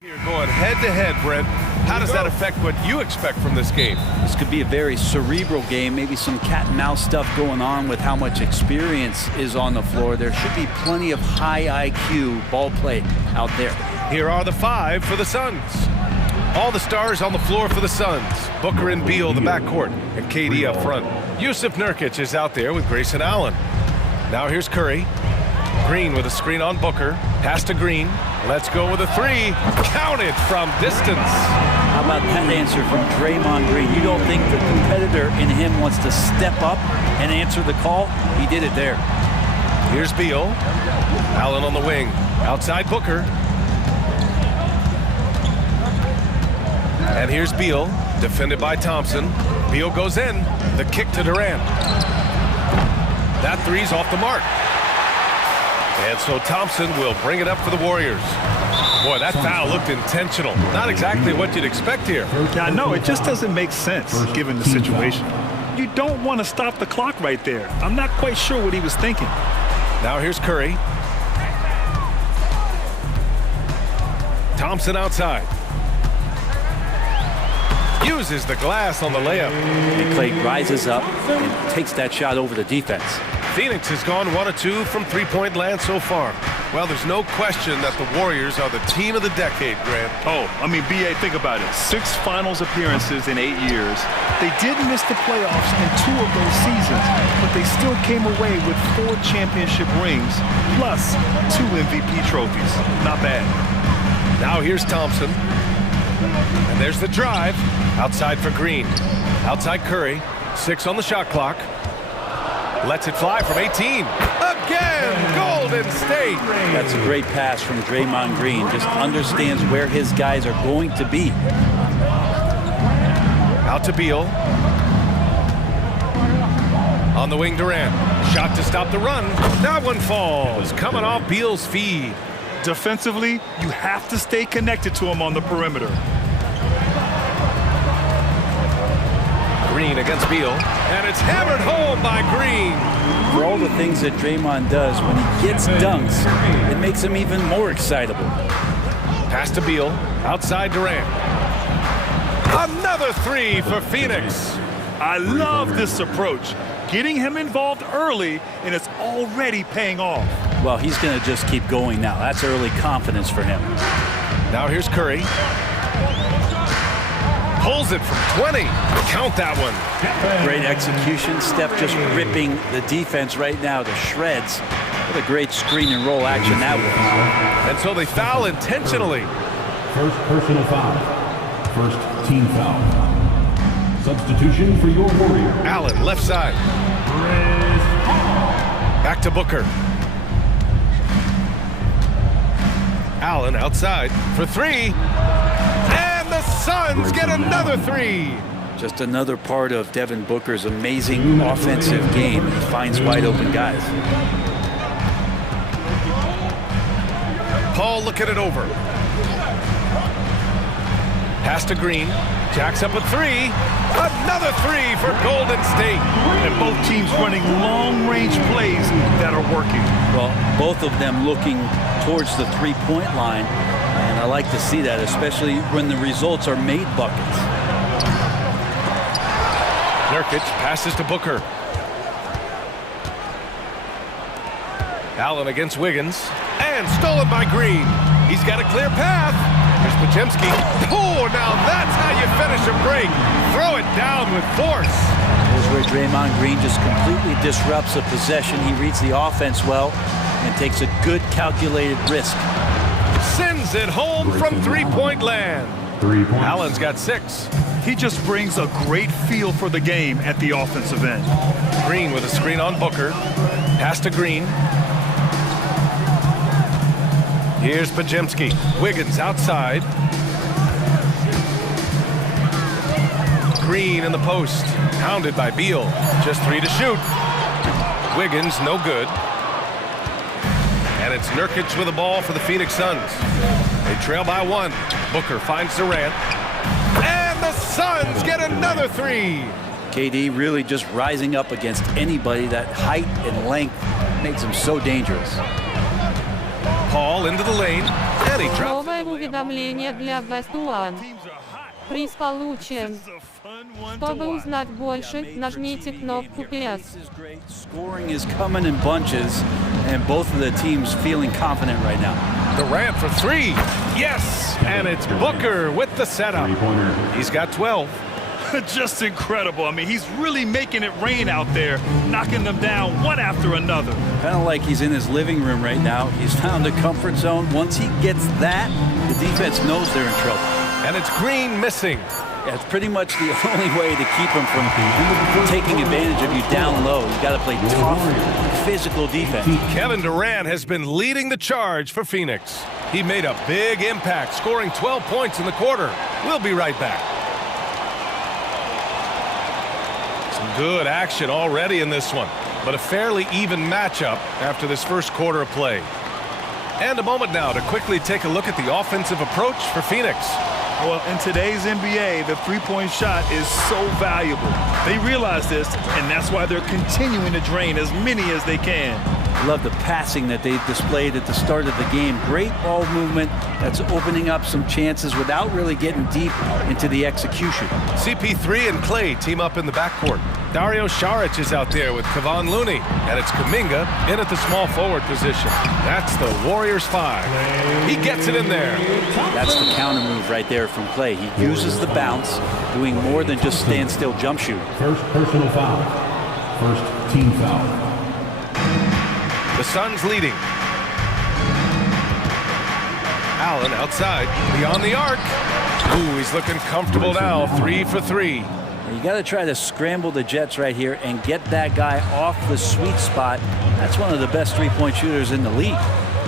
You're going head-to-head, Brent. How does that affect what you expect from this game? This could be a very cerebral game, maybe some cat-and-mouse stuff going on with how much experience is on the floor. There should be plenty of high IQ ball play out there. Here are the five for the Suns. All the stars on the floor for the Suns. Booker and Beal, the backcourt, and KD up front. Yusuf Nurkic is out there with Grayson Allen. Now here's Curry. Green with a screen on Booker. Pass to Green. Let's go with a three. Counted from distance. How about that answer from Draymond Green? You don't think the competitor in him wants to step up and answer the call? He did it there. Here's Beal. Allen on the wing. Outside Booker. And here's Beal. Defended by Thompson. Beal goes in. The kick to Durant. That three's off the mark. And so Thompson will bring it up for the Warriors. Boy, that foul looked intentional. Not exactly what you'd expect here. I know, it just doesn't make sense given the situation. You don't want to stop the clock right there. I'm not quite sure what he was thinking. Now here's Curry. Thompson outside. Uses the glass on the layup. And Clay rises up and takes that shot over the defense. Phoenix has gone 1 of 2 from three-point land so far. Well, there's no question that the Warriors are the team of the decade, Grant. Oh, I mean, B.A., think about it. 6 finals appearances in 8 years. They did miss the playoffs in 2 of those seasons, but they still came away with 4 championship rings, plus 2 MVP trophies. Not bad. Now here's Thompson. And there's the drive. Outside for Green. Outside Curry. 6 on the shot clock. Lets it fly from 18. Again, Golden State. That's a great pass from Draymond Green. Just understands where his guys are going to be. Out to Beal. On the wing, Durant. Shot to stop the run. That one falls. Coming off Beal's feed. Defensively, you have to stay connected to him on the perimeter. Green against Beal, and it's hammered home by Green. For all the things that Draymond does, when he gets dunks, it makes him even more excitable. Pass to Beal, outside Durant. Another three for Phoenix. I love this approach. Getting him involved early, and it's already paying off. Well, he's going to just keep going now. That's early confidence for him. Now here's Curry. Pulls it from 20. Count that one. Great execution. Steph just ripping the defense right now to shreds. What a great screen and roll action that was. And so they foul intentionally. First personal foul. First team foul. Substitution for your Warrior. Allen, left side. Back to Booker. Allen outside for 3. And the Suns get another 3. Just another part of Devin Booker's amazing offensive game. He finds wide open guys. Paul looking it over. Pass to Green. Jacks up a 3. Another 3 for Golden State. And both teams running long-range plays that are working. Well, both of them looking towards the three-point line. And I like to see that, especially when the results are made buckets. Nurkic passes to Booker. Allen against Wiggins. And stolen by Green. He's got a clear path. Here's Podziemski. Oh, now that's how you finish a break. Throw it down with force. Here's where Draymond Green just completely disrupts a possession. He reads the offense well and takes a good calculated risk. Sends it home from three-point land. 3 points. Allen's got 6. He just brings a great feel for the game at the offensive end. Green with a screen on Booker. Pass to Green. Here's Podziemski. Wiggins outside. Green in the post. Pounded by Beal. Just 3 to shoot. Wiggins, no good. And it's Nurkic with the ball for the Phoenix Suns. They trail by 1. Booker finds Durant. And the Suns get another 3. KD really just rising up against anybody. That height and length makes him so dangerous. Paul into the lane, and he drops. Новое уведомление для Best One. Приз получен. Чтобы узнать больше, нажмите кнопку PS. Scoring is coming in bunches, and both of the teams feeling confident right now. Durant for three. Yes, and it's Booker with the setup. Three-pointer. He's got 12. Just incredible. I mean, he's really making it rain out there, knocking them down one after another. Kind of like he's in his living room right now. He's found a comfort zone. Once he gets that, the defense knows they're in trouble. And it's Green missing. Yeah, it's pretty much the only way to keep him from taking advantage of you down low. You got to play tough, physical defense. Kevin Durant has been leading the charge for Phoenix. He made a big impact, scoring 12 points in the quarter. We'll be right back. Some good action already in this one, but a fairly even matchup after this first quarter of play. And a moment now to quickly take a look at the offensive approach for Phoenix. Well, in today's NBA, the three-point shot is so valuable. They realize this, and that's why they're continuing to drain as many as they can. Love the passing that they've displayed at the start of the game. Great ball movement that's opening up some chances without really getting deep into the execution. CP3 and Clay team up in the backcourt. Dario Saric is out there with Kevon Looney, and it's Kuminga in at the small forward position. That's the Warriors 5. He gets it in there. That's the counter move right there from Clay. He uses the bounce, doing more than just stand still jump shoot. First personal foul. First team foul. The Suns leading. Allen outside, beyond the arc. Ooh, he's looking comfortable now, 3 for 3. You got to try to scramble the Jets right here and get that guy off the sweet spot. That's one of the best three-point shooters in the league.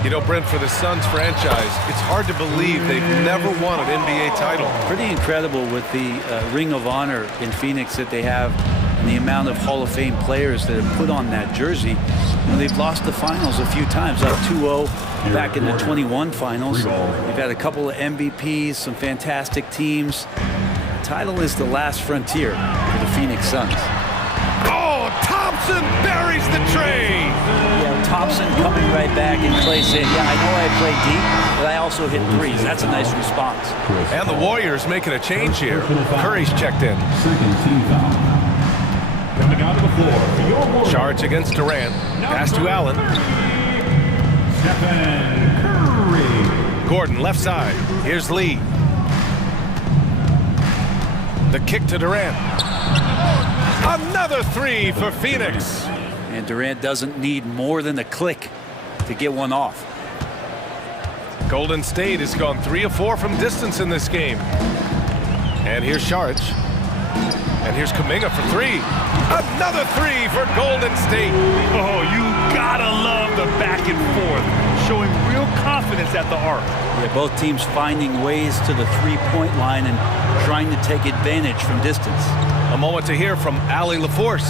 You know, Brent, for the Suns franchise, it's hard to believe they've never won an NBA title. Pretty incredible with the Ring of Honor in Phoenix that they have and the amount of Hall of Fame players that have put on that jersey. You know, they've lost the finals a few times, up 2-0 back in the 21 finals. They've had a couple of MVPs, some fantastic teams. The title is the last frontier for the Phoenix Suns. Oh, Thompson buries the tray. Yeah, Thompson coming right back and Clay saying, yeah, I know I play deep, but I also hit threes. That's a nice response. And the Warriors making a change here. Curry's checked in. Second team foul. Coming out of the floor for your Warriors. Charge against Durant. Pass to Allen. Stephen Curry. Gordon left side. Here's Lee. The kick to Durant. Another three for Phoenix. And Durant doesn't need more than a click to get one off. Golden State has gone 3 of 4 from distance in this game. And here's Saric. And here's Kuminga for 3. Another 3 for Golden State. Oh, you gotta love the back and forth, showing real confidence at the arc. Yeah, both teams finding ways to the three-point line and trying to take advantage from distance. A moment to hear from Allie LaForce.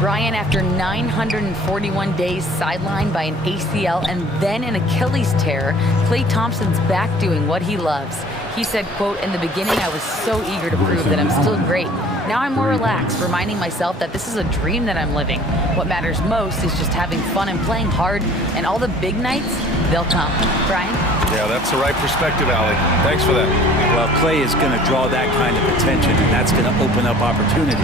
Brian, after 941 days sidelined by an ACL and then an Achilles tear, Klay Thompson's back doing what he loves. He said, quote, in the beginning, I was so eager to prove that I'm still great. Now I'm more relaxed, reminding myself that this is a dream that I'm living. What matters most is just having fun and playing hard, and all the big nights, they'll come. Brian? Yeah, that's the right perspective, Allie. Thanks for that. Well, Klay is going to draw that kind of attention, and that's going to open up opportunity.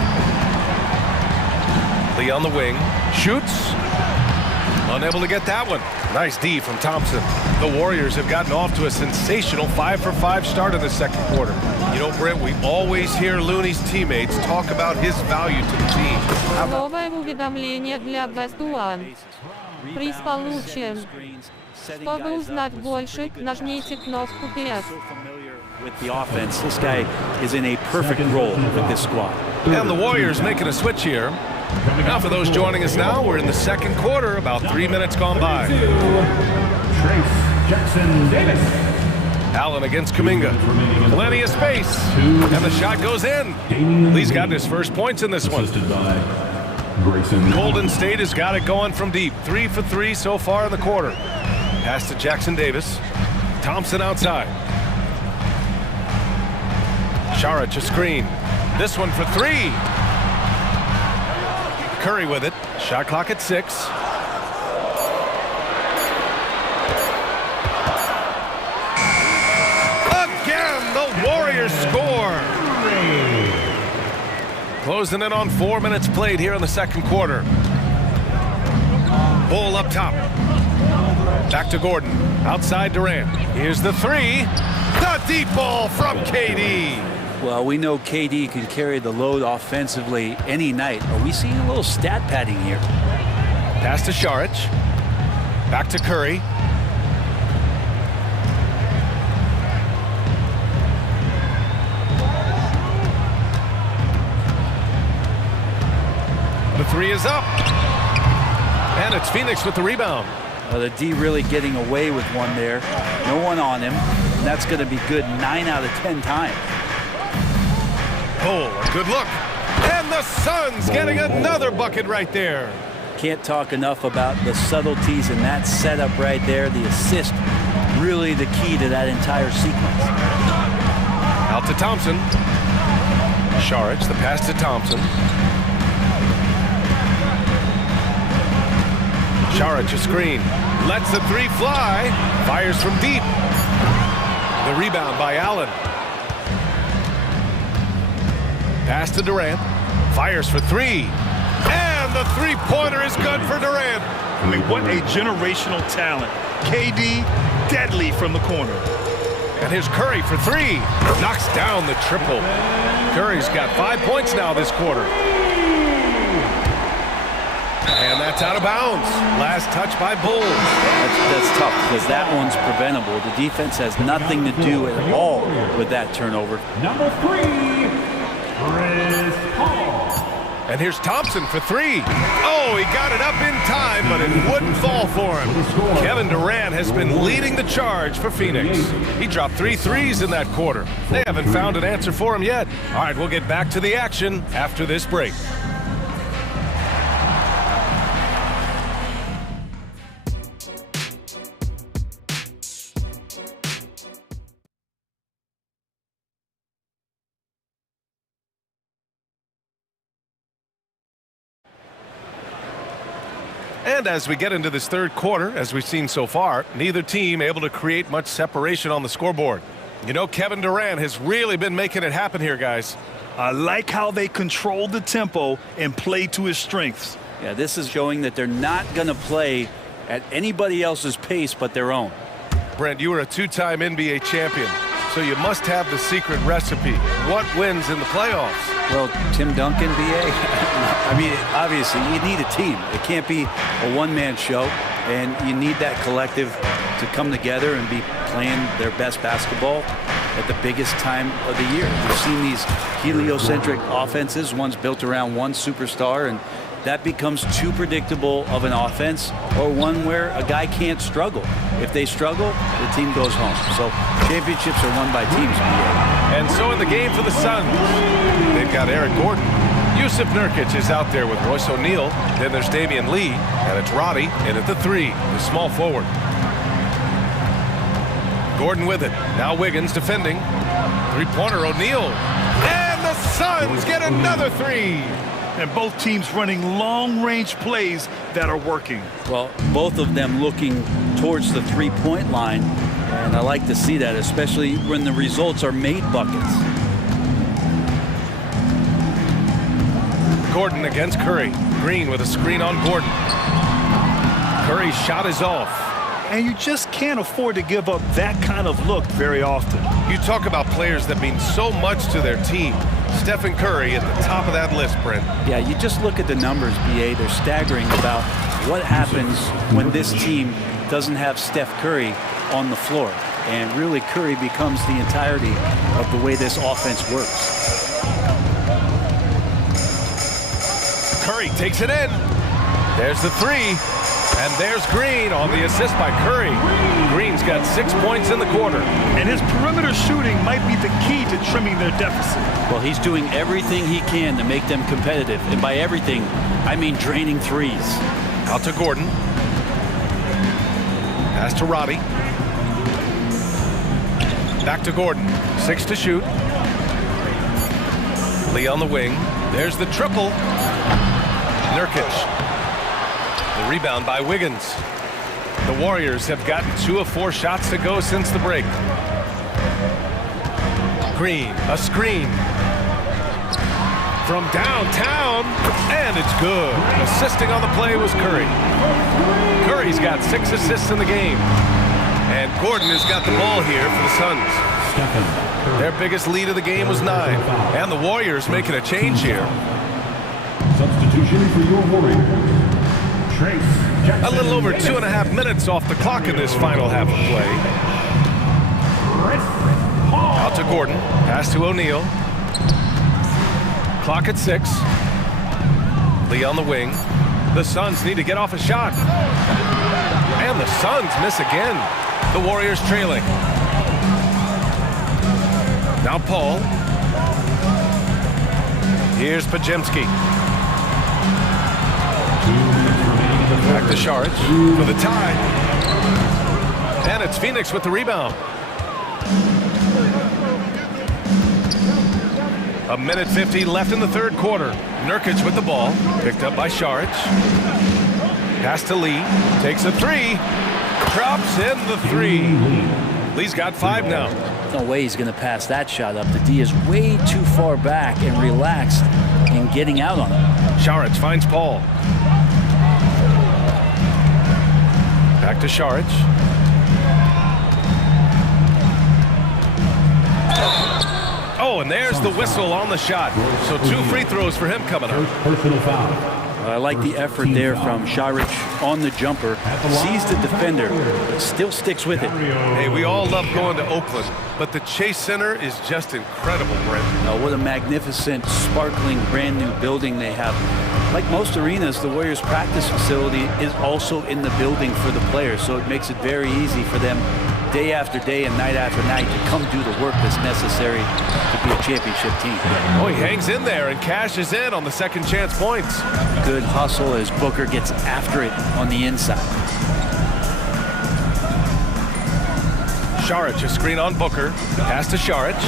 Lee on the wing, shoots. Unable to get that one. Nice D from Thompson. The Warriors have gotten off to a sensational 5-for-5 start in the second quarter. You know, Brent, we always hear Looney's teammates talk about his value to the team. Новое уведомление для Best One. Приз получен. Чтобы узнать больше, нажмите кнопку PS. With the offense, this guy is in a perfect role with this squad. And the Warriors making a switch here. Now for those joining us now, we're in the second quarter, about 3 minutes gone by. Trace Jackson Davis. Allen against Kuminga. Plenty of space. And the shot goes in. Lee's gotten his first points in this one. Assisted by Grayson. Golden State has got it going from deep. 3 for 3 so far in the quarter. Pass to Jackson Davis. Thompson outside. Saric a screen. This one for 3. Curry with it. Shot clock at 6. Closing in on 4 minutes played here in the second quarter. Bull up top. Back to Gordon. Outside Durant. Here's the three. The deep ball from KD. Well, we know KD can carry the load offensively any night. Are we seeing a little stat padding here? Pass to Šarić. Back to Curry. The three is up. And it's Phoenix with the rebound. The D really getting away with one there. No one on him. And that's going to be good 9 out of 10 times. Bull, a good look. And the Suns getting another bucket right there. Can't talk enough about the subtleties in that setup right there. The assist, really the key to that entire sequence. Out to Thompson. Šarić, the pass to Thompson. Šarić a screen. Lets the three fly. Fires from deep. The rebound by Allen. Pass to Durant. Fires for three. And the three-pointer is good for Durant. I mean, what a generational talent. KD, deadly from the corner. And here's Curry for three. Knocks down the triple. Curry's got 5 points now this quarter. And that's out of bounds. Last touch by Bull. That's tough because that one's preventable. The defense has nothing to do at all with that turnover. Number 3, Chris Paul. And here's Thompson for three. Oh, he got it up in time, but it wouldn't fall for him. Kevin Durant has been leading the charge for Phoenix. He dropped 3 threes in that quarter. They haven't found an answer for him yet. All right, we'll get back to the action after this break. And as we get into this third quarter, as we've seen so far, neither team able to create much separation on the scoreboard. You know, Kevin Durant has really been making it happen here, guys. I like how they control the tempo and play to his strengths. Yeah, this is showing that they're not going to play at anybody else's pace but their own. Brent, you were a 2-time NBA champion, so you must have the secret recipe. What wins in the playoffs? Well, Tim Duncan, BA. I mean, obviously, you need a team. It can't be a one-man show, and you need that collective to come together and be playing their best basketball at the biggest time of the year. We've seen these heliocentric offenses, one's built around one superstar, and that becomes too predictable of an offense, or one where a guy can't struggle. If they struggle, the team goes home. So championships are won by teams, BA. And so in the game for the Suns, they've got Eric Gordon. Jusuf Nurkic is out there with Royce O'Neal. Then there's Damian Lee, and it's Roddy in at the three, the small forward. Gordon with it. Now Wiggins defending. Three-pointer O'Neal. And the Suns get another three. And both teams running long-range plays that are working. Well, both of them looking towards the three-point line. And I like to see that, especially when the results are made buckets. Gordon against Curry. Green with a screen on Gordon. Curry's shot is off. And you just can't afford to give up that kind of look very often. You talk about players that mean so much to their team. Stephen Curry at the top of that list, Brent. Yeah, you just look at the numbers, BA. They're staggering about what happens when this team doesn't have Steph Curry on the floor. And really, Curry becomes the entirety of the way this offense works. Curry takes it in. There's the three. And there's Green on the assist by Curry. Green's got 6 points in the quarter. And his perimeter shooting might be the key to trimming their deficit. Well, he's doing everything he can to make them competitive. And by everything, I mean draining threes. Out to Gordon. Pass to Roddy. Back to Gordon. 6 to shoot. Lee on the wing. There's the triple. Nurkic. The rebound by Wiggins. The Warriors have gotten 2 of 4 shots to go since the break. Green, a screen. from downtown, and it's good. Assisting on the play was Curry. Curry's got 6 assists in the game. And Gordon has got the ball here for the Suns. Their biggest lead of the game was 9. And the Warriors making a change here. Substitution for your Warriors. A little over 2.5 minutes off the clock in this final half of play. Out to Gordon, pass to O'Neal. Clock at 6. Lee on the wing. The Suns need to get off a shot. And the Suns miss again. The Warriors trailing. Now Paul. Here's Pajemski. Back to Saric for the tie. And it's Phoenix with the rebound. 1:50 left in the third quarter. Nurkic with the ball. Picked up by Saric. Pass to Lee. Takes a 3. Drops in the 3. Lee's got 5 now. No way he's going to pass that shot up. The D is way too far back and relaxed in getting out on it. Saric finds Paul. Back to Saric. Oh, and there's the whistle on the shot. So 2 free throws for him coming up. Personal foul. I like the effort there from Saric on the jumper. Sees the defender, but still sticks with it. Hey, we all love going to Oakland, but the Chase Center is just incredible, Brent. What a magnificent, sparkling, brand new building they have. Like most arenas, the Warriors practice facility is also in the building for the players, so it makes it very easy for them day after day and night after night to come do the work that's necessary to be a championship team. Oh, he hangs in there and cashes in on the second chance points. Good hustle as Booker gets after it on the inside. Saric, a screen on Booker. Pass to Saric.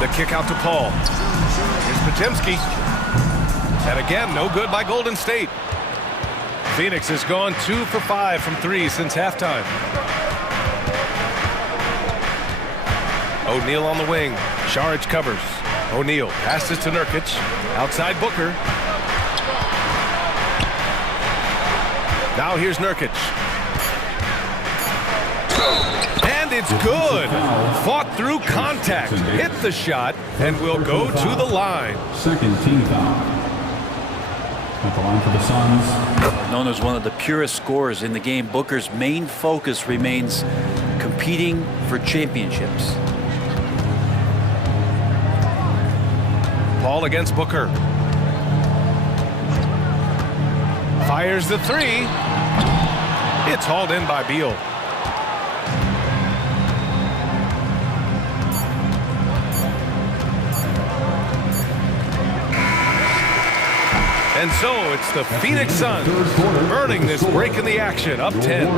The kick out to Paul. Here's Pajemski. And again, no good by Golden State. Phoenix has gone 2 for 5 from 3 since halftime. O'Neal on the wing. Saric covers. O'Neal passes to Nurkic. Outside Booker. Now here's Nurkic. And it's good. Fought through contact. Hit the shot and will go to the line. Second team foul. At the line for the Suns. Known as one of the purest scorers in the game, Booker's main focus remains competing for championships. Paul against Booker. Fires the 3. It's hauled in by Beal. And so it's the Phoenix Suns earning this break in the action, up 10.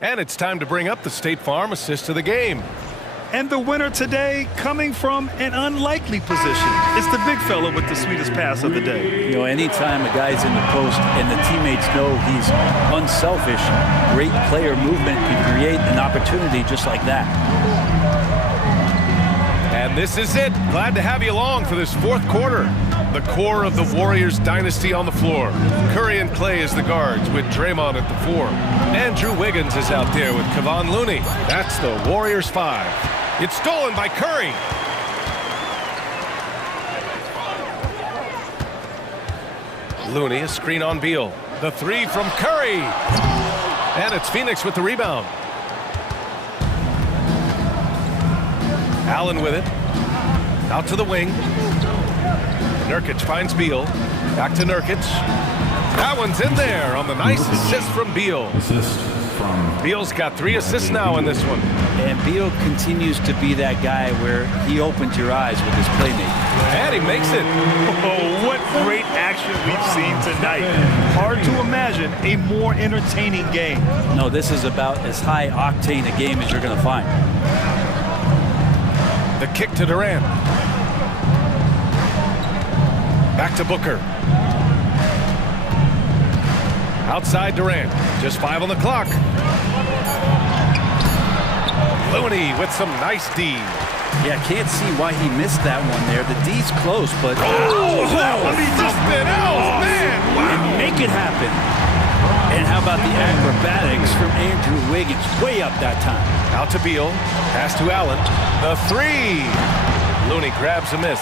And it's time to bring up the State Farm assist of the game. And the winner today coming from an unlikely position. It's the big fella with the sweetest pass of the day. Anytime a guy's in the post and the teammates know he's unselfish, great player movement can create an opportunity just like that. And this is it. Glad to have you along for this fourth quarter. The core of the Warriors dynasty on the floor. Curry and Clay as the guards with Draymond at the 4. Andrew Wiggins is out there with Kevon Looney. That's the Warriors 5. It's stolen by Curry. Looney, a screen on Beal. The 3 from Curry. And it's Phoenix with the rebound. Allen with it. Out to the wing. Nurkic finds Beal. Back to Nurkic. That one's in there on the nice assist from Beal. Assist from Beal's got 3 assists now in this one. And Beal continues to be that guy where he opens your eyes with his playmaking. And he makes it. Oh, what great action we've seen tonight. Hard to imagine a more entertaining game. No, this is about as high octane a game as you're going to find. The kick to Durant. Back to Booker. Outside Durant. Just 5 on the clock. Looney with some nice D. Yeah, can't see why he missed that one there. The D's close, but... Oh, that was something else, man! And make it happen. And how about the acrobatics from Andrew Wiggins? Way up that time. Out to Beal. Pass to Allen. The three. Looney grabs a miss.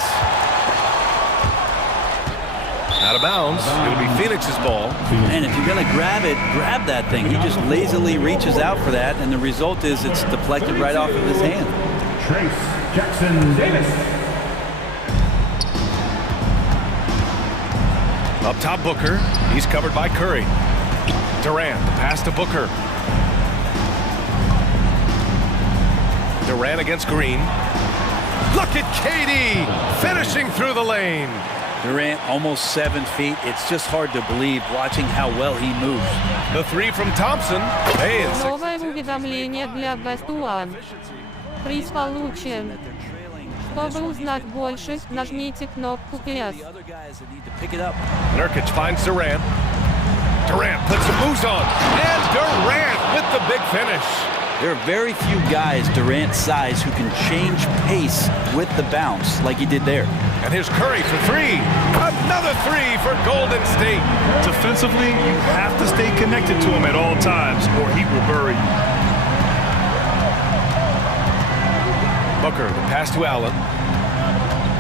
Out of bounds. It'll be Phoenix's ball. And if you're going to grab it, grab that thing. He just lazily reaches out for that, and the result is it's deflected right off of his hand. Trace Jackson Davis. Up top, Booker. He's covered by Curry. Durant, the pass to Booker. Durant against Green. Look at KD finishing through the lane. Durant almost 7 feet. It's just hard to believe watching how well he moves. The three from Thompson. Hey, it's Новое уведомление для Best One. Приз получен. Чтобы узнать больше, нажмите кнопку PS. Nurkic finds Durant. Durant puts some moves on. And Durant with the big finish. There are very few guys Durant's size who can change pace with the bounce like he did there. And here's Curry for three. Another three for Golden State. Defensively, you have to stay connected to him at all times, or he will bury you. Booker, the pass to Allen.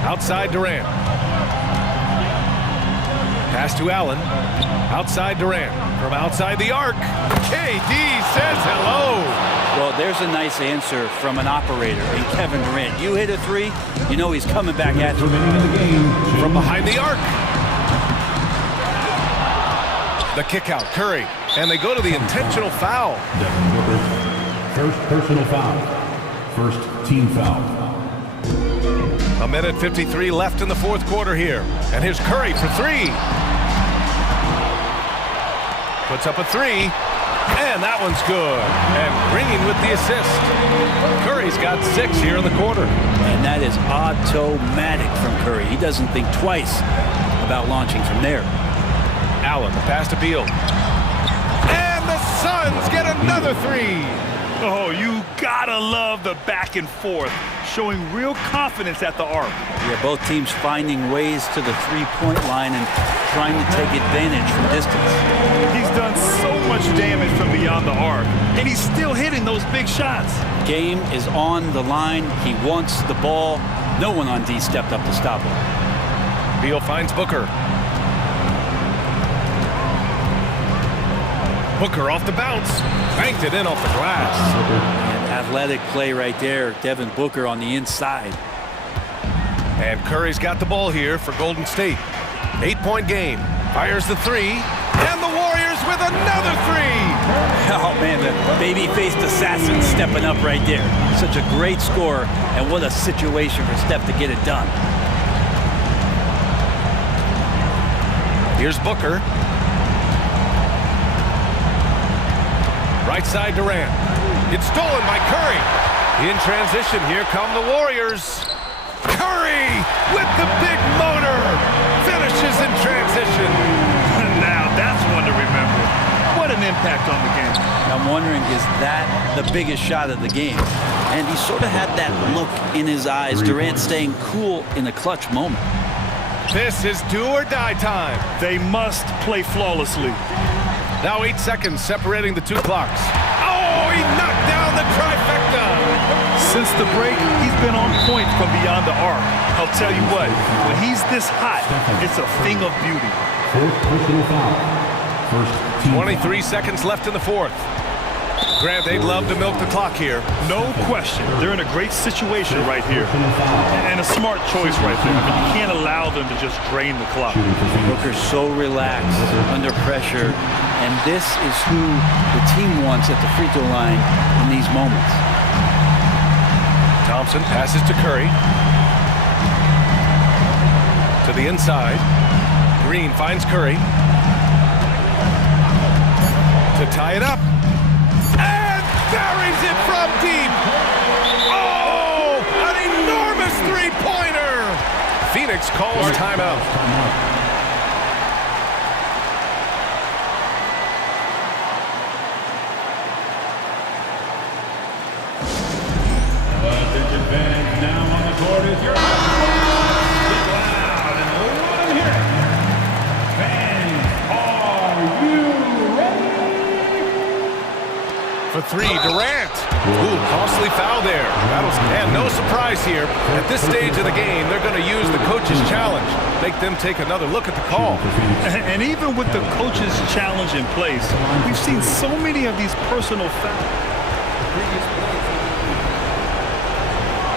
Outside Durant. Pass to Allen. Outside Durant. From outside the arc. KD says hello. Well, there's a nice answer from an operator in Kevin Durant. You hit a three, you know he's coming back at you. From behind the arc. The kick out, Curry. And they go to the intentional foul. First personal foul. First team foul. A minute 53 left in the fourth quarter here. And here's Curry for three. Puts up a three. And that one's good. And Green with the assist. Curry's got 6 here in the quarter. And that is automatic from Curry. He doesn't think twice about launching from there. Allen, the pass to Beal. And the Suns get another three. Oh, you gotta love the back and forth, showing real confidence at the arc. Yeah, both teams finding ways to the three-point line and trying to take advantage from distance. He's done so much damage from beyond the arc, and he's still hitting those big shots. Game is on the line. He wants the ball. No one on D stepped up to stop him. Beal finds Booker. Booker off the bounce. Banked it in off the glass. And athletic play right there. Devin Booker on the inside. And Curry's got the ball here for Golden State. 8-point game. Fires the three. And the Warriors with another three. Oh, man, the baby-faced assassin stepping up right there. Such a great score, and what a situation for Steph to get it done. Here's Booker. Right side Durant. It's stolen by Curry. In transition, here come the Warriors. Curry with the big motor. Finishes in transition. Now that's one to remember. What an impact on the game. I'm wondering, is that the biggest shot of the game? And he sort of had that look in his eyes. Durant staying cool in a clutch moment. This is do or die time. They must play flawlessly. Now 8 seconds separating the two clocks. Oh, he knocked down the trifecta. Since the break, he's been on point from beyond the arc. I'll tell you what, when he's this hot, it's a thing of beauty. Fourth personal foul. First team 23 seconds left in the fourth. Grant, they'd love to milk the clock here. No question. They're in a great situation right here. And a smart choice right there. I mean, you can't allow them to just drain the clock. Booker's so relaxed under pressure, and this is who the team wants at the free throw line in these moments. Thompson passes to Curry. To the inside. Green finds Curry. To tie it up. And buries it from deep. Oh, an enormous three-pointer. Phoenix calls timeout. Attention fans, now three, Durant. Ooh, costly foul there. And no surprise here. At this stage of the game, they're going to use the coach's challenge. Make them take another look at the call. And even with the coach's challenge in place, we've seen so many of these personal fouls.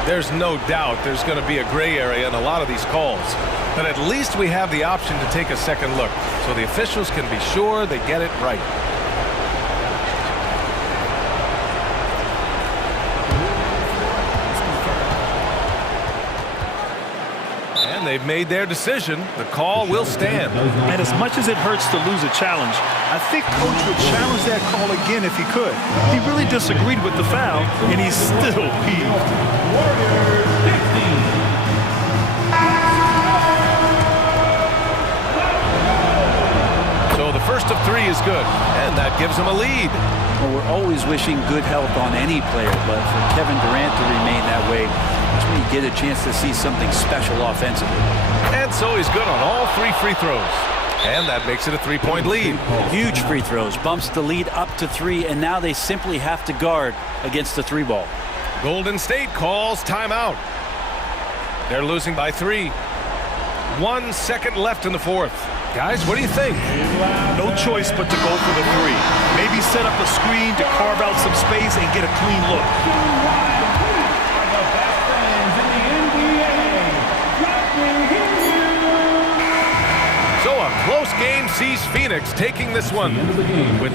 There's no doubt there's going to be a gray area in a lot of these calls. But at least we have the option to take a second look, so the officials can be sure they get it right. And they've made their decision. The call will stand. And as much as it hurts to lose a challenge, I think Coach would challenge that call again if he could. He really disagreed with the foul, and he's still peeved. So the first of three is good, and that gives them a lead. Well, we're always wishing good health on any player, but for Kevin Durant to remain that way, that's when you get a chance to see something special offensively. And so he's good on all three free throws. And that makes it a three-point lead. Huge free throws, bumps the lead up to three, and now they simply have to guard against the three ball. Golden State calls timeout. They're losing by 3. 1 second left in the fourth. Guys, what do you think? No choice but to go for the three. Maybe set up a screen to carve out some space and get a clean look. So a close game sees Phoenix taking this one with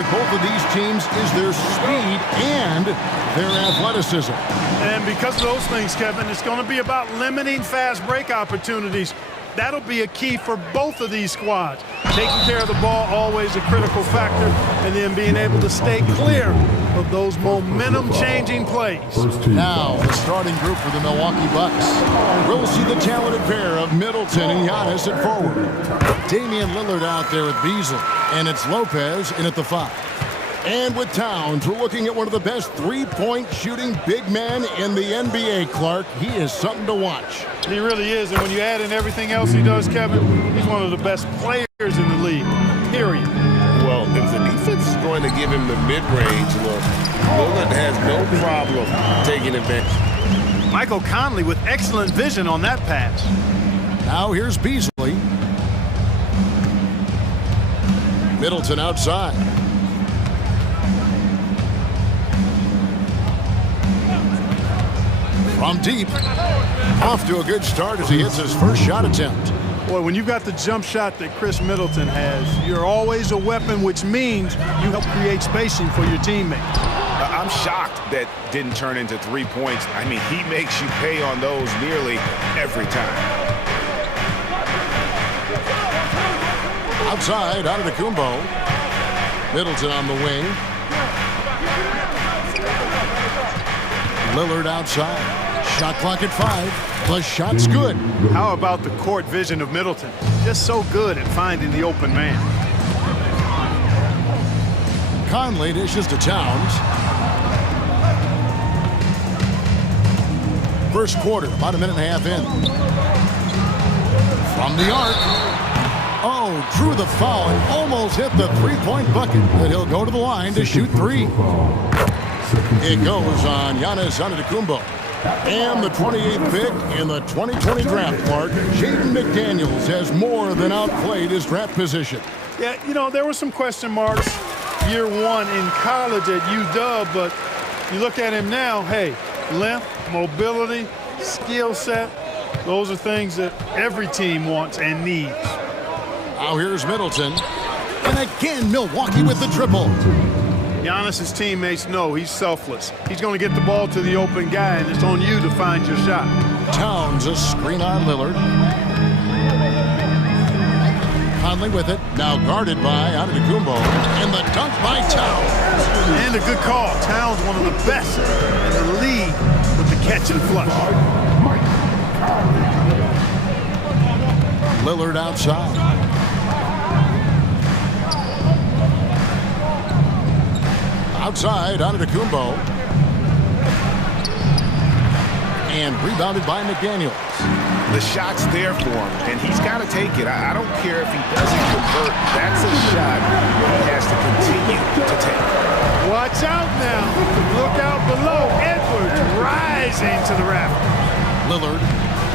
with both of these teams is their speed and their athleticism. And because of those things, Kevin, it's going to be about limiting fast break opportunities. That'll be a key for both of these squads. Taking care of the ball, always a critical factor, and then being able to stay clear of those momentum-changing plays. Now, the starting group for the Milwaukee Bucks. We'll see the talented pair of Middleton and Giannis at forward. Damian Lillard out there with Beasley, and it's Lopez in at the 5. And with Towns, we're looking at one of the best three-point shooting big men in the NBA, Clark. He is something to watch. He really is, and when you add in everything else he does, Kevin, he's one of the best players in the league, period. Well, if the defense is going to give him the mid-range look, Lillard has no problem taking advantage. Michael Conley with excellent vision on that pass. Now here's Beasley. Middleton outside. From deep. Off to a good start as he hits his first shot attempt. Boy, when you've got the jump shot that Chris Middleton has, you're always a weapon, which means you help create spacing for your teammates. I'm shocked that didn't turn into 3 points. I mean, he makes you pay on those nearly every time. Outside, out of the Kumbo. Middleton on the wing. Lillard outside. Shot clock at 5. The shot's good. How about the court vision of Middleton? Just so good at finding the open man. Conley dishes to Towns. First quarter, about a minute and a half in. From the arc. Oh, drew the foul and almost hit the three-point bucket. But he'll go to the line to shoot 3. It goes on Giannis Antetokounmpo. And the 28th pick in the 2020 draft, Clark, Jaden McDaniels has more than outplayed his draft position. Yeah, you know, there were some question marks year one in college at UW, but you look at him now, hey, length, mobility, skill set, those are things that every team wants and needs. Now here's Middleton. And again, Milwaukee with the triple. Giannis's teammates know he's selfless. He's going to get the ball to the open guy, and it's on you to find your shot. Towns a screen on Lillard. Conley with it, now guarded by Antetokounmpo, and the dunk by Towns. And a good call. Towns, one of the best in the league with the catch and flush. Lillard outside. Outside, Antetokounmpo. And rebounded by McDaniels. The shot's there for him, and he's got to take it. I don't care if he doesn't convert. That's a shot he has to continue to take. Watch out now. Look out below. Edwards rising to the raft. Lillard,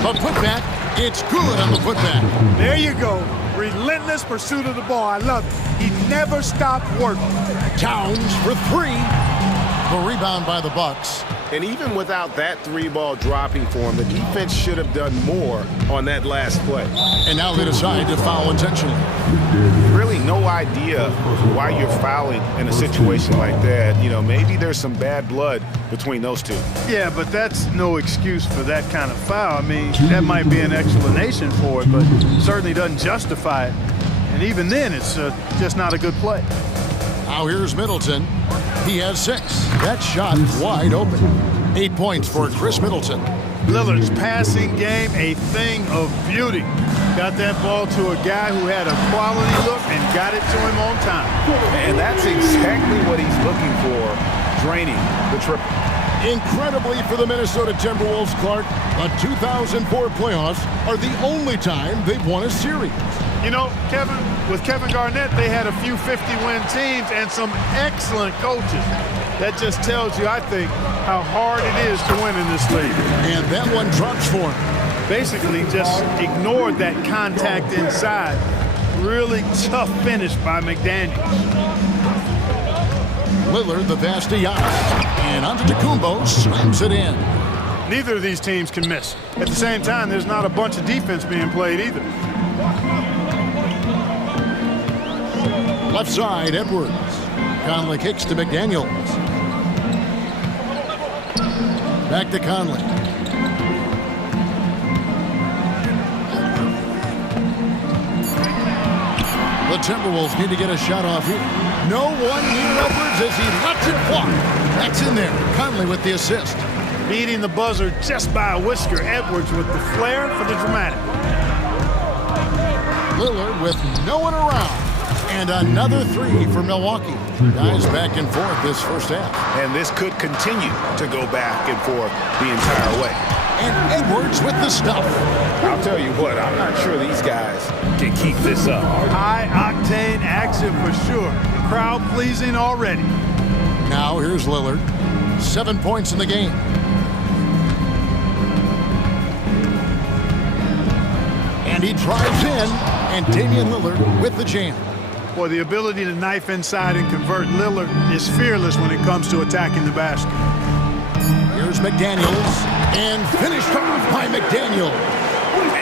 the putback. It's good on the putback. There you go. Relentless pursuit of the ball. I love it. He never stopped working. Towns for 3. The rebound by the Bucks. And even without that 3-ball dropping for him, the defense should have done more on that last play. And now they decide to foul intentionally. Really no idea why you're fouling in a situation like that. You know, maybe there's some bad blood between those two. Yeah, but that's no excuse for that kind of foul. I mean, that might be an explanation for it, but certainly doesn't justify it. And even then, it's just not a good play. Now here's Middleton. He has 6. That shot wide open. 8 points for Chris Middleton. Lillard's passing game, a thing of beauty. Got that ball to a guy who had a quality look and got it to him on time. And that's exactly what he's looking for, draining the triple. Incredibly for the Minnesota Timberwolves, Clark, the 2004 playoffs are the only time they've won a series. You know, Kevin, with Kevin Garnett, they had a few 50-win teams and some excellent coaches. That just tells you, I think, how hard it is to win in this league. And that one drops for him. Basically just ignored that contact inside. Really tough finish by McDaniels. Lillard, the pass to Giannis. And Antetokounmpo slams it in. Neither of these teams can miss. At the same time, there's not a bunch of defense being played either. Left side, Edwards. Conley kicks to McDaniels. Back to Conley. The Timberwolves need to get a shot off here. No one near Edwards as he lets it fly. That's in there. Conley with the assist. Beating the buzzer just by a whisker. Edwards with the flair for the dramatic. Lillard with no one around. And another three for Milwaukee. Guys back and forth this first half. And this could continue to go back and forth the entire way. And Edwards with the stuff. I'll tell you what, I'm not sure these guys can keep this up. High-octane action for sure. Crowd-pleasing already. Now here's Lillard. 7 points in the game. And he drives in, and Damian Lillard with the jam. Boy, the ability to knife inside and convert Lillard is fearless when it comes to attacking the basket. Here's McDaniels, and finished off by McDaniels.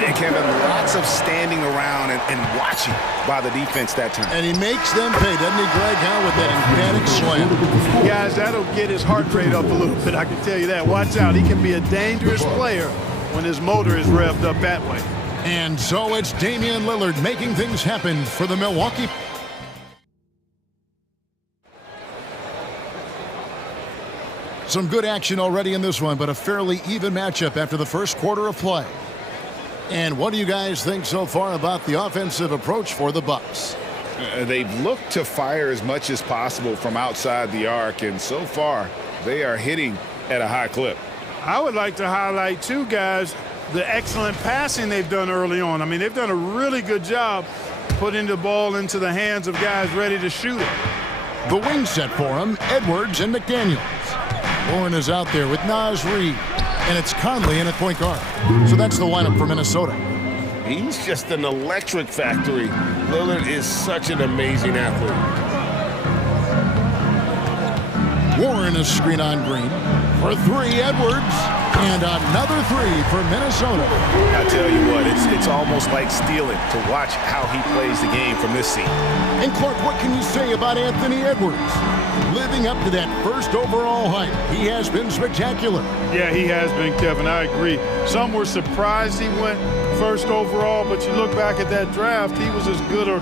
And Kevin, lots of standing around and watching by the defense that time. And he makes them pay, doesn't he, Greg, huh, with that emphatic slam. Guys, that'll get his heart rate up a little bit, I can tell you that. Watch out, he can be a dangerous player when his motor is revved up that way. And so it's Damian Lillard making things happen for the Milwaukee. Some good action already in this one, but a fairly even matchup after the first quarter of play. And what do you guys think so far about the offensive approach for the Bucks? They've looked to fire as much as possible from outside the arc, and so far they are hitting at a high clip. I would like to highlight, too, guys, the excellent passing they've done early on. I mean, they've done a really good job putting the ball into the hands of guys ready to shoot it. The wing set for him, Edwards and McDaniels. Warren is out there with Naz Reid, and it's Conley in at point guard. So that's the lineup for Minnesota. He's just an electric factory. Lillard is such an amazing athlete. Warren is screen on Green. For three, Edwards. And another three for Minnesota. I tell you what, it's almost like stealing to watch how he plays the game from this seat. And Clark, what can you say about Anthony Edwards? Living up to that first overall hype, he has been spectacular. Yeah, he has been, Kevin. I agree. Some were surprised he went first overall, but you look back at that draft, he was as good a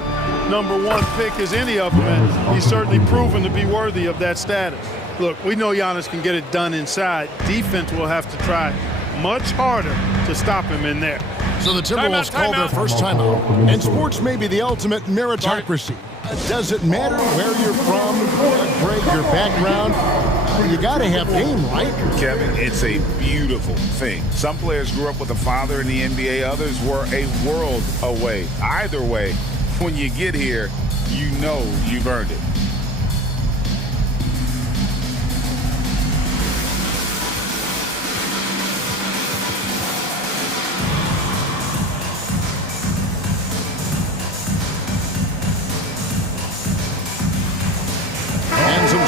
#1 pick as any of them, and he's certainly proven to be worthy of that status. Look, we know Giannis can get it done inside. Defense will have to try much harder to stop him in there. So the Timberwolves call their first timeout. And sports may be the ultimate meritocracy. Does it matter where you're from, Greg, your background? You got to have game, right? Kevin, it's a beautiful thing. Some players grew up with a father in the NBA. Others were a world away. Either way, when you get here, you know you've earned it.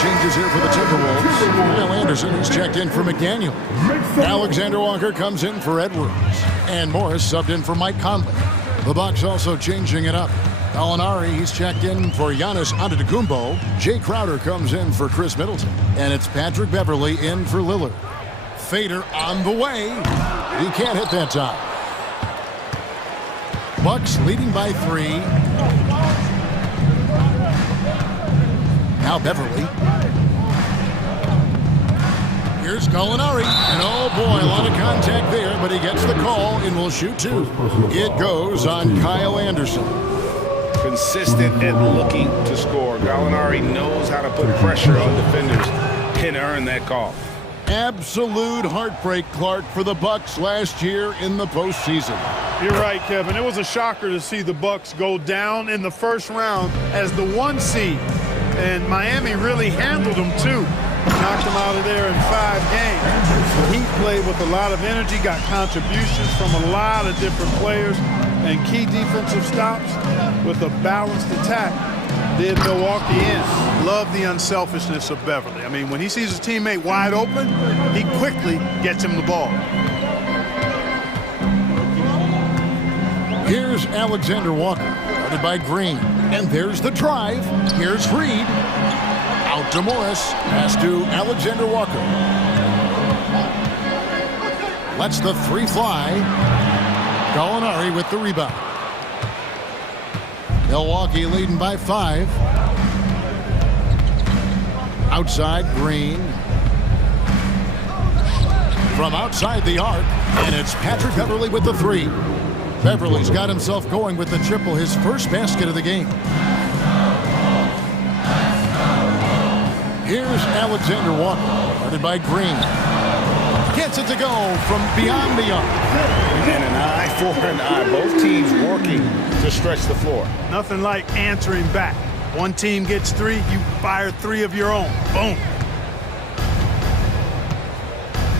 Changes here for the Timberwolves. Kyle Anderson is checked in for McDaniel. Alexander Walker comes in for Edwards. And Morris subbed in for Mike Conley. The Bucks also changing it up. Gallinari, he's checked in for Giannis Antetokounmpo. Jay Crowder comes in for Chris Middleton. And it's Patrick Beverley in for Lillard. Fader on the way. He can't hit that time. Bucks leading by 3. Now Beverley. Here's Gallinari. And oh boy, a lot of contact there, but he gets the call and will shoot 2. It goes on Kyle Anderson. Consistent and looking to score. Gallinari knows how to put pressure on defenders and earn that call. Absolute heartbreak, Clark, for the Bucks last year in the postseason. You're right, Kevin. It was a shocker to see the Bucks go down in the first round as the 1 seed. And Miami really handled them, too. Knocked them out of there in 5 games. He played with a lot of energy, got contributions from a lot of different players, and key defensive stops with a balanced attack did Milwaukee in. Love the unselfishness of Beverley. I mean, when he sees his teammate wide open, he quickly gets him the ball. Here's Alexander Walker, guarded by Green. And there's the drive. Here's Reid. Out to Morris. Pass to Alexander Walker. Lets the three fly. Gallinari with the rebound. Milwaukee leading by 5. Outside, Green. From outside the arc, and it's Patrick Beverley with the 3. Beverley's got himself going with the triple, his first basket of the game. Here's Alexander Walker, guarded by Green. Gets it to go from beyond the arc. And an eye for an eye. Both teams working to stretch the floor. Nothing like answering back. One team gets 3, you fire 3 of your own. Boom.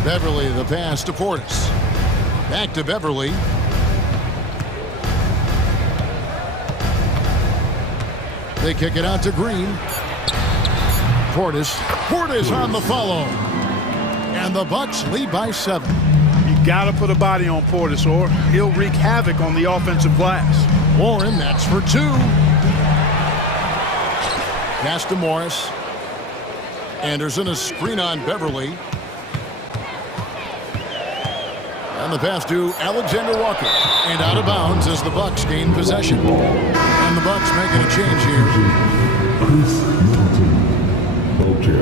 Beverley, the pass to Portis. Back to Beverley. They kick it out to Green. Portis. Portis on the follow. And the Bucks lead by 7. You got to put a body on Portis or he'll wreak havoc on the offensive glass. Warren, that's for 2. Pass to Morris. Anderson, a screen on Beverley. And the pass to Alexander Walker. And out of bounds as the Bucks gain possession. And the Bucks making a change here.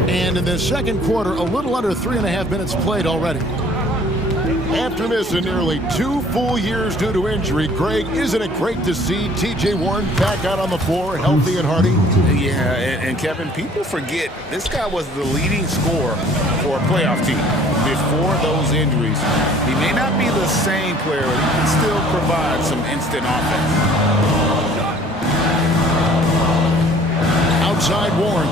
And in the second quarter, a little under 3.5 minutes played already. After missing nearly 2 full years due to injury, Greg, isn't it great to see T.J. Warren back out on the floor, healthy and hearty? Yeah, and Kevin, people forget this guy was the leading scorer for a playoff team before those injuries. He may not be the same player, but he can still provide some instant offense. Outside Warren.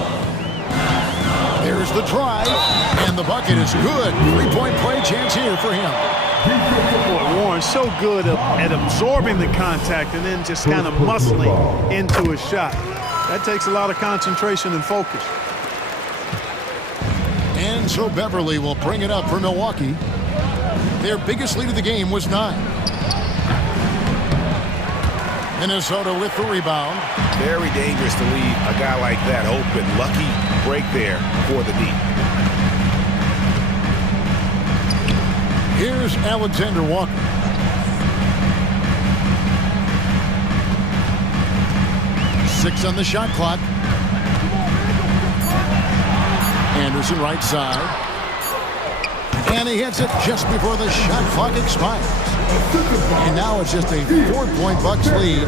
There's the drive, and the bucket is good. 3-point play chance here for him. Warren's so good at absorbing the contact and then just kind of muscling into his shot. That takes a lot of concentration and focus. And so Beverley will bring it up for Milwaukee. Their biggest lead of the game was 9. Minnesota with the rebound. Very dangerous to leave a guy like that open. Lucky break there for the D. Here's Alexander Walker. Six on the shot clock. Anderson right side. And he hits it just before the shot clock expires. And now it's just a 4-point Bucks lead.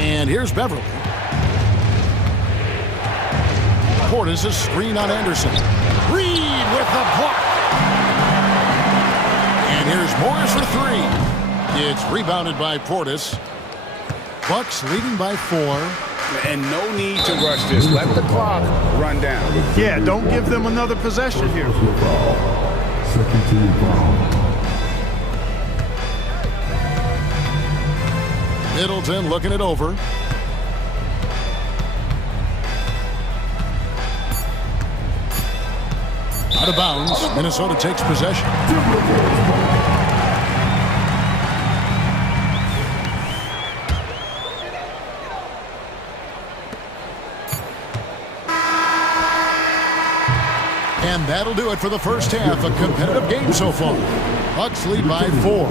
And here's Beverley. Portis a screen on Anderson. Reed with the block. And here's Morris for 3. It's rebounded by Portis. Bucks leading by 4. And no need to rush this. Let the clock run down. Yeah, don't give them another possession here. Second team foul. Middleton looking it over. Out of bounds. Minnesota takes possession. And that'll do it for the first half. A competitive game so far. Bucks lead by 4.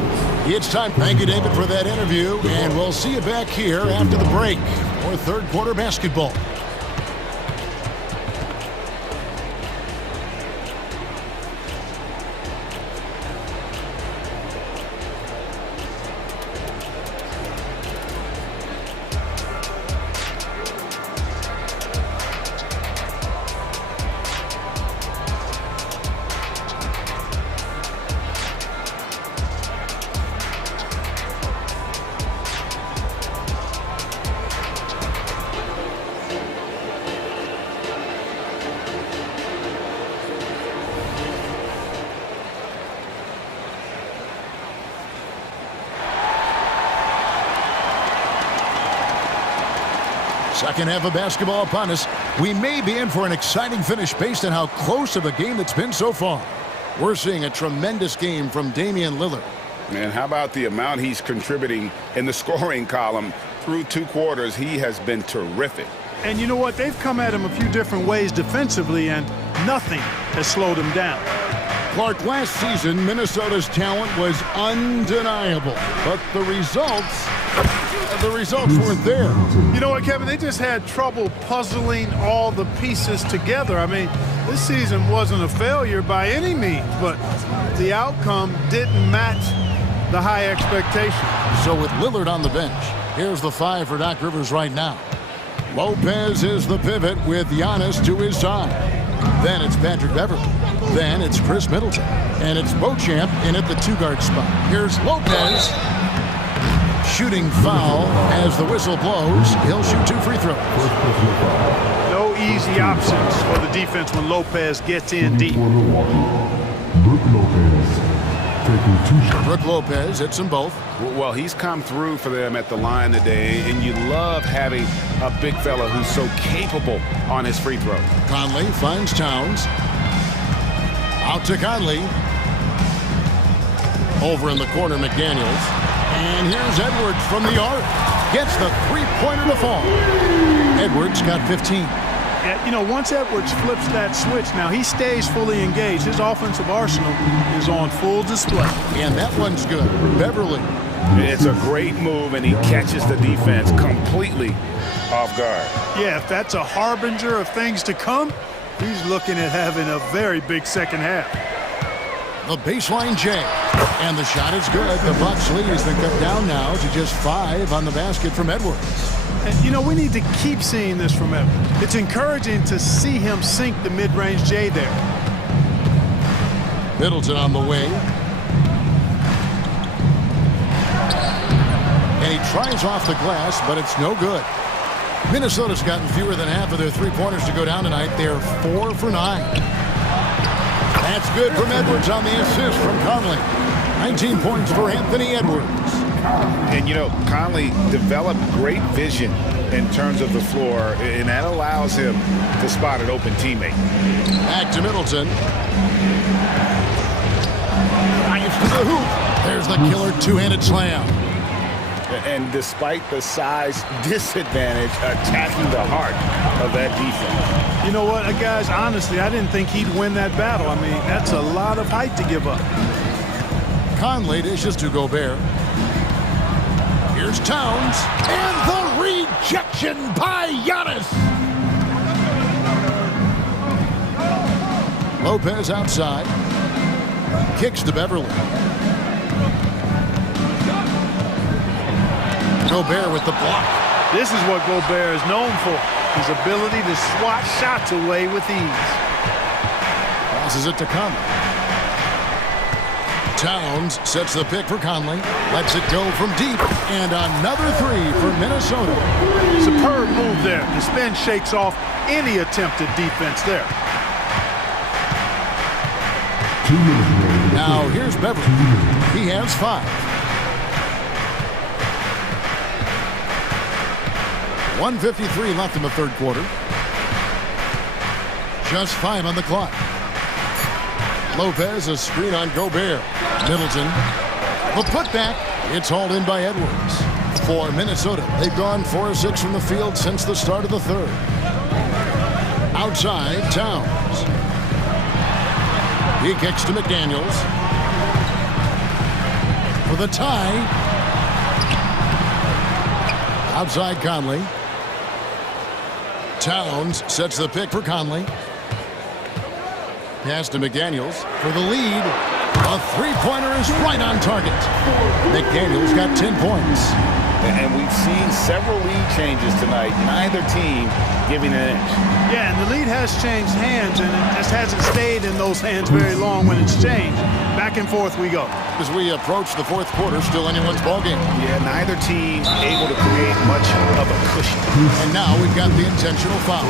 It's time. Thank you, David, for that interview. And we'll see you back here after the break for third quarter basketball. Second half of basketball upon us. We may be in for an exciting finish based on how close of a game it's been so far. We're seeing a tremendous game from Damian Lillard. Man, how about the amount he's contributing in the scoring column through 2 quarters, he has been terrific. And you know what? They've come at him a few different ways defensively, and nothing has slowed him down. Clark, last season, Minnesota's talent was undeniable, but the results weren't there. You know what, Kevin? They just had trouble puzzling all the pieces together. I mean, this season wasn't a failure by any means, but the outcome didn't match the high expectation. So with Lillard on the bench, here's the 5 for Doc Rivers right now. Lopez is the pivot with Giannis to his side. Then it's Patrick Beverley. Then it's Chris Middleton. And it's Beauchamp in at the 2-guard spot. Here's Lopez. Shooting foul as the whistle blows. He'll shoot 2 free throws. No easy options for the defense when Lopez gets in deep. Brook Lopez hits them both. Well, he's come through for them at the line today, and you love having a big fella who's so capable on his free throw. Conley finds Towns. Out to Conley. Over in the corner, McDaniels. And here's Edwards from the arc. Gets the 3-pointer to fall. Edwards got 15. Yeah, you know, once Edwards flips that switch, now he stays fully engaged. His offensive arsenal is on full display. And that one's good. Beverley. It's a great move, and he catches the defense completely off guard. Yeah, if that's a harbinger of things to come, he's looking at having a very big second half. The baseline J. And the shot is good. The Bucks lead has been cut down now to just 5 on the basket from Edwards. And, you know, we need to keep seeing this from Edwards. It's encouraging to see him sink the mid-range J there. Middleton on the wing. And he tries off the glass, but it's no good. Minnesota's gotten fewer than half of their 3-pointers to go down tonight. They're 4 for 9. That's good from Edwards on the assist from Conley. 19 points for Anthony Edwards. And, you know, Conley developed great vision in terms of the floor, and that allows him to spot an open teammate. Back to Middleton. Drives to the hoop. There's the killer 2-handed slam. And despite the size disadvantage, attacking the heart of that defense. You know what, guys, honestly, I didn't think he'd win that battle. I mean, that's a lot of height to give up. Conley dishes to Gobert. Here's Towns. And the rejection by Giannis. Lopez outside. Kicks to Beverley. Gobert with the block. This is what Gobert is known for. His ability to swat shots away with ease. Passes it to Conley. Towns sets the pick for Conley. Lets it go from deep. And another 3 for Minnesota. Superb move there. The spin shakes off any attempted defense there. Now here's Beverley. He has 5. 1:53 left in the 3rd quarter. Just 5 on the clock. Lopez, a screen on Gobert. Middleton. The putback. It's hauled in by Edwards. For Minnesota, they've gone 4 of 6 from the field since the start of the 3rd. Outside, Towns. He kicks to McDaniels. For the tie. Outside Conley. Towns sets the pick for Conley. Pass to McDaniels for the lead. A 3-pointer is right on target. McDaniels got 10 points. And we've seen several lead changes tonight. Neither team giving an inch. Yeah, and the lead has changed hands, and it just hasn't stayed in those hands very long when it's changed. Back and forth we go. As we approach the 4th quarter, still anyone's ballgame. Yeah, neither team able to create much of a cushion. And now we've got the intentional foul.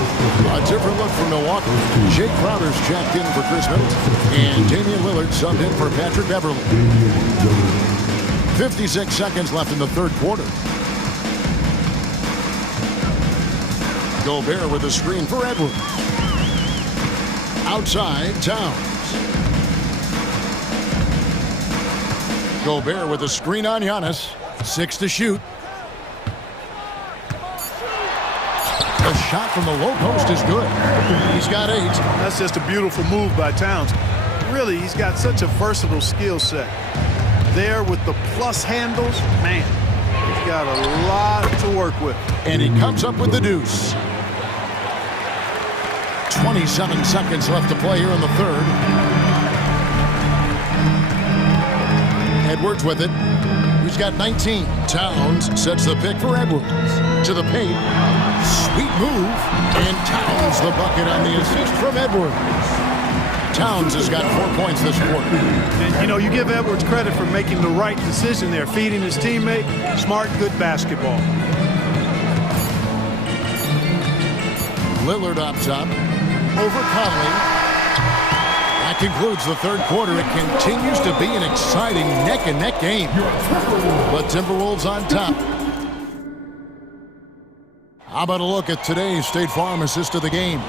A different look from Milwaukee. Jake Crowder's checked in for Chris Middleton. And Damian Lillard subbed in for Patrick Beverley. 56 seconds left in the 3rd quarter. Gobert with a screen for Edwards. Outside, Towns. Gobert with a screen on Giannis. 6 to shoot. The shot from the low post is good. He's got 8. That's just a beautiful move by Towns. Really, he's got such a versatile skill set. There with the plus handles, man, he's got a lot to work with. And he comes up with the deuce. 27 seconds left to play here in the third. Edwards with it. He's got 19. Towns sets the pick for Edwards. To the paint. Sweet move. And Towns the bucket on the assist from Edwards. Towns has got 4 points this quarter. And, you know, you give Edwards credit for making the right decision there, feeding his teammate. Smart, good basketball. Lillard up top. Over Conley. That concludes the third quarter. It continues to be an exciting neck-and-neck game. But Timberwolves on top. How about a look at today's State Farm assist of the game?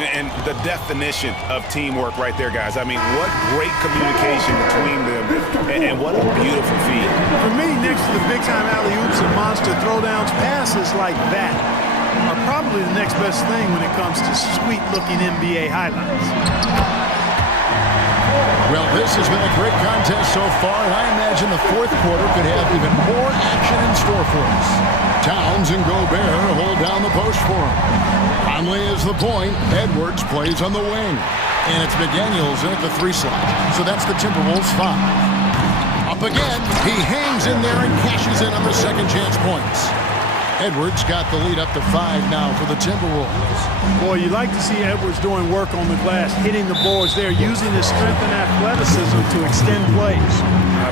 And the definition of teamwork right there, guys. I mean, what great communication between them, and what a beautiful feed. For me, next to the big-time alley-oops and monster throwdowns, passes like that are probably the next best thing when it comes to sweet-looking NBA highlights. Well, this has been a great contest so far, and I imagine the fourth quarter could have even more action in store for us. Towns and Gobert hold down the post for him. Conley is the point. Edwards plays on the wing. And it's McDaniels in at the 3 slot. So that's the Timberwolves 5. Up again. He hangs in there and cashes in on the second chance points. Edwards got the lead up to 5 now for the Timberwolves. Boy, you like to see Edwards doing work on the glass, hitting the boards there, using his strength and athleticism to extend plays.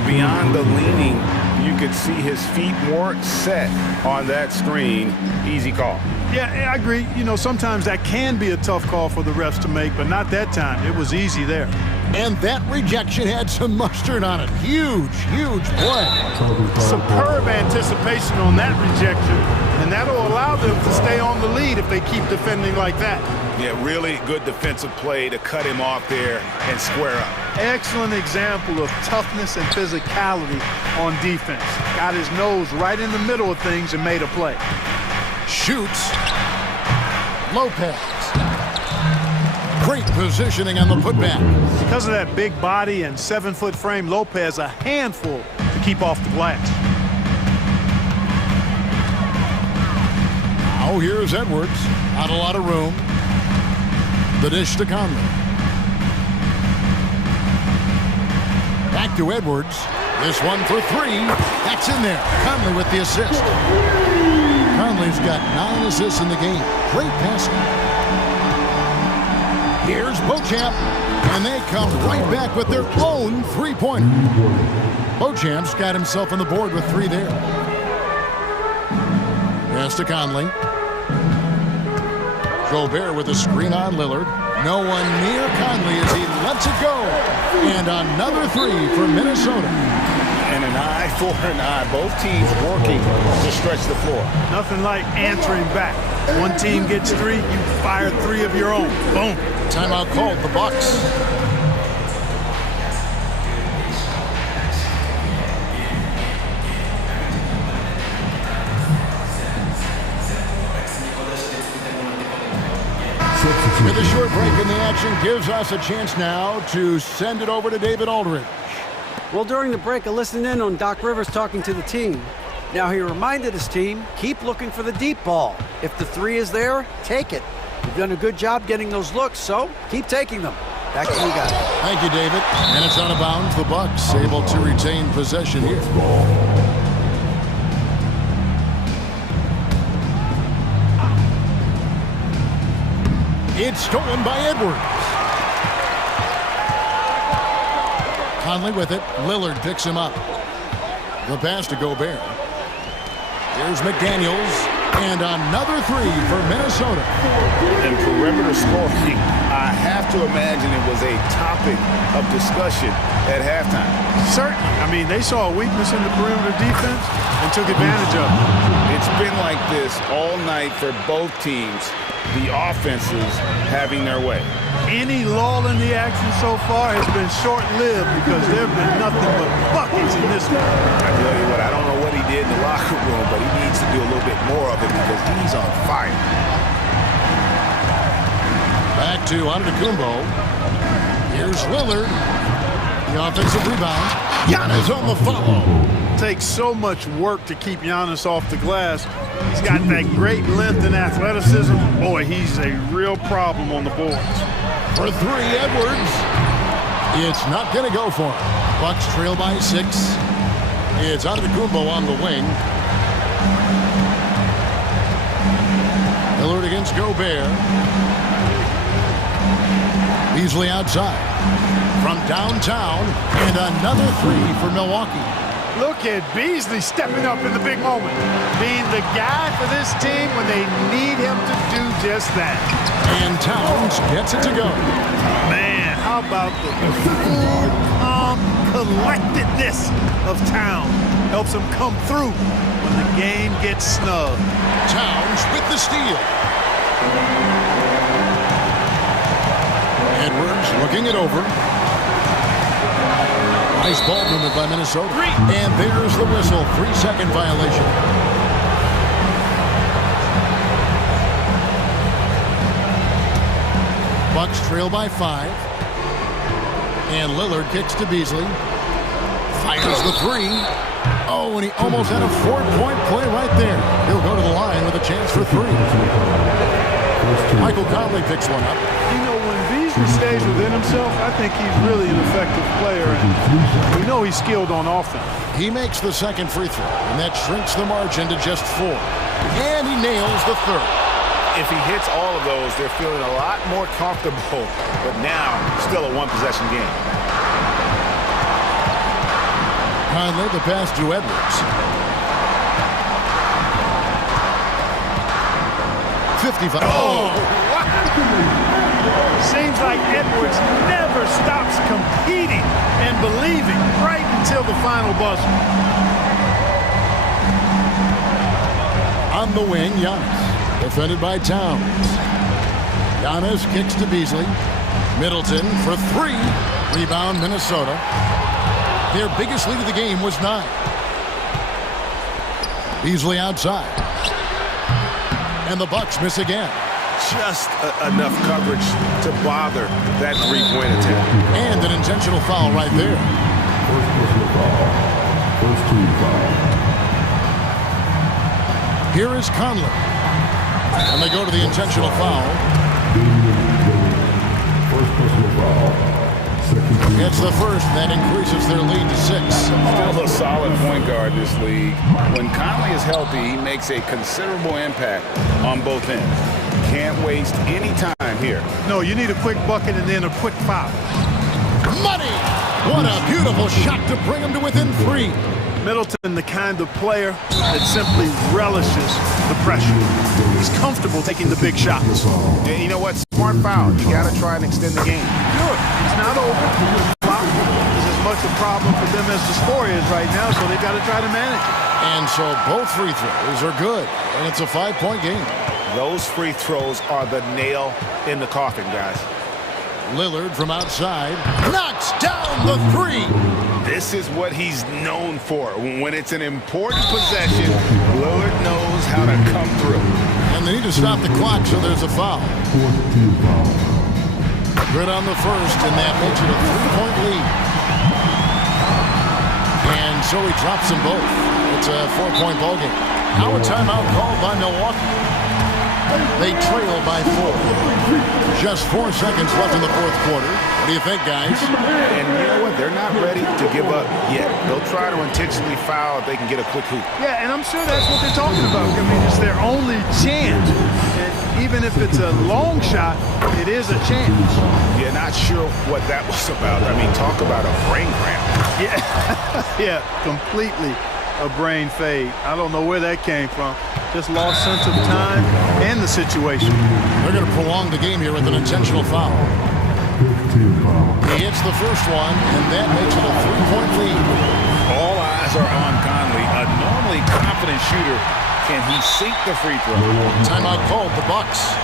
Beyond the leaning, you could see his feet more set on that screen. Easy call. Yeah, I agree. You know, sometimes that can be a tough call for the refs to make, but not that time. It was easy there. And that rejection had some mustard on it. Huge, huge play. Superb anticipation on that rejection, and that'll allow them to stay on the lead if they keep defending like that. Yeah, really good defensive play to cut him off there and square up. Excellent example of toughness and physicality on defense. Got his nose right in the middle of things and made a play. Shoots. Lopez. Great positioning on the putback. Because of that big body and 7-foot frame, Lopez a handful to keep off the glass. Now here's Edwards. Not a lot of room. The dish to Conley. Back to Edwards. This one for 3. That's in there. Conley with the assist. Conley's got 9 assists in the game. Great passing. Here's Beauchamp. And they come right back with their own 3-pointer. Beauchamp's got himself on the board with 3 there. Pass to Conley. Gobert with a screen on Lillard. No one near Conley as he lets it go. And another 3 for Minnesota. And an eye for an eye. Both teams working to stretch the floor. Nothing like answering back. One team gets 3, you fire 3 of your own. Boom. Timeout called, the Bucks. With a short break in the action gives us a chance now to send it over to David Aldridge. Well, during the break, I listened in on Doc Rivers talking to the team. Now, he reminded his team, keep looking for the deep ball. If the 3 is there, take it. You've done a good job getting those looks, so keep taking them. Back to you guys. Thank you, David. And it's out of bounds. The Bucks able to retain possession here. It's stolen by Edwards. Conley with it. Lillard picks him up. The pass to Gobert. Here's McDaniels. And another 3 for Minnesota. And perimeter scoring, I have to imagine it was a topic of discussion at halftime. Certainly. I mean, they saw a weakness in the perimeter defense and took advantage of it. It's been like this all night for both teams. The offenses having their way. Any lull in the action so far has been short-lived because there have been nothing but buckets in this one. I tell you what, I don't know what he did in the locker room, but he needs to do a little bit more of it because he's on fire. Back to Antetokounmpo. Here's Lillard. The offensive rebound. Giannis on the follow. Takes so much work to keep Giannis off the glass. He's got that great length and athleticism. Boy, he's a real problem on the boards. For three, Edwards. It's not going to go for him. Bucks trail by 6. It's Antetokounmpo on the wing. Lillard against Gobert. Beasley outside. From downtown, and another three for Milwaukee. Look at Beasley stepping up in the big moment. Being the guy for this team when they need him to do just that. And Towns gets it to go. Man, how about the cool, calm collectedness of Towns. Helps him come through when the game gets snug. Towns with the steal. Edwards looking it over. Nice ball movement by Minnesota. And there's the whistle. 3-second violation. Bucks trail by 5. And Lillard kicks to Beasley. Fires the 3. Oh, and he almost had a 4-point play right there. He'll go to the line with a chance for 3. Michael Conley picks one up. You know, when Beasley stays within himself, I think he's really an effective player. And we know he's skilled on offense. He makes the second free throw, and that shrinks the margin to just 4. And he nails the third. If he hits all of those, they're feeling a lot more comfortable. But now, still a one-possession game. Conley, the pass to Edwards. 55. Oh, wow. Seems like Edwards never stops competing and believing right until the final buzzer. On the wing, Giannis. Defended by Towns. Giannis kicks to Beasley. Middleton for 3. Rebound, Minnesota. Their biggest lead of the game was 9. Beasley outside. And the Bucks miss again. Just enough coverage to bother that three-point attempt. And an intentional foul right there. First personal foul. First team foul. Here is Conley. And they go to the intentional foul. First personal foul. It's the first, and that increases their lead to 6. Still a solid point guard this league. When Conley is healthy, he makes a considerable impact on both ends. Can't waste any time here. No, you need a quick bucket and then a quick foul. Money! What a beautiful shot to bring him to within 3. Middleton, the kind of player that simply relishes the pressure. He's comfortable taking the big shots. And you know what? Smart foul. You got to try and extend the game. Sure, it's not over. Clock is as much a problem for them as the score is right now, so they've got to try to manage it. And so both free throws are good, and it's a 5-point game. Those free throws are the nail in the coffin, guys. Lillard from outside knocks down the 3. This is what he's known for. When it's an important possession, Lillard knows how to come through. And they need to stop the clock, so there's a foul. Good on the first, and that makes it a 3-point lead. And so he drops them both. It's a 4-point ball game. Now a timeout called by Milwaukee. They trail by 4. Just 4 seconds left in the fourth quarter. What do you think, guys? And you know what? They're not ready to give up yet. They'll try to intentionally foul if they can get a quick hoop. Yeah, and I'm sure that's what they're talking about. I mean, it's their only chance. And even if it's a long shot, it is a chance. Yeah, not sure what that was about. I mean, talk about a brain cramp. Yeah, yeah, completely a brain fade. I don't know where that came from. Just lost sense of time and the situation. They're going to prolong the game here with an intentional foul. He hits the first one, and that makes it a 3-point lead. three-point shooter. Can he sink the free throw? Timeout called the Bucks.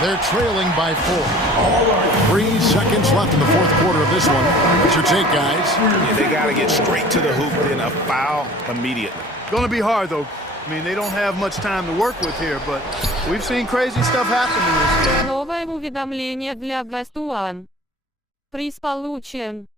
They're trailing by 4. 3 seconds left in the fourth quarter of this one. What's your take, guys? Yeah, they got to get straight to the hoop, then a foul immediately. Going to be hard, though. I mean, they don't have much time to work with here, but we've seen crazy stuff happen in this game. Новое уведомление для Best One. Приз получен.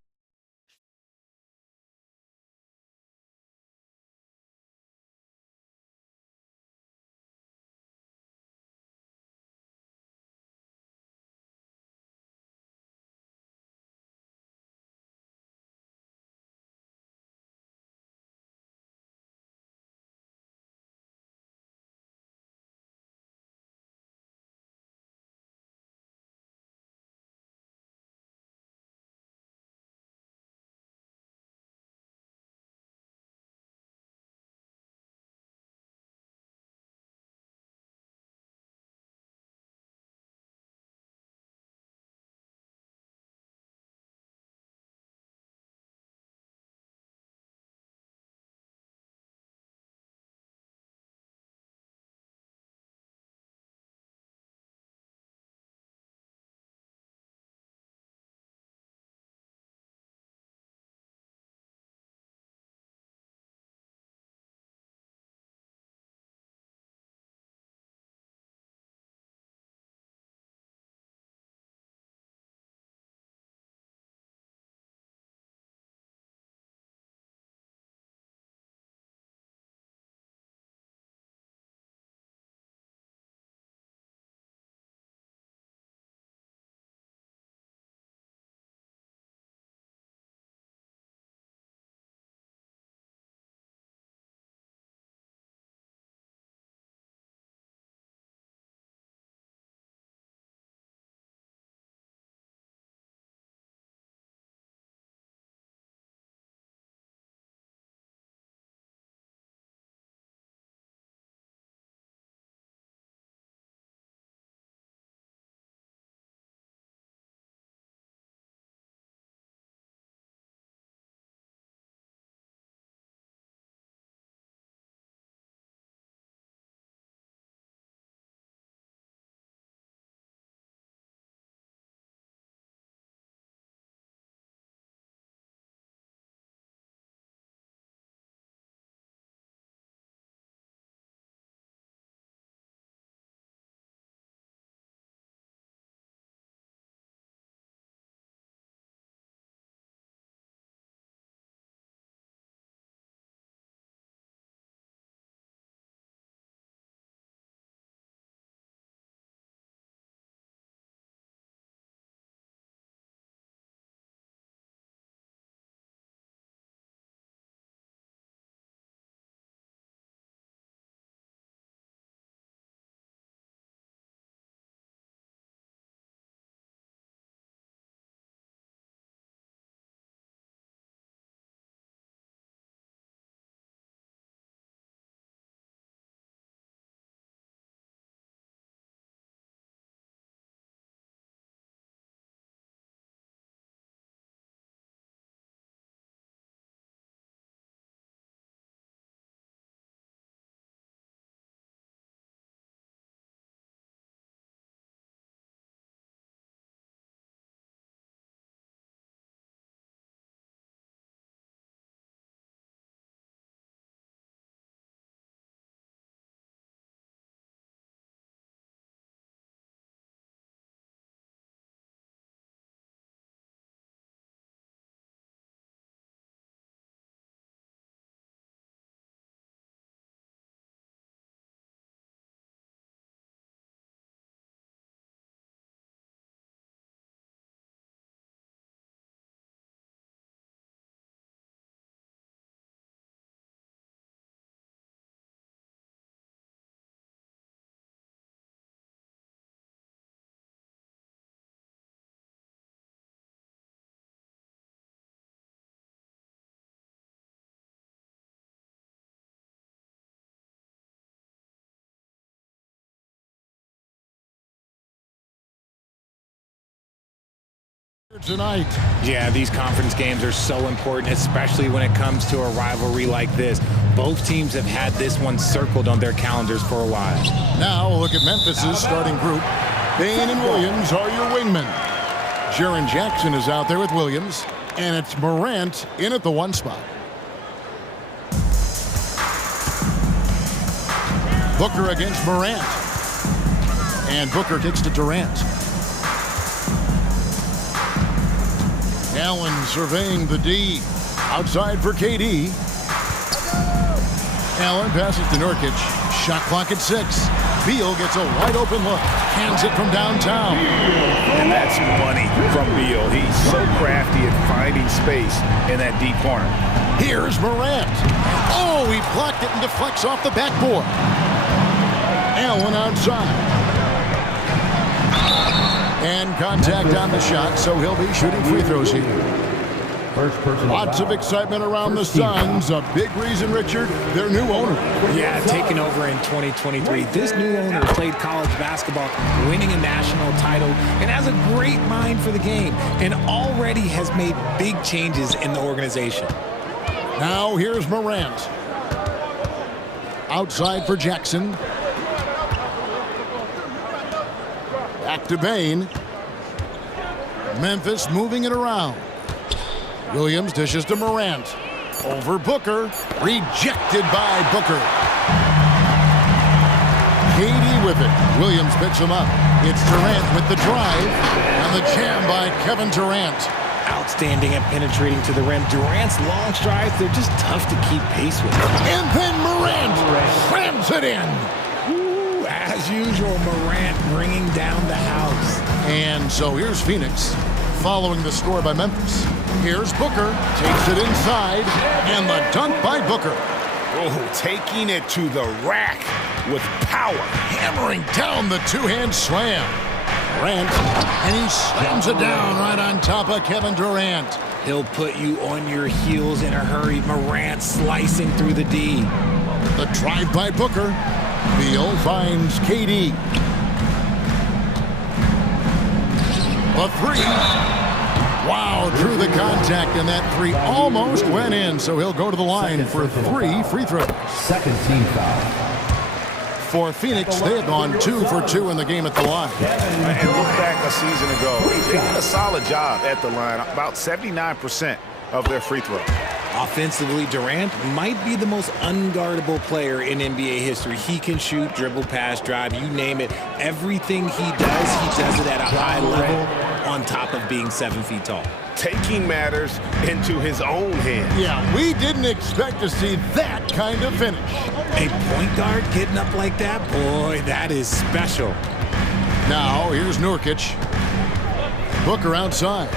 Tonight. Yeah, these conference games are so important, especially when it comes to a rivalry like this. Both teams have had this one circled on their calendars for a while. Now look at Memphis's starting group. Bain and Williams are your wingmen. Jaren Jackson is out there with Williams, and it's Morant in at the 1 spot. Booker against Morant. And Booker kicks to Durant. Allen surveying the D. Outside for KD. Allen passes to Nurkic. Shot clock at 6. Beal gets a wide open look. Hands it from downtown. And that's money from Beal. He's so crafty at finding space in that deep corner. Here's Morant. Oh, he blocked it and deflects off the backboard. Allen outside. And contact on the shot, so he'll be shooting free throws here. Lots of excitement around the Suns. A big reason, Richard, their new owner. Yeah, taking over in 2023. This new owner played college basketball, winning a national title, and has a great mind for the game, and already has made big changes in the organization. Now here's Morant. Outside for Jackson. Back to Bain. Memphis moving it around. Williams dishes to Morant. Over Booker. Rejected by Booker. KD with it. Williams picks him up. It's Durant with the drive. And the jam by Kevin Durant. Outstanding at penetrating to the rim. Durant's long strides, they're just tough to keep pace with. And then Morant slams it in. As usual, Morant bringing down the house. And so here's Phoenix following the score by Memphis. Here's Booker, takes it inside, and the dunk by Booker. Oh, taking it to the rack with power. Hammering down the two-hand slam. Durant, and he slams it down right on top of Kevin Durant. He'll put you on your heels in a hurry. Morant slicing through the D. The drive by Booker. Beal finds KD. The 3. Wow, drew the contact, and that 3 almost went in, so he'll go to the line for 3 free throws. Second team foul. For Phoenix, they have gone 2 for 2 in the game at the line. And look back a season ago, they did a solid job at the line, about 79% of their free throws. Offensively, Durant might be the most unguardable player in NBA history. He can shoot, dribble, pass, drive, you name it. Everything he does it at a high level on top of being 7 feet tall. Taking matters into his own hands. Yeah, we didn't expect to see that kind of finish. A point guard getting up like that, boy, that is special. Now, here's Nurkic. Booker outside.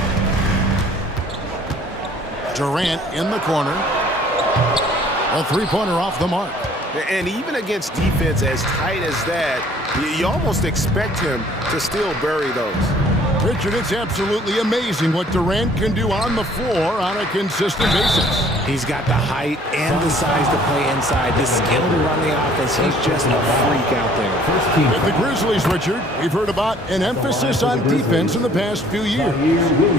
Durant in the corner. A three-pointer off the mark. And even against defense as tight as that, you almost expect him to still bury those. Richard, it's absolutely amazing what Durant can do on the floor on a consistent basis. He's got the height and the size to play inside, the skill to run the offense. He's just a freak out there. With the Grizzlies, Richard, we've heard about an emphasis on defense in the past few years.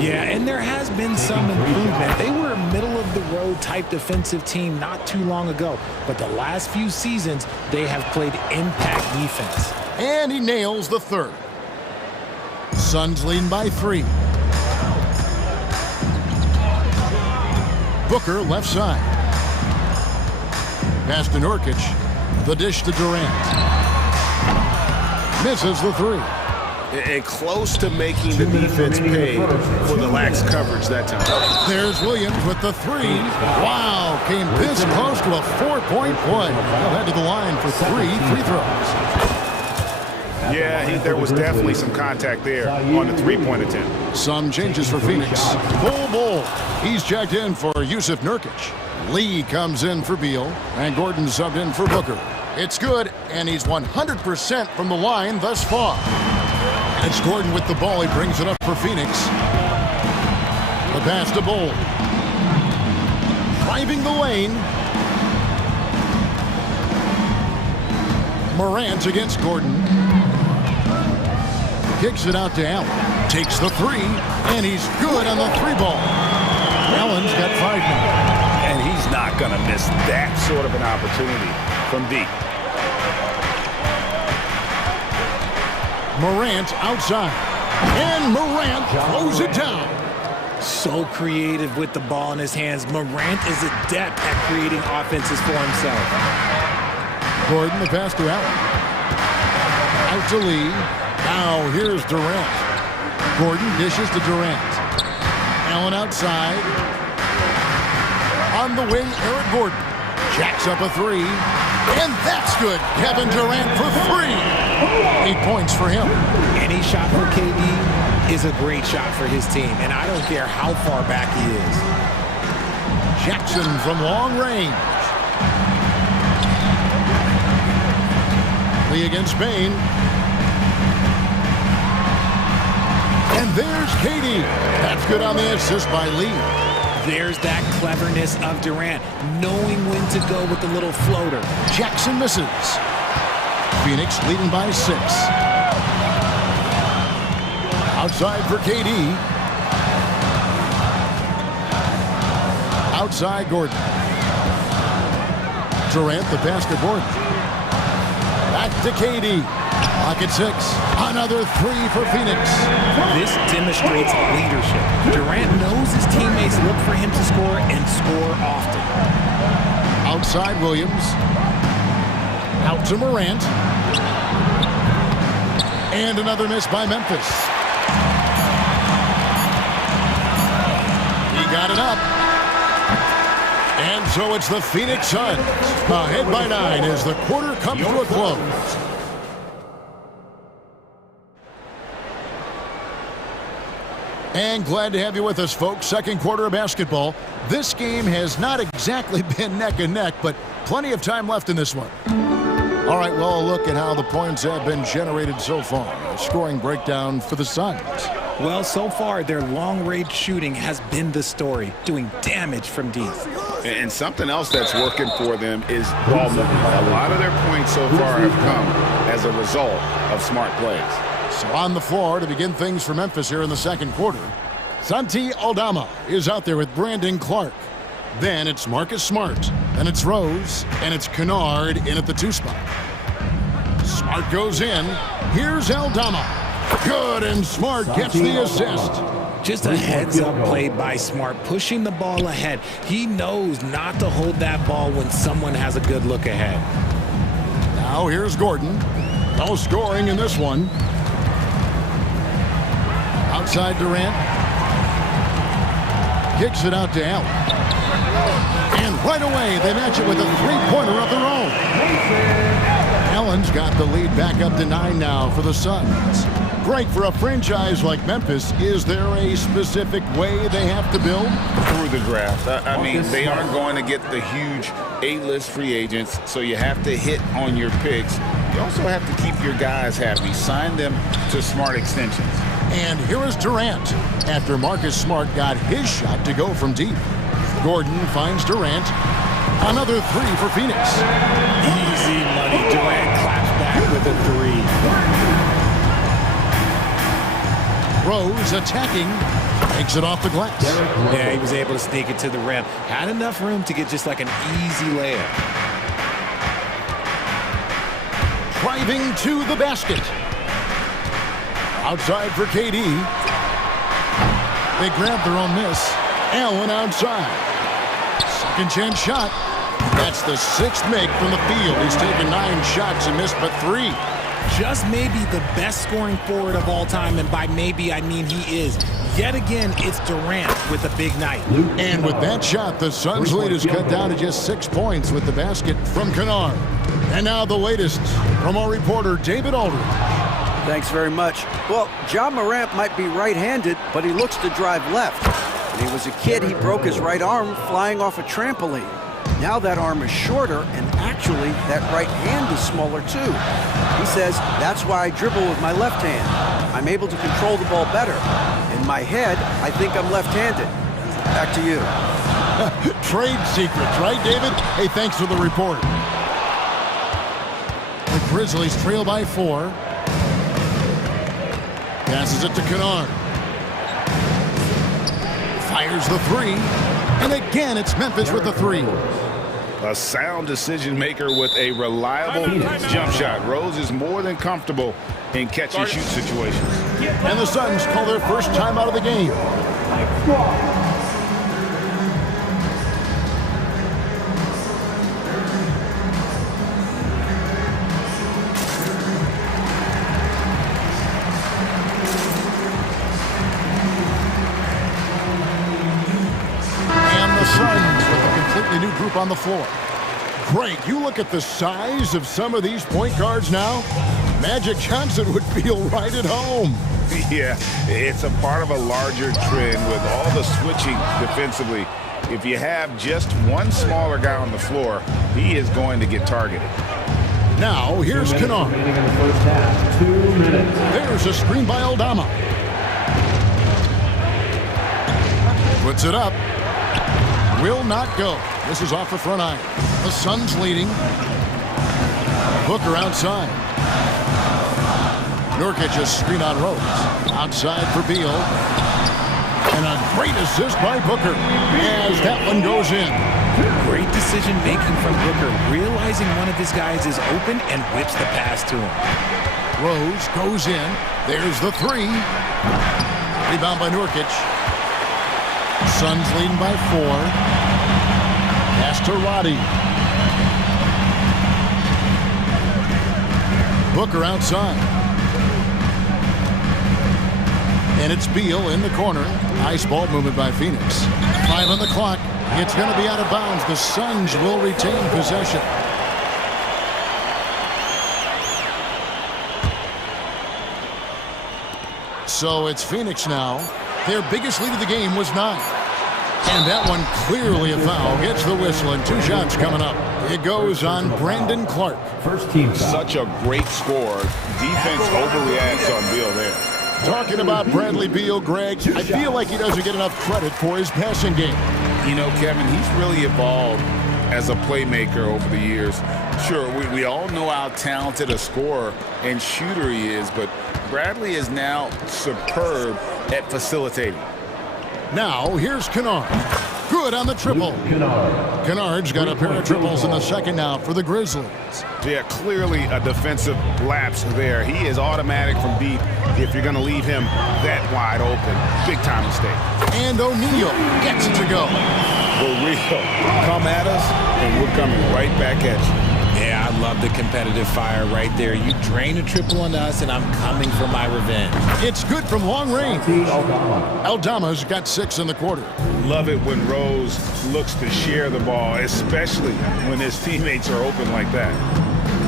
Yeah, and there has been some improvement. They were a middle-of-the-road type defensive team not too long ago, but the last few seasons, they have played impact defense. And he nails the third. Suns leading by 3. Booker left side. Pass to Nurkic. The dish to Durant. Misses the 3. And close to making the defense pay for the lax coverage that time. There's Williams with the 3. Wow, came this close to a 4-point play. He'll head to the line for 3 free throws. Yeah, there was definitely some contact there on the three-point attempt. Some changes for Phoenix. Bull. He's checked in for Yusuf Nurkic. Lee comes in for Beal, and Gordon subbed in for Booker. It's good, and he's 100% from the line thus far. It's Gordon with the ball. He brings it up for Phoenix. The pass to Bull. Driving the lane. Morant against Gordon. Kicks it out to Allen. Takes the three, and he's good on the three ball. Allen's got 5 now. And he's not going to miss that sort of an opportunity from deep. Morant outside. And Morant throws it down. So creative with the ball in his hands. Morant is adept at creating offenses for himself. Gordon, the pass to Allen. Out to Lee. Now here's Durant. Gordon dishes to Durant. Allen outside. On the wing, Eric Gordon. Jacks up a three. And that's good. Kevin Durant for 3. 8 points for him. Any shot for KD is a great shot for his team, and I don't care how far back he is. Jackson from long range. Lee against Bain. And there's KD. That's good on the assist by Lee. There's that cleverness of Durant, knowing when to go with the little floater. Jackson misses. Phoenix leading by 6. Outside for KD. Outside Gordon. Durant, the pass to Gordon. Back to KD. Pocket 6. Another 3 for Phoenix. This demonstrates leadership. Durant knows his teammates look for him to score and score often. Outside Williams. Out to Morant. And another miss by Memphis. He got it up. And so it's the Phoenix Suns ahead by 9 as the quarter comes to a close. And glad to have you with us, folks. Second quarter of basketball. This game has not exactly been neck and neck, but plenty of time left in this one. All right, well, a look at how the points have been generated so far. A scoring breakdown for the Suns. Well, so far, their long-range shooting has been the story, doing damage from deep. And something else that's working for them is ball movement. A lot of their points so far have come as a result of smart plays. So on the floor to begin things for Memphis here in the second quarter, Santi Aldama is out there with Brandon Clark. Then it's Marcus Smart. Then it's Rose. And it's Kennard in at the 2 spot. Smart goes in. Here's Aldama. Good, and Smart gets the assist. Just a heads-up play by Smart, pushing the ball ahead. He knows not to hold that ball when someone has a good look ahead. Now here's Gordon. No scoring in this one. Outside Durant. Kicks it out to Allen. And right away, they match it with a three-pointer of their own. Allen's got the lead back up to 9 now for the Suns. Greg, for a franchise like Memphis, is there a specific way they have to build? Through the draft. I mean, they aren't going to get the huge A-list free agents, so you have to hit on your picks. You also have to keep your guys happy. Sign them to smart extensions. And here is Durant after Marcus Smart got his shot to go from deep. Gordon finds Durant. Another 3 for Phoenix. Easy money. Durant claps back with a 3. Rose attacking. Takes it off the glass. Yeah, he was able to sneak it to the rim. Had enough room to get just like an easy layup. Driving to the basket. Outside for KD. They grab their own miss. Allen outside. Second chance shot. That's the 6th make from the field. He's taken 9 shots and missed but 3. Just maybe the best scoring forward of all time, and by maybe I mean he is. Yet again, it's Durant with a big night. And with that shot, the Suns' lead is cut down to just 6 points with the basket from Kennard. And now the latest from our reporter, David Aldridge. Thanks very much. Well, Ja Morant might be right-handed, but he looks to drive left. When he was a kid, he broke his right arm flying off a trampoline. Now that arm is shorter, and actually, that right hand is smaller too. He says, that's why I dribble with my left hand. I'm able to control the ball better. In my head, I think I'm left-handed. Back to you. Trade secrets, right, David? Hey, thanks for the report. The Grizzlies trail by 4. Passes it to Kennard. Fires the three. And again, it's Memphis with the three. A sound decision maker with a reliable jump shot. Rose is more than comfortable in catch-and-shoot situations. And the Suns call their first time out of the game. New group on the floor. Greg, you look at the size of some of these point guards now. Magic Johnson would feel right at home. Yeah, it's a part of a larger trend with all the switching defensively. If you have just one smaller guy on the floor, he is going to get targeted. Now, here's Kennard. There's a screen by Aldama. Puts it up. Will not go. This is off the front iron. The Suns leading. Booker outside. Nurkic just screen on Rose. Outside for Beal. And a great assist by Booker as that one goes in. Great decision making from Booker, realizing one of his guys is open and whips the pass to him. Rose goes in. There's the three. Rebound by Nurkic. Suns leading by 4. Pass to Roddy. Booker outside. And it's Beal in the corner. Nice ball movement by Phoenix. 5 on the clock. It's going to be out of bounds. The Suns will retain possession. So it's Phoenix now. Their biggest lead of the game was 9. And that one clearly a foul. Gets the whistle and 2 shots coming up. It goes on Brandon Clark. First team foul. Such a great score. Defense overreacts on Beal there. Talking about Bradley Beal, Greg, I feel like he doesn't get enough credit for his passing game. You know, Kevin, he's really evolved as a playmaker over the years. Sure, we all know how talented a scorer and shooter he is, but Bradley is now superb at facilitating. Now, here's Kennard. Good on the triple. Kennard's got a pair of triples in the second now for the Grizzlies. Yeah, clearly a defensive lapse there. He is automatic from deep if you're going to leave him that wide open. Big time mistake. And O'Neal gets it to go. For real. Come at us, and we're coming right back at you. Yeah, I love the competitive fire right there. You drain a triple on us, and I'm coming for my revenge. It's good from long range. Aldama's got 6 in the quarter. Love it when Rose looks to share the ball, especially when his teammates are open like that.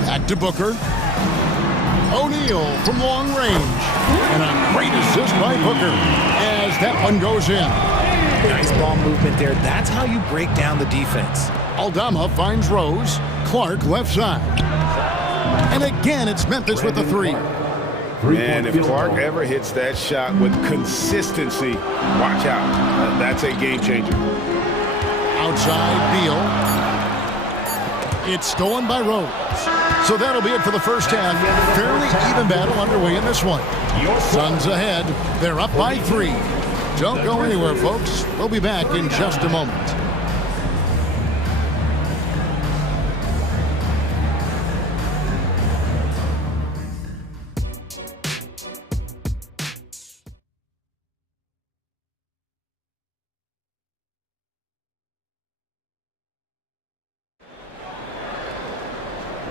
Back to Booker. O'Neal from long range. And a great assist by Booker as that one goes in. Nice ball movement there. That's how you break down the defense. Aldama finds Rose. Clark left side. And again, it's Memphis with the 3. And if Clark ever hits that shot with consistency, watch out. That's a game changer. Outside, Beal. It's stolen by Rose. So that'll be it for the first half. Fairly even battle underway in this one. Suns ahead. They're up by 3. Don't go anywhere, folks. We'll be back in just a moment.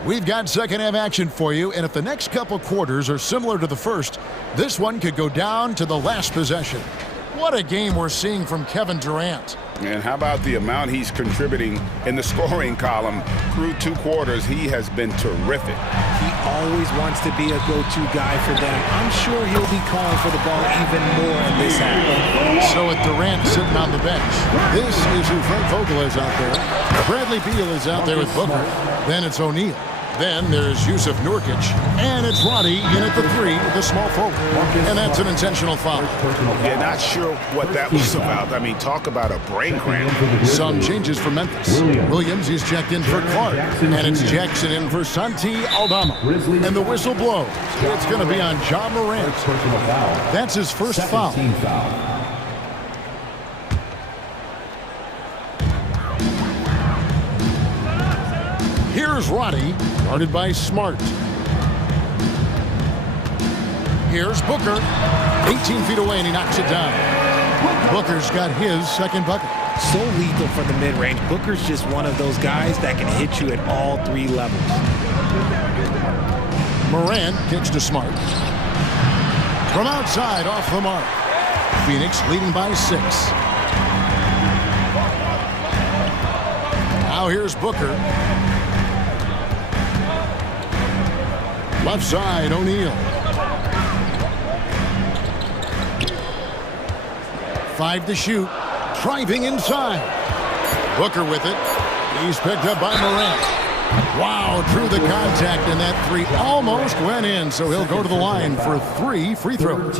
We've got second half action for you, and if the next couple quarters are similar to the first, this one could go down to the last possession. What a game we're seeing from Kevin Durant. And how about the amount he's contributing in the scoring column? Through 2 quarters, he has been terrific. He always wants to be a go-to guy for them. I'm sure he'll be calling for the ball even more in this half. So with Durant sitting on the bench, this is who Frank Vogel is out there. Bradley Beal is out there with Booker. Then it's O'Neal. Then there's Yusuf Nurkic, and it's Roddy in at the 3 with a small forward. And that's an intentional foul. Yeah, not sure what that was about. I mean, talk about a brain cramp. Some changes for Memphis. Williams is checked in for Clark, and it's Jackson in for Santi Aldama. And the whistle blows. It's going to be on Ja Morant. That's his first foul. Here's Roddy, guarded by Smart. Here's Booker, 18 feet away, and he knocks it down. Booker's got his second bucket. So lethal from the mid-range. Booker's just one of those guys that can hit you at all 3 levels. Morant kicks to Smart. From outside, off the mark. Phoenix leading by 6. Now here's Booker. Left side, O'Neal. 5 to shoot. Driving inside. Booker with it. He's picked up by Morant. Wow, drew the contact, and that 3 almost went in, so he'll go to the line for 3 free throws.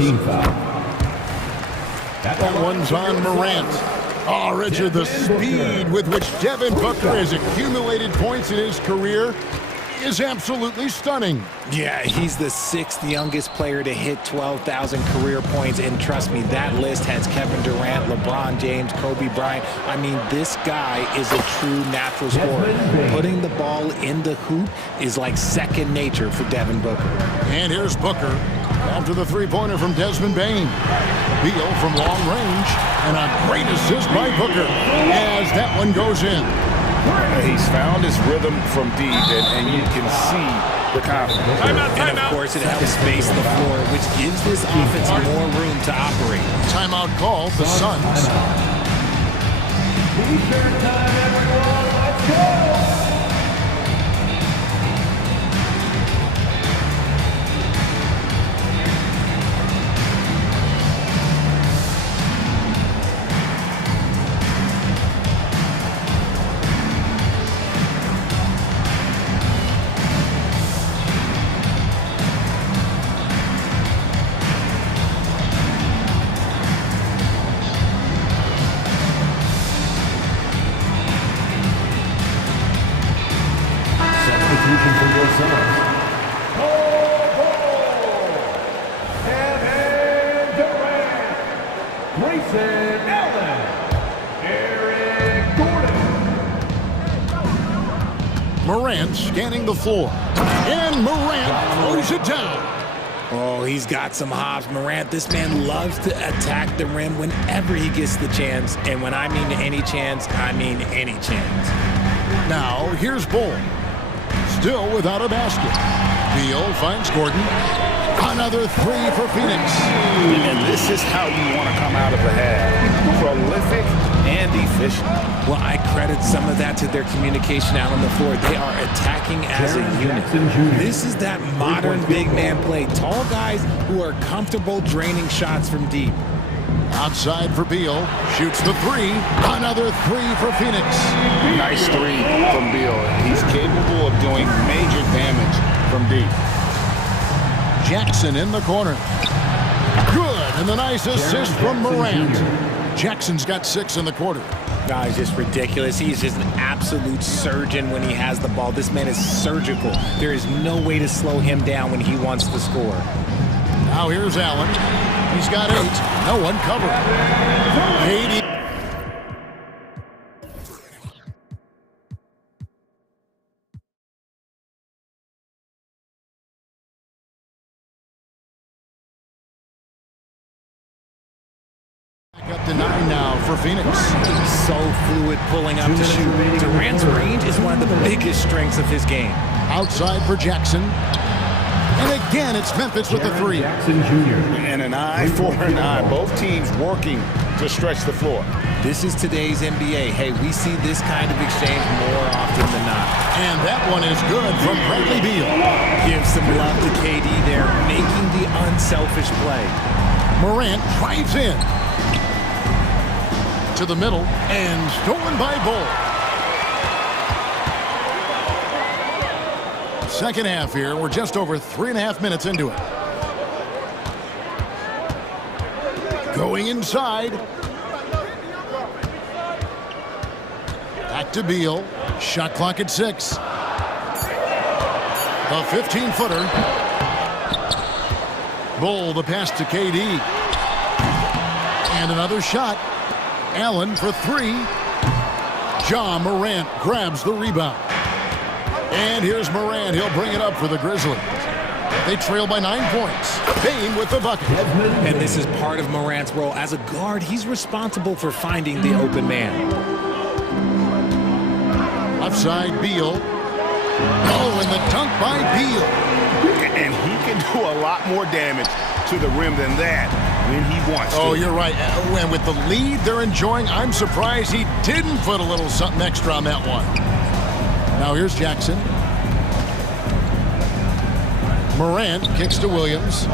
That one's on Morant. Oh, Richard, the speed with which Devin Booker has accumulated points in his career is absolutely stunning. Yeah, he's the 6th youngest player to hit 12,000 career points, and trust me, that list has Kevin Durant, LeBron James, Kobe Bryant. I mean, this guy is a true natural scorer. Putting the ball in the hoop is like second nature for Devin Booker. And here's Booker after the three-pointer from Desmond Bain. Beal from long range, and a great assist by Booker as that one goes in. He's found his rhythm from deep, and you can see the confidence. And of course, it helps space the floor, which gives this offense more room to operate. Timeout call, the Suns. T-shirt time, everyone. Let's go. Morant scanning the floor. And Morant throws it down. Oh, he's got some hops. Morant, this man loves to attack the rim whenever he gets the chance. And when I mean any chance, I mean any chance. Now, here's Bull. Still without a basket. Beal finds Gordon. Another 3 for Phoenix. And this is how you want to come out of the half. Prolific and efficient. Well, I credit some of that to their communication out on the floor. They are attacking as a unit. This is that modern big man play. Tall guys who are comfortable draining shots from deep. Outside for Beal. Shoots the 3. Another 3 for Phoenix. Nice 3 from Beal. He's capable of doing major damage from deep. Jackson in the corner. Good, and the nice assist from Morant. Jackson's got 6 in the quarter. He's just ridiculous. He's just an absolute surgeon when he has the ball. This man is surgical. There is no way to slow him down when he wants to score. Now here's Allen. He's got 8. No one covered. 80. Up to 9 now for Phoenix. So fluid pulling up to shoot. Durant's range is one of the biggest strengths of his game. Outside for Jackson. And again, it's Memphis with the 3. Jackson Jr. And an eye for an eye. Both teams working to stretch the floor. This is today's NBA. Hey, we see this kind of exchange more often than not. And that one is good from Bradley Beal. Give some love to KD there, making the unselfish play. Morant drives in. To the middle, and stolen by Bull. second half here. We're just over 3.5 minutes into it. Going inside. Back to Beal. Shot clock at 6. A 15-footer. Bull the pass to KD. And another shot. Allen for 3. Ja Morant grabs the rebound. And here's Morant. He'll bring it up for the Grizzlies. They trail by 9 points. Payne with the bucket. And this is part of Morant's role. As a guard, he's responsible for finding the open man. Offside, Beal. Oh, and the dunk by Beal. And he can do a lot more damage to the rim than that when he wants to. Oh, you're right. And with the lead they're enjoying, I'm surprised he didn't put a little something extra on that one. Now here's Jackson. Morant kicks to Williams.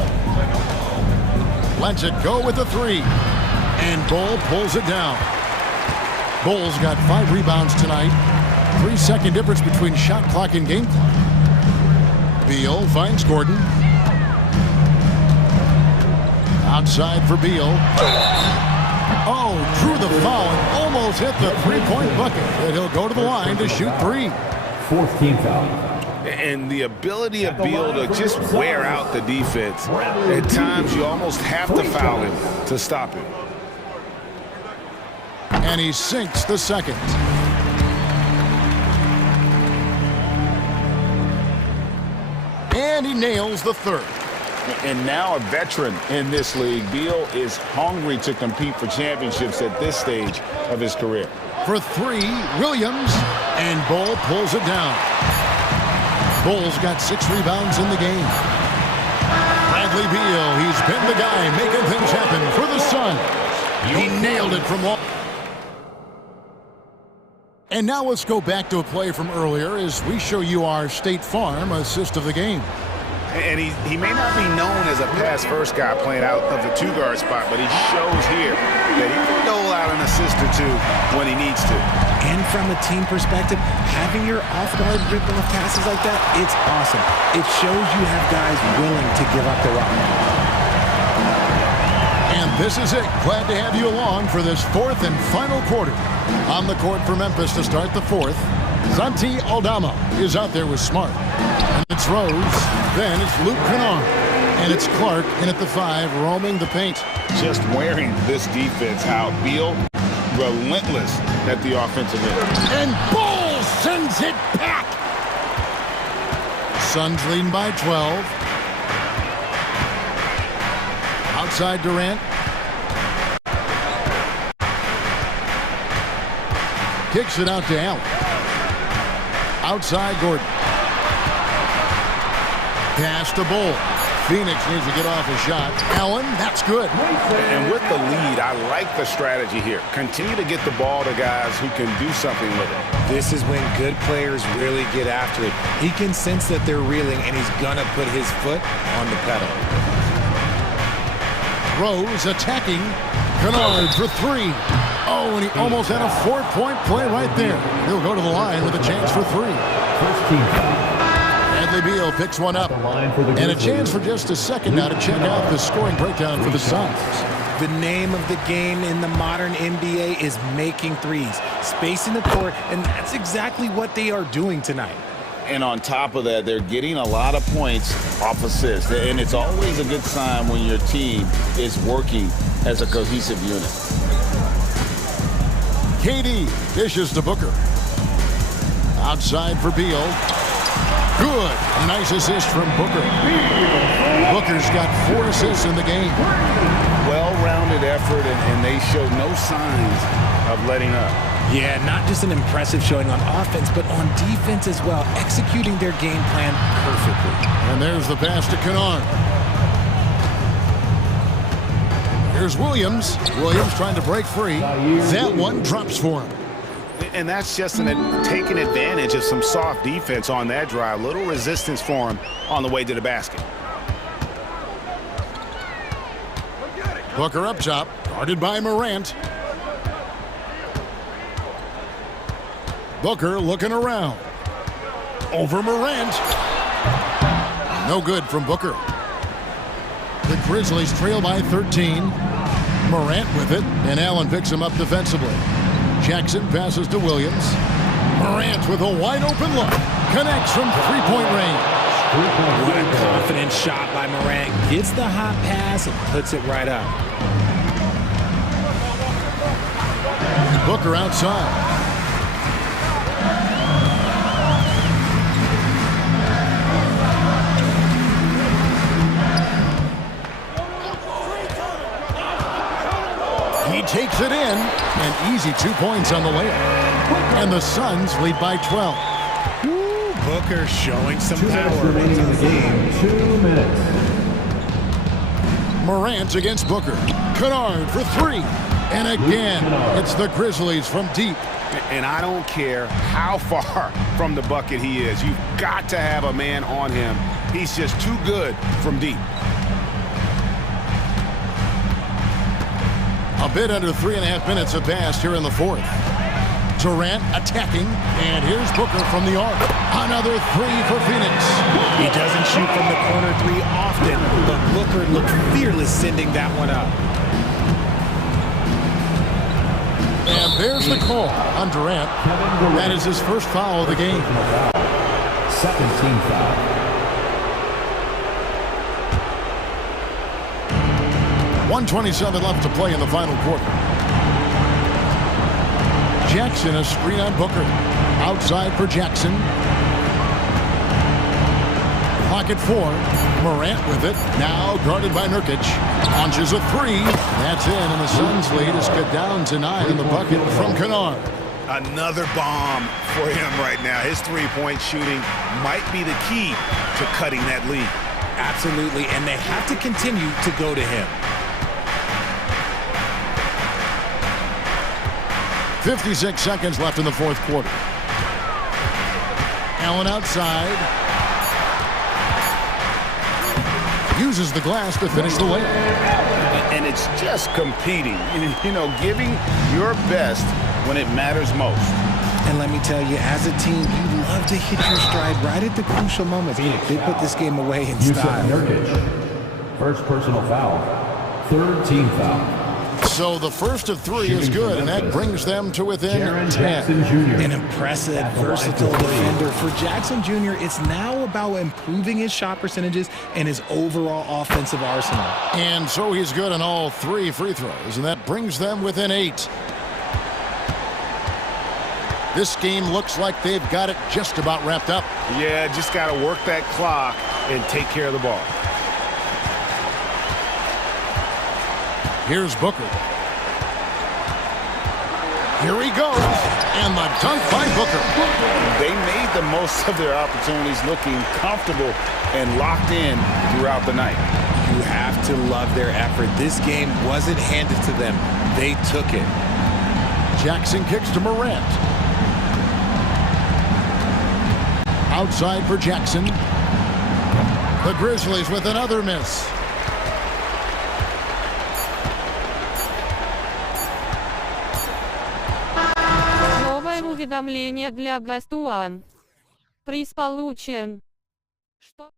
Lets it go with the 3. And Bull pulls it down. Bull's got 5 rebounds tonight. 3-second difference between shot clock and game clock. Beal finds Gordon. Outside for Beal. Oh, drew the foul and almost hit the 3-point bucket. But he'll go to the line to shoot 3. 4th team foul. And the ability of Beal to just wear out the defense. At times, you almost have to foul him to stop him. And he sinks the second. And he nails the 3rd. And now a veteran in this league, Beal is hungry to compete for championships at this stage of his career. For 3, Williams, and Bull pulls it down. Bull's got 6 rebounds in the game. Bradley Beal, he's been the guy making things happen for the Suns. He nailed it from long. And now let's go back to a play from earlier as we show you our State Farm assist of the game. And he may not be known as a pass-first guy playing out of the 2-guard spot, but he shows here that he can dole out an assist or 2 when he needs to. And from a team perspective, having your off-guard rip-off passes like that, it's awesome. It shows you have guys willing to give up the rock. And this is it. Glad to have you along for this 4th and final quarter. On the court for Memphis to start the 4th, Santi Aldama is out there with Smart. And it's Rose, then it's Luke Kennard, and it's Clark in at the 5, roaming the paint. Just wearing this defense out. Beal, relentless at the offensive end. And Bull sends it back. Suns leading by 12. Outside Durant. Kicks it out to Allen. Outside Gordon. Pass to Bull. Phoenix needs to get off a shot. Allen, that's good. And with the lead, I like the strategy here. Continue to get the ball to guys who can do something with it. This is when good players really get after it. He can sense that they're reeling, and he's going to put his foot on the pedal. Rose attacking. Kennard for 3. Oh, and he almost had a 4-point play right there. He'll go to the line with a chance for 3. 1st team foul. Bradley Beal picks one up. And a chance for just a second now to check out the scoring breakdown for the Suns. The name of the game in the modern NBA is making threes, spacing the court, and that's exactly what they are doing tonight. And on top of that, they're getting a lot of points off assists. And it's always a good sign when your team is working as a cohesive unit. KD dishes to Booker. Outside for Beal. Good. A nice assist from Booker. Booker's got 4 assists in the game. Well-rounded effort, and they show no signs of letting up. Yeah, not just an impressive showing on offense, but on defense as well, executing their game plan perfectly. And there's the pass to Kennard. Here's Williams. Williams trying to break free. That one drops for him. And that's just taking advantage of some soft defense on that drive. Little resistance for him on the way to the basket. Booker up top, guarded by Morant. Booker looking around. Over Morant. No good from Booker. The Grizzlies trail by 13. Morant with it, and Allen picks him up defensively. Jackson passes to Williams. Morant with a wide-open look. Connects from three-point range. What a confident shot by Morant. Gets the hot pass and puts it right up. Booker outside. He takes it in, and easy 2 points on the layup. And the Suns lead by 12. Woo, Booker showing some 2 minutes power. remaining in the game. 2 minutes. Morant against Booker. Kennard for three. And again, it's the Grizzlies from deep. And I don't care how far from the bucket he is. You've got to have a man on him. He's just too good from deep. A bit under 3.5 minutes have passed here in the fourth. Durant attacking, and here's Booker from the arc. Another three for Phoenix. He doesn't shoot from the corner three often, but Booker looked fearless sending that one up. And there's the call on Durant. That is his first foul of the game. Second team foul. .127 left to play in the final quarter. Jackson, a screen on Booker. Outside for Jackson. Pocket four. Morant with it. Now guarded by Nurkic. Launches a three. That's in, and the Suns lead is cut down to 9 in the bucket from Kennard. Another bomb for him right now. His three-point shooting might be the key to cutting that lead. Absolutely, and they have to continue to go to him. 56 seconds left in the fourth quarter. Allen outside. Uses the glass to finish the layup. And it's just competing, you know, giving your best when it matters most. And let me tell you, as a team, you love to hit your stride right at the crucial moments. They put this game away in style. Nurkic. First personal foul. Third team foul. So the first of three is good, and that brings them to within 10. An impressive, versatile defender. For Jackson Jr., it's now about improving his shot percentages and his overall offensive arsenal. And so he's good on all 3 free throws, and that brings them within 8. This game looks like they've got it just about wrapped up. Yeah, just got to work that clock and take care of the ball. Here's Booker. Here he goes. And the dunk by Booker. They made the most of their opportunities, looking comfortable and locked in throughout the night. You have to love their effort. This game wasn't handed to them. They took it. Jackson kicks to Morant. Outside for Jackson. The Grizzlies with another miss. Уведомление для Best One. Приз получен. Что?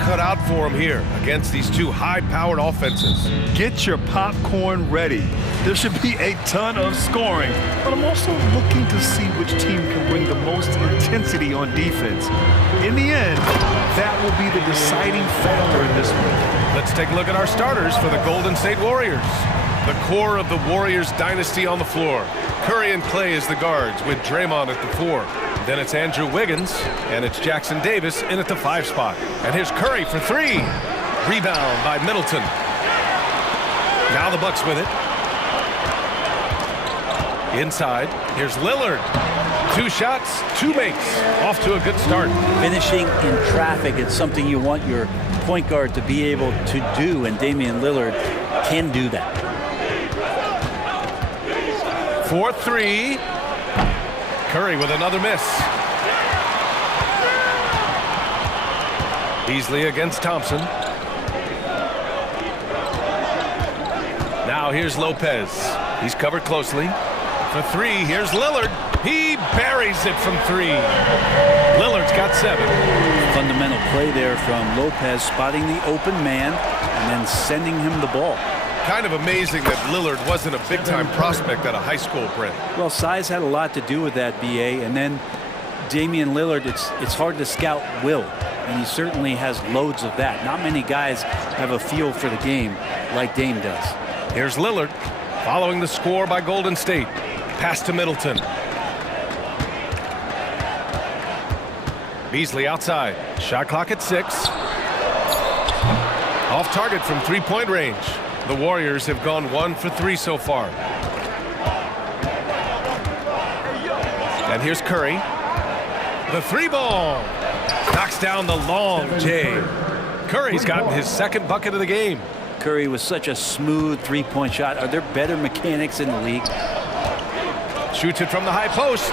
cut out for him here against these two high-powered offenses. Get your popcorn ready. There should be a ton of scoring, but I'm also looking to see which team can bring the most intensity on defense. In the end, that will be the deciding factor in this one. Let's take a look at our starters for the Golden State Warriors. The core of the Warriors dynasty on the floor. Curry and Clay as the guards with Draymond at the 4. Then it's Andrew Wiggins, and it's Jackson Davis in at the 5 spot. And here's Curry for 3. Rebound by Middleton. Now the Bucks with it. Inside, here's Lillard. 2 shots, 2 makes. Off to a good start. Finishing in traffic is something you want your point guard to be able to do, and Damian Lillard can do that. 4-3. Curry with another miss. Beasley against Thompson. Now here's Lopez. He's covered closely. For 3, here's Lillard. He buries it from 3. Lillard's got 7. Fundamental play there from Lopez, spotting the open man and then sending him the ball. Kind of amazing that Lillard wasn't a big-time prospect at a high school, Brent. Well, size had a lot to do with that, BA, and then Damian Lillard, it's hard to scout will, and he certainly has loads of that. Not many guys have a feel for the game like Dame does. Here's Lillard, following the score by Golden State. Pass to Middleton. Beasley outside. Shot clock at 6. Off target from 3-point range. The Warriors have gone 1 for 3 so far. And here's Curry. The 3-ball. Knocks down the long J. Curry's gotten his 2nd bucket of the game. Curry was such a smooth 3-point shot. Are there better mechanics in the league? Shoots it from the high post.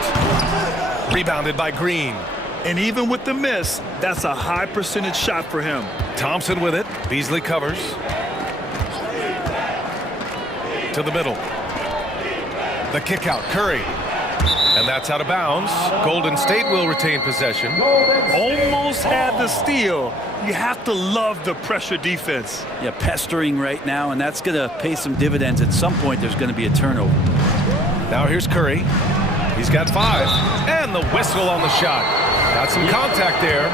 Rebounded by Green. And even with the miss, that's a high percentage shot for him. Thompson with it. Beasley covers. To the middle. The kick out. Curry. And that's out of bounds. Golden State will retain possession. Almost had the steal. You have to love the pressure defense. Yeah, pestering right now, and that's going to pay some dividends. At some point, there's going to be a turnover. Now here's Curry. He's got 5. And the whistle on the shot. Got some contact there.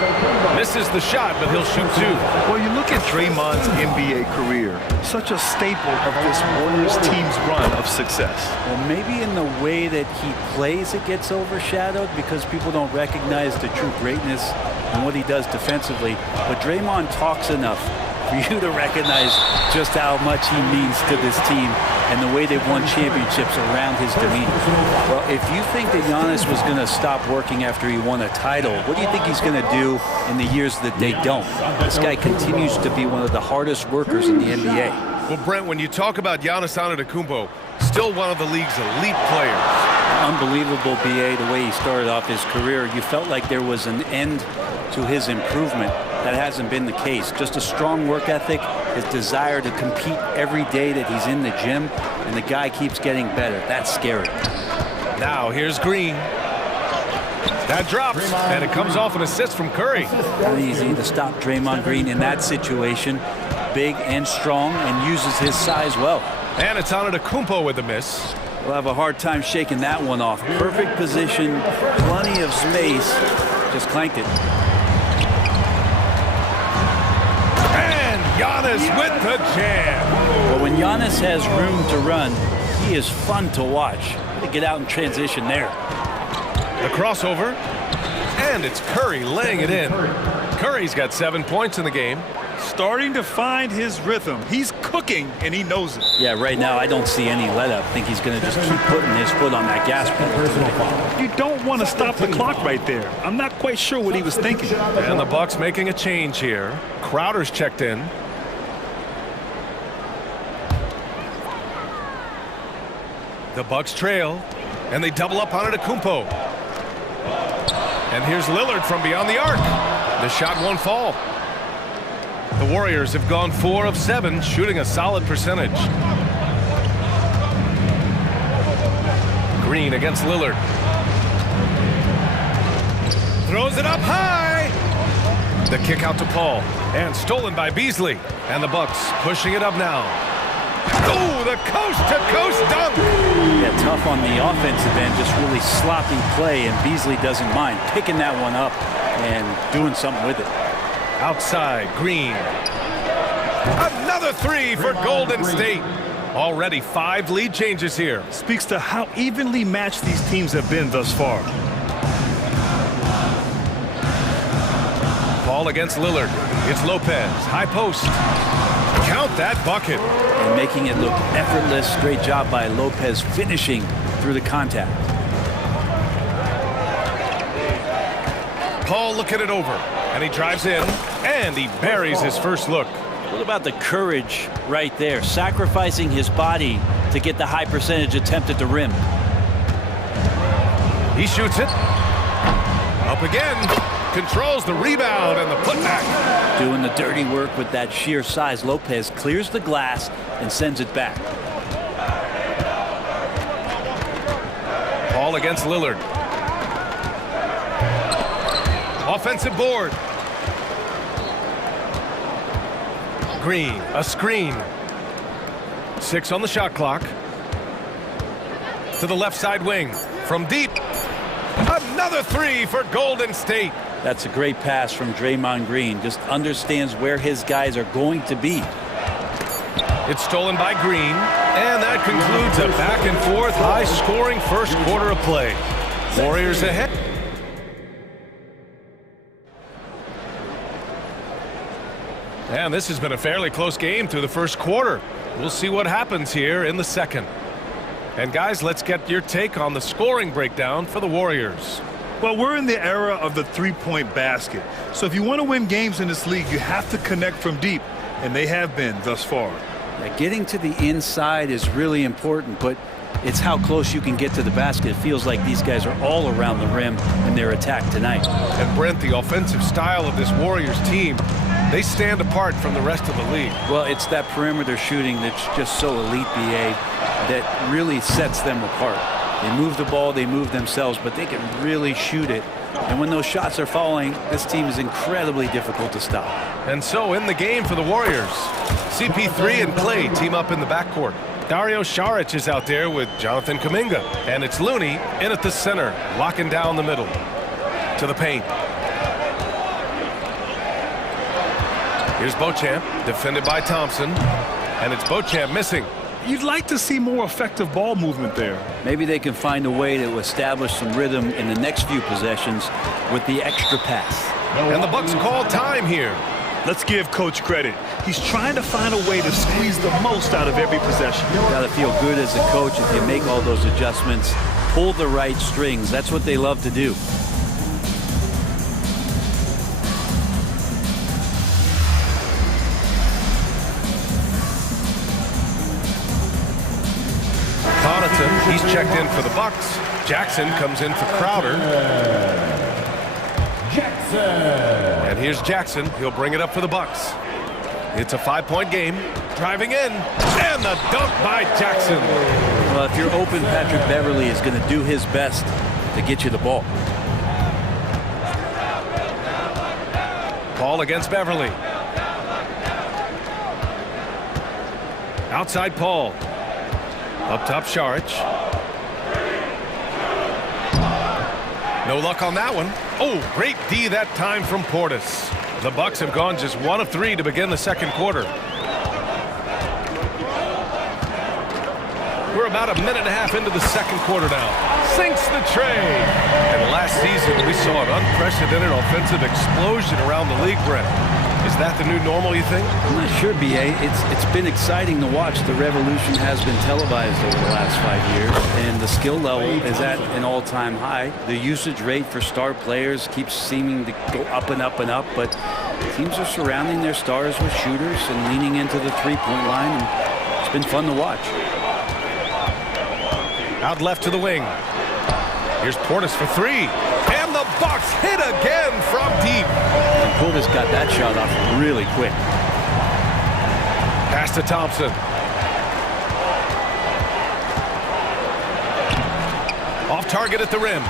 Misses the shot, but he'll shoot 2. Well, you look at Draymond's NBA career, such a staple of this Warriors team's run of success. Well, maybe in the way that he plays it gets overshadowed because people don't recognize the true greatness and what he does defensively. But Draymond talks enough for you to recognize just how much he means to this team and the way they've won championships around his demeanor. Well, if you think that Giannis was going to stop working after he won a title, what do you think he's going to do in the years that they don't? This guy continues to be one of the hardest workers in the NBA. Well, Brent, when you talk about Giannis Antetokounmpo, still one of the league's elite players. Unbelievable, BA, the way he started off his career. You felt like there was an end to his improvement. That hasn't been the case. Just a strong work ethic, his desire to compete every day that he's in the gym, and the guy keeps getting better. That's scary. Now here's Green. That drops, and it comes off an assist from Curry. Not easy to stop Draymond Green in that situation. Big and strong, and uses his size well. And it's Antetokounmpo with the miss. We'll have a hard time shaking that one off. Perfect position, plenty of space. Just clanked it. Giannis with the jam. Well, when Giannis has room to run, he is fun to watch. To get out in transition there. The crossover, and it's Curry laying it in. Curry's got 7 points in the game. Starting to find his rhythm. He's cooking, and he knows it. Yeah, right now I don't see any let up. I think he's going to just keep putting his foot on that gas pedal. You don't want to stop the clock right there. I'm not quite sure what he was thinking. And the Bucks making a change here. Crowder's checked in. The Bucks trail, and they double up on Antetokounmpo. And here's Lillard from beyond the arc. The shot won't fall. The Warriors have gone 4 of 7, shooting a solid percentage. Green against Lillard. Throws it up high. The kick out to Paul, and stolen by Beasley. And the Bucks pushing it up now. Oh, the coast-to-coast dunk! Yeah, tough on the offensive end, just really sloppy play, and Beasley doesn't mind picking that one up and doing something with it. Outside, Green. Another three for Golden State. Already 5 lead changes here. Speaks to how evenly matched these teams have been thus far. Paul against Lillard. It's Lopez. High post. Count that bucket. And making it look effortless. Great job by Lopez finishing through the contact. Paul looking it over. And he drives in. And he buries his first look. What about the courage right there? Sacrificing his body to get the high percentage attempt at the rim. He shoots it. Up again. Controls the rebound and the putback. Doing the dirty work with that sheer size. Lopez clears the glass and sends it back. Paul against Lillard. Offensive board. Green, a screen. 6 on the shot clock. To the left side wing. From deep. Another 3 for Golden State. That's a great pass from Draymond Green. Just understands where his guys are going to be. It's stolen by Green. And that concludes a back-and-forth, high-scoring first quarter of play. Warriors ahead. And this has been a fairly close game through the first quarter. We'll see what happens here in the second. And guys, let's get your take on the scoring breakdown for the Warriors. Well, we're in the era of the three-point basket. So if you want to win games in this league, you have to connect from deep. And they have been thus far. Yeah, getting to the inside is really important, but it's how close you can get to the basket. It feels like these guys are all around the rim in their attack tonight. And Brent, the offensive style of this Warriors team, they stand apart from the rest of the league. Well, it's that perimeter shooting that's just so elite, BA, that really sets them apart. They move the ball, they move themselves, but they can really shoot it. And when those shots are falling, this team is incredibly difficult to stop. And so in the game for the Warriors, CP3 and Clay team up in the backcourt. Dario Saric is out there with Jonathan Kuminga. And it's Looney in at the center, locking down the middle. To the paint. Here's Beauchamp, defended by Thompson. And it's Beauchamp missing. You'd like to see more effective ball movement there. Maybe they can find a way to establish some rhythm in the next few possessions with the extra pass. And the Bucks call time here. Let's give Coach credit. He's trying to find a way to squeeze the most out of every possession. Got to feel good as a coach if you make all those adjustments, pull the right strings. That's what they love to do. He's checked in for the Bucks. Jackson comes in for Crowder. Jackson. And here's Jackson. He'll bring it up for the Bucks. It's a 5-point game. Driving in. And the dunk by Jackson. Well, if you're open, Patrick Beverly is going to do his best to get you the ball. Paul against Beverly. Outside Paul. Up top, Saric. No luck on that one. Oh, great D that time from Portis. The Bucks have gone just 1 of 3 to begin the second quarter. We're about a minute and a half into the second quarter now. Sinks the tray. And last season, we saw an unprecedented offensive explosion around the league, Brent. Is that the new normal, you think? I'm not sure, BA. It's been exciting to watch. The revolution has been televised over the last 5 years, and the skill level is at an all-time high. The usage rate for star players keeps seeming to go up and up and up, but teams are surrounding their stars with shooters and leaning into the three-point line, and it's been fun to watch. Out left to the wing. Here's Portis for 3. And the Bucks hit again from deep. And Portis got that shot off really quick. Pass to Thompson. Off target at the rim.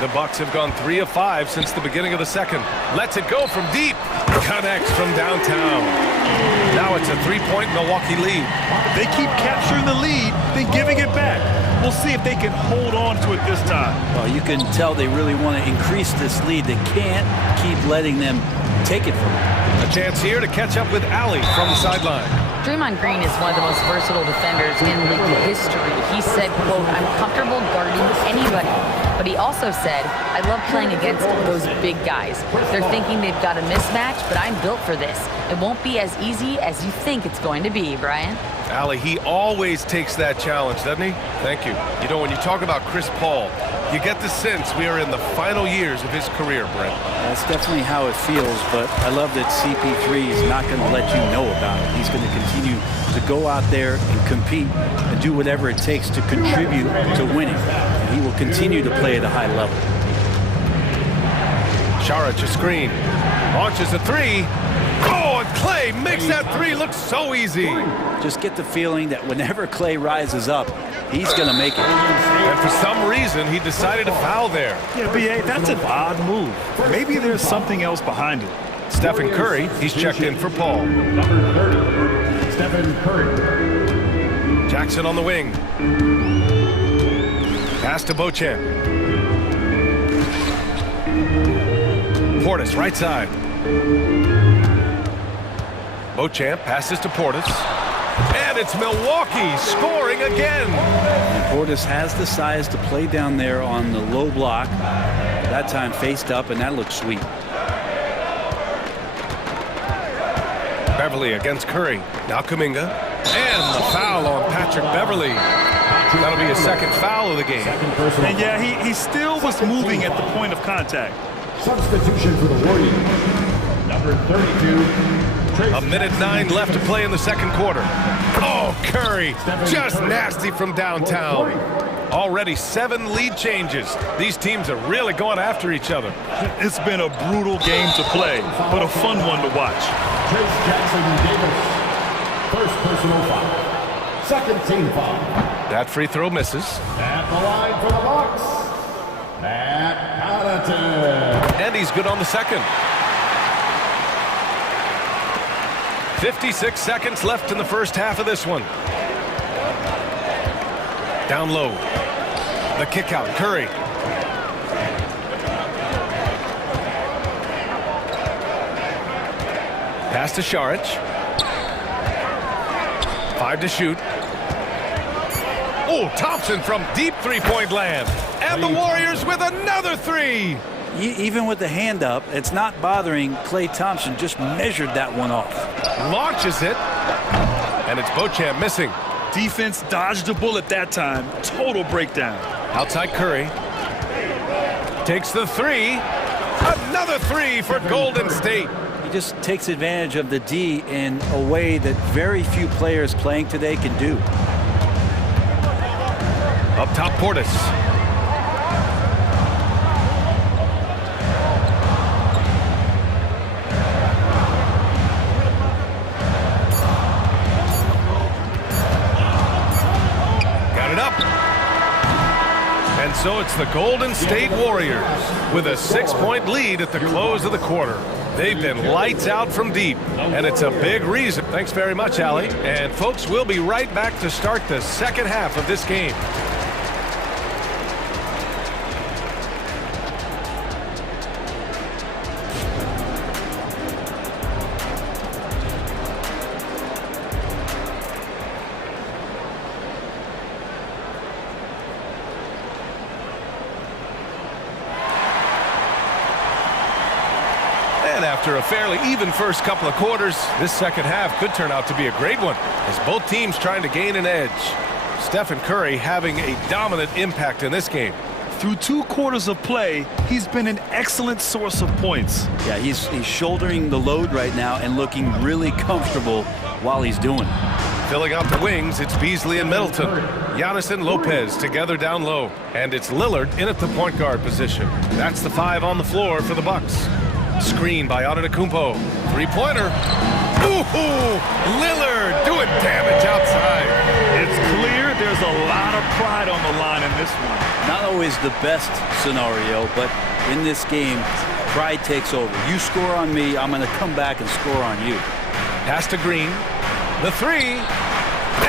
The Bucks have gone 3 of 5 since the beginning of the second. Lets it go from deep. Connects from downtown. Now it's a 3-point Milwaukee lead. They keep capturing the lead, then giving it back. We'll see if they can hold on to it this time. Well, you can tell they really want to increase this lead. They can't keep letting them take it from them. A chance here to catch up with Allie from the sideline. Draymond Green is one of the most versatile defenders in league history. He said, quote, "I'm comfortable guarding anybody." But he also said, "I love playing against those big guys. They're thinking they've got a mismatch, but I'm built for this. It won't be as easy as you think it's going to be," Brian. Allie, he always takes that challenge, doesn't he? Thank you. You know, when you talk about Chris Paul, you get the sense we are in the final years of his career, Brent. That's definitely how it feels, but I love that CP3 is not going to let you know about it. He's going to continue to go out there and compete and do whatever it takes to contribute to winning. And he will continue to play at a high level. Šarić a screen. Launches a three. Oh, and Clay makes that three look so easy. Just get the feeling that whenever Clay rises up, he's going to make it. And for some reason, he decided to foul there. Yeah, BA, that's an odd move. Maybe there's something else behind it. Stephen Curry, he's checked in for Paul. Number 30, Stephen Curry. Jackson on the wing. Pass to Beauchamp. Portis, right side. Beauchamp passes to Portis. And it's Milwaukee scoring again. Portis has the size to play down there on the low block. That time faced up, and that looks sweet. Beverly against Curry. Now Kuminga. And the foul on Patrick Beverly. That'll be his second foul of the game. And yeah, he still was moving at the point of contact. Substitution for the Warriors. Number 32. A minute 9 left to play in the second quarter. Oh, Curry, just nasty from downtown. Already 7 lead changes. These teams are really going after each other. It's been a brutal game to play, but a fun one to watch. Trace Jackson Davis. First personal foul. Second team foul. That free throw misses. At the line for the Bucks, Matt Connaughton. And he's good on the second. 56 seconds left in the first half of this one. Down low. The kick out. Curry. Pass to Šarić. 5 to shoot. Oh, Thompson from deep three-point land. And the Warriors with another three. Even with the hand up, it's not bothering Klay Thompson. Just measured that one off. Launches it. And it's Beauchamp missing. Defense dodged a bullet that time. Total breakdown. Outside Curry. Takes the three. Another three for Golden State. He just takes advantage of the D in a way that very few players playing today can do. Up top, Portis. Got it up. And so it's the Golden State Warriors with a 6-point lead at the close of the quarter. They've been lights out from deep, and it's a big reason. Thanks very much, Allie. And folks, we'll be right back to start the second half of this game. And after a fairly even first couple of quarters, this second half could turn out to be a great one as both teams trying to gain an edge. Stephen Curry having a dominant impact in this game. Through 2 quarters of play, he's been an excellent source of points. Yeah, he's shouldering the load right now and looking really comfortable while he's doing it. Filling out the wings, it's Beasley and Middleton. Giannis and Lopez together down low. And it's Lillard in at the point guard position. That's the 5 on the floor for the Bucks. Screen by Antetokounmpo. Three-pointer. Ooh, Lillard doing damage outside. It's clear they're There's a lot of pride on the line in this one. Not always the best scenario, but in this game, pride takes over. You score on me, I'm going to come back and score on you. Pass to Green. The three.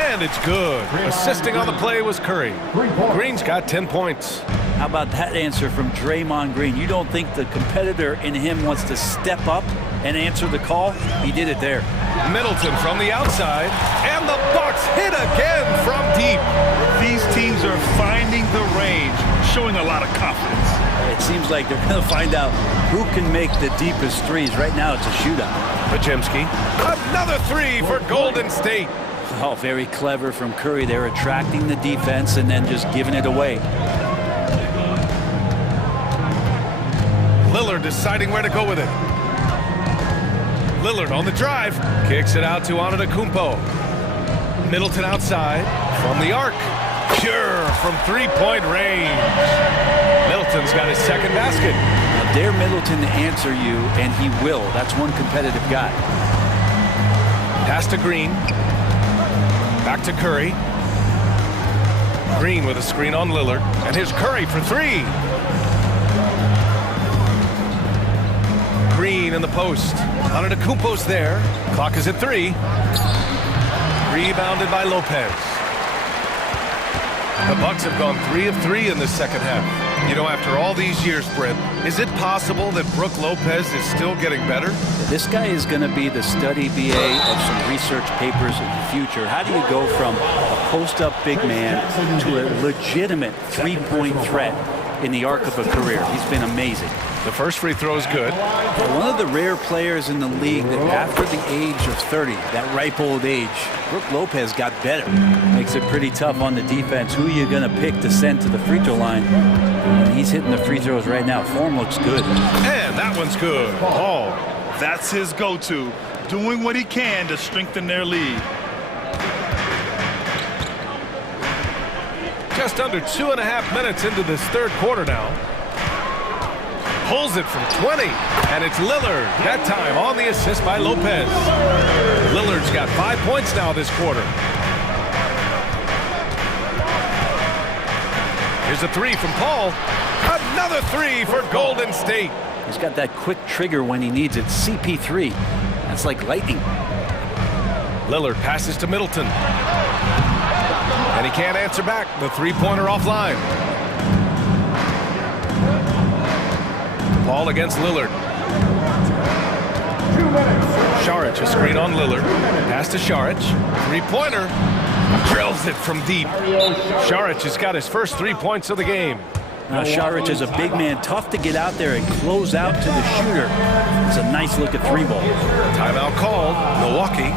And it's good. Assisting on the play was Curry. Green's got 10 points. How about that answer from Draymond Green? You don't think the competitor in him wants to step up and answer the call? He did it there. Middleton from the outside. And the Bucks hit again from deep. These teams are finding the range, showing a lot of confidence. It seems like they're going to find out who can make the deepest threes. Right now, it's a shootout. Pajemski. Another three for Golden State. Oh, very clever from Curry. They're attracting the defense and then just giving it away. Lillard deciding where to go with it. Lillard on the drive. Kicks it out to Antetokounmpo. Middleton outside. From the arc. Pure from three-point range. Middleton's got his second basket. Now, dare Middleton to answer you, and he will. That's one competitive guy. Pass to Green. Back to Curry. Green with a screen on Lillard. And here's Curry for three. Green in the post. Antetokounmpo's there. Clock is at 3. Rebounded by Lopez. The Bucks have gone 3 of 3 in the second half. You know, after all these years, Brent, is it possible that Brook Lopez is still getting better? This guy is going to be the study BA of some research papers in the future. How do you go from a post-up big man to a legitimate three-point threat in the arc of a career? He's been amazing. The first free throw is good. One of the rare players in the league that after the age of 30, that ripe old age, Brook Lopez got better. Makes it pretty tough on the defense. Who are you going to pick to send to the free throw line? And he's hitting the free throws right now. Form looks good. And that one's good. Oh, that's his go-to, doing what he can to strengthen their lead. Just under 2.5 minutes into this third quarter now. Pulls it from 20, and it's Lillard. That time on the assist by Lopez. Lillard's got 5 points now this quarter. Here's a three from Paul. Another three for Golden State. He's got that quick trigger when he needs it. CP3. That's like lightning. Lillard passes to Middleton. And he can't answer back. The three-pointer offline. Paul against Lillard. Šarić, a screen on Lillard. Pass to Šarić. Three-pointer. Drills it from deep. Šarić has got his first 3 points of the game. Now Šarić is a big man, tough to get out there and close out to the shooter. It's a nice look at three ball. Timeout called. Milwaukee.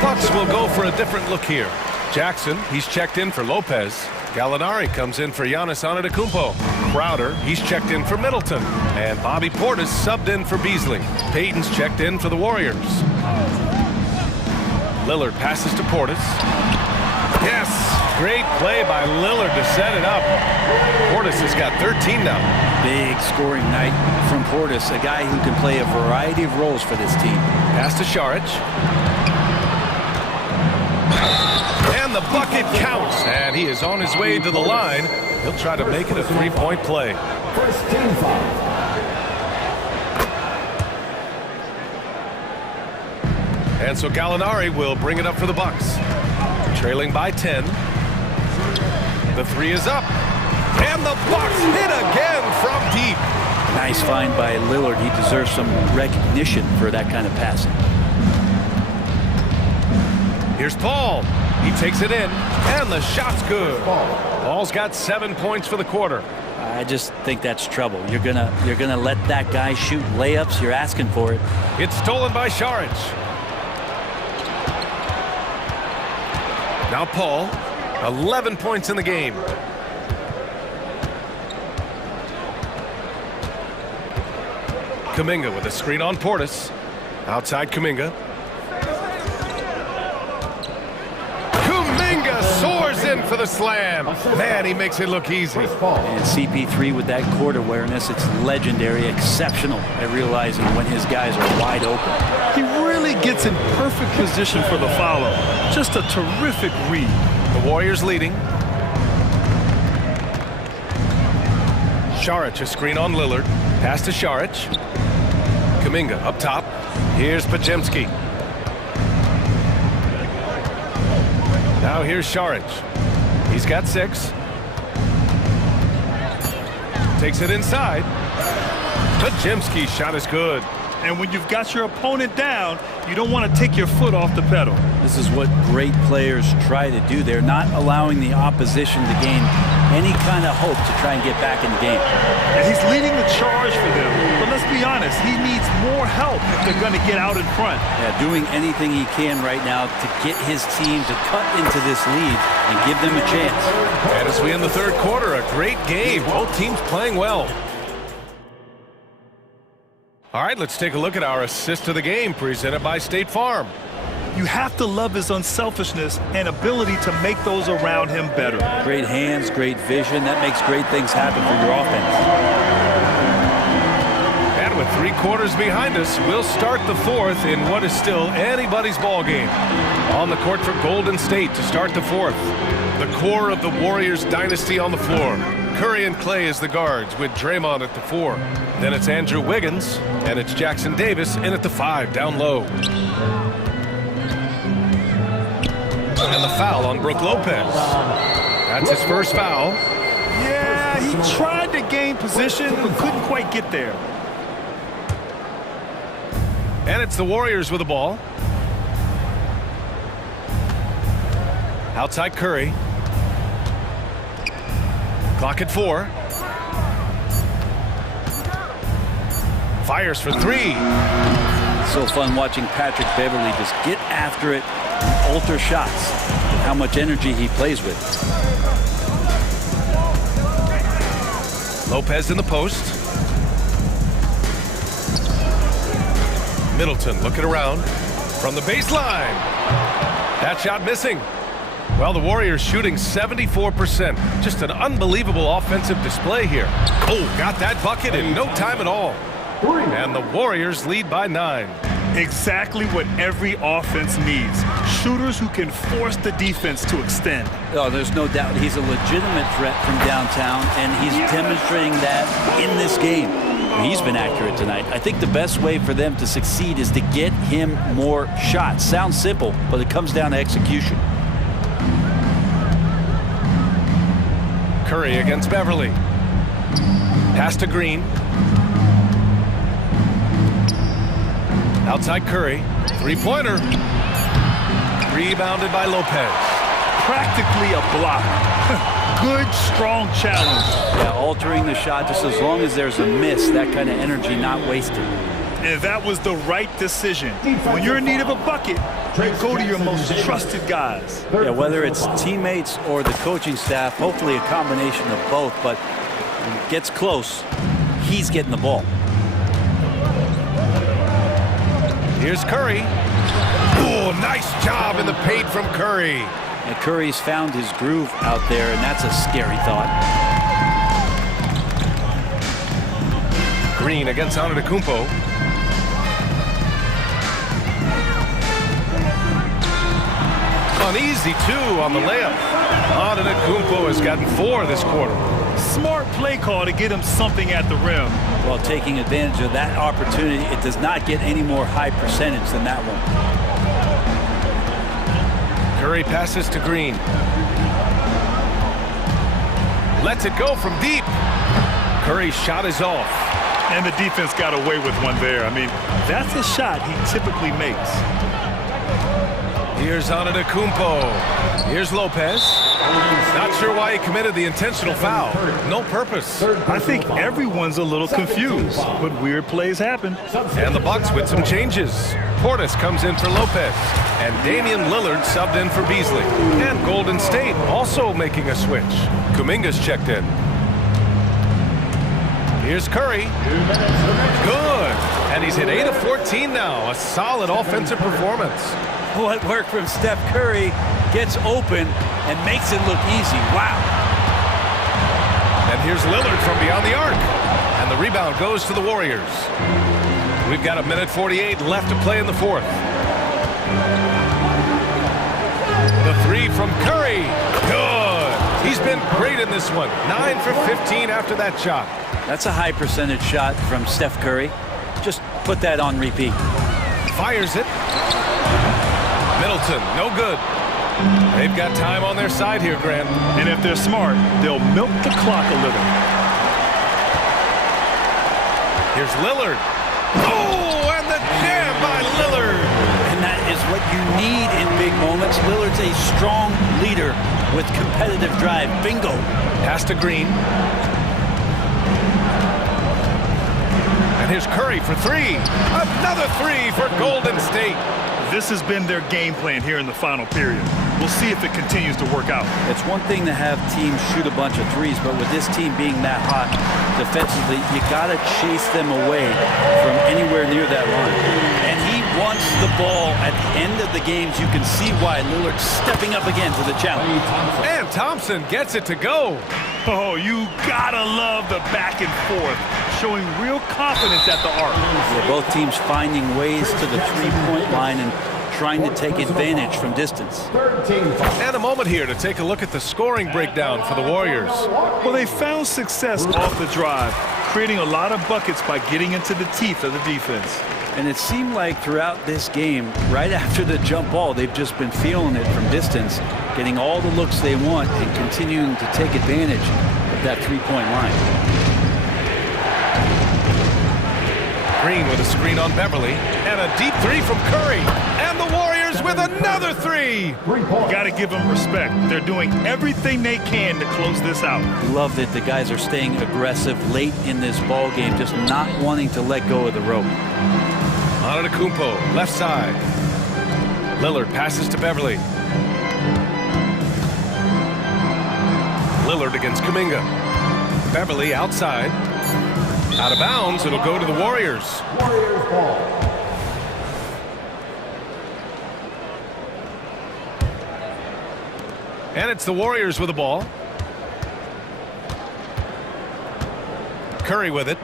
Bucks will go for a different look here. Jackson, he's checked in for Lopez. Gallinari comes in for Giannis Antetokounmpo. Crowder, he's checked in for Middleton. And Bobby Portis subbed in for Beasley. Payton's checked in for the Warriors. Lillard passes to Portis. Yes, great play by Lillard to set it up. Portis has got 13 now. Big scoring night from Portis, a guy who can play a variety of roles for this team. Pass to Šarić. And the bucket counts, and he is on his way to the line. He'll try to make it a three-point play. First team foul. And so Gallinari will bring it up for the Bucks. Trailing by 10. The three is up. And the Bucks hit again from deep. Nice find by Lillard. He deserves some recognition for that kind of passing. Here's Paul. He takes it in, and the shot's good. Paul's got 7 points for the quarter. I just think that's trouble. You're gonna let that guy shoot layups. You're asking for it. It's stolen by Šarić. Now Paul, 11 points in the game. Kuminga with a screen on Portis. Outside Kuminga. Kuminga soars in for the slam. Man, he makes it look easy. And CP3 with that court awareness, it's legendary, exceptional at realizing when his guys are wide open. He really gets in perfect position for the follow. Just a terrific read. The Warriors leading. Šarić, a screen on Lillard. Pass to Šarić. Kuminga up top. Here's Podziemski. Now here's Šarić. He's got 6. Takes it inside. Podziemski's shot is good. And when you've got your opponent down, you don't want to take your foot off the pedal. This is what great players try to do. They're not allowing the opposition to gain any kind of hope to try and get back in the game. And he's leading the charge for them. But let's be honest, he needs more help if they're going to get out in front. Yeah, doing anything he can right now to get his team to cut into this lead and give them a chance. And as we end the third quarter, a great game. Both teams playing well. All right, let's take a look at our assist of the game presented by State Farm. You have to love his unselfishness and ability to make those around him better. Great hands, great vision. That makes great things happen for your offense. And with 3 quarters behind us, we'll start the fourth in what is still anybody's ball game. On the court for Golden State to start the fourth. The core of the Warriors dynasty on the floor. Curry and Clay as the guards with Draymond at the 4. Then it's Andrew Wiggins, and it's Jackson Davis in at the 5 down low. And the foul on Brook Lopez. That's his first foul. Yeah, he tried to gain position but couldn't quite get there. And it's the Warriors with the ball. Outside Curry. Clock at 4. Fires for 3. So fun watching Patrick Beverley just get after it and alter shots. How much energy he plays with. Lopez in the post. Middleton looking around from the baseline. That shot missing. Well, the Warriors shooting 74%. Just an unbelievable offensive display here. Cole got that bucket in no time at all. And the Warriors lead by 9. Exactly what every offense needs. Shooters who can force the defense to extend. Oh, there's no doubt he's a legitimate threat from downtown, and he's demonstrating that in this game. He's been accurate tonight. I think the best way for them to succeed is to get him more shots. Sounds simple, but it comes down to execution. Curry against Beverly. Pass to Green. Outside Curry. 3-pointer. Rebounded by Lopez. Practically a block. Good, strong challenge. Yeah, altering the shot just as long as there's a miss, that kind of energy not wasted. And that was the right decision. When you're in need of a bucket, you go to your most trusted guys. Yeah, whether it's teammates or the coaching staff, hopefully a combination of both, but when it gets close, he's getting the ball. Here's Curry. Oh, nice job in the paint from Curry. And Curry's found his groove out there, and that's a scary thought. Green against Antetokounmpo. Uneasy, too, on the layup. Antetokounmpo has gotten 4 this quarter. Smart play call to get him something at the rim. While taking advantage of that opportunity, it does not get any more high percentage than that one. Curry passes to Green. Lets it go from deep. Curry's shot is off. And the defense got away with one there. I mean, that's a shot he typically makes. Here's Antetokounmpo. Here's Lopez. Not sure why he committed the intentional foul. No purpose. I think everyone's a little confused, but weird plays happen. And the Bucks with some changes. Portis comes in for Lopez. And Damian Lillard subbed in for Beasley. And Golden State also making a switch. Kuminga's checked in. Here's Curry. Good. And he's hit 8 of 14 now. A solid offensive performance. What work from Steph Curry, gets open and makes it look easy. Wow. And here's Lillard from beyond the arc. And the rebound goes to the Warriors. We've got 1:48 left to play in the fourth. The three from Curry. Good. He's been great in this one. 9 for 15 after that shot. That's a high percentage shot from Steph Curry. Just put that on repeat. Fires it. Middleton, no good. They've got time on their side here, Grant. And if they're smart, they'll milk the clock a little. Here's Lillard. Oh, and the jam by Lillard. And that is what you need in big moments. Lillard's a strong leader with competitive drive. Bingo. Pass to Green. And here's Curry for three. Another three for Golden State. This has been their game plan here in the final period. We'll see if it continues to work out. It's one thing to have teams shoot a bunch of threes, but with this team being that hot defensively, you got to chase them away from anywhere near that line. And he wants the ball at the end of the games. You can see why Lillard's stepping up again to the challenge. And Thompson gets it to go. Oh, you gotta love the back and forth, showing real confidence at the arc. Yeah, both teams finding ways to the three-point line and trying to take advantage from distance. And a moment here to take a look at the scoring breakdown for the Warriors. Well, they found success off the drive, creating a lot of buckets by getting into the teeth of the defense. And it seemed like throughout this game, right after the jump ball, they've just been feeling it from distance, getting all the looks they want and continuing to take advantage of that three-point line. Green with a screen on Beverly, and a deep three from Curry. And the Warriors with another three. You got to give them respect. They're doing everything they can to close this out. Love that the guys are staying aggressive late in this ball game, just not wanting to let go of the rope. Antetokounmpo, left side. Lillard passes to Beverly. Lillard against Kuminga. Beverly outside. Out of bounds, it'll go to the Warriors. Warriors ball. And it's the Warriors with the ball. Curry with it.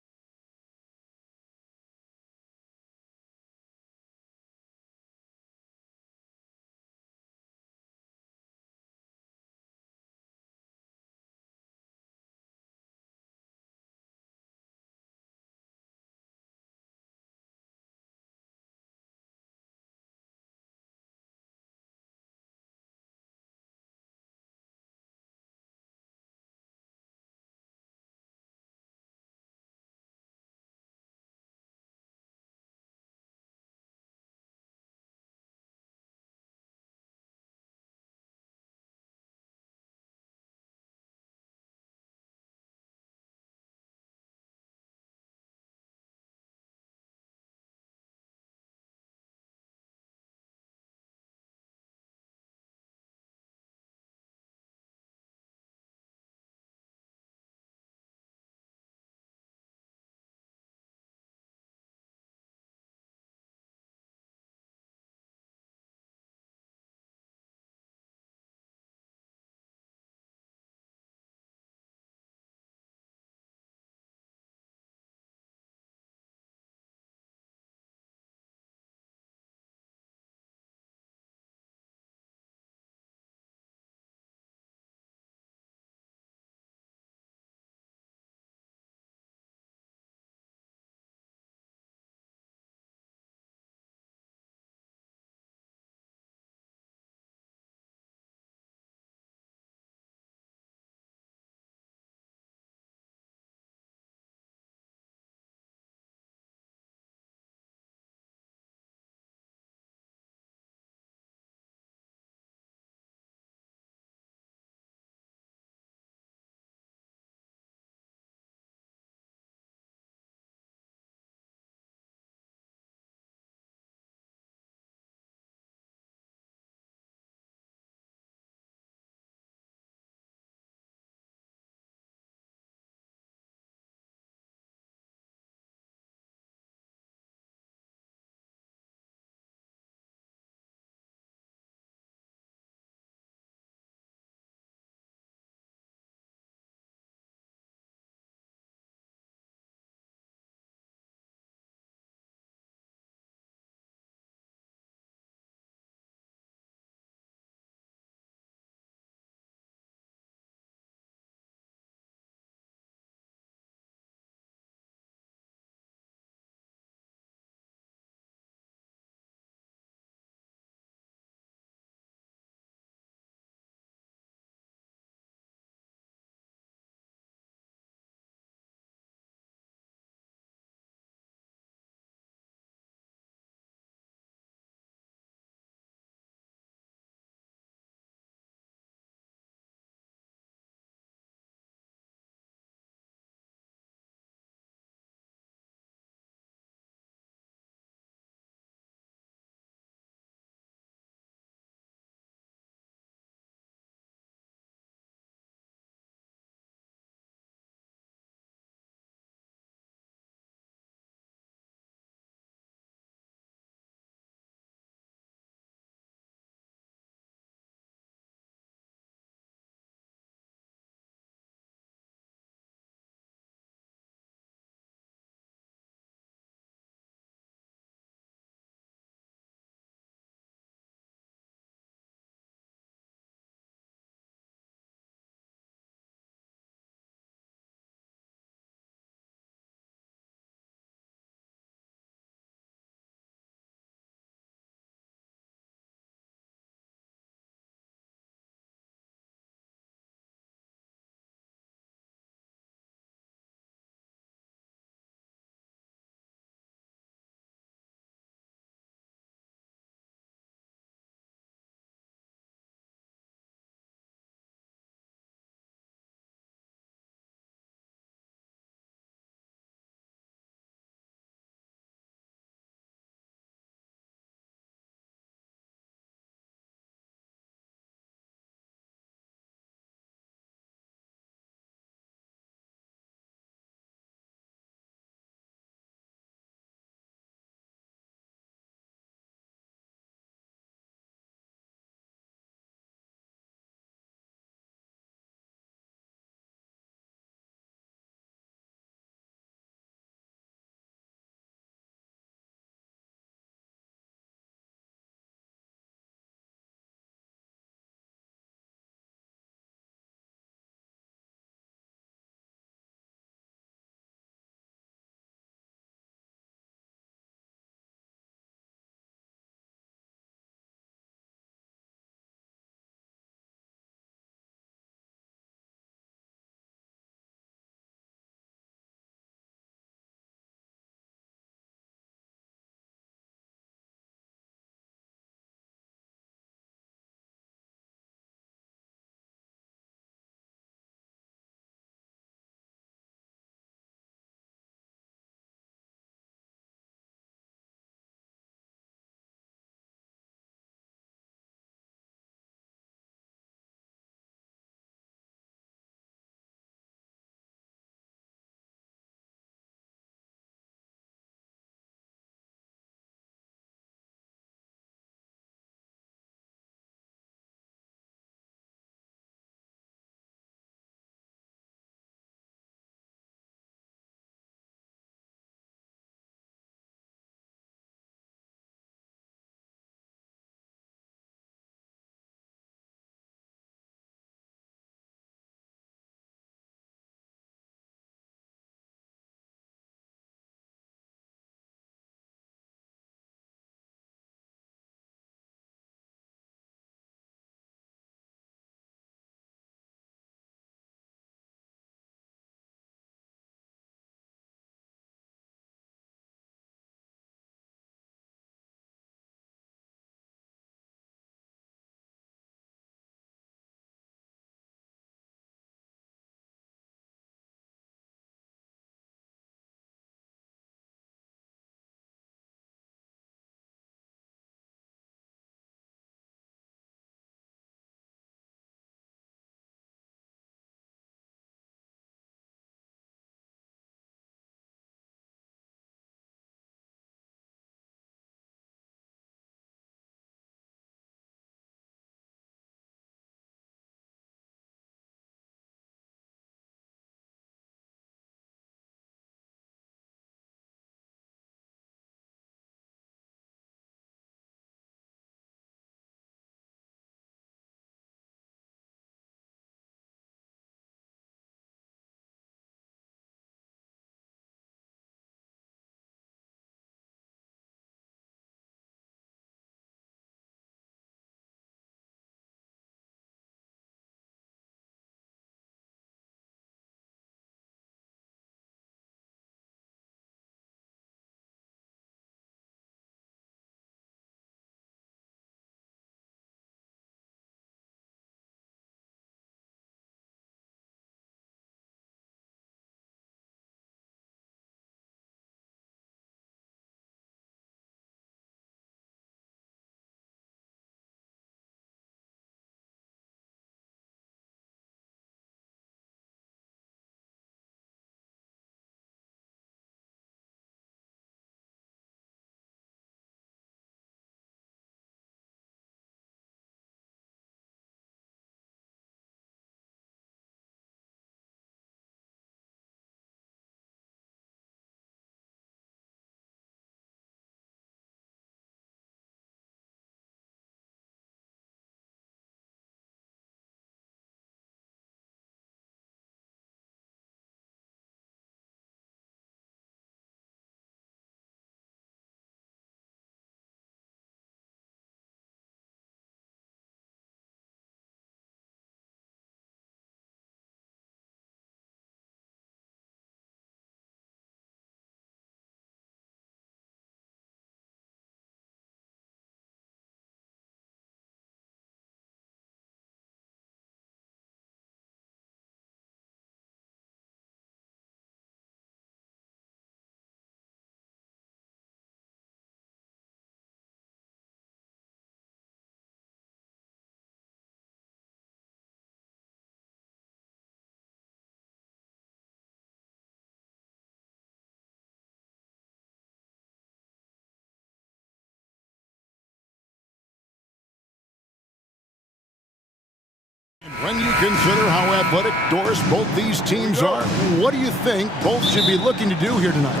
When you consider how athletic, Doris, both these teams are, what do you think both should be looking to do here tonight?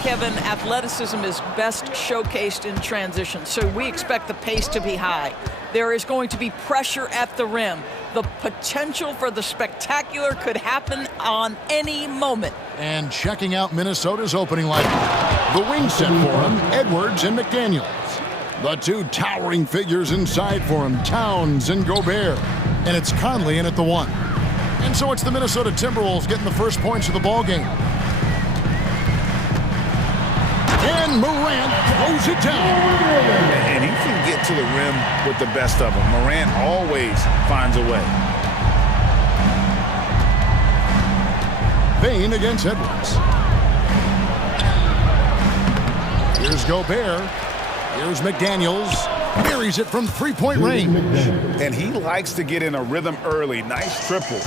Kevin, athleticism is best showcased in transition, so we expect the pace to be high. There is going to be pressure at the rim. The potential for the spectacular could happen on any moment. And checking out Minnesota's opening lineup, the wing set for him, Edwards and McDaniels. The two towering figures inside for him, Towns and Gobert. And it's Conley in at the 1. And so it's the Minnesota Timberwolves getting the first points of the ball game. And Morant throws it down. And he can get to the rim with the best of them. Morant always finds a way. Bain against Edwards. Here's Gobert. Here's McDaniels. Buries it from three-point range. And he likes to get in a rhythm early. Nice triple.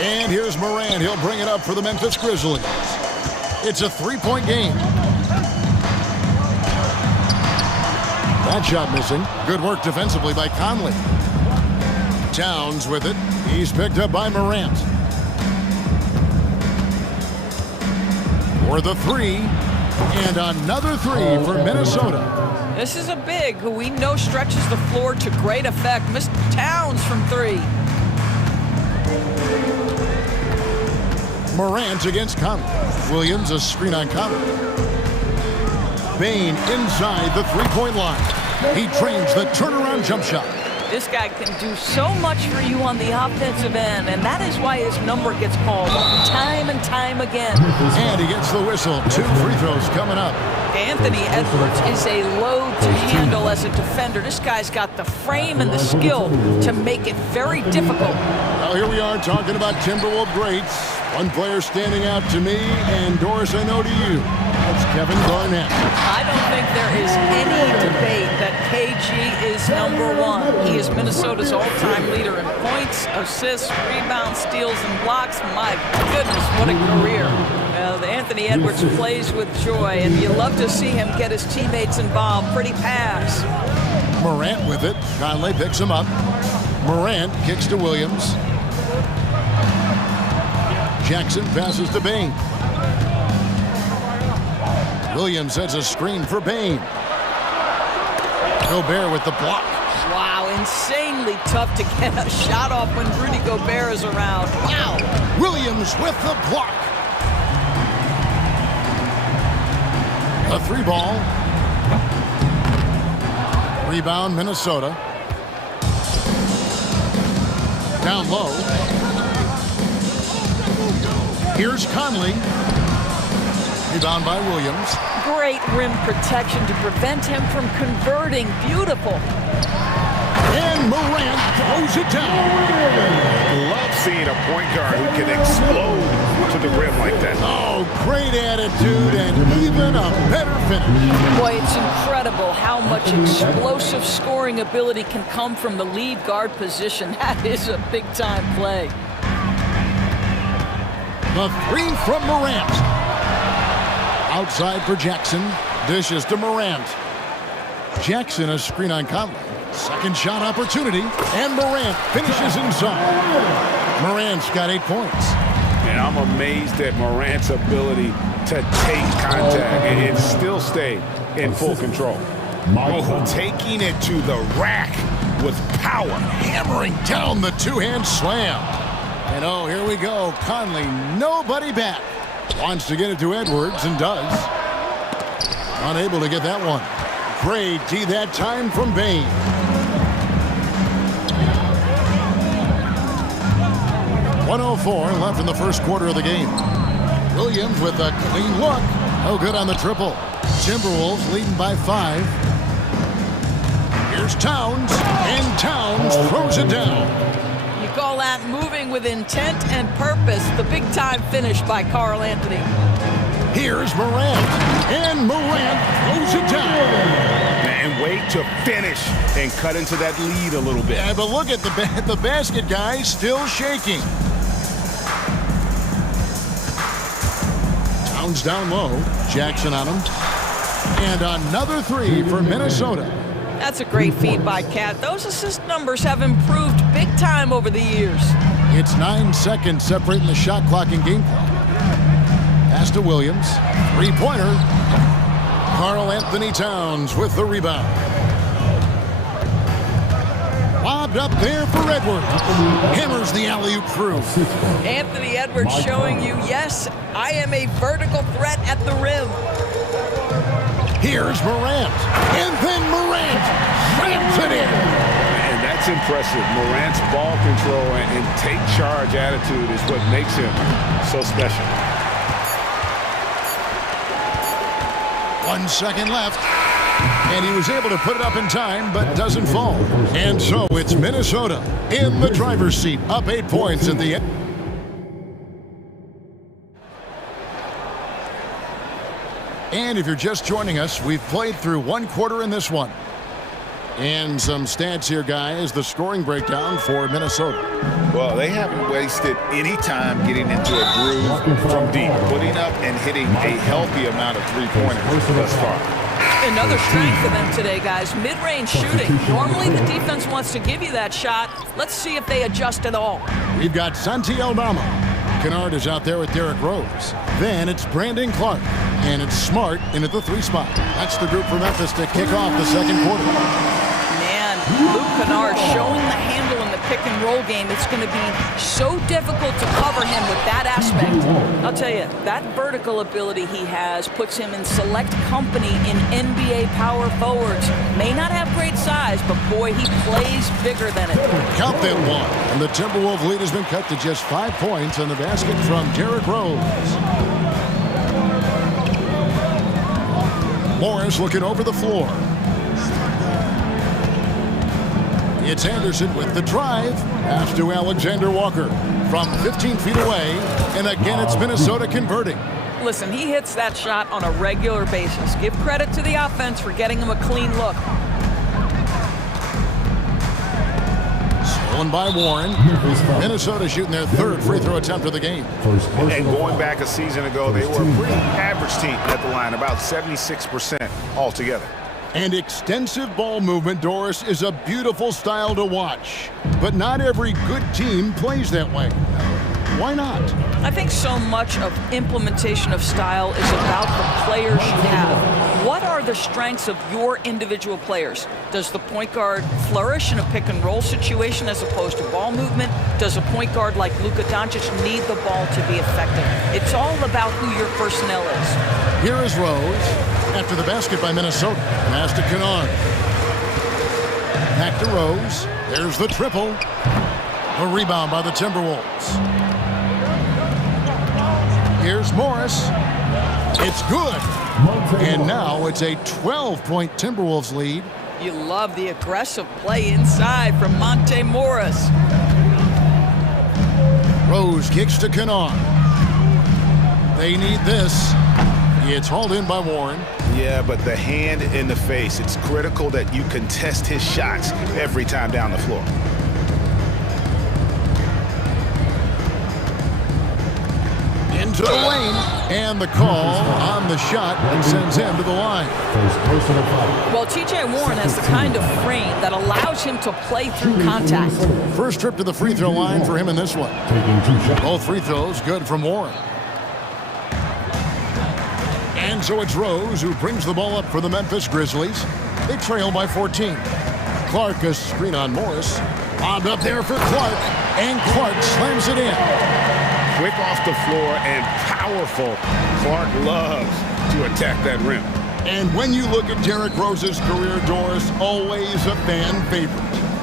And here's Morant. He'll bring it up for the Memphis Grizzlies. It's a three-point game. That shot missing. Good work defensively by Conley. Towns with it. He's picked up by Morant. For the 3. And another 3 for Minnesota. This is a big who we know stretches the floor to great effect. Mr. Towns from 3. Morant against Conley. Williams a screen on Conley. Bain inside the three-point line. He trains the turnaround jump shot. This guy can do so much for you on the offensive end, and that is why his number gets called time and time again. And he gets the whistle. 2 free throws coming up. Anthony Edwards is a load to handle as a defender. This guy's got the frame and the skill to make it very difficult. Well, here we are talking about Timberwolves greats. One player standing out to me, and Doris, I know to you. That's Kevin Garnett. I don't think there is any debate that KG is number 1. He is Minnesota's all-time leader in points, assists, rebounds, steals, and blocks. My goodness, what a career. Anthony Edwards plays with joy, and you love to see him get his teammates involved. Pretty pass. Morant with it. Conley picks him up. Morant kicks to Williams. Jackson passes to Bain. Williams sets a screen for Bain. Gobert with the block. Wow, insanely tough to get a shot off when Rudy Gobert is around. Wow. Williams with the block. A 3-ball. Rebound, Minnesota. Down low. Here's Conley. Rebound by Williams. Great rim protection to prevent him from converting. Beautiful. And Morant throws it down. Love seeing a point guard who can explode to the rim like that. Oh, great attitude and even a better finish. Boy, it's incredible how much explosive scoring ability can come from the lead guard position. That is a big-time play. The 3 from Morant. Outside for Jackson. Dishes to Morant. Jackson a screen on Conley. Second shot opportunity. And Morant finishes inside. Morant's got 8 points. And I'm amazed at Morant's ability to take contact and still stay in full control. Oh, taking it to the rack with power. Hammering down the two-hand slam. And oh, here we go. Conley, nobody back. Wants to get it to Edwards and does. Unable to get that one. Great D that time from Bain. .104 left in the first quarter of the game. Williams with a clean look. No good on the triple. Timberwolves leading by 5. Here's Towns, and Towns throws it down. You call that moving with intent and purpose. The big-time finish by Karl Anthony. Here's Morant, and Morant throws it down. And wait to finish and cut into that lead a little bit. Yeah, but look at the basket guy still shaking. Towns down low. Jackson on him. And another 3 for Minnesota. That's a great feed by Cat. Those assist numbers have improved big time over the years. It's 9 seconds separating the shot clock and game clock. Pass to Williams. Three-pointer. Karl Anthony Towns with the rebound. Lobbed up there for Edwards. Hammers the alley-oop through. Anthony Edwards showing you, yes, I am a vertical threat at the rim. Here's Morant. And then Morant slams it in. And that's impressive. Morant's ball control and take charge attitude is what makes him so special. 1 second left. And he was able to put it up in time, but doesn't fall. And so it's Minnesota in the driver's seat, up 8 points at the end. And if you're just joining us, we've played through 1 quarter in this one. And some stats here, guys. The scoring breakdown for Minnesota. Well, they haven't wasted any time getting into a groove from deep, putting up and hitting a healthy amount of three-pointers thus far. Another strength for them today, guys. Mid-range shooting. Normally the defense wants to give you that shot. Let's see if they adjust at all. We've got Santi Aldama. Kennard is out there with Derrick Rose. Then it's Brandon Clark. And it's Smart in at the 3 spot. That's the group for Memphis to kick off the second quarter. Man, Luke Kennard showing the handle in the pick-and-roll game. It's going to be so difficult to cover him with that aspect. I'll tell you, that vertical ability he has puts him in select company in NBA power forwards. May not have great size, but boy, he plays bigger than it. Count that one. And the Timberwolves lead has been cut to just 5 points on the basket from Derrick Rose. Morris looking over the floor. It's Anderson with the drive. Pass to Alexander Walker from 15 feet away. And again, it's Minnesota converting. Listen, he hits that shot on a regular basis. Give credit to the offense for getting him a clean look. Stolen by Warren. Minnesota shooting their 3rd free throw attempt of the game. And going back a season ago, they were a pretty average team at the line, about 76% altogether. And extensive ball movement, Doris, is a beautiful style to watch. But not every good team plays that way. Why not? I think so much of implementation of style is about the players you have. What are the strengths of your individual players? Does the point guard flourish in a pick-and-roll situation as opposed to ball movement? Does a point guard like Luka Doncic need the ball to be effective? It's all about who your personnel is. Here is Rose after the basket by Minnesota. Pass to Kennard. Back to Rose. There's the triple. A rebound by the Timberwolves. Here's Morris. It's good. And now it's a 12-point Timberwolves lead. You love the aggressive play inside from Monte Morris. Rose kicks to Kennard. They need this. It's hauled in by Warren. Yeah, but the hand in the face, it's critical that you contest his shots every time down the floor. Into the lane, and the call on the shot that sends him to the line. Well, T.J. Warren has the kind of frame that allows him to play through contact. First trip to the free throw line for him in this one. Both free throws good from Warren. And so it's Rose who brings the ball up for the Memphis Grizzlies. They trail by 14. Clark a screen on Morris. Bobbed up there for Clark, and Clark slams it in. Quick off the floor and powerful. Clark loves to attack that rim. And when you look at Derrick Rose's career, Doris, always a fan favorite.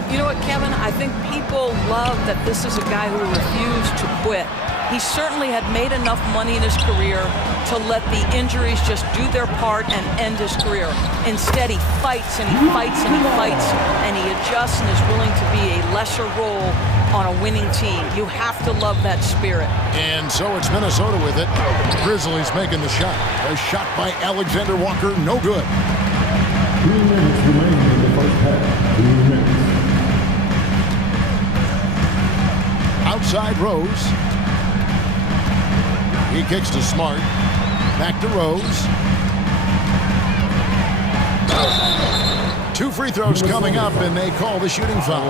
You know what, Kevin? I think people love that this is a guy who refused to quit. He certainly had made enough money in his career to let the injuries just do their part and end his career. Instead, he fights and he fights and he fights, and he adjusts and is willing to be a lesser role on a winning team. You have to love that spirit. And so it's Minnesota with it. Grizzlies making the shot. A shot by Alexander Walker, no good. 2 minutes remaining in the first half. 2 minutes. Outside Rose. He kicks to Smart. Back to Rose. 2 free throws coming up, and they call the shooting foul.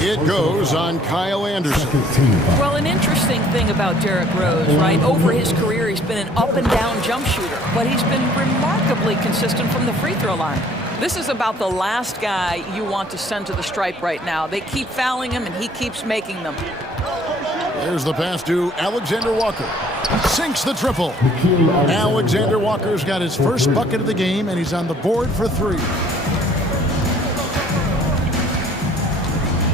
It goes on Kyle Anderson. Well, an interesting thing about Derrick Rose, right? Over his career, he's been an up-and-down jump shooter, but he's been remarkably consistent from the free throw line. This is about the last guy you want to send to the stripe right now. They keep fouling him, and he keeps making them. There's the pass to Alexander Walker. Sinks the triple. Alexander Walker's got his first bucket of the game, and he's on the board for 3.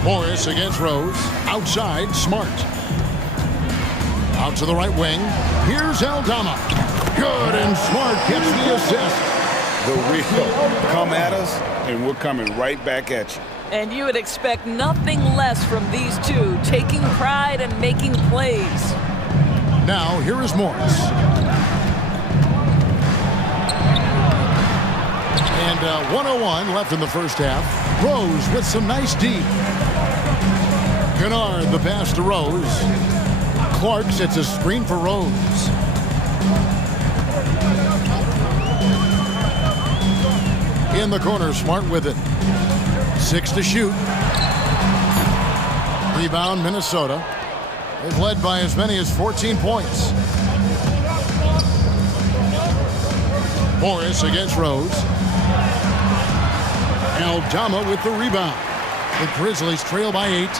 Morris against Rose. Outside, Smart. Out to the right wing. Here's Aldama. Good, and Smart gets the assist. The real come at us, and we're coming right back at you. And you would expect nothing less from these two, taking pride and making plays. Now, here is Morris. And 1:01 left in the first half. Rose with some nice D. Kennard, the pass to Rose. Clark sets a screen for Rose. In the corner, Smart with it. 6 to shoot. Rebound, Minnesota. They've led by as many as 14 points. Morris against Rose. Aldama with the rebound. The Grizzlies trail by 8.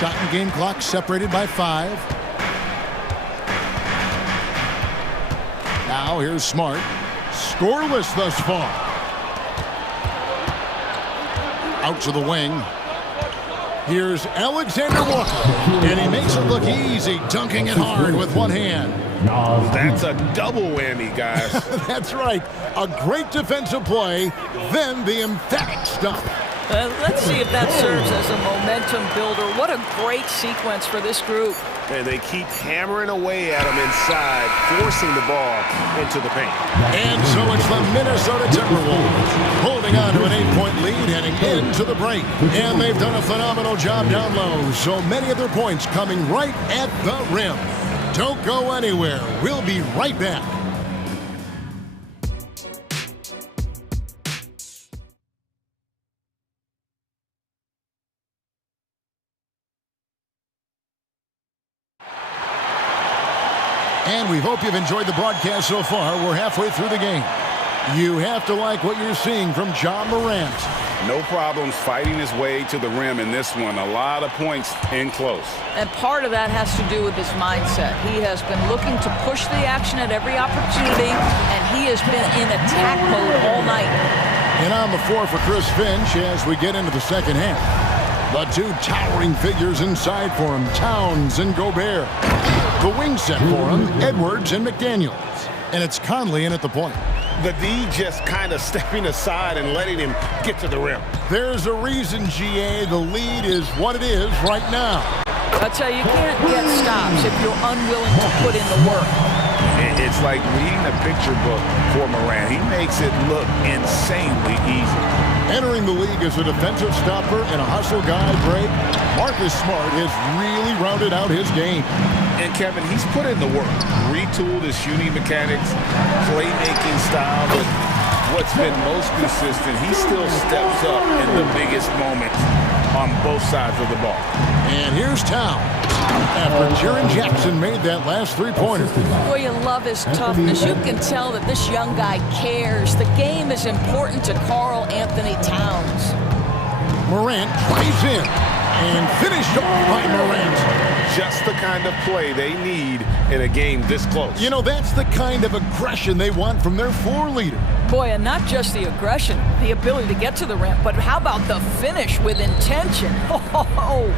Shot and game clock separated by 5. Now here's Smart. Scoreless thus far. Out to the wing. Here's Alexander Walker. And he makes it look easy, dunking it hard with one hand. That's a double whammy, guys. That's right. A great defensive play, then the emphatic stop. Let's see if that serves as a momentum builder. What a great sequence for this group. And they keep hammering away at him inside, forcing the ball into the paint. And so it's the Minnesota Timberwolves holding on to an 8-point lead heading into the break. And they've done a phenomenal job down low. So many of their points coming right at the rim. Don't go anywhere. We'll be right back. And we hope you've enjoyed the broadcast so far. We're halfway through the game. You have to like what you're seeing from Ja Morant. No problems fighting his way to the rim in this one. A lot of points in close. And part of that has to do with his mindset. He has been looking to push the action at every opportunity, and he has been in attack mode all night. And on the floor for Chris Finch as we get into the second half. The 2 towering figures inside for him, Towns and Gobert. The wing set for him, Edwards and McDaniels. And it's Conley in at the point. The D just kind of stepping aside and letting him get to the rim. There's a reason, GA, the lead is what it is right now. I tell you, you can't get stops if you're unwilling to put in the work. It's like reading a picture book for Morant. He makes it look insanely easy. Entering the league as a defensive stopper and a hustle guy break, Marcus Smart has really rounded out his game. And Kevin, he's put in the work. Retooled his shooting mechanics, playmaking style, but what's been most consistent, he still steps up in the biggest moments on both sides of the ball. And here's Towns. After Jaren Jackson made that last 3-pointer. Boy, you love his toughness. You can tell that this young guy cares. The game is important to Karl Anthony Towns. Morant drives in and finished off by Morant. Just the kind of play they need in a game this close. You know, that's the kind of aggression they want from their floor leader. Boy, and not just the aggression, the ability to get to the rim, but how about the finish with intention? Oh.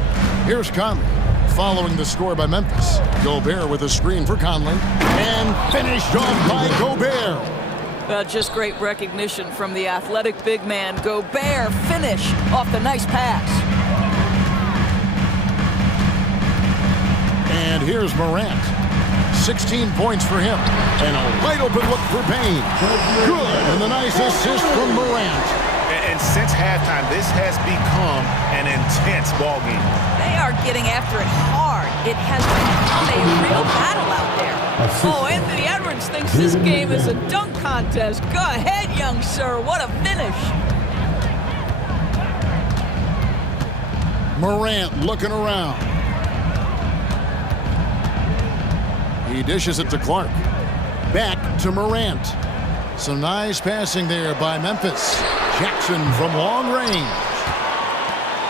Here's Conley. Following the score by Memphis. Gobert with a screen for Conley. And finished off by Gobert. Just great recognition from the athletic big man. Gobert finish off the nice pass. And here's Morant. 16 points for him. And a wide open look for Payne. Good. And the nice assist from Morant. And And since halftime, this has become an intense ball game. They are getting after it hard. It has become a real battle out there. Oh, Anthony Edwards thinks this game is a dunk contest. Go ahead, young sir. What a finish. Morant looking around. He dishes it to Clark. Back to Morant. Some nice passing there by Memphis. Jackson from long range.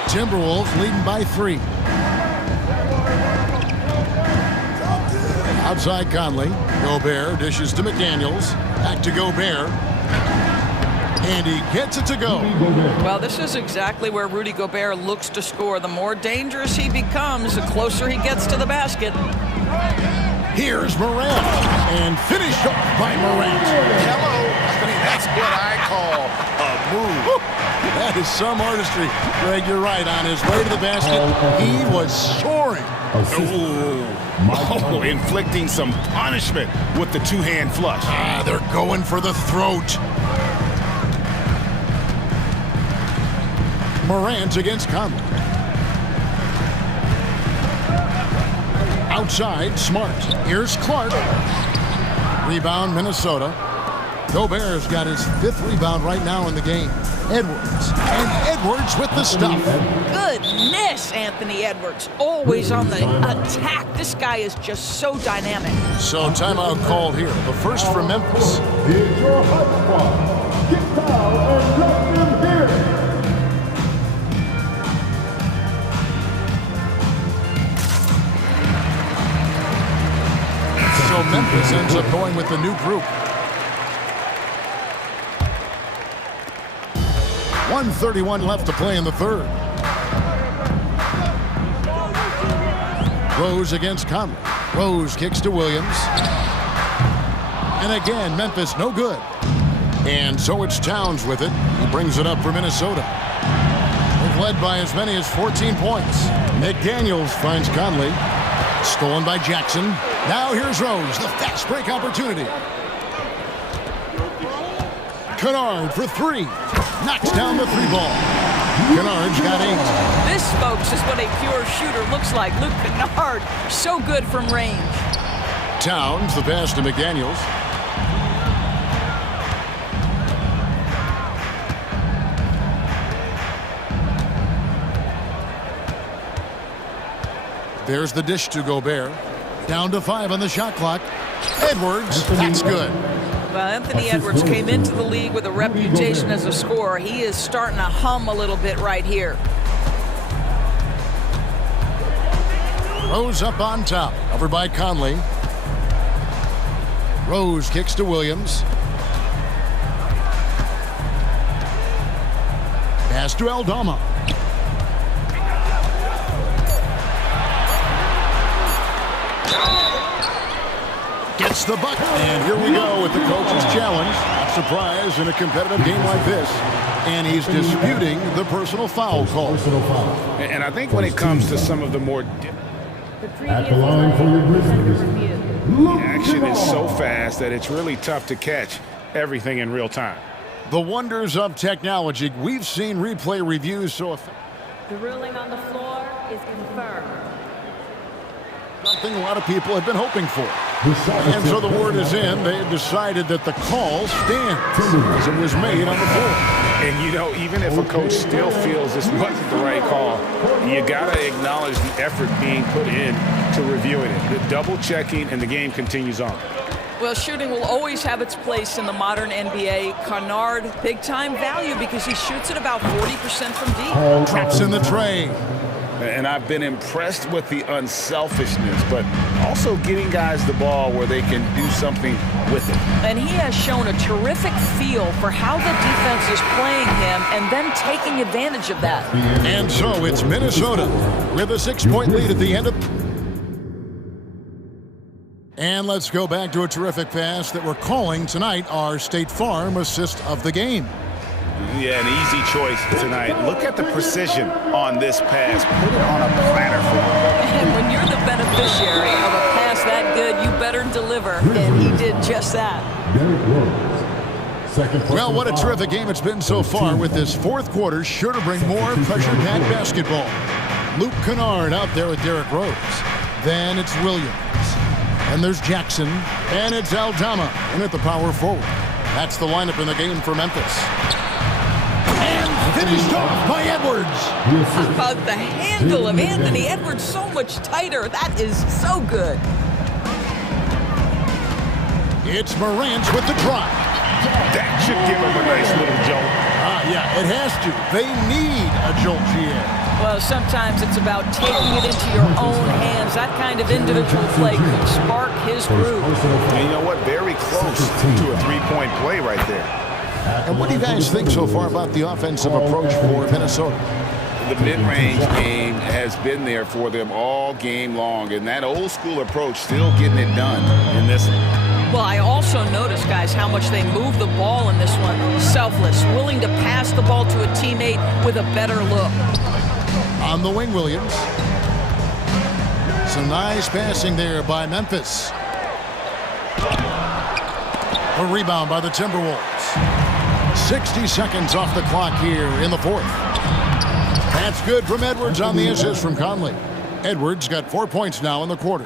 Timberwolves leading by 3. Outside Conley. Gobert dishes to McDaniels. Back to Gobert. And he gets it to go. Well, this is exactly where Rudy Gobert looks to score. The more dangerous he becomes, the closer he gets to the basket. Here's Morant. And finished off by Morant. Hello. I mean, that's what I call a move. That is some artistry. Greg, you're right. On his way to the basket, he was soaring. Oh, inflicting some punishment with the two-hand flush. They're going for the throat. Morant against Conley. Outside, Smart. Here's Clark. Rebound, Minnesota. Gobert's got his 5th rebound right now in the game. Edwards. And Edwards with the stuff. Goodness, Anthony Edwards. Always on the attack. This guy is just so dynamic. So timeout called here. The first for Memphis. It's your hot spot. Get down and let them hear it. So Memphis ends up going with the new group. 1:31 left to play in the third. Rose against Conley. Rose kicks to Williams. And again, Memphis no good. And so it's Towns with it. He brings it up for Minnesota. They've led by as many as 14 points. McDaniels finds Conley. Stolen by Jackson. Now here's Rose, the fast break opportunity. Kennard for 3. Knocks down the 3-ball. Kennard's got 8. This, folks, is what a pure shooter looks like. Luke Kennard, so good from range. Towns, the pass to McDaniels. There's the dish to Gobert. Down to 5 on the shot clock. Edwards, that's good. Well, Anthony Edwards came into the league with a reputation as a scorer. He is starting to hum a little bit right here. Rose up on top, covered by Conley. Rose kicks to Williams. Pass to Aldama. Gets the bucket. And here we go with the coach's challenge. Not surprised in a competitive game like this. And he's disputing the personal foul call. And I think when it comes to some of the more... At the line for your Grizzlies. The action is so fast that it's really tough to catch everything in real time. The wonders of technology. We've seen replay reviews so effective. The ruling on the floor is confirmed. Something a lot of people have been hoping for. And so the word is in. They have decided that the call stands as it was made on the floor. And, you know, even if a coach still feels this wasn't the right call, you got to acknowledge the effort being put in to reviewing it. The double checking, and the game continues on. Well, shooting will always have its place in the modern NBA. Kennard, big-time value because he shoots at about 40% from deep. Traps in the tray. And I've been impressed with the unselfishness, but also getting guys the ball where they can do something with it. And he has shown a terrific feel for how the defense is playing him and then taking advantage of that. And so it's Minnesota with a 6-point lead at the end of... And let's go back to a terrific pass that we're calling tonight our State Farm assist of the game. Yeah, an easy choice tonight. Look at the precision on this pass. Put it on a platter for him. And when you're the beneficiary of a pass that good, you better deliver. And he did just that. Well, what a terrific game it's been so far, with this fourth quarter sure to bring more pressure-packed basketball. Luke Kennard out there with Derrick Rose. Then it's Williams. And there's Jackson. And it's Aldama in at the power forward. That's the lineup in the game for Memphis. And finished off by Edwards. How about the handle of Anthony Edwards? So much tighter. That is so good. It's Morant with the drive. That should give him a nice little jolt. Yeah, it has to. They need a jolt, GA. Well, sometimes it's about taking it into your own hands. That kind of individual play can spark his groove. And you know what? Very close to a three-point play right there. And what do you guys think so far about the offensive approach for Minnesota? The mid-range game has been there for them all game long, and that old-school approach still getting it done in this one. Well, I also noticed, guys, how much they move the ball in this one. Selfless, willing to pass the ball to a teammate with a better look. On the wing, Williams. Some nice passing there by Memphis. A rebound by the Timberwolves. 60 seconds off the clock here in the fourth. That's good from Edwards on the assist from Conley. Edwards got 4 points now in the quarter.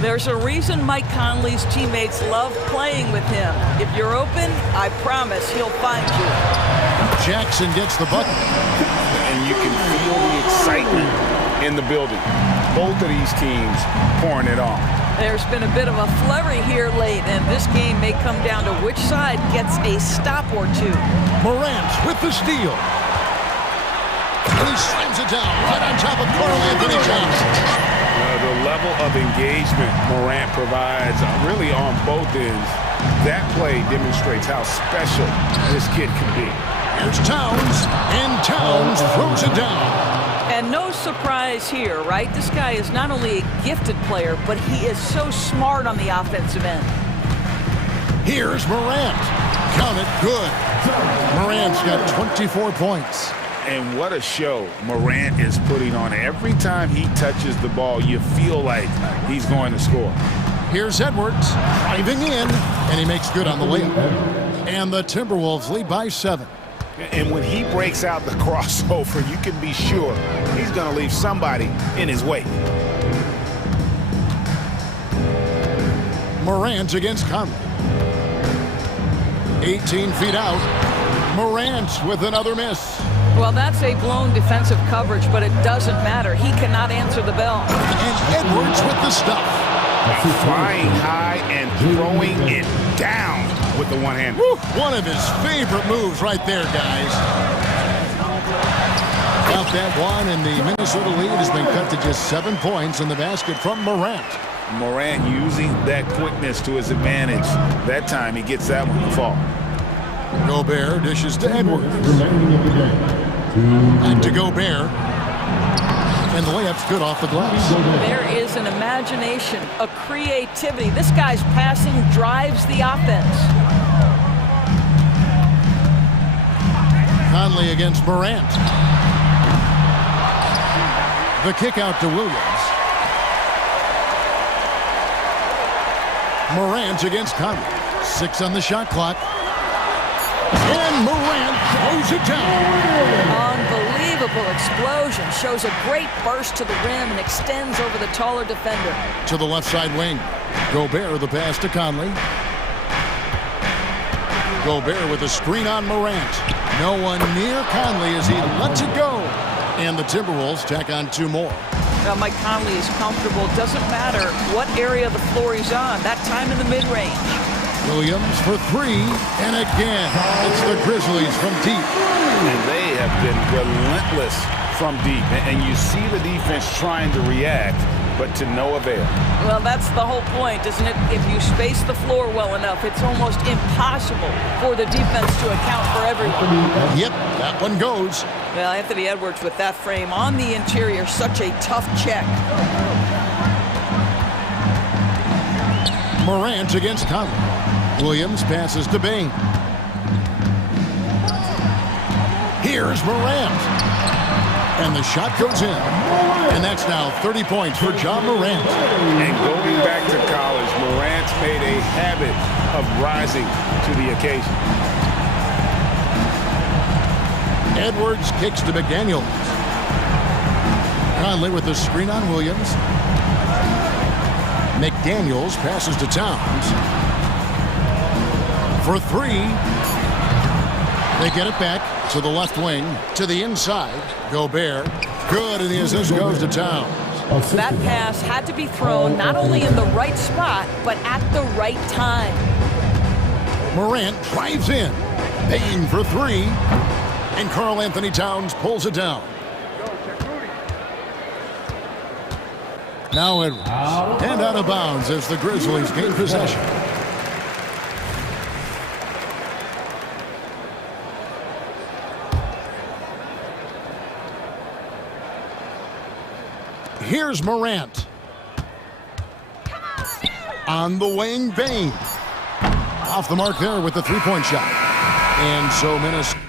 There's a reason Mike Conley's teammates love playing with him. If you're open, I promise he'll find you. Jackson gets the bucket. And you can feel the excitement in the building. Both of these teams pouring it on. There's been a bit of a flurry here late, and this game may come down to which side gets a stop or two. Morant with the steal. And he slams it down right on top of Karl Anthony Towns. The level of engagement Morant provides really on both ends. That play demonstrates how special this kid can be. Here's Towns, and Towns throws it down. And no surprise here, right? This guy is not only a gifted player, but he is so smart on the offensive end. Here's Morant. Count it, good. Morant's got 24 points. And what a show Morant is putting on. Every time he touches the ball, you feel like he's going to score. Here's Edwards driving in, and he makes good on the layup. And the Timberwolves lead by 7. And when he breaks out the crossover, you can be sure he's going to leave somebody in his wake. Morant against Conley. 18 feet out. Morant with another miss. Well, that's a blown defensive coverage, but it doesn't matter. He cannot answer the bell. And Edwards with the stuff. Flying high and throwing it down with the one-hand. One of his favorite moves right there, guys. Got that one, and the Minnesota lead has been cut to just 7 points in the basket from Morant. Morant using that quickness to his advantage. That time he gets that one to fall. Gobert dishes to Edwards. Back to Gobert. And the layup's good off the glass. There is an imagination, a creativity. This guy's passing drives the offense. Conley against Morant. The kick out to Williams. Morant against Conley. 6 on the shot clock. And Morant throws it down. Unbelievable explosion. Shows a great burst to the rim and extends over the taller defender. To the left side wing. Gobert the pass to Conley. Gobert with a screen on Morant. No one near Conley as he lets it go. And the Timberwolves tack on 2 more. Now, Mike Conley is comfortable. Doesn't matter what area of the floor he's on. That time in the mid-range. Williams for 3, and again, it's the Grizzlies from deep. And they have been relentless from deep. And you see the defense trying to react, but to no avail. Well, that's the whole point, isn't it? If you space the floor well enough, it's almost impossible for the defense to account for everyone. Yep, that one goes. Well, Anthony Edwards with that frame on the interior, such a tough check. Morant against Conley. Williams passes to Bain. Here's Morant. And the shot goes in. And that's now 30 points for John Morant. And going back to college, Morant's made a habit of rising to the occasion. Edwards kicks to McDaniels. Conley with the screen on Williams. McDaniels passes to Towns. For three. They get it back to the left wing, to the inside. Gobert. Good, and the assist goes to Towns. That pass had to be thrown not only in the right spot, but at the right time. Morant drives in. Payne for three. And Karl Anthony Towns pulls it down. Now Edwards. And out of bounds as the Grizzlies gain possession. Here's Morant. On the wing, Bane. Off the mark there with the three-point shot. And so Minnesota.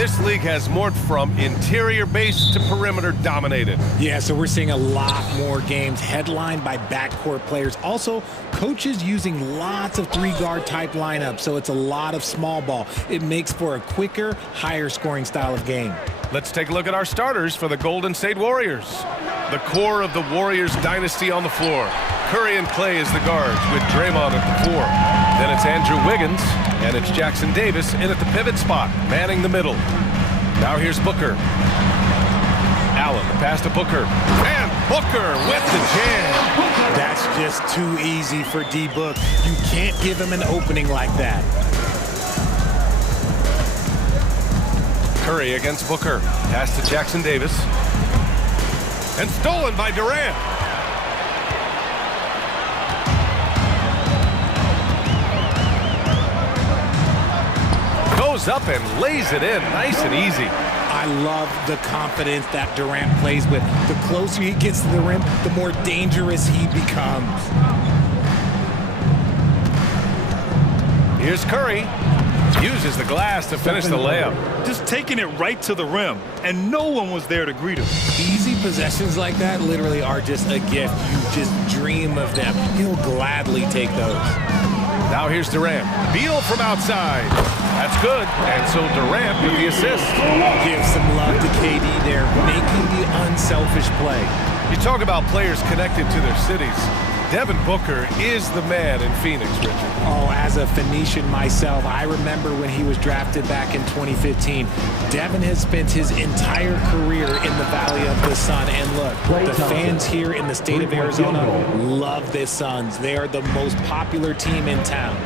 This league has morphed from interior-based to perimeter-dominated. Yeah, so we're seeing a lot more games headlined by backcourt players. Also, coaches using lots of three-guard type lineups, so it's a lot of small ball. It makes for a quicker, higher-scoring style of game. Let's take a look at our starters for the Golden State Warriors. The core of the Warriors dynasty on the floor. Curry and Clay as the guards with Draymond at the 4. Then it's Andrew Wiggins, and it's Jackson Davis in at the pivot spot, manning the middle. Now here's Booker. Allen, the pass to Booker. And Booker with the jam. That's just too easy for D-Book. You can't give him an opening like that. Curry against Booker. Pass to Jackson Davis. And stolen by Durant. Goes up and lays it in. Nice and easy. I love the confidence that Durant plays with. The closer he gets to the rim, the more dangerous he becomes. Here's Curry. Uses the glass to finish the layup. Just taking it right to the rim, and no one was there to greet him. Easy possessions like that literally are just a gift. You just dream of them. He'll gladly take those. Now here's Durant. Beal from outside. That's good. And so Durant with the assist. Give some love to KD there, making the unselfish play. You talk about players connected to their cities. Devin Booker is the man in Phoenix, Richard. Oh, as a Phoenician myself, I remember when he was drafted back in 2015. Devin has spent his entire career in the Valley of the Sun. And look, the fans here in the state of Arizona love the Suns. They are the most popular team in town.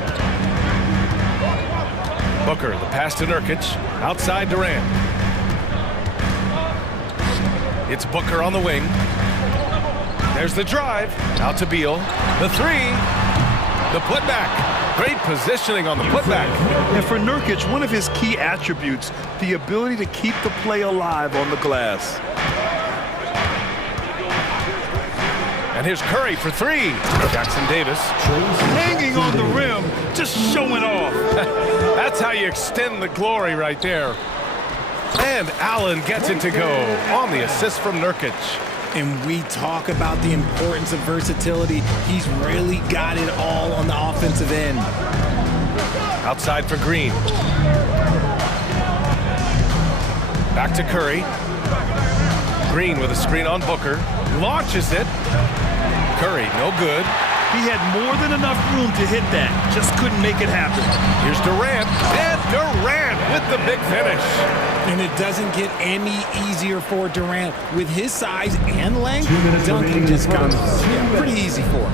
Booker, the pass to Nurkic. Outside Durant. It's Booker on the wing. There's the drive. Out to Beal. The 3. The putback. Great positioning on the putback. And for Nurkic, one of his key attributes, the ability to keep the play alive on the glass. And here's Curry for 3. Jackson Davis. Hanging on the rim, just showing off. That's how you extend the glory right there. And Allen gets it to go on the assist from Nurkic. And we talk about the importance of versatility. He's really got it all on the offensive end. Outside for Green. Back to Curry. Green with a screen on Booker. Launches it. Curry, no good. He had more than enough room to hit that. Just couldn't make it happen. Here's Durant. And Durant with the big finish. And it doesn't get any easier for Durant. With his size and length, dunking just comes pretty easy for him.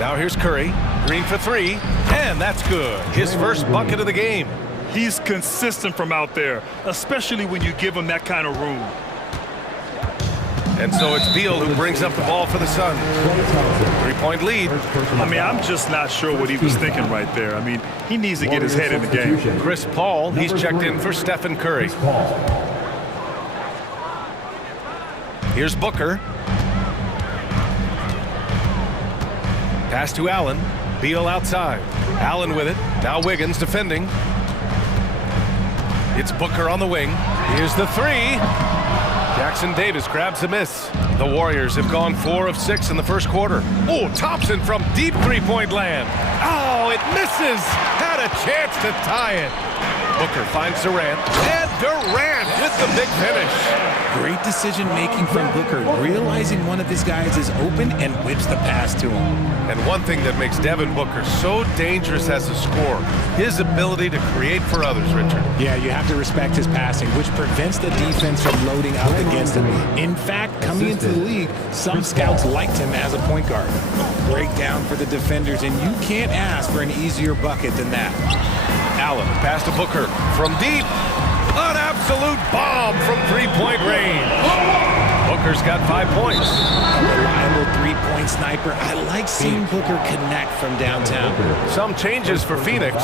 Now here's Curry. Green for 3. And that's good. His first bucket of the game. He's consistent from out there, especially when you give him that kind of room. And so it's Beal who brings up the ball for the Suns. 3-point lead. I mean, I'm just not sure what he was thinking right there. I mean, he needs to get his head in the game. Chris Paul, he's checked in for Stephen Curry. Here's Booker. Pass to Allen. Beal outside. Allen with it. Now Wiggins defending. It's Booker on the wing. Here's the 3. Jackson Davis grabs a miss. The Warriors have gone 4 of 6 in the first quarter. Oh, Thompson from deep three-point land. Oh, it misses. Had a chance to tie it. Booker finds Durant. And Durant with the big finish. Great decision-making from Booker, realizing one of his guys is open and whips the pass to him. And one thing that makes Devin Booker so dangerous as a scorer, his ability to create for others, Richard. Yeah, you have to respect his passing, which prevents the defense from loading up against him. In fact, coming into the league, some scouts liked him as a point guard. Breakdown for the defenders, and you can't ask for an easier bucket than that. Allen, pass to Booker from deep. An absolute bomb from three-point range. Booker's got 5 points. A reliable three-point sniper. I like seeing Booker connect from downtown. Some changes for Phoenix.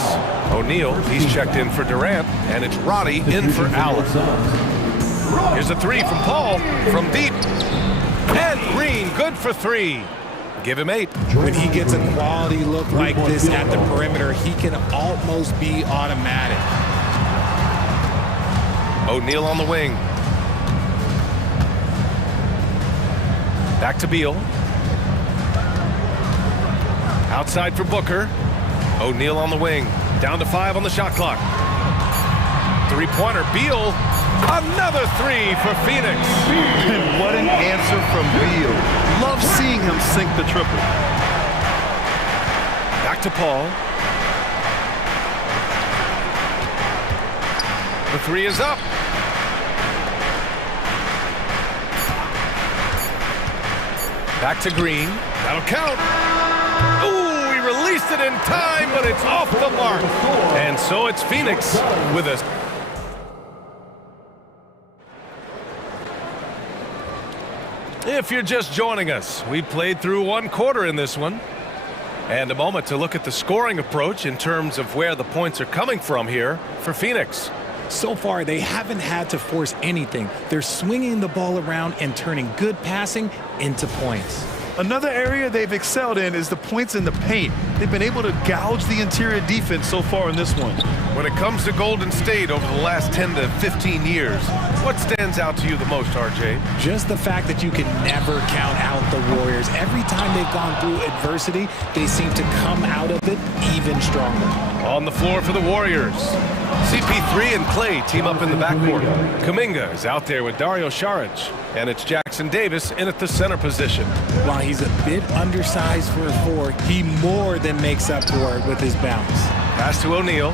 O'Neal, he's checked in for Durant, and it's Roddy in for Allen. Here's a 3 from Paul from deep. And Green, good for 3. Give him 8. When he gets a quality look like this at the perimeter, he can almost be automatic. O'Neal on the wing. Back to Beal. Outside for Booker. O'Neal on the wing. Down to 5 on the shot clock. Three-pointer. Beal. Another three for Phoenix. And what an answer from Beal. Love seeing him sink the triple. Back to Paul. The three is up. Back to Green. That'll count. Ooh, he released it in time, but it's off the mark. And so it's Phoenix with us. If you're just joining us, we played through one quarter in this one. And a moment to look at the scoring approach in terms of where the points are coming from here for Phoenix. So far, they haven't had to force anything. They're swinging the ball around and turning good passing into points. Another area they've excelled in is the points in the paint. They've been able to gouge the interior defense so far in this one. When it comes to Golden State over the last 10 to 15 years, what stands out to you the most, RJ? Just the fact that you can never count out the Warriors. Every time they've gone through adversity, they seem to come out of it even stronger. On the floor for the Warriors, CP3 and Clay team up in the backcourt. Kuminga is out there with Dario Saric, and it's Jackson Davis in at the center position. While he's a bit undersized for a 4, he more than makes up for it with his bounce. Pass to O'Neal.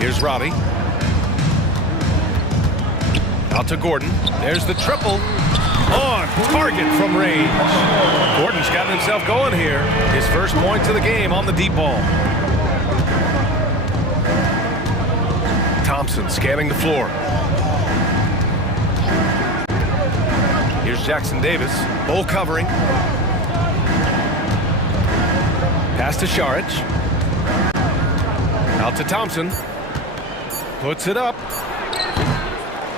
Here's Robbie. Out to Gordon. There's the triple. On target from range. Gordon's got himself going here. His first points of the game on the deep ball. Thompson scanning the floor. Here's Jackson Davis. Bull covering. Pass to Saric. Out to Thompson. Puts it up.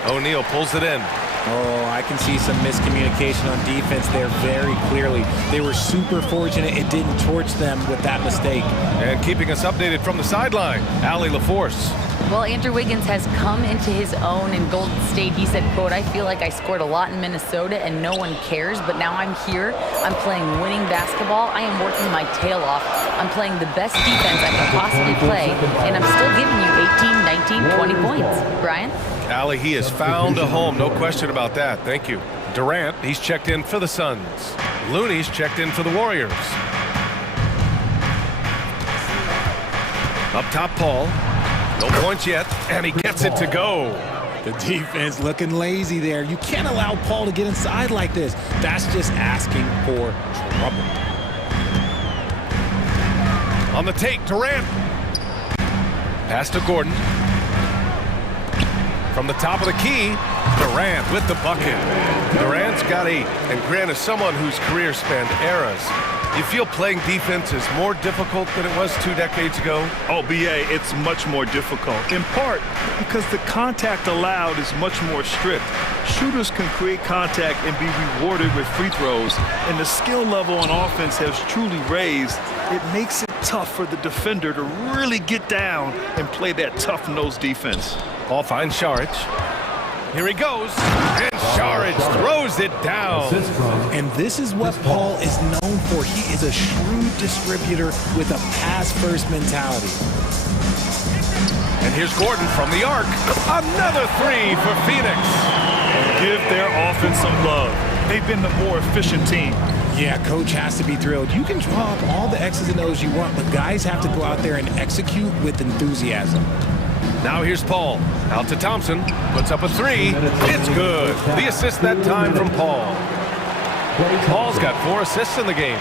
O'Neal pulls it in. Oh, I can see some miscommunication on defense there very clearly. They were super fortunate it didn't torch them with that mistake. And keeping us updated from the sideline, Allie LaForce. Well, Andrew Wiggins has come into his own in Golden State. He said, quote, I feel like I scored a lot in Minnesota and no one cares, but now I'm here. I'm playing winning basketball. I am working my tail off. I'm playing the best defense I can possibly play, and I'm still giving you 18, 19, 20 points. Brian? Allie, he has found a home. No question about that. Thank you. Durant, he's checked in for the Suns. Looney's checked in for the Warriors. Up top, Paul. No points yet, and he gets it to go. The defense looking lazy there. You can't allow Paul to get inside like this. That's just asking for trouble. On the take, Durant. Pass to Gordon. From the top of the key, Durant with the bucket. Durant's got 8, and Grant is someone whose career spanned eras. You feel playing defense is more difficult than it was 2 decades ago? Oh, BA, it's much more difficult. In part because the contact allowed is much more strict. Shooters can create contact and be rewarded with free throws, and the skill level on offense has truly raised. It makes it tough for the defender to really get down and play that tough-nosed defense. Ball finds Saric. Here he goes, and Saric throws it down. And this is what Paul is known for. He is a shrewd distributor with a pass-first mentality. And here's Gordon from the arc. Another 3 for Phoenix. Give their offense some love. They've been the more efficient team. Yeah, coach has to be thrilled. You can draw up all the X's and O's you want, but guys have to go out there and execute with enthusiasm. Now here's Paul. Out to Thompson. Puts up a 3. It's good. The assist that time from Paul. Paul's got 4 assists in the game.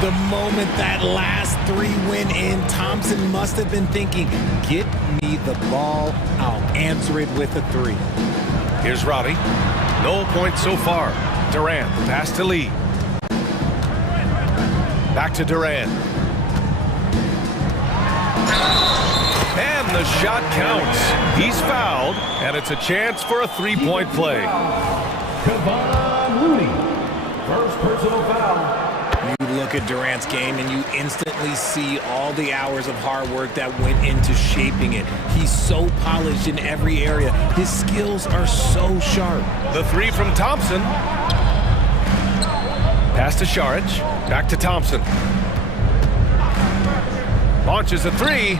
The moment that last 3 went in, Thompson must have been thinking, get me the ball, I'll answer it with a 3. Here's Robbie. No points so far. Durant, pass to Lee. Back to Durant. And the shot counts. He's fouled, and it's a chance for a 3-point play. Kevon Looney, first personal foul. You look at Durant's game, and you instantly see all the hours of hard work that went into shaping it. He's so polished in every area. His skills are so sharp. The three from Thompson. Pass to Šarić. Back to Thompson. Launches a three.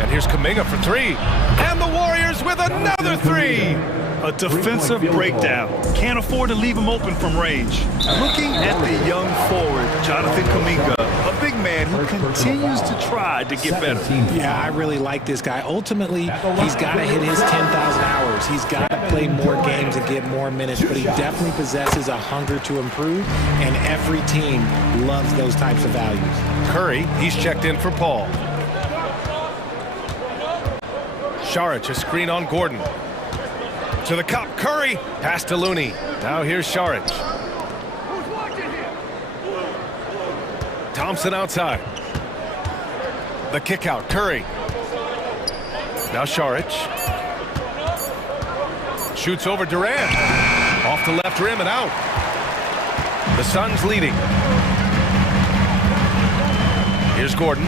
And here's Kuminga for three. And the Warriors with another three. A defensive breakdown. Can't afford to leave him open from range. Looking at the young forward, Jonathan Kuminga, a big man who continues to try to get better. Yeah, I really like this guy. Ultimately, he's got to hit his 10,000 hours. He's got to play more games and get more minutes, but he definitely possesses a hunger to improve, and every team loves those types of values. Curry, he's checked in for Paul. Šarić, a screen on Gordon. To the cup, Curry, pass to Looney. Now here's Šarić. Thompson outside. The kick out, Curry. Now Šarić. Shoots over Durant. Off the left rim and out. The Suns leading. Here's Gordon.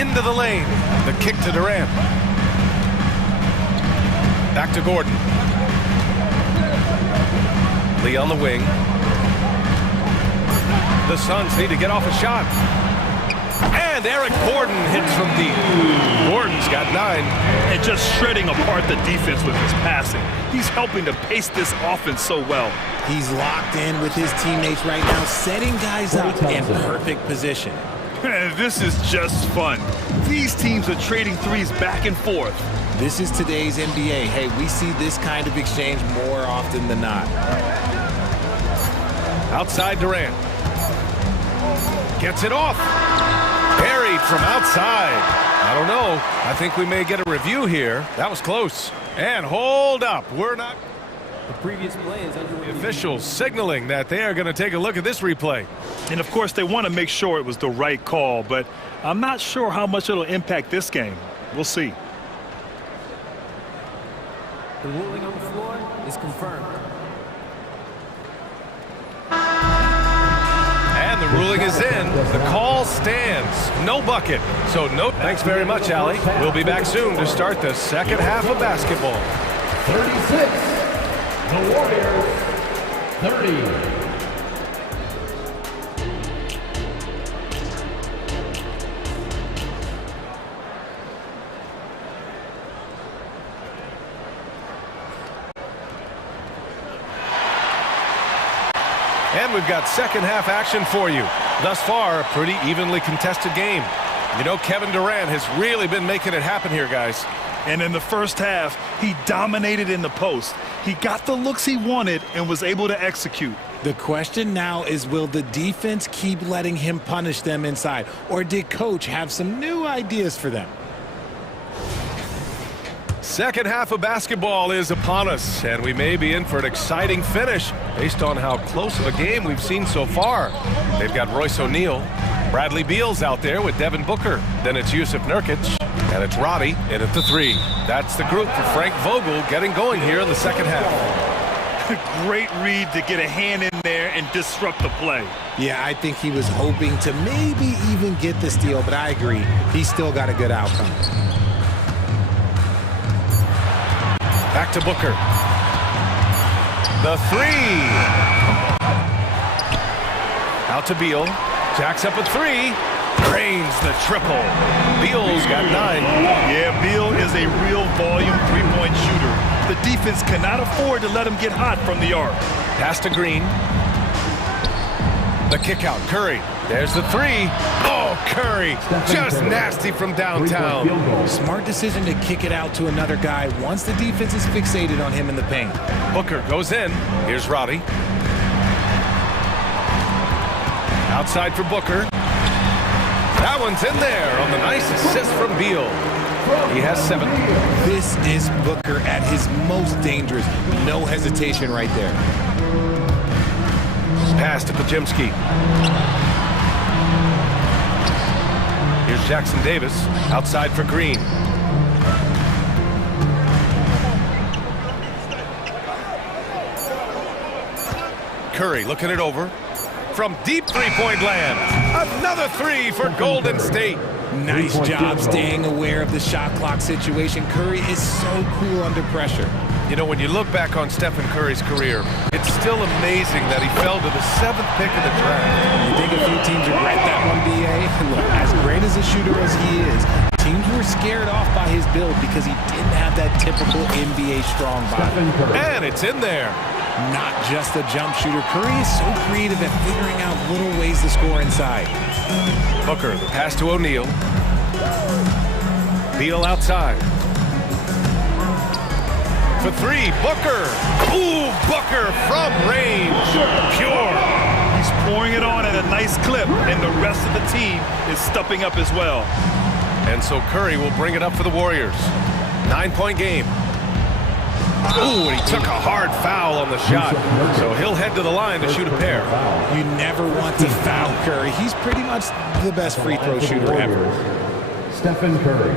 Into the lane. The kick to Durant. Back to Gordon. Lee on the wing. The Suns need to get off a shot. And Eric Gordon hits from deep. Gordon's got 9. And just shredding apart the defense with his passing. He's helping to pace this offense so well. He's locked in with his teammates right now, setting guys up in perfect position. This is just fun. These teams are trading threes back and forth. This is today's NBA. Hey, we see this kind of exchange more often than not. Outside Durant. Gets it off. Buried from outside. I don't know. I think we may get a review here. That was close. And hold up. We're not... The previous play is under the officials signaling that they are going to take a look at this replay. And of course, they want to make sure it was the right call, but I'm not sure how much it'll impact this game. We'll see. The ruling on the floor is confirmed. And the ruling is in. The call stands. No bucket. So no. Thanks very much, Allie. We'll be back soon to start the second half of basketball. 36. The Warriors, 30. And we've got second half action for you. Thus far, a pretty evenly contested game. You know, Kevin Durant has really been making it happen here, guys. And in the first half, he dominated in the post. He got the looks he wanted and was able to execute. The question now is, will the defense keep letting him punish them inside? Or did Coach have some new ideas for them? Second half of basketball is upon us, and we may be in for an exciting finish based on how close of a game we've seen so far. They've got Royce O'Neal. Bradley Beal's out there with Devin Booker. Then it's Jusuf Nurkic. And it's Robbie in at the 3. That's the group for Frank Vogel getting going here in the second half. Great read to get a hand in there and disrupt the play. Yeah, I think he was hoping to maybe even get the steal, but I agree. He's still got a good outcome. Back to Booker. The 3. Out to Beal. Jacks up a 3. Drains the triple. Beal's got 9. Yeah, Beal is a real volume three-point shooter. The defense cannot afford to let him get hot from the arc. Pass to Green. The kick out, Curry. There's the 3. Oh, Curry, just nasty from downtown. Smart decision to kick it out to another guy once the defense is fixated on him in the paint. Booker goes in. Here's Roddy. Outside for Booker. That one's in there on the nice assist from Beal. He has 7. This is Booker at his most dangerous. No hesitation right there. Pass to Podziemski. Here's Jackson Davis outside for Green. Curry looking it over. From deep three-point land. Another three for Golden State. Nice job staying aware of the shot clock situation. Curry is so cool under pressure. You know, when you look back on Stephen Curry's career, it's still amazing that he fell to the 7th pick of the draft. You think a few teams regret that one, B.A.? Look, as great as a shooter as he is, teams were scared off by his build because he didn't have that typical NBA strong body. And it's in there. Not just a jump shooter. Curry is so creative at figuring out little ways to score inside. Booker, the pass to O'Neal. Beal outside. For three, Booker. Ooh, Booker from range. Pure. He's pouring it on at a nice clip, and the rest of the team is stepping up as well. And so Curry will bring it up for the Warriors. 9-point game. Ooh, and he took a hard foul on the shot. So he'll head to the line to shoot a pair. You never want to foul Curry. He's pretty much the best free throw shooter ever. Stephen Curry,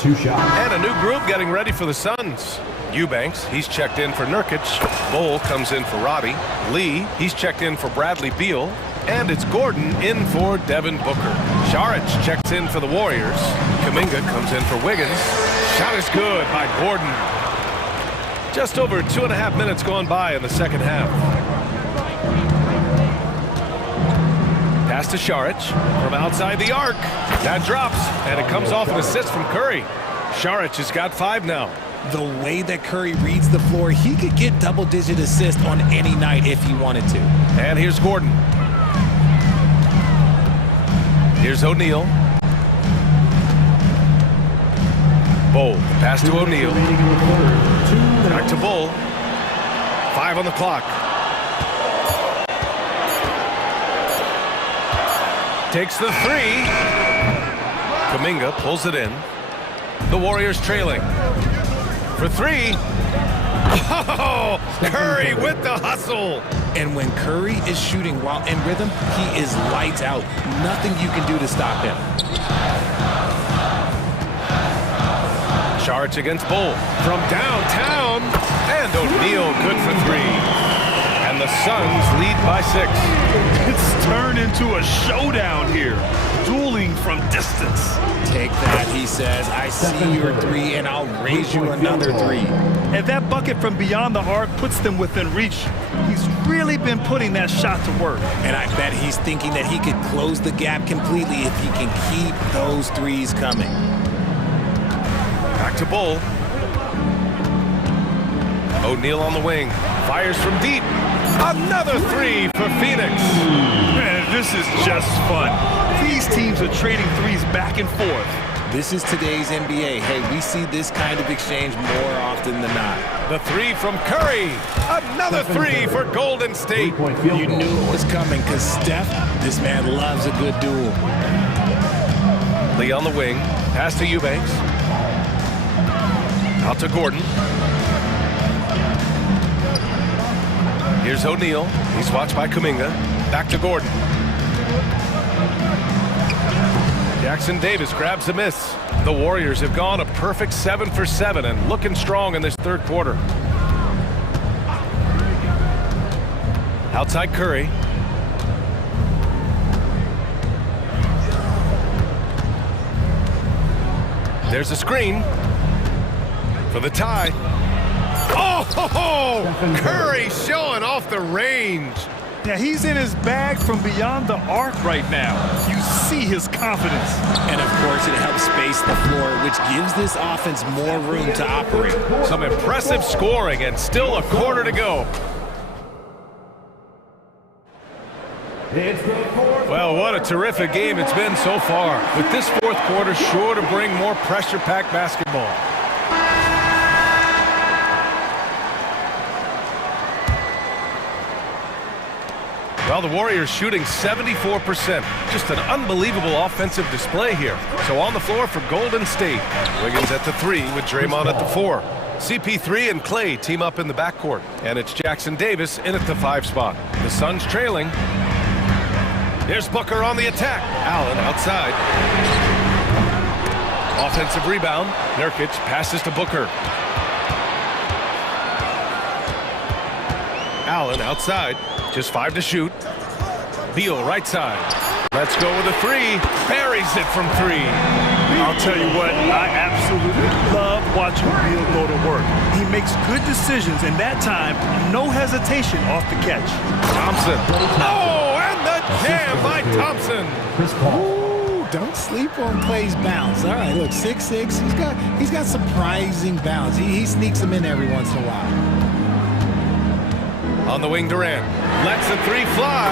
2 shots. And a new group getting ready for the Suns. Eubanks, he's checked in for Nurkic. Bol comes in for Roddy. Lee, he's checked in for Bradley Beal. And it's Gordon in for Devin Booker. Šarić checks in for the Warriors. Kuminga comes in for Wiggins. Shot is good by Gordon. Just over 2.5 minutes gone by in the second half. Pass to Šarić from outside the arc. That drops, and it comes off an assist from Curry. Šarić has got 5 now. The way that Curry reads the floor, he could get double-digit assists on any night if he wanted to. And here's Gordon. Here's O'Neal. Bol, pass to O'Neal. Back to Bol. 5 on the clock. Takes the 3. Kuminga pulls it in. The Warriors trailing. For 3. Oh, Curry with the hustle. And when Curry is shooting while in rhythm, he is lights out. Nothing you can do to stop him. Šarić against Bol from downtown, and O'Neal good for 3. And the Suns lead by 6. It's turned into a showdown here, dueling from distance. Take that, he says. I see your 3, and I'll raise you another 3. And that bucket from beyond the arc puts them within reach. He's really been putting that shot to work. And I bet he's thinking that he could close the gap completely if he can keep those 3s coming. Back to Bol. O'Neal on the wing. Fires from deep. Another 3 for Phoenix. Man, this is just fun. These teams are trading 3s back and forth. This is today's NBA. Hey, we see this kind of exchange more often than not. The 3 from Curry. Another 3 for Golden State. You knew it was coming because Steph, this man loves a good duel. Lee on the wing. Pass to Eubanks. Out to Gordon. Here's O'Neal. He's watched by Kuminga. Back to Gordon. Jackson Davis grabs the miss. The Warriors have gone a perfect 7 for 7 and looking strong in this third quarter. Outside Curry. There's a screen for the tie. Oh, Curry showing off the range. Yeah, he's in his bag from beyond the arc right now. You see his confidence. And of course, it helps space the floor, which gives this offense more room to operate. Some impressive scoring and still a quarter to go. Well, what a terrific game it's been so far. With this fourth quarter sure to bring more pressure-packed basketball. Well, the Warriors shooting 74%. Just an unbelievable offensive display here. So on the floor for Golden State. Wiggins at the 3 with Draymond at the 4. CP3 and Clay team up in the backcourt. And it's Jackson Davis in at the 5 spot. The Suns trailing. Here's Booker on the attack. Allen outside. Offensive rebound. Nurkic passes to Booker. Allen outside. Just 5 to shoot. Beal right side. Let's go with a 3. Buries it from 3. I'll tell you what, I absolutely love watching Beal go to work. He makes good decisions, and that time, no hesitation off the catch. Thompson. Oh, and the jam by Thompson. Ooh, don't sleep on Clay's bounce. All right, look, 6'6". He's got surprising bounce. He sneaks them in every once in a while. On the wing, Durant lets the 3 fly,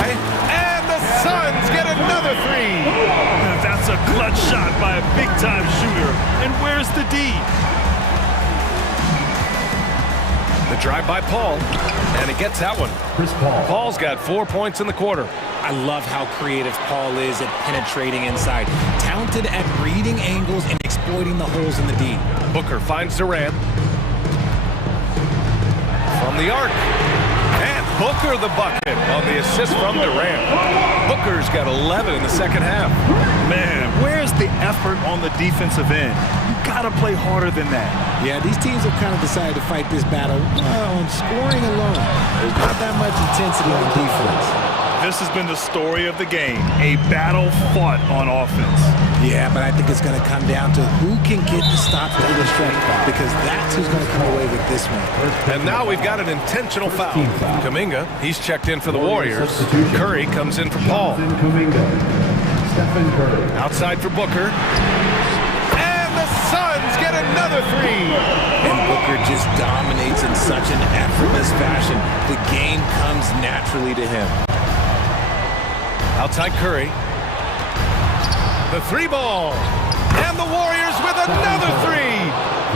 and the Suns get another 3. That's a clutch shot by a big-time shooter. And where's the D? The drive by Paul, and he gets that one. Paul's got 4 points in the quarter. I love how creative Paul is at penetrating inside. Talented at reading angles and exploiting the holes in the D. Booker finds Durant. From the arc. And Booker the bucket on the assist from Durant. Booker's got 11 in the second half. Man, where's the effort on the defensive end? You gotta play harder than that. Yeah, these teams have kind of decided to fight this battle on scoring alone. There's not that much intensity on defense. This has been the story of the game, a battle fought on offense. Yeah, but I think it's going to come down to who can get the stops to the stretch, because that's who's going to come away with this one. And now we've got an intentional foul. Kuminga, he's checked in for the Warriors. Curry comes in for Paul. Outside for Booker. And the Suns get another 3. And Booker just dominates in such an effortless fashion. The game comes naturally to him. Outside Curry. The 3 ball. And the Warriors with another 3.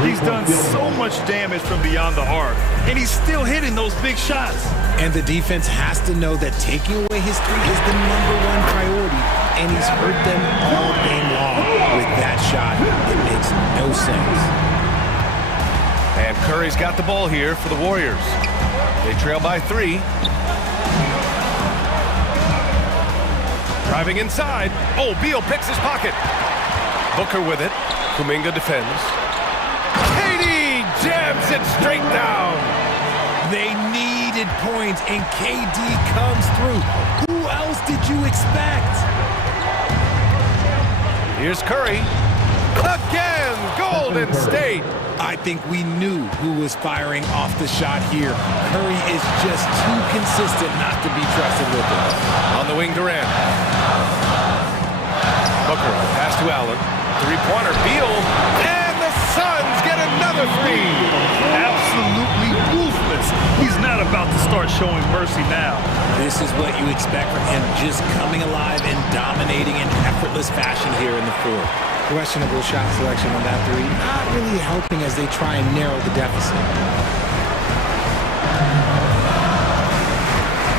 He's done so much damage from beyond the arc, and he's still hitting those big shots. And the defense has to know that taking away his 3 is the #1 priority, and he's hurt them all game long. With that shot, it makes no sense. And Curry's got the ball here for the Warriors. They trail by 3. Driving inside. Oh, Beal picks his pocket. Booker with it. Kuminga defends. KD jams it straight down. They needed points, and KD comes through. Who else did you expect? Here's Curry. Again, Golden State. I think we knew who was firing off the shot here. Curry is just too consistent not to be trusted with it. On the wing, Durant. Booker, pass to Allen. 3-pointer, Beal. And the Suns get another 3. Absolutely ruthless. He's not about to start showing mercy now. This is what you expect from him, just coming alive and dominating in effortless fashion here in the fourth. Questionable shot selection on that 3, not really helping as they try and narrow the deficit.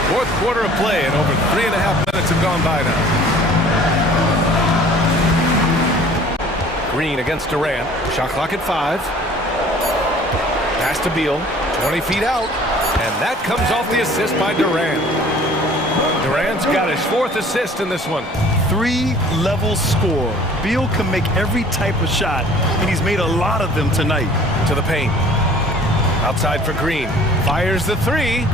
Fourth quarter of play, and over 3.5 minutes have gone by now. Green against Durant. Shot clock at 5. Pass to Beal. 20 feet out. And that comes off the assist by Durant. Durant's got his 4th assist in this one. 3-level score. Beal can make every type of shot, and he's made a lot of them tonight. To the paint. Outside for Green. Fires the 3.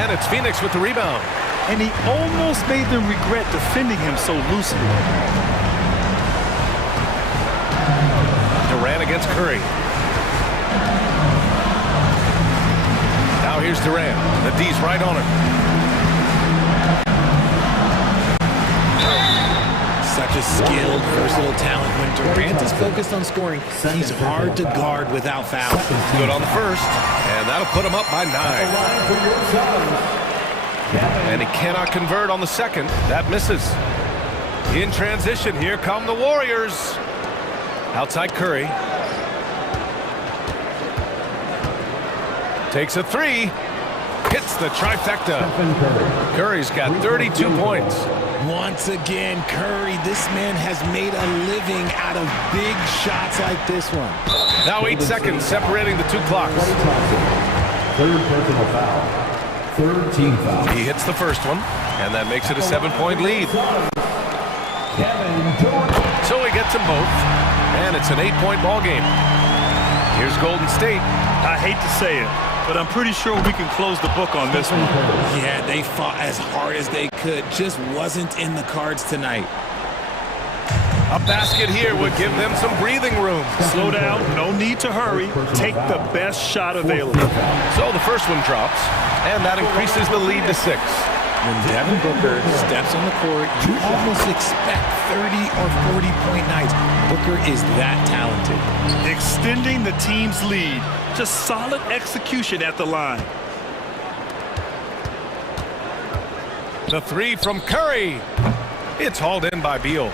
And it's Phoenix with the rebound. And he almost made them regret defending him so loosely. Durant against Curry. Now here's Durant. The D's right on him. Such a skilled, versatile talent. When Durant is focused on scoring, he's hard to guard without foul. Good on the first, and that'll put him up by 9. And he cannot convert on the second. That misses. In transition, here come the Warriors. Outside Curry. Takes a 3. Hits the trifecta. Curry's got 32 points. Once again, Curry, this man has made a living out of big shots like this one. Now 8 seconds separating the 2 clocks. Third personal foul. Third team foul. He hits the first one, and that makes it a 7-point lead. So he gets them both, and it's an 8-point ball game. Here's Golden State. I hate to say it, but I'm pretty sure we can close the book on this one. Yeah, they fought as hard as they could. Just wasn't in the cards tonight. A basket here would give them some breathing room. Slow down, no need to hurry. Take the best shot available. So the first one drops, and that increases the lead to 6. When Devin Booker steps on the court, you almost expect 30 or 40-point nights. Booker is that talented. Extending the team's lead. Just solid execution at the line. The three from Curry. It's hauled in by Beal.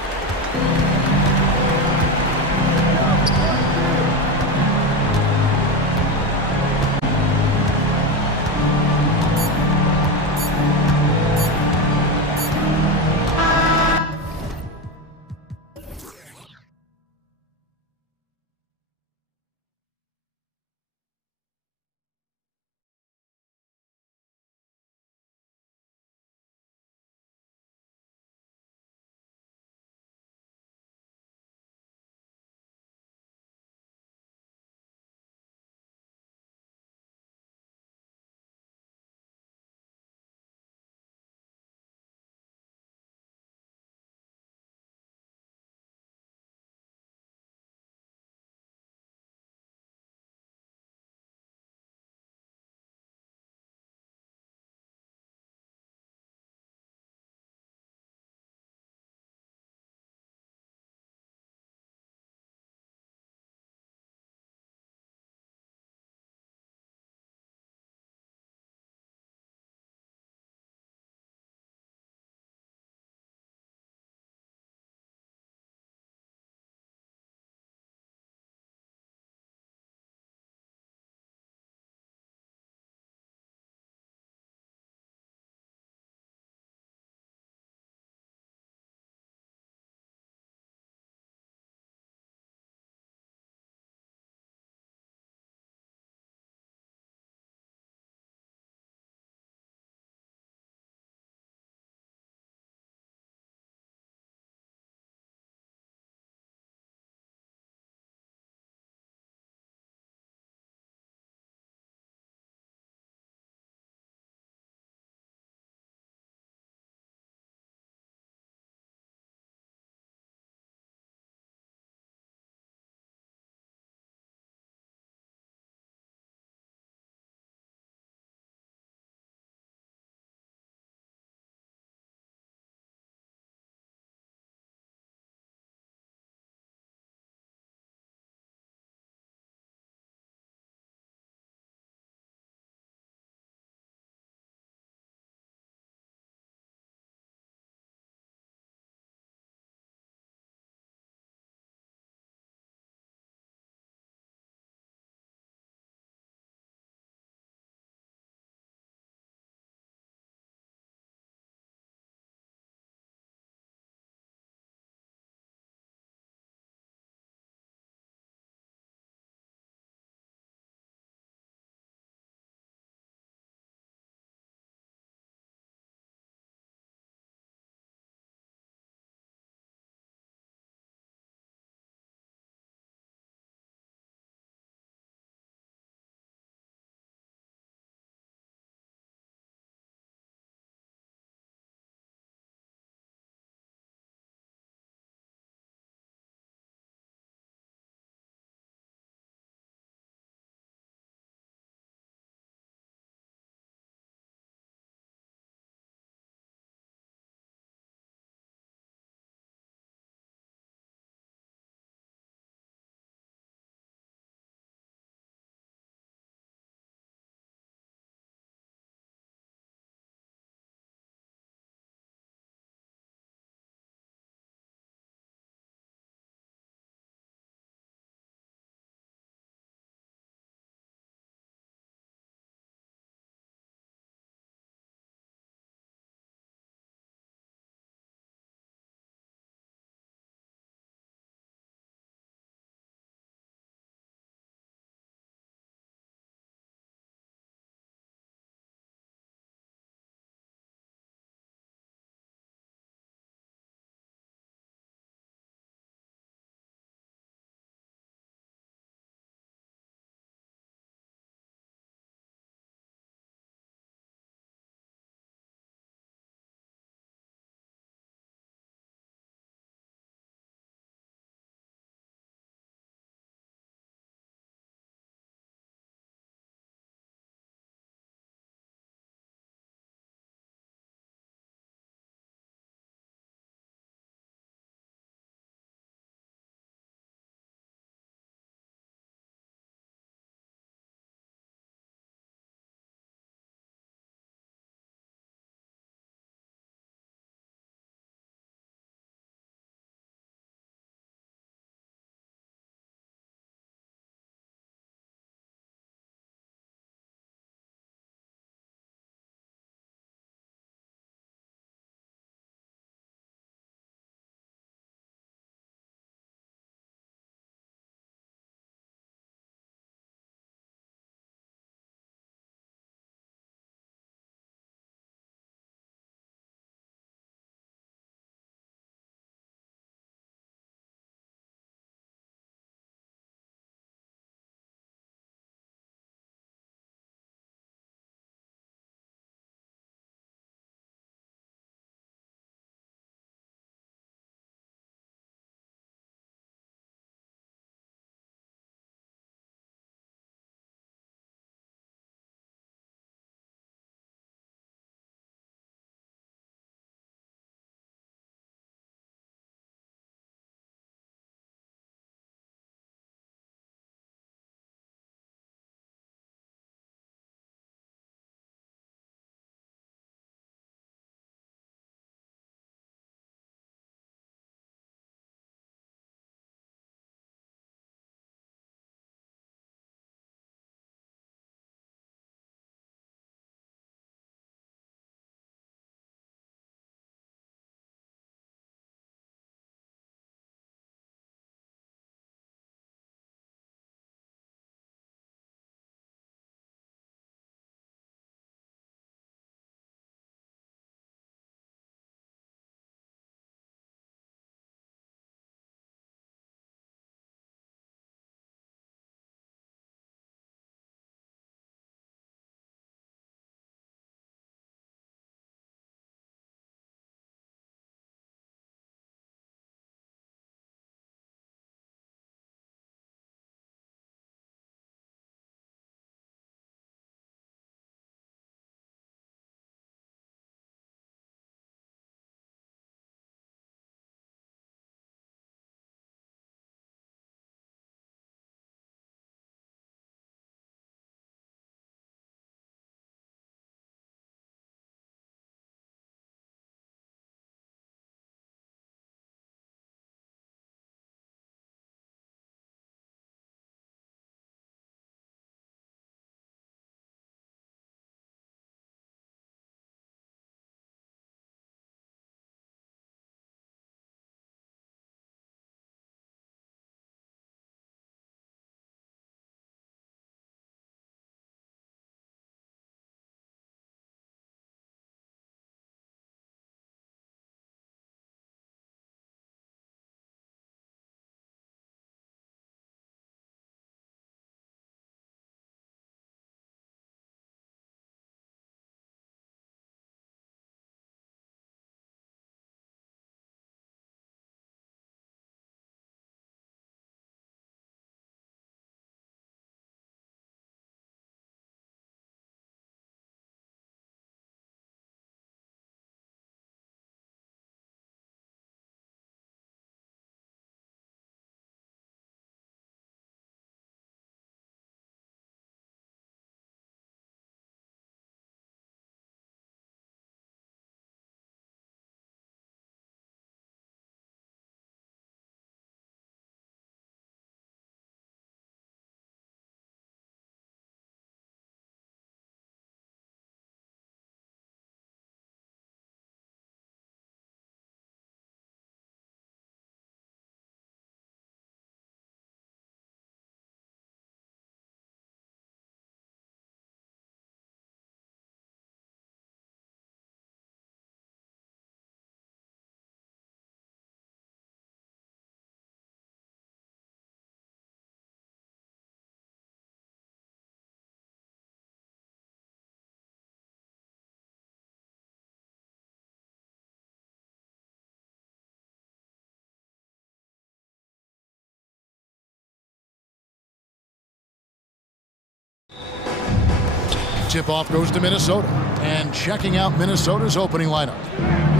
Tip-off goes to Minnesota. And checking out Minnesota's opening lineup.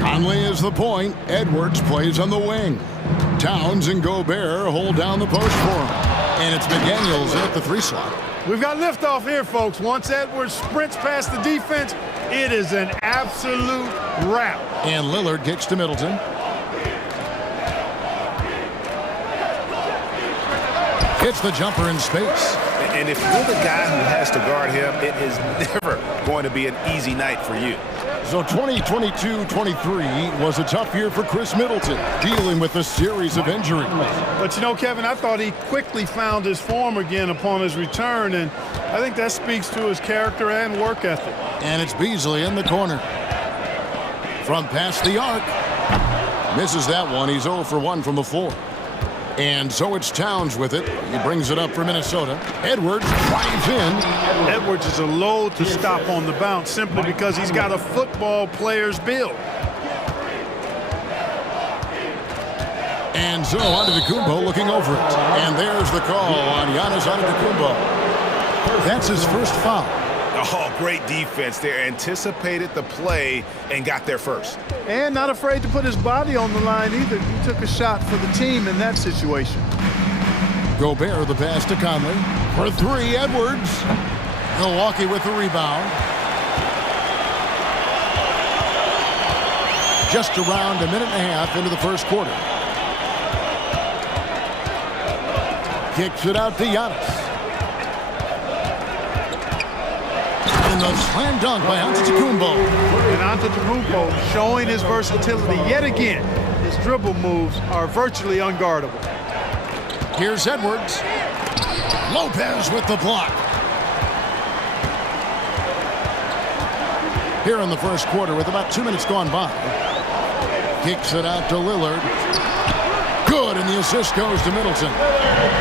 Conley is the point. Edwards plays on the wing. Towns and Gobert hold down the post for him. And it's McDaniels at the 3 slot. We've got liftoff here, folks. Once Edwards sprints past the defense, it is an absolute wrap. And Lillard kicks to Middleton. Hits the jumper in space. And if you're the guy who has to guard him, it is never going to be an easy night for you. So 2022-23 was a tough year for Chris Middleton, dealing with a series of injuries. But you know, Kevin, I thought he quickly found his form again upon his return, and I think that speaks to his character and work ethic. And it's Beasley in the corner. From past the arc. Misses that one. He's 0 for 1 from the floor. And so it's Towns with it. He brings it up for Minnesota. Edwards drives in. Edwards is a load to stop on the bounce simply because he's got a football player's build. And so Antetokounmpo looking over it. And there's the call on Giannis Antetokounmpo. That's his first foul. Oh, great defense there. Anticipated the play and got there first. And not afraid to put his body on the line either. He took a shot for the team in that situation. Gobert the pass to Conley. For 3, Edwards. Milwaukee with the rebound. Just around a minute and a half into the first quarter. Kicks it out to Giannis. And the slam dunk by Antetokounmpo. And Antetokounmpo showing his versatility yet again. His dribble moves are virtually unguardable. Here's Edwards. Lopez with the block. Here in the first quarter with about 2 minutes gone by. Kicks it out to Lillard. Good, and the assist goes to Middleton.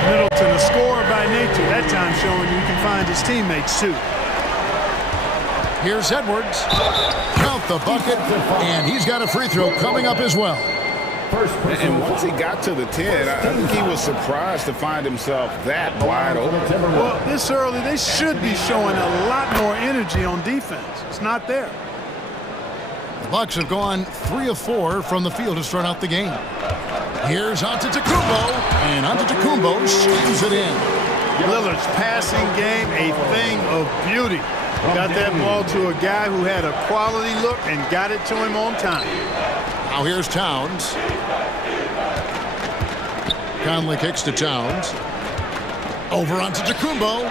Middleton, a scorer by nature. That time showing you can find his teammates too. Here's Edwards. Count the bucket, and he's got a free throw coming up as well. And once he got to the 10, I think he was surprised to find himself that wide open. Well, this early, they should be showing a lot more energy on defense. It's not there. The Bucks have gone 3 of 4 from the field to start out the game. Here's Antetokounmpo, and Antetokounmpo slams it in. Lillard's passing game, a thing of beauty. Got that ball to a guy who had a quality look and got it to him on time. Now here's Towns. Conley kicks to Towns. Over onto Antetokounmpo.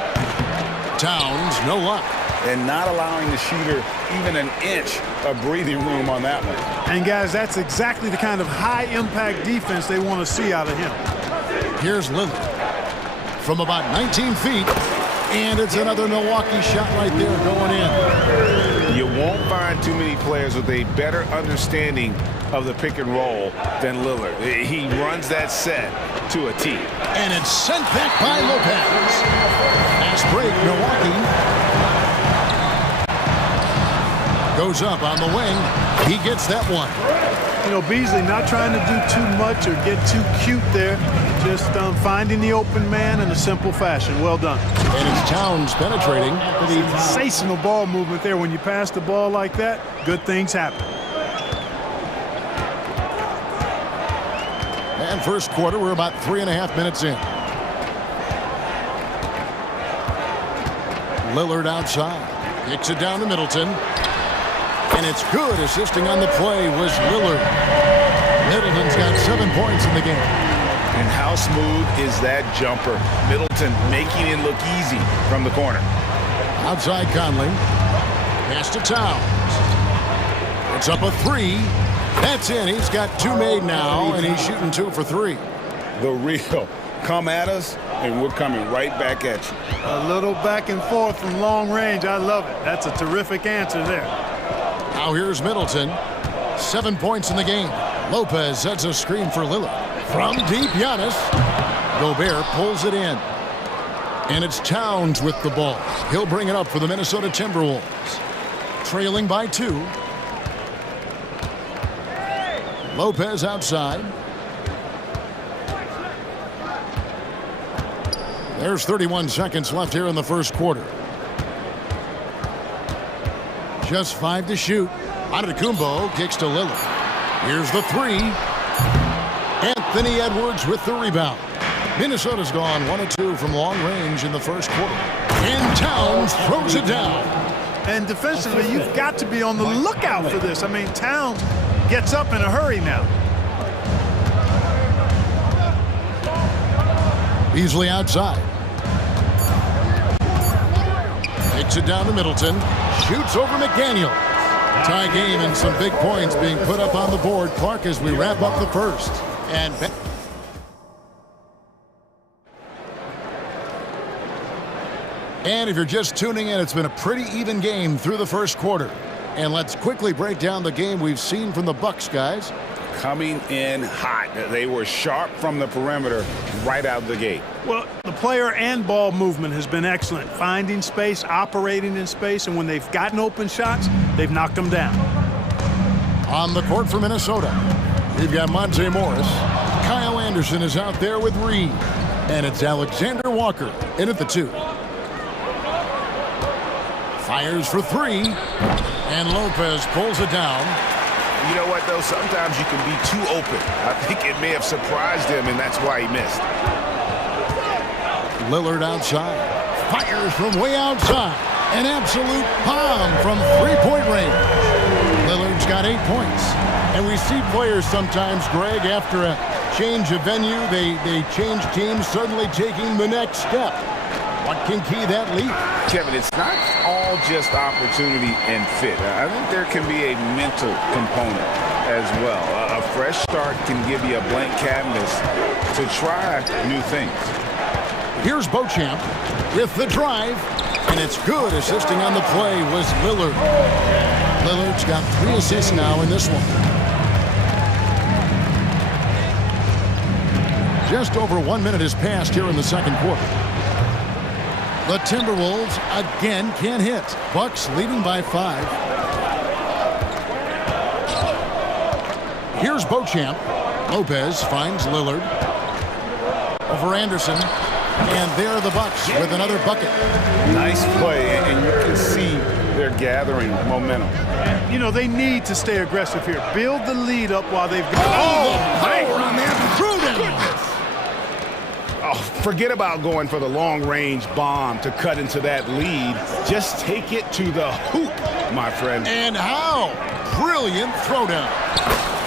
Towns, no luck. And not allowing the shooter even an inch of breathing room on that one. And guys, that's exactly the kind of high-impact defense they want to see out of him. Here's Lillard. From about 19 feet. And it's another Milwaukee shot right there going in. You won't find too many players with a better understanding of the pick and roll than Lillard. He runs that set to a T. And it's sent back by Lopez. Fast break, Milwaukee. Goes up on the wing. He gets that one. You know, Beasley not trying to do too much or get too cute there. Just finding the open man in a simple fashion. Well done. And it's Towns penetrating. Sensational ball movement there. When you pass the ball like that, good things happen. And first quarter, we're about 3.5 minutes in. Lillard outside. Kicks it down to Middleton. And it's good. Assisting on the play was Lillard. Middleton's got 7 points in the game. And how smooth is that jumper? Middleton making it look easy from the corner. Outside Conley. Pass to Towns. It's up a 3. That's in. He's got 2 made now, and he's shooting 2 for 3. The real. Come at us, and we're coming right back at you. A little back and forth from long range. I love it. That's a terrific answer there. Now here's Middleton. 7 points in the game. Lopez sets a screen for Lillard. From deep, Giannis. Gobert pulls it in. And it's Towns with the ball. He'll bring it up for the Minnesota Timberwolves. Trailing by 2. Lopez outside. There's 31 seconds left here in the first quarter. Just 5 to shoot. Antetokounmpo kicks to Lillard. Here's the three. Anthony Edwards with the rebound. Minnesota's gone 1 of 2 from long range in the first quarter. And Towns throws it down. And defensively, you've got to be on the lookout for this. I mean, Towns gets up in a hurry now. Beasley outside. Takes it down to Middleton. Shoots over McDaniel. Tie game and some big points being put up on the board. Clark, as we wrap up the first. And if you're just tuning in, it's been a pretty even game through the first quarter. And let's quickly break down the game we've seen from the Bucks, guys. Coming in hot. They were sharp from the perimeter right out of the gate. Well, the player and ball movement has been excellent. Finding space, operating in space, and when they've gotten open shots, they've knocked them down. On the court for Minnesota, we've got Monte Morris. Kyle Anderson is out there with Reed. And it's Alexander Walker in at the 2. Fires for 3. And Lopez pulls it down. You know what, though? Sometimes you can be too open. I think it may have surprised him, and that's why he missed. Lillard outside. Fires from way outside. An absolute bomb from three-point range. Lillard's got 8 points. And we see players sometimes, Greg, after a change of venue, they change teams, suddenly taking the next step. What can key that leap? Kevin, it's not all just opportunity and fit. I think there can be a mental component as well. A fresh start can give you a blank canvas to try new things. Here's Beauchamp with the drive, and it's good. Assisting on the play was Lillard. Lillard's got 3 assists now in this one. Just over 1 minute has passed here in the second quarter. The Timberwolves again can't hit. Bucks leading by 5. Here's Beauchamp. Lopez finds Lillard. Over Anderson. And there are the Bucks with another bucket. Nice play, and you can see they're gathering momentum. You know, they need to stay aggressive here. Build the lead up while they've got... Power on that throwdown. Oh, forget about going for the long-range bomb to cut into that lead. Just take it to the hoop, my friend. And how? Brilliant throwdown.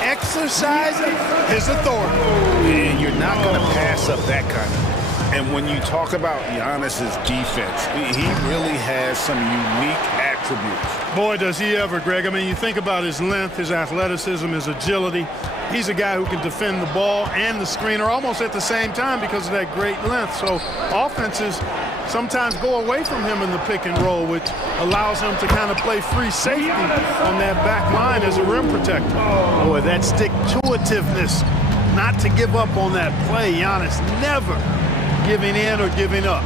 Exercising his authority. And you're not going to pass up that kind of. And when you talk about Giannis's defense, he really has some unique attributes. Boy, does he ever, Greg. I mean, you think about his length, his athleticism, his agility. He's a guy who can defend the ball and the screener almost at the same time because of that great length. So offenses sometimes go away from him in the pick and roll, which allows him to kind of play free safety on that back line as a rim protector. Boy, that stick-to-itiveness, not to give up on that play. Giannis never giving in or giving up.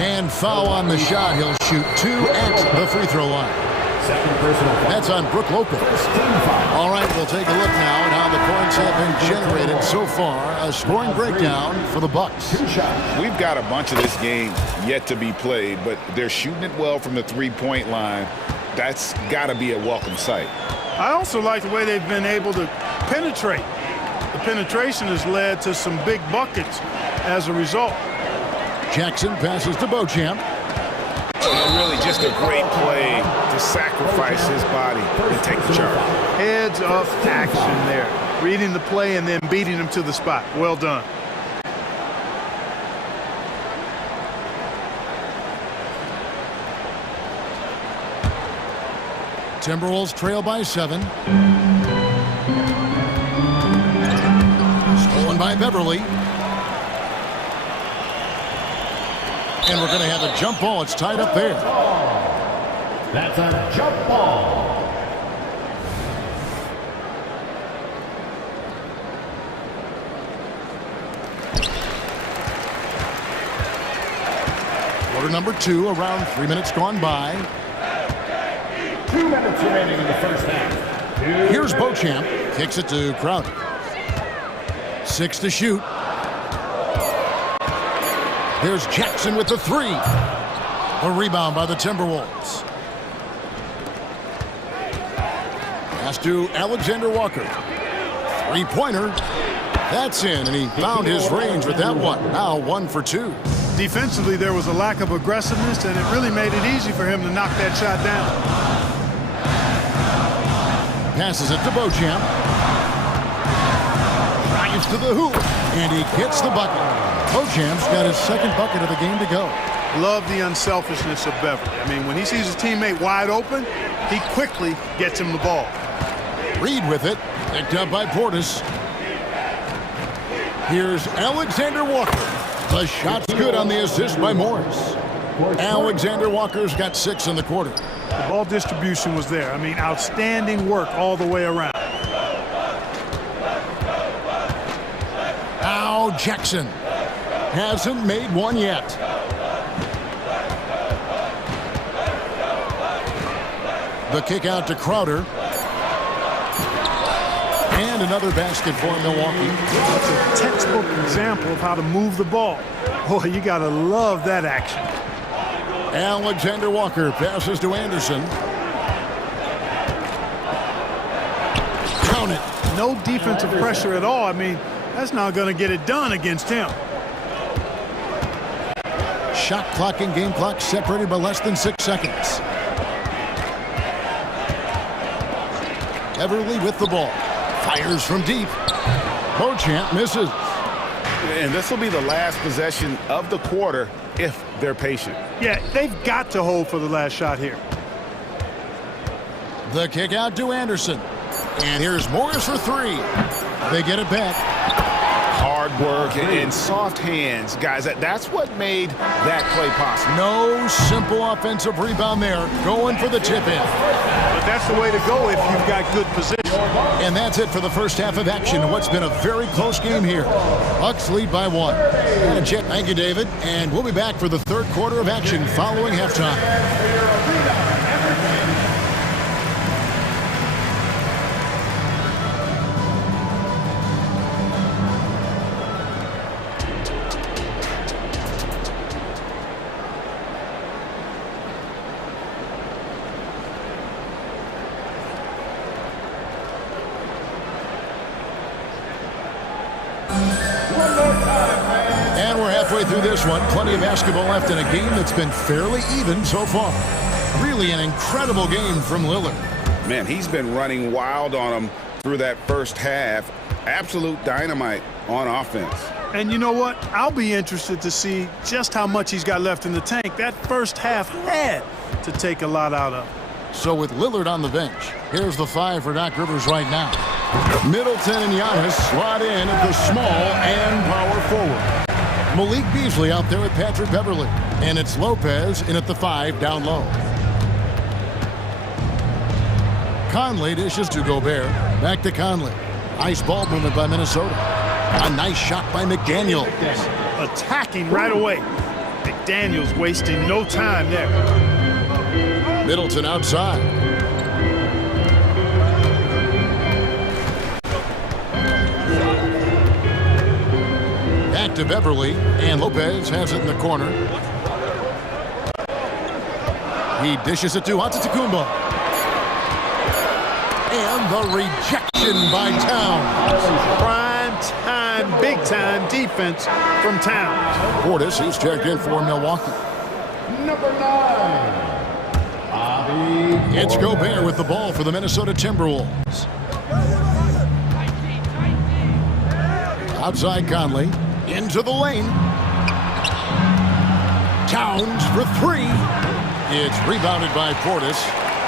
And foul on the shot. He'll shoot 2 at the free throw line. That's on Brook Lopez. All right, we'll take a look now at how the points have been generated so far. A scoring breakdown for the Bucks. We've got a bunch of this game yet to be played, but they're shooting it well from the three-point line. That's got to be a welcome sight. I also like the way they've been able to penetrate. The penetration has led to some big buckets as a result. Jackson passes to Beauchamp. Really just a great play to sacrifice his body and take the charge. Heads up action there. Reading the play and then beating him to the spot. Well done. Timberwolves trail by 7. Stolen by Beverly. And we're going to have a jump ball. It's tied up there. That's a jump ball. Quarter number 2, around 3 minutes gone by. 2 minutes remaining in the first half. Here's Beauchamp. Kicks it to Crowder. 6 to shoot. There's Jackson with the 3. A rebound by the Timberwolves. Pass to Alexander Walker. Three-pointer. That's in, and he found his range with that one. Now 1 for 2. Defensively, there was a lack of aggressiveness, and it really made it easy for him to knock that shot down. Passes it to Beauchamp. Drives to the hoop, and he gets the bucket. Beauchamp's got his second bucket of the game to go. Love the unselfishness of Beverly. I mean, when he sees his teammate wide open, he quickly gets him the ball. Reed with it, picked up by Portis. Here's Alexander Walker. The shot's good on the assist by Morris. Alexander Walker's got 6 in the quarter. The ball distribution was there. I mean, outstanding work all the way around. Now Jackson hasn't made one yet. The kick out to Crowder. And another basket for Milwaukee. That's a textbook example of how to move the ball. Boy, you got to love that action. Alexander Walker passes to Anderson. Count it. No defensive pressure at all. I mean, that's not going to get it done against him. Shot clock and game clock separated by less than 6 seconds. Everly with the ball. Fires from deep. Beauchamp misses. And this will be the last possession of the quarter if they're patient. Yeah, they've got to hold for the last shot here. The kick out to Anderson. And here's Morris for 3. They get it back. Hard work and soft hands. Guys, that's what made that play possible. No simple offensive rebound there. Going for the tip-in. But that's the way to go if you've got good position. And that's it for the first half of action in what's been a very close game here. Bucks lead by 1. Thank you, David. And we'll be back for the third quarter of action following halftime. And we're halfway through this one. Plenty of basketball left in a game that's been fairly even so far. Really an incredible game from Lillard. Man, he's been running wild on them through that first half. Absolute dynamite on offense. And you know what? I'll be interested to see just how much he's got left in the tank. That first half had to take a lot out of. So with Lillard on the bench, here's the 5 for Doc Rivers right now. Middleton and Giannis slot in at the small and power forward. Malik Beasley out there with Patrick Beverly. And it's Lopez in at the 5 down low. Conley dishes to Gobert. Back to Conley. Nice ball movement by Minnesota. A nice shot by McDaniel. Attacking right away. McDaniel's wasting no time there. Middleton outside. Back to Beverly, and Lopez has it in the corner. He dishes it to Antetokounmpo. And the rejection by Towns. Prime time, big time defense from Towns. Portis, he's checked in for Milwaukee. Number 9. It's Gobert with the ball for the Minnesota Timberwolves. Outside Conley. Into the lane. Towns for 3. It's rebounded by Portis.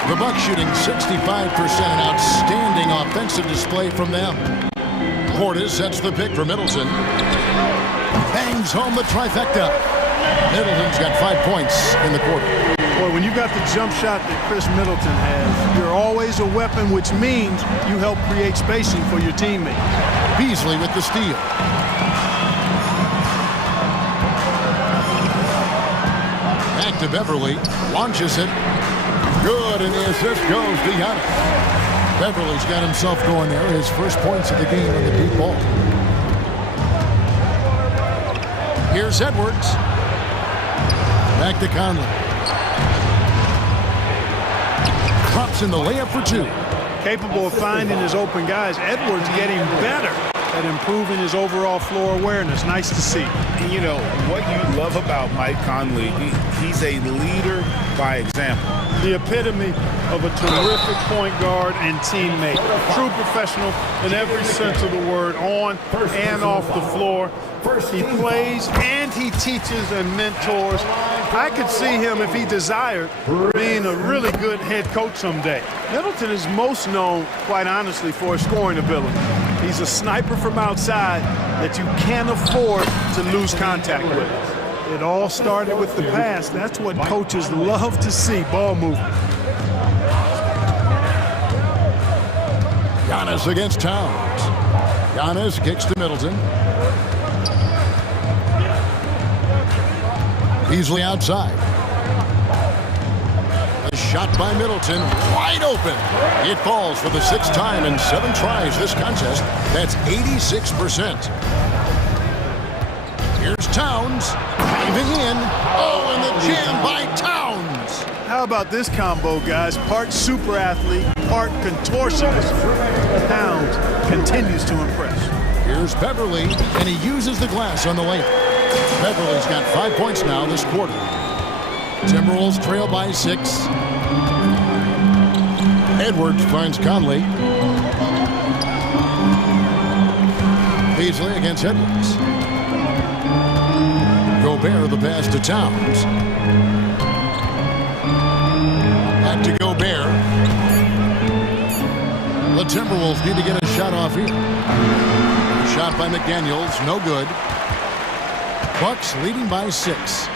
The Bucks shooting 65%, an outstanding offensive display from them. Portis sets the pick for Middleton. Bangs home the trifecta. Middleton's got 5 points in the quarter. Boy, when you've got the jump shot that Chris Middleton has, you're always a weapon, which means you help create spacing for your teammate. Beasley with the steal. Back to Beverly. Launches it. Good, and the assist goes to Giannis. Beverly's got himself going there. His first points of the game on the deep ball. Here's Edwards. Back to Conley. drops in the layup for two. Capable of finding his open guys. Edwards getting better at improving his overall floor awareness. Nice to see. And you know, what you love about Mike Conley, he's a leader by example. The epitome of a terrific point guard and teammate. True professional in every sense of the word, on and off the floor. He plays and he teaches and mentors. I could see him, if he desired, being a really good head coach someday. Middleton is most known, quite honestly, for his scoring ability. He's a sniper from outside that you can't afford to lose contact with. It all started with the pass. That's what coaches love to see, ball movement. Giannis against Towns. Giannis kicks to Middleton. Beasley outside. A shot by Middleton, wide open. It falls for the sixth time in 7 tries this contest. That's 86%. Here's Towns, driving in. Oh, and the jam by Towns. How about this combo, guys? Part super athlete, part contortionist. Towns continues to impress. Here's Beverly, and he uses the glass on the layup. Beverly's got 5 points now this quarter. Timberwolves trail by 6. Edwards finds Conley. Beasley against Edwards. Gobert, the pass to Towns. Back to Gobert. The Timberwolves need to get a shot off here. Shot by McDaniels, no good. Bucks leading by 6.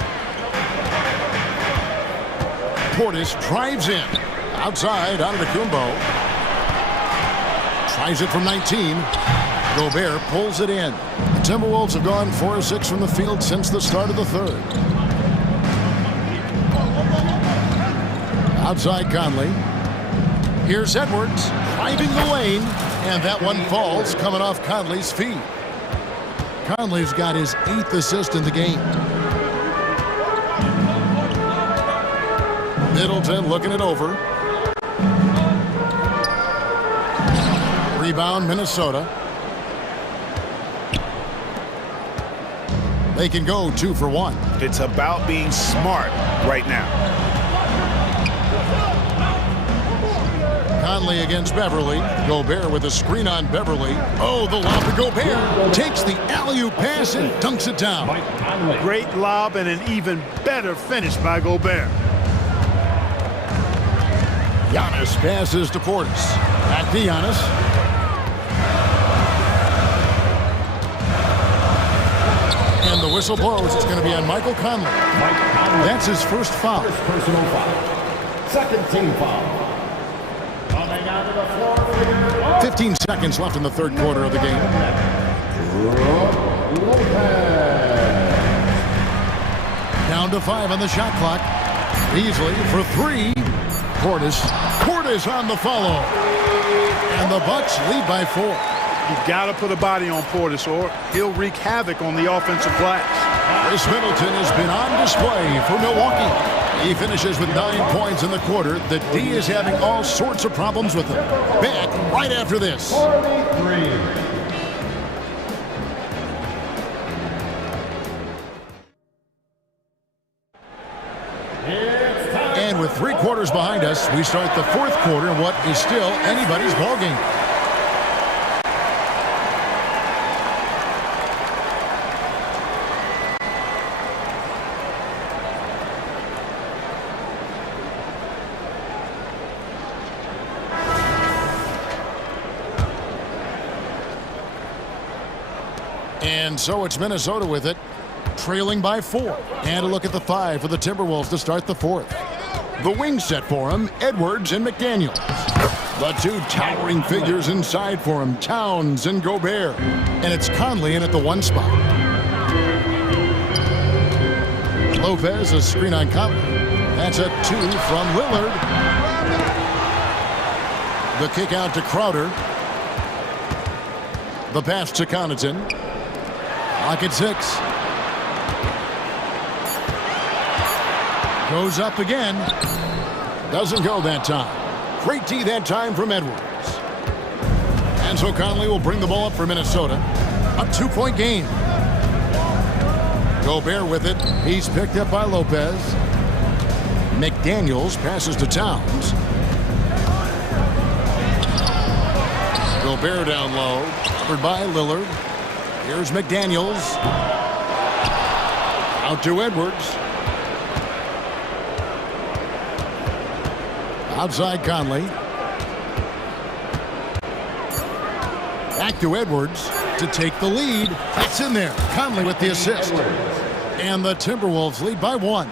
Portis drives in. Outside, Antetokounmpo. Tries it from 19. Gobert pulls it in. The Timberwolves have gone 4 of 6 from the field since the start of the third. Outside Conley. Here's Edwards driving the lane. And that one falls, coming off Conley's feet. Conley's got his 8th assist in the game. Middleton looking it over. Rebound, Minnesota. They can go 2 for 1. It's about being smart right now. Conley against Beverly. Gobert with a screen on Beverly. Oh, the lob to Gobert. Takes the alley-oop pass and dunks it down. Great lob and an even better finish by Gobert. Giannis passes to Portis. Back to Giannis. And the whistle blows. It's going to be on Michael Conley. That's his first foul. First personal foul. Second team foul. 15 seconds left in the third quarter of the game. Down to 5 on the shot clock. Beasley for 3. Portis on the follow. And the Bucks lead by 4. You've got to put a body on Portis or he'll wreak havoc on the offensive glass. Chris Middleton has been on display for Milwaukee. He finishes with 9 points in the quarter. The D is having all sorts of problems with him. Back right after this. 43. And with 3 quarters behind us, we start the fourth quarter in what is still anybody's ballgame. And so it's Minnesota with it, trailing by 4. And a look at the 5 for the Timberwolves to start the fourth. The wings set for him, Edwards and McDaniels. The 2 towering figures inside for him, Towns and Gobert. And it's Conley in at the 1 spot. Lopez, a screen on Conley. That's a 2 from Lillard. The kick out to Crowder. The pass to Connaughton. Clock at 6. Goes up again. Doesn't go that time. Great D that time from Edwards. And so Conley will bring the ball up for Minnesota. A 2-point game. Gobert with it. He's picked up by Lopez. McDaniels passes to Towns. Gobert down low. Covered by Lillard. Here's McDaniels. Out to Edwards. Outside Conley. Back to Edwards to take the lead. It's in there. Conley with the assist. And the Timberwolves lead by 1.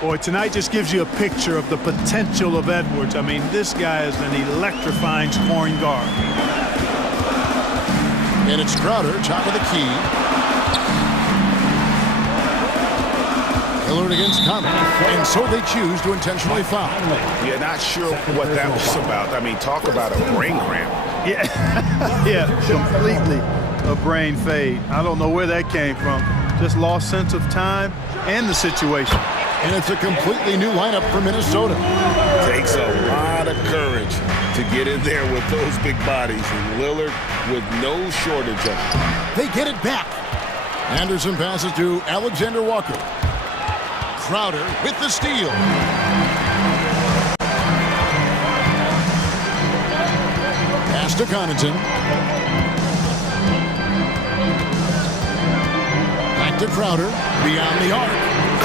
Boy, tonight just gives you a picture of the potential of Edwards. I mean, this guy is an electrifying scoring guard. And it's Crowder, top of the key. Lillard against Conley. And so they choose to intentionally foul. Yeah, not sure what that was about. I mean, talk about a brain cramp. Yeah, yeah, completely a brain fade. I don't know where that came from. Just lost sense of time and the situation. And it's a completely new lineup for Minnesota. Takes a lot of courage to get in there with those big bodies. And Lillard with no shortage of it. They get it back. Anderson passes to Alexander Walker. Crowder with the steal. Pass to Connaughton. Back to Crowder. Beyond the arc.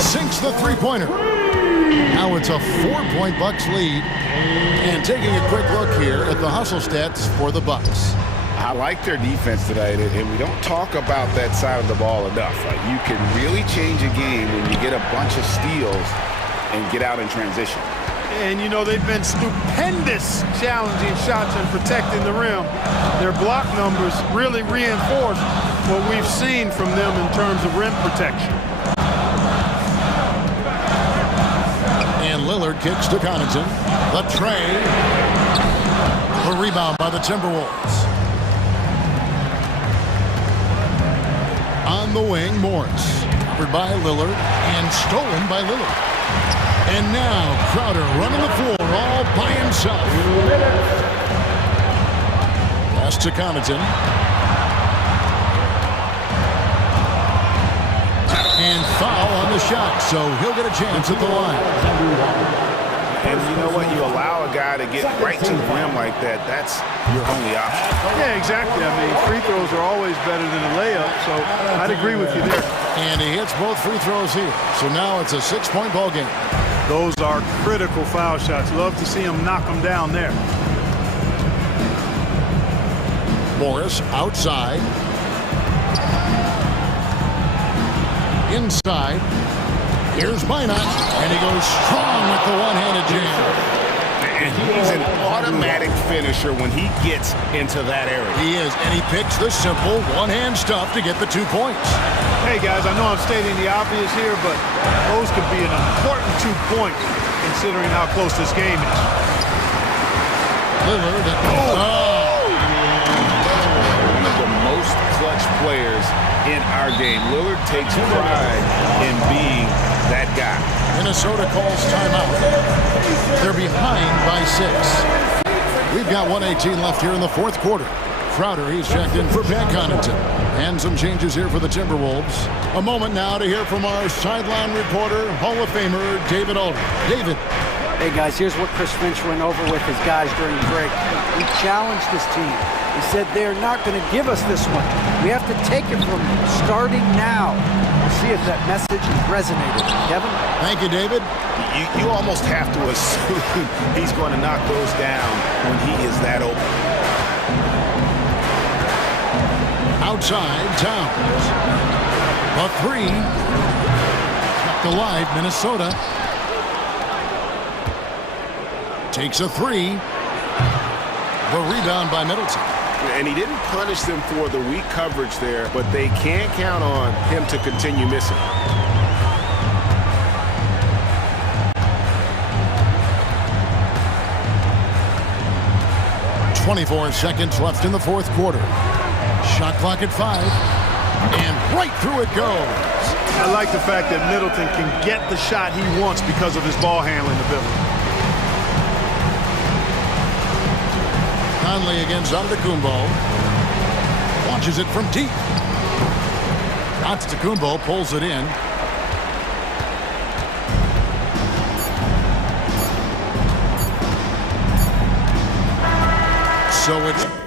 Sinks the three-pointer. Now it's a 4-point Bucks lead. And taking a quick look here at the hustle stats for the Bucks. I like their defense tonight, and we don't talk about that side of the ball enough. You can really change a game when you get a bunch of steals and get out in transition. And, you know, they've been stupendous challenging shots and protecting the rim. Their block numbers really reinforce what we've seen from them in terms of rim protection. And Lillard kicks to Connaughton. The tray. The rebound by the Timberwolves. On the wing, Morris. Covered by Lillard and stolen by Lillard. And now Crowder running the floor all by himself. Pass to Connaughton. And foul on the shot, so he'll get a chance at the line. And you know what? You allow a guy to get right to the rim like that, that's your only option. Yeah, exactly. I mean, free throws are always better than a layup, so I'd agree with you there. And he hits both free throws here. So now it's a 6-point ball game. Those are critical foul shots. Love to see him knock them down there. Morris outside. Inside. Here's Minot, and he goes strong with the one-handed jam. And he's an automatic finisher when he gets into that area. He is, and he picks the simple one-hand stuff to get the 2 points. Hey, guys, I know I'm stating the obvious here, but those could be an important 2 points considering how close this game is. Lillard. One of the most clutch players in our game. Lillard takes pride in being that guy. Minnesota calls timeout. They're behind by 6. We've got 1:18 left here in the fourth quarter. Crowder, he's checked in for Pat Connaughton. And some changes here for the Timberwolves. A moment now to hear from our sideline reporter, Hall of Famer David Aldridge. David. Hey guys, here's what Chris Finch went over with his guys during the break. He challenged this team. He said they're not going to give us this one. We have to take it from them, starting now. We'll see if that message resonated. Kevin? Thank you, David. You almost have to assume he's going to knock those down when he is that open. Outside, Towns. A 3. Kept alive, Minnesota. Takes a 3. The rebound by Middleton. And he didn't punish them for the weak coverage there, but they can't count on him to continue missing. .24 seconds left in the fourth quarter. Shot clock at 5. And right through it goes. I like the fact that Middleton can get the shot he wants because of his ball handling ability. Conley against Antetokounmpo. Launches it from deep. Antetokounmpo pulls it in. So it's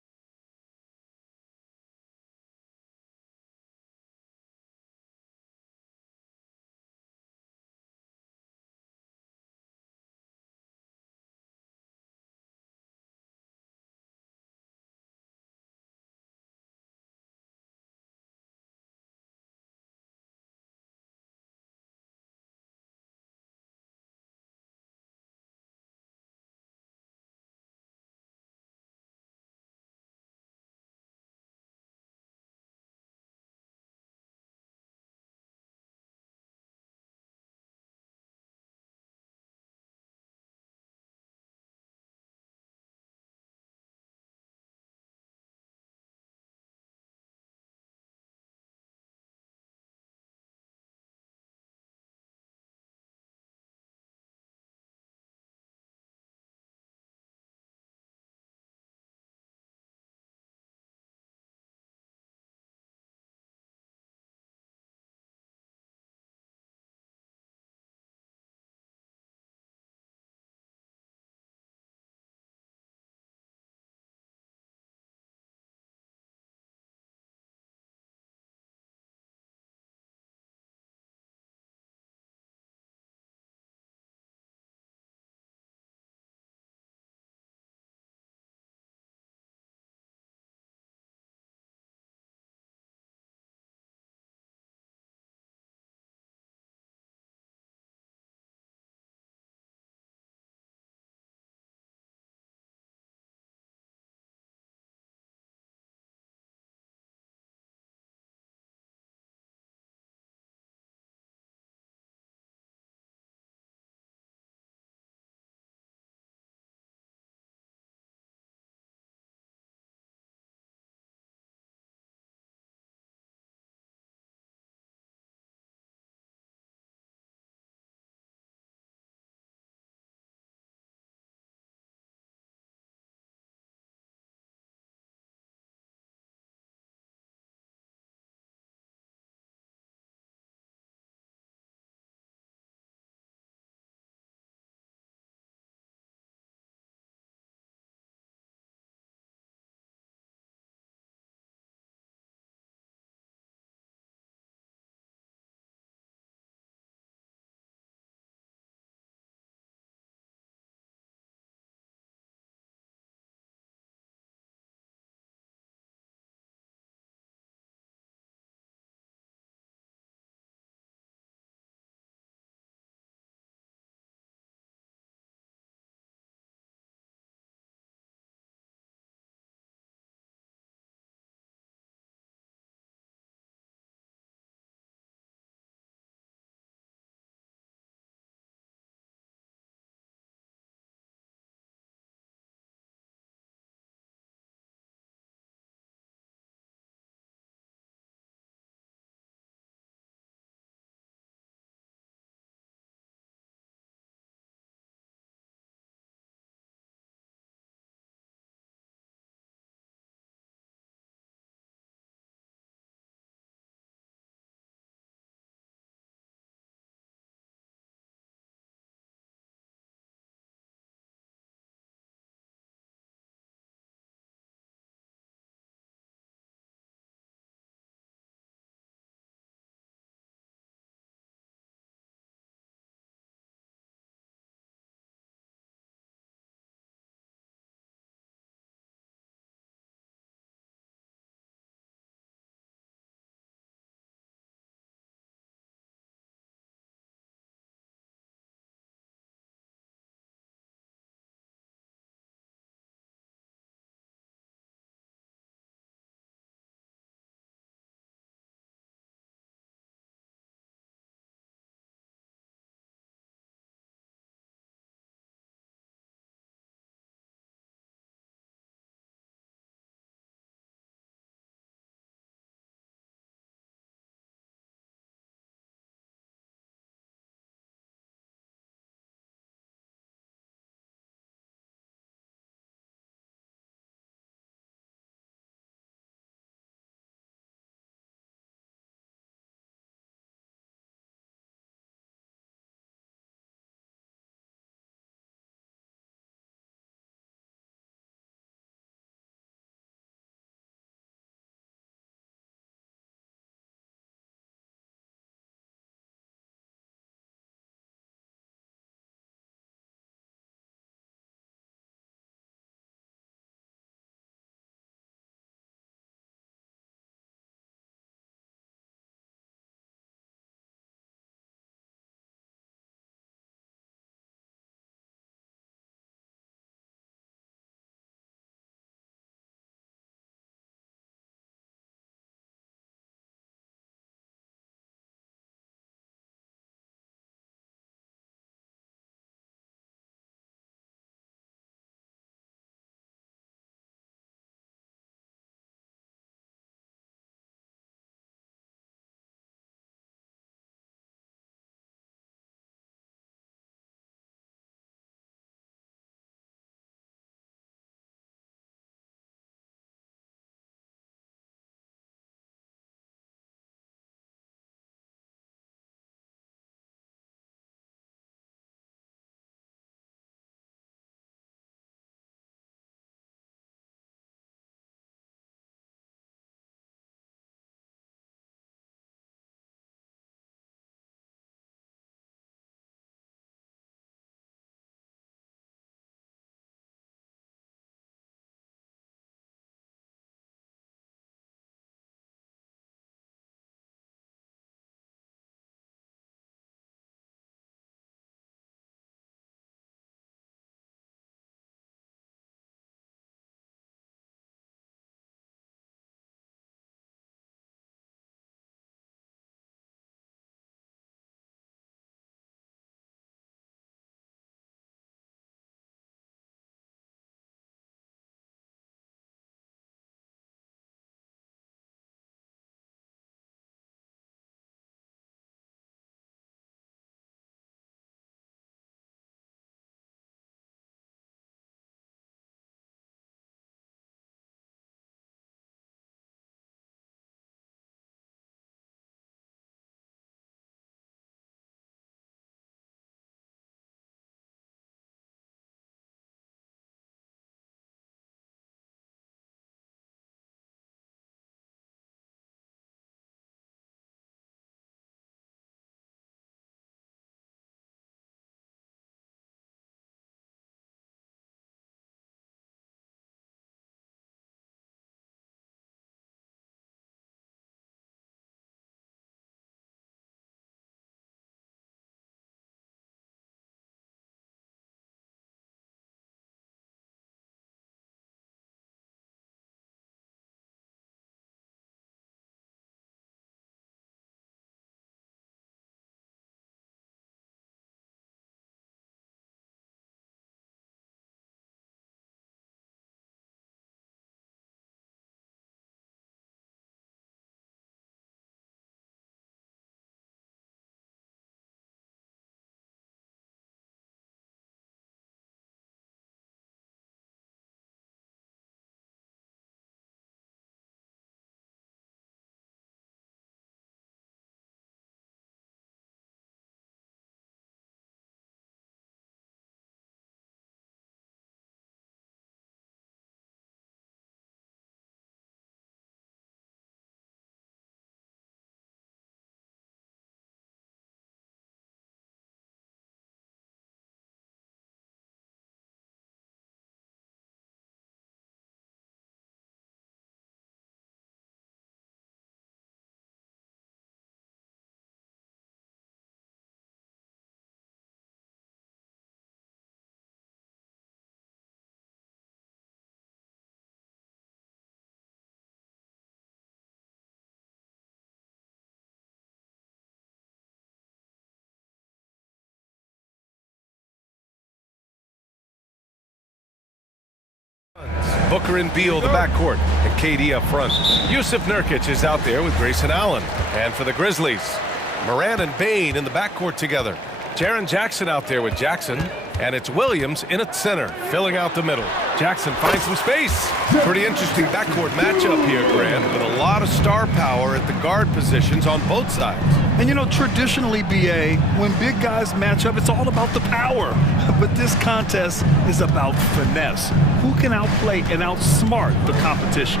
Booker and Beal, the backcourt, and KD up front. Yusuf Nurkic is out there with Grayson Allen. And for the Grizzlies, Morant and Bane in the backcourt together. Jaren Jackson out there with Jackson. And it's Williams in at center, filling out the middle. Jackson finds some space. Pretty interesting backcourt matchup here, Grant, with a lot of star power at the guard positions on both sides. And you know, traditionally, BA, when big guys match up, it's all about the power. But this contest is about finesse. Who can outplay and outsmart the competition?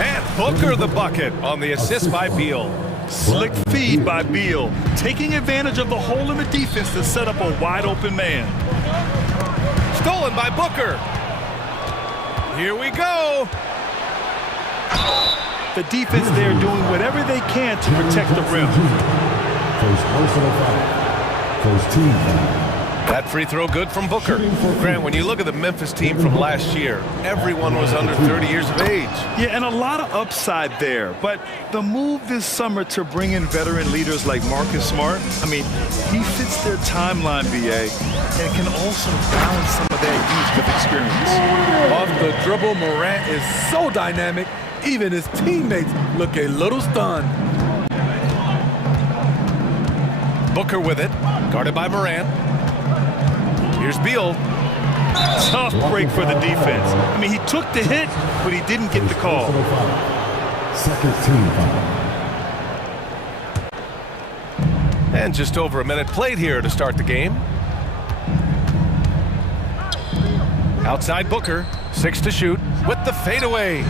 And Booker the bucket on the assist by Beal. Slick feed by Beal, taking advantage of the hole in the defense to set up a wide-open man. Stolen by Booker. Here we go. The defense there doing whatever they can to protect the rim. First personal foul. First team foul. That free throw good from Booker. Grant, when you look at the Memphis team from last year, everyone was under 30 years of age. Yeah, and a lot of upside there. But the move this summer to bring in veteran leaders like Marcus Smart, I mean, he fits their timeline, BA, and can also balance some of their youth with experience. Off the dribble, Morant is so dynamic, even his teammates look a little stunned. Booker with it, guarded by Morant. Here's Beal. Tough break for the defense. I mean, he took the hit, but he didn't get the call. Second team foul. And just over a minute played here to start the game. Outside Booker, 6 to shoot with the fadeaway.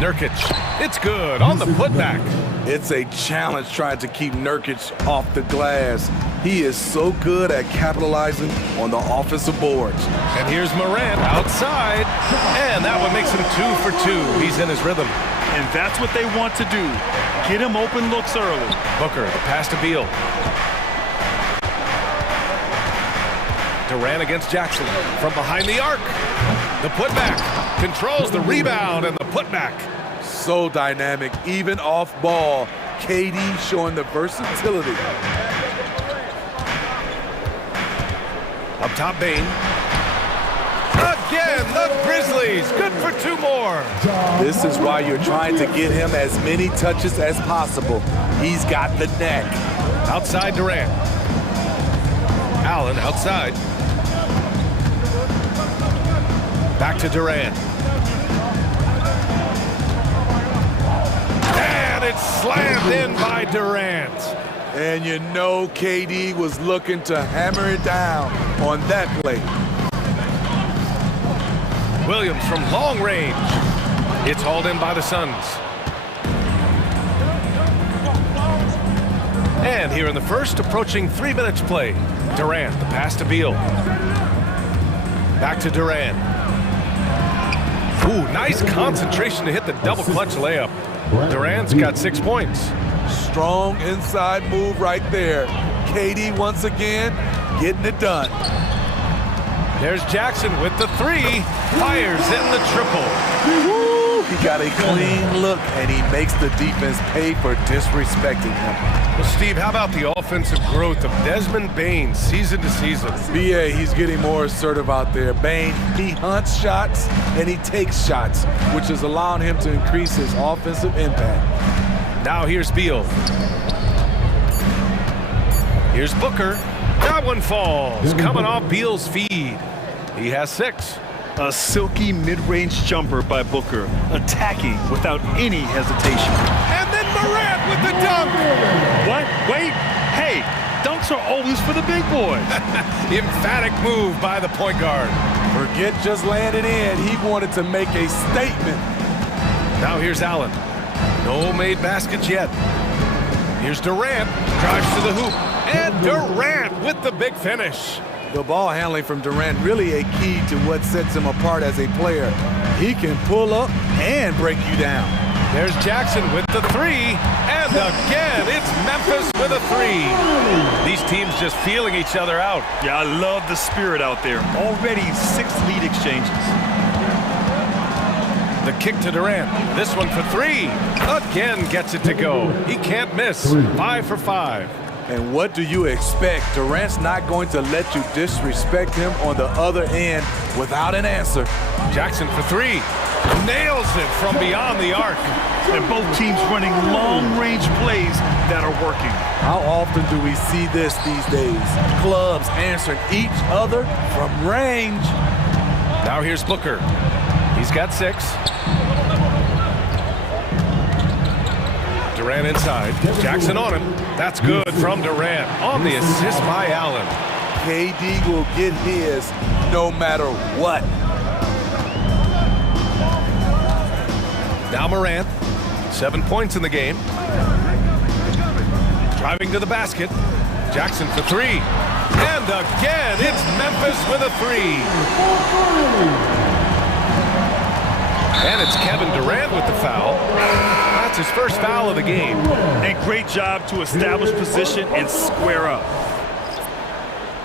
Nurkic, it's good on the putback. It's a challenge trying to keep Nurkic off the glass. He is so good at capitalizing on the offensive boards. And here's Morant outside, and that one makes him 2 for 2. He's in his rhythm. And that's what they want to do. Get him open looks early. Booker, the pass to Beal. Durant against Jackson from behind the arc. The putback controls the rebound and the putback. So dynamic, even off ball. KD showing the versatility. Up top, Bane. Again, the Grizzlies. Good for 2 more. This is why you're trying to get him as many touches as possible. He's got the neck. Outside Durant. Allen outside. Back to Durant. And it's slammed in by Durant. And you know KD was looking to hammer it down on that play. Williams from long range. It's hauled in by the Suns. And here in the first, approaching 3 minutes play. Durant, the pass to Beal. Back to Durant. Ooh, nice concentration to hit the double clutch layup. Durant's got 6 points. Strong inside move right there. KD once again getting it done. There's Jackson with the 3. Fires in the triple. Woo! He got a clean look, and he makes the defense pay for disrespecting him. Well, Steve, how about the offensive growth of Desmond Bane season to season? BA, he's getting more assertive out there. Bane, he hunts shots, and he takes shots, which is allowing him to increase his offensive impact. Now here's Beal. Here's Booker. That one falls, coming off Beal's feed. He has 6. A silky mid-range jumper by Booker, attacking without any hesitation. And then Morant with the dunk. What? Wait. Hey, dunks are always for the big boys. Emphatic move by the point guard. Forget just laying it in. He wanted to make a statement. Now here's Allen. No made baskets yet. Here's Durant. Drives to the hoop. And Durant with the big finish. The ball handling from Durant really a key to what sets him apart as a player. He can pull up and break you down. There's Jackson with the 3. And again, it's Memphis with a 3. These teams just feeling each other out. Yeah, I love the spirit out there. Already 6 lead exchanges. The kick to Durant. This one for 3. Again gets it to go. He can't miss. 5 for 5. And what do you expect? Durant's not going to let you disrespect him on the other end without an answer. Jackson for three. Nails it from beyond the arc. And both teams running long-range plays that are working. How often do we see this these days? Clubs answering each other from range. Now here's Booker. He's got 6. Durant inside. Jackson on him. That's good from Durant on the assist by Allen. KD will get his no matter what. Now Morant, 7 points in the game. Driving to the basket. Jackson for 3. And again, it's Memphis with a 3. And it's Kevin Durant with the foul. That's his first foul of the game. And great job to establish position and square up.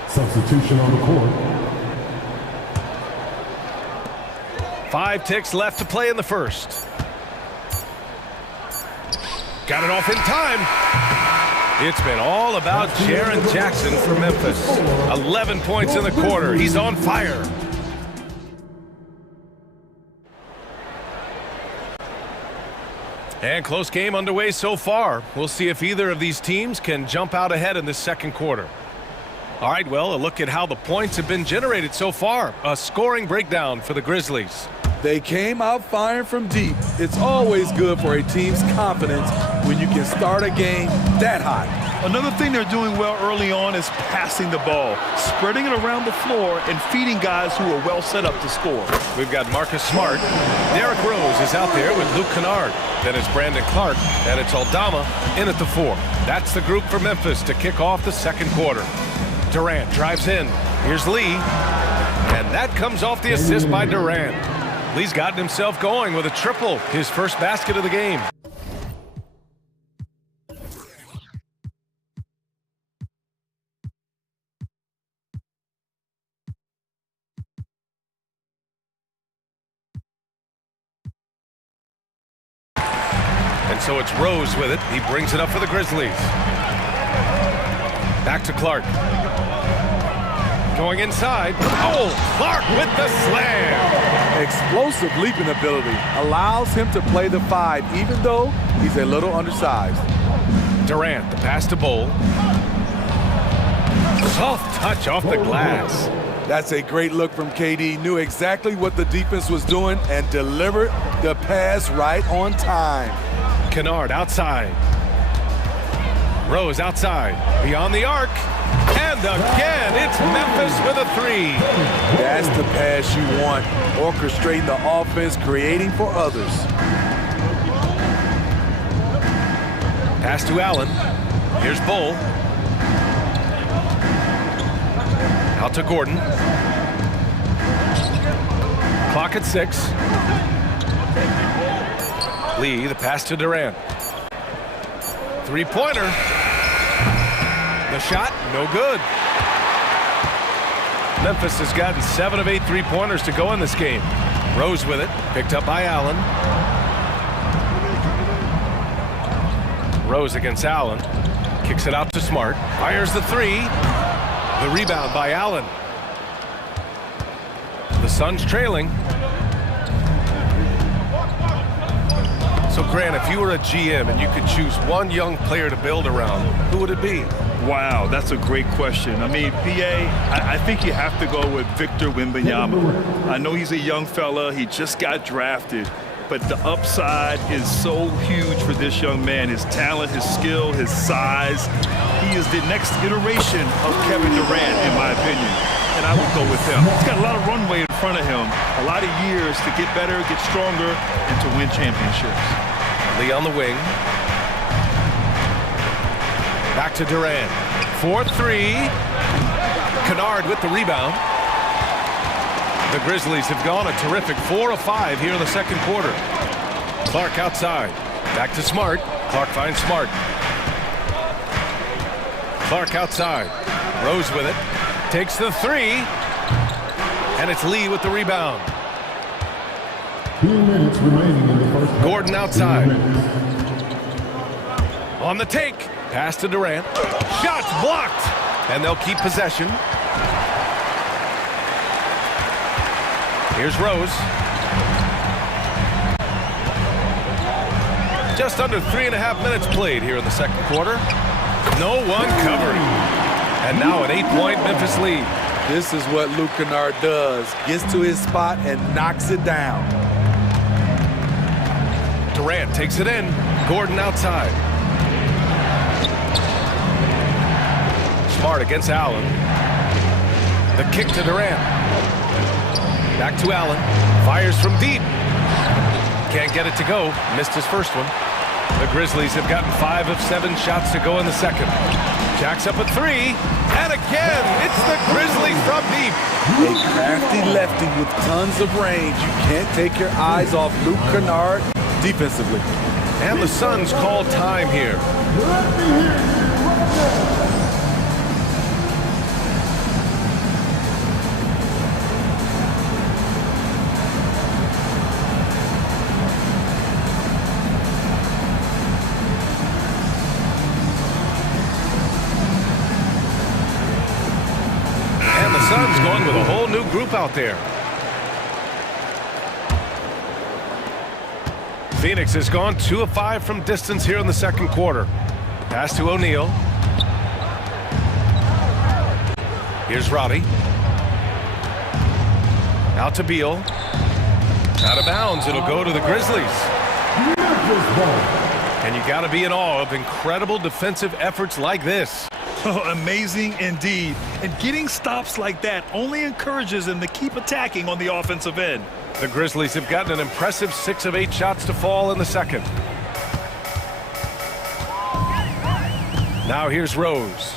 Substitution on the court. 5 ticks left to play in the first. Got it off in time. It's been all about Jaren Jackson for Memphis. 11 points in the quarter. He's on fire. And close game underway so far. We'll see if either of these teams can jump out ahead in this second quarter. All right, well, a look at how the points have been generated so far. A scoring breakdown for the Grizzlies. They came out firing from deep. It's always good for a team's confidence when you can start a game that hot. Another thing they're doing well early on is passing the ball, spreading it around the floor and feeding guys who are well set up to score. We've got Marcus Smart. Derrick Rose is out there with Luke Kennard. Then it's Brandon Clark, and it's Aldama in at the 4. That's the group for Memphis to kick off the second quarter. Durant drives in. Here's Lee. And that comes off the assist by Durant. Lee's gotten himself going with a triple, his first basket of the game. And so it's Rose with it. He brings it up for the Grizzlies. Back to Clark. Going inside. Oh, Clark with the slam. Explosive leaping ability allows him to play the 5, even though he's a little undersized. Durant, the pass to Bowl. Soft touch off the glass. That's a great look from KD. Knew exactly what the defense was doing and delivered the pass right on time. Kennard outside. Rose outside. Beyond the arc. And again, it's Memphis with a 3. That's the pass you want. Orchestrating the offense, creating for others. Pass to Allen. Here's Bull. Out to Gordon. Clock at 6. Lee, the pass to Durant. Three-pointer. The shot, no good. Memphis has gotten 7 of 8 three-pointers to go in this game. Rose with it, picked up by Allen. Rose against Allen. Kicks it out to Smart. Fires the 3. The rebound by Allen. The Suns trailing. So, Grant, if you were a GM and you could choose one young player to build around, who would it be? Wow, that's a great question. I mean, I think you have to go with Victor Wembanyama. I know he's a young fella. He just got drafted. But the upside is so huge for this young man. His talent, his skill, his size. He is the next iteration of Kevin Durant, in my opinion. And I would go with him. He's got a lot of runway in front of him. A lot of years to get better, get stronger, and to win championships. Lee on the wing. Back to Durant. 4-3. Kennard with the rebound. The Grizzlies have gone a terrific 4 of 5 here in the second quarter. Clark outside. Back to Smart. Clark finds Smart. Clark outside. Rose with it. Takes the 3. And it's Lee with the rebound. 2 minutes remaining in the first half. Gordon outside. On the take. Pass to Durant. Shots blocked. And they'll keep possession. Here's Rose. Just under 3.5 minutes played here in the second quarter. No one covering. And now an 8-point Memphis lead. This is what Luke Kennard does. Gets to his spot and knocks it down. Durant takes it in. Gordon outside. Smart against Allen. The kick to Durant. Back to Allen. Fires from deep. Can't get it to go. Missed his first one. The Grizzlies have gotten 5 of 7 shots to go in the second. Jacks up a 3. And again, it's the Grizzlies from deep. A crafty lefty with tons of range. You can't take your eyes off Luke Kennard defensively. And the Suns call time here. And the Suns going with a whole new group out there. Phoenix has gone 2 of 5 from distance here in the second quarter. Pass to O'Neal. Here's Roddy. Out to Beal. Out of bounds. It'll go to the Grizzlies. And you got to be in awe of incredible defensive efforts like this. Oh, amazing indeed. And getting stops like that only encourages them to keep attacking on the offensive end. The Grizzlies have gotten an impressive 6 of 8 shots to fall in the second. Now here's Rose.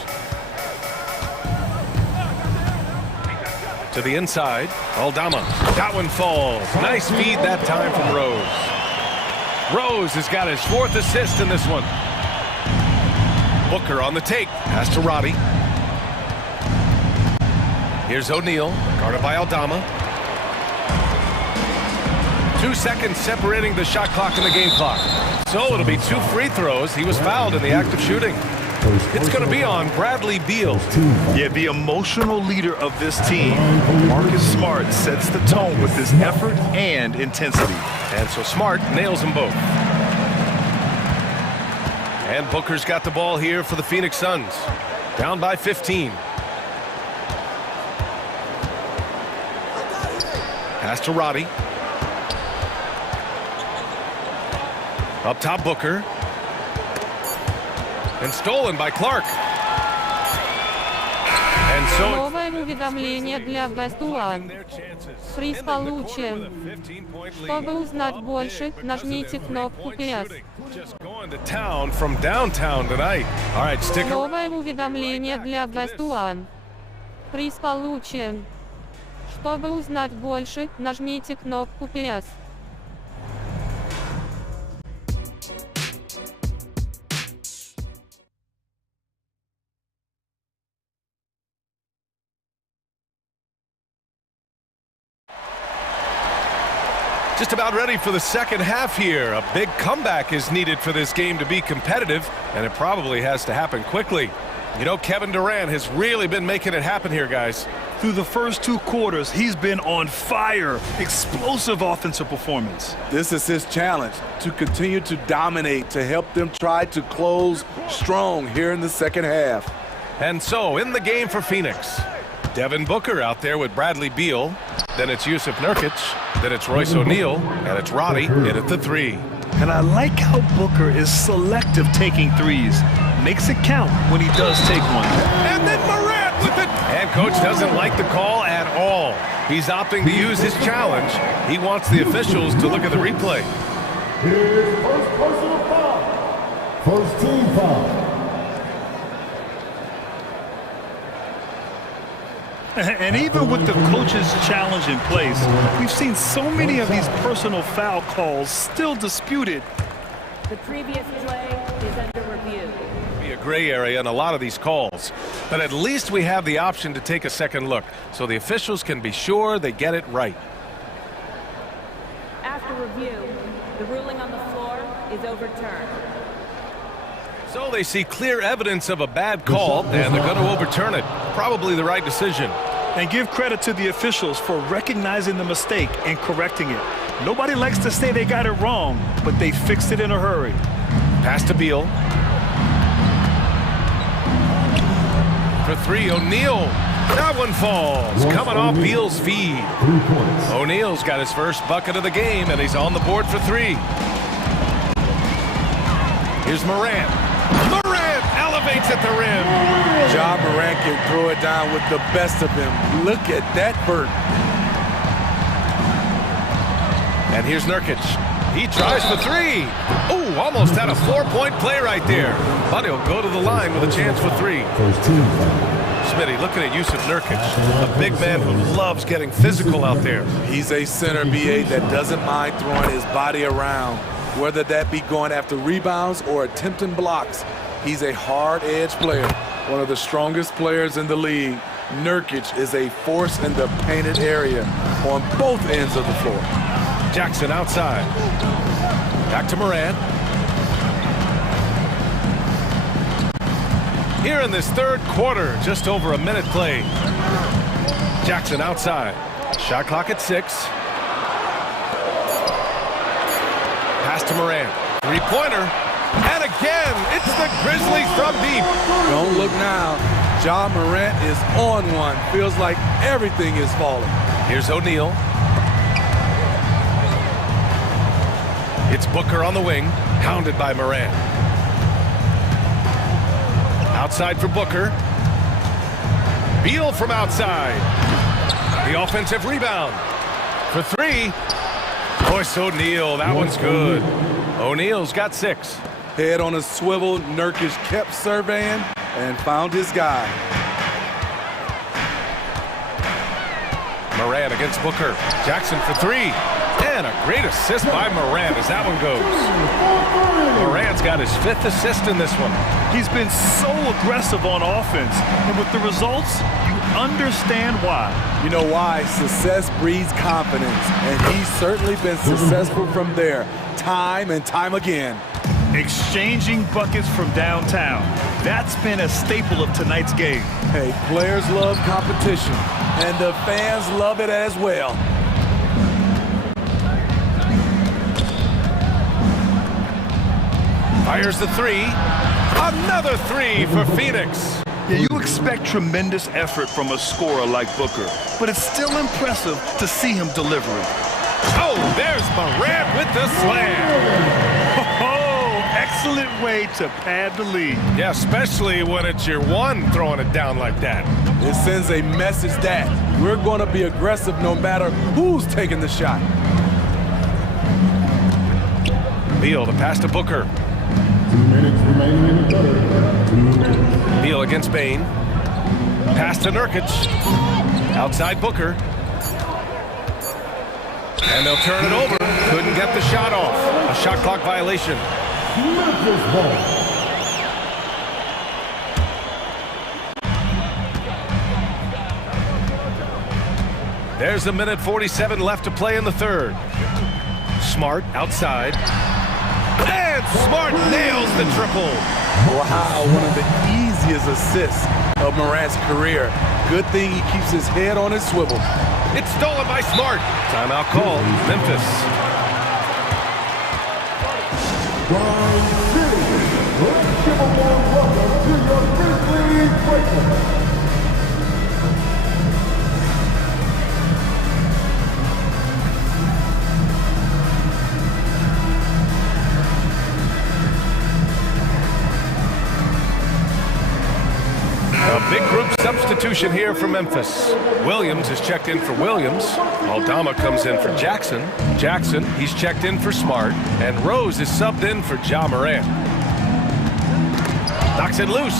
To the inside. Aldama. That one falls. Nice feed that time from Rose. Rose has got his 4th assist in this one. Booker on the take. Pass to Roddy. Here's O'Neal. Guarded by Aldama. 2 seconds separating the shot clock and the game clock. So it'll be 2 free throws. He was fouled in the act of shooting. It's going to be on Bradley Beal. Yeah, the emotional leader of this team, Marcus Smart, sets the tone with his effort and intensity. And so Smart nails them both. And Booker's got the ball here for the Phoenix Suns. Down by 15. Pass to Roddy. Up top, Booker. And stolen by Clark. And so Новое уведомление для Best One. Приз получен. Чтобы узнать больше, нажмите кнопку PS. just going to town from downtown tonight. All right, stick around. Новое уведомление для Best One. Приз получен. Чтобы узнать больше, нажмите кнопку PS. Just about ready for the second half here. A big comeback is needed for this game to be competitive, and it probably has to happen quickly. You know, Kevin Durant has really been making it happen here, guys. Through the first 2 quarters, he's been on fire. Explosive offensive performance. This is his challenge, to continue to dominate, to help them try to close strong here in the second half. And so, in the game for Phoenix, Devin Booker out there with Bradley Beal. Then it's Jusuf Nurkic. Then it's Royce O'Neal. And it's Roddy in at the 3. And I like how Booker is selective taking threes. Makes it count when he does take one. And then Morant with it. And coach doesn't like the call at all. He's opting to use his challenge. He wants the officials to look at the replay. Here's first personal foul. First team foul. And even with the coach's challenge in place, we've seen so many of these personal foul calls still disputed. The previous play is under review. Be a gray area in a lot of these calls, but at least we have the option to take a second look, so the officials can be sure they get it right. After review, the ruling on the floor is overturned. So they see clear evidence of a bad call, and they're going to overturn it. Probably the right decision. And give credit to the officials for recognizing the mistake and correcting it. Nobody likes to say they got it wrong, but they fixed it in a hurry. Pass to Beal. For three, O'Neal. That one falls. Coming off Beal's feed. O'Neal's got his first bucket of the game, and he's on the board for three. Here's Morant. Morant elevates at the rim. Ja Morant can throw it down with the best of them. Look at that vert. And here's Nurkic. He tries for three. Ooh, almost had a 4-point play right there. But he'll go to the line with a chance for three. Smitty looking at Yusuf Nurkic, a big man who loves getting physical out there. He's a center, BA, that doesn't mind throwing his body around, whether that be going after rebounds or attempting blocks. He's a hard-edged player, one of the strongest players in the league. Nurkic is a force in the painted area on both ends of the floor. Jackson outside. Back to Morant. Here in this third quarter, just over a minute played. Jackson outside. Shot clock at 6. Pass to Morant. Three-pointer. And again, it's the Grizzlies from deep. Don't look now. Ja Morant is on one. Feels like everything is falling. Here's O'Neal. It's Booker on the wing, hounded by Morant. Outside for Booker. Beal from outside. The offensive rebound. For three. Royce O'Neal, that one's good. O'Neal's got 6. Head on a swivel, Nurkic kept surveying and found his guy. Morant against Booker. Jackson for three. And a great assist by Morant as that one goes. Morant's got his 5th assist in this one. He's been so aggressive on offense, and with the results, you understand why. You know why? Success breeds confidence, and he's certainly been successful from there, time and time again. Exchanging buckets from downtown. That's been a staple of tonight's game. Hey, players love competition, and the fans love it as well. Fires the three. Another three for Phoenix. Yeah, you expect tremendous effort from a scorer like Booker, but it's still impressive to see him delivering. Oh, there's Morant with the slam. Oh, excellent way to pad the lead. Yeah, especially when it's your one throwing it down like that. It sends a message that we're going to be aggressive no matter who's taking the shot. Beal, the pass to Booker. 2 minutes remaining in the third. Beal against Bain. Pass to Nurkic. Outside Booker. And they'll turn it over. Couldn't get the shot off. A shot clock violation. There's a minute 47 left to play in the third. Smart outside. And Smart nails the triple. Wow, one of the easiest assists of Morant's career. Good thing he keeps his head on his swivel. It's stolen by Smart. Timeout call, Memphis. A big group substitution here for Memphis. Williams is checked in for Williams. Aldama comes in for Jackson. Jackson, he's checked in for Smart. And Rose is subbed in for Ja Morant. Knocks it loose.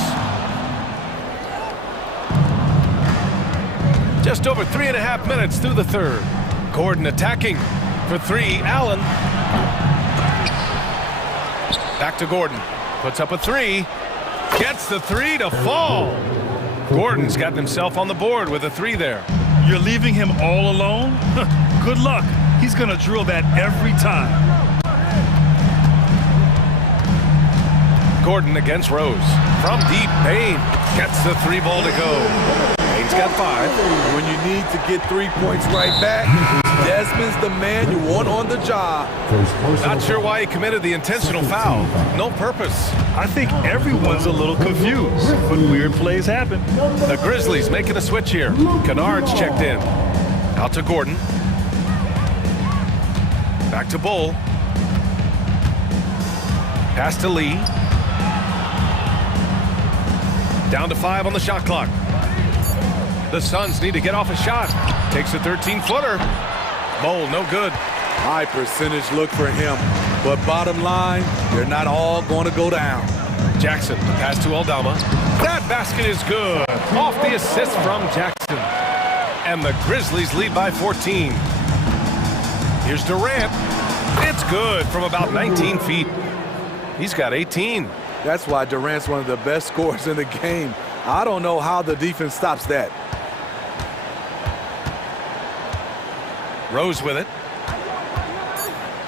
Just over 3.5 minutes through the third. Gordon attacking for three. Allen. Back to Gordon. Puts up a three. Gets the three to fall. Gordon's gotten himself on the board with a three there. You're leaving him all alone? Good luck. He's going to drill that every time. Gordon against Rose. From deep, Payne gets the three ball to go. Kane's got 5. When you need to get 3 points right back, Desmond's the man you want on the job. Not sure why he committed the intentional foul. No purpose. I think everyone's a little confused, but weird plays happen. The Grizzlies making a switch here. Kennard's checked in. Out to Gordon. Back to Bull. Pass to Lee. Down to 5 on the shot clock. The Suns need to get off a shot. Takes a 13-footer. Bull, no good. High percentage look for him. But bottom line, they're not all going to go down. Jackson, the pass to Aldama. That basket is good. Off the assist from Jackson. And the Grizzlies lead by 14. Here's Durant. It's good from about 19 feet. He's got 18. That's why Durant's one of the best scorers in the game. I don't know how the defense stops that. Rose with it.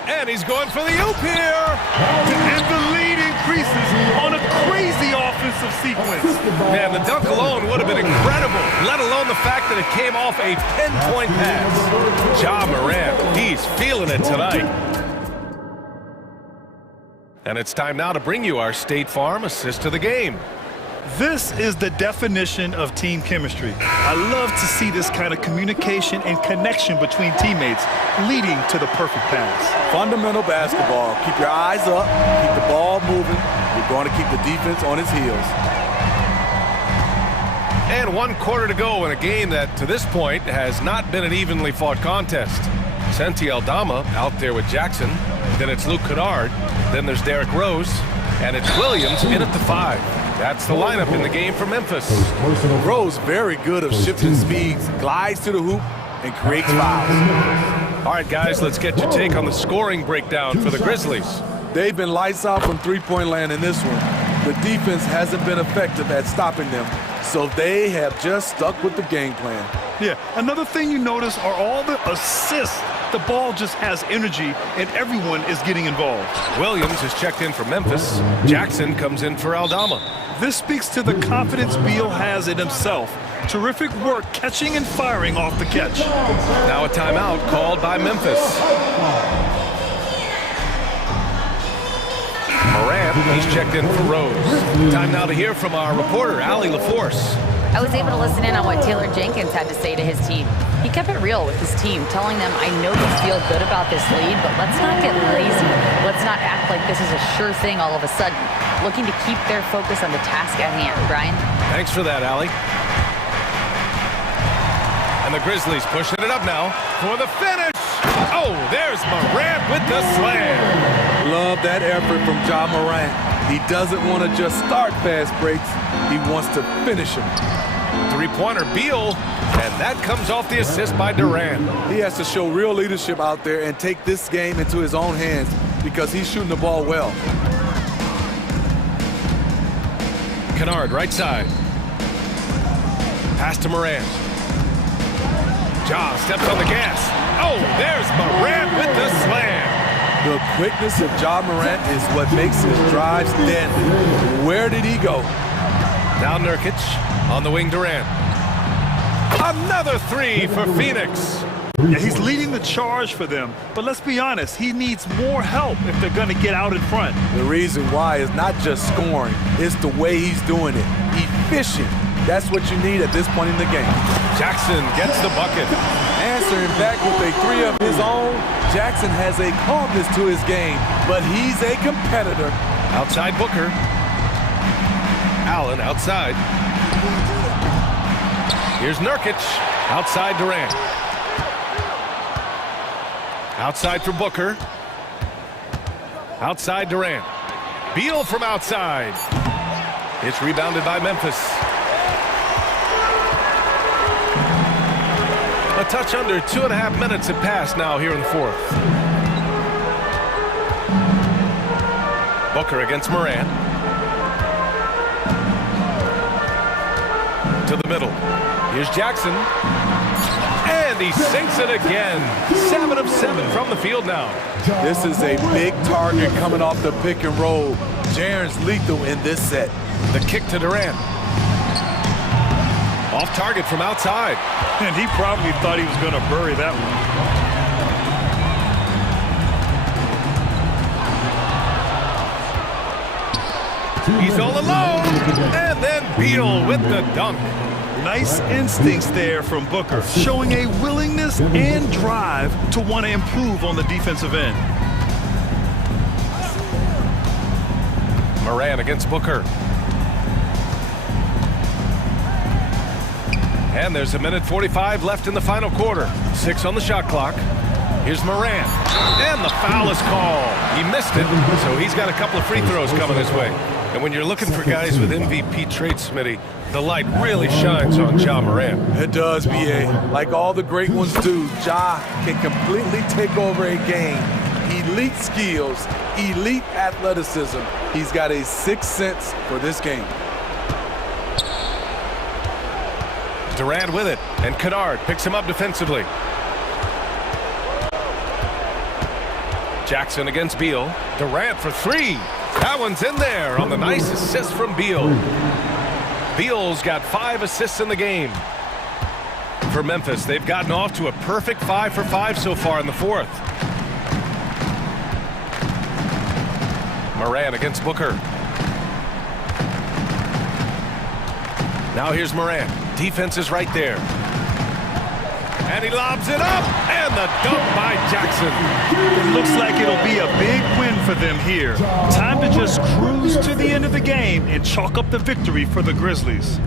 And he's going for the oop here. And the lead increases on a crazy offensive sequence. Man, the dunk alone would have been incredible, let alone the fact that it came off a 10-point pass. Ja Morant, he's feeling it tonight. And it's time now to bring you our State Farm assist of the game. This is the definition of team chemistry. I love to see this kind of communication and connection between teammates leading to the perfect pass. Fundamental basketball. Keep your eyes up, keep the ball moving. You're going to keep the defense on its heels. And 1 quarter to go in a game that, to this point, has not been an evenly fought contest. Santi Aldama out there with Jackson. Then it's Luke Kennard. Then there's Derrick Rose. And it's Williams in at the 5. That's the lineup in the game for Memphis. Rose very good of shifting speeds, glides to the hoop, and creates fouls. All right, guys, let's get your take on the scoring breakdown for the Grizzlies. They've been lights out from three-point land in this one. The defense hasn't been effective at stopping them, so they have just stuck with the game plan. Yeah, another thing you notice are all the assists. The ball just has energy, and everyone is getting involved. Williams is checked in for Memphis. Jackson comes in for Aldama. This speaks to the confidence Beal has in himself. Terrific work catching and firing off the catch. Now a timeout called by Memphis. Morant, he's checked in for Rose. Time now to hear from our reporter, Allie LaForce. I was able to listen in on what Taylor Jenkins had to say to his team. He kept it real with his team, telling them, I know you feel good about this lead, but let's not get lazy. Let's not act like this is a sure thing all of a sudden. Looking to keep their focus on the task at hand. Brian? Thanks for that, Allie. And the Grizzlies pushing it up now for the finish. Oh, there's Morant with the slam. Love that effort from Ja Morant. He doesn't want to just start fast breaks. He wants to finish them. Three-pointer Beal, and that comes off the assist by Durant. He has to show real leadership out there and take this game into his own hands because he's shooting the ball well. Kennard, right side. Pass to Morant. Ja steps on the gas. Oh, there's Morant with the slam. The quickness of Ja Morant is what makes his drives deadly. Where did he go? Now Nurkic on the wing, Durant. Another 3 for Phoenix. Yeah, he's leading the charge for them, but let's be honest, he needs more help if they're going to get out in front. The reason why is not just scoring, it's the way he's doing it. Efficient. That's what you need at this point in the game. Jackson gets the bucket. Answering back with a 3 of his own, Jackson has a calmness to his game, but he's a competitor. Outside Booker. Allen outside. Here's Nurkic. Outside Durant. Outside for Booker. Outside Durant. Beal from outside. It's rebounded by Memphis. A touch under 2.5 minutes have passed now here in the fourth. Booker against Morant. To the middle. Here's Jackson. And he sinks it again. 7 of 7 from the field now. This is a big target coming off the pick and roll. Jaren's lethal in this set. The kick to Durant. Off target from outside. And he probably thought he was going to bury that one. He's all alone. And then Beal with the dunk. Nice instincts there from Booker, showing a willingness and drive to want to improve on the defensive end. Moran against Booker. And there's 1:45 left in the final quarter. 6 on the shot clock. Here's Moran. And the foul is called. He missed it, so he's got a couple of free throws coming his way. And when you're looking for guys with MVP traits, Smitty, the light really shines on Ja Moran. It does, BA. Like all the great ones do, Ja can completely take over a game. Elite skills, elite athleticism. He's got a sixth sense for this game. Durant with it, and Kennard picks him up defensively. Jackson against Beal. Durant for 3. That one's in there on the nice assist from Beal. Beal's got 5 assists in the game. For Memphis, they've gotten off to a perfect 5 for 5 so far in the fourth. Moran against Booker. Now here's Moran. Defense is right there. And he lobs it up, and the dunk by Jackson. It looks like it'll be a big win for them here. Time to just cruise to the end of the game and chalk up the victory for the Grizzlies.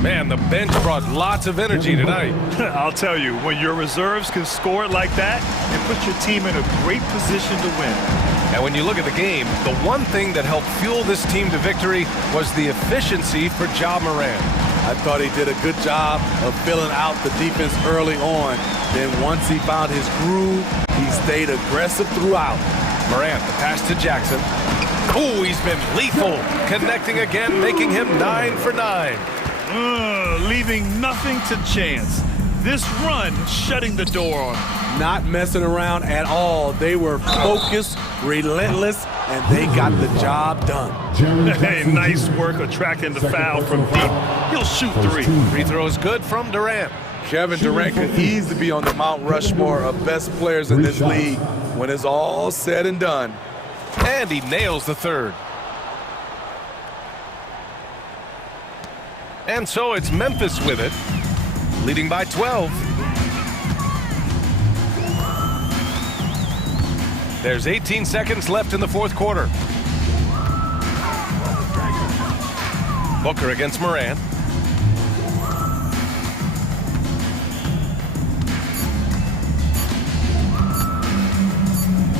Man, the bench brought lots of energy tonight. I'll tell you, when your reserves can score it like that, it puts your team in a great position to win. And when you look at the game, the one thing that helped fuel this team to victory was the efficiency for Ja Moran. I thought he did a good job of filling out the defense early on. Then once he found his groove, he stayed aggressive throughout. Moran, the pass to Jackson. Oh, he's been lethal. Connecting again, making him 9 for 9. Leaving nothing to chance. This run shutting the door on him. Not messing around at all. They were focused, relentless, and they got the job done. Hey, nice work attracting the foul from deep. He'll shoot 3. Free throw is good from Durant. Kevin Durant could easily be on the Mount Rushmore of best players in this league when it's all said and done. And he nails the third. And so it's Memphis with it, leading by 12. There's 18 seconds left in the fourth quarter. Booker against Moran.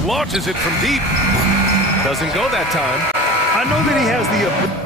Launches it from deep. Doesn't go that time. I know that he has the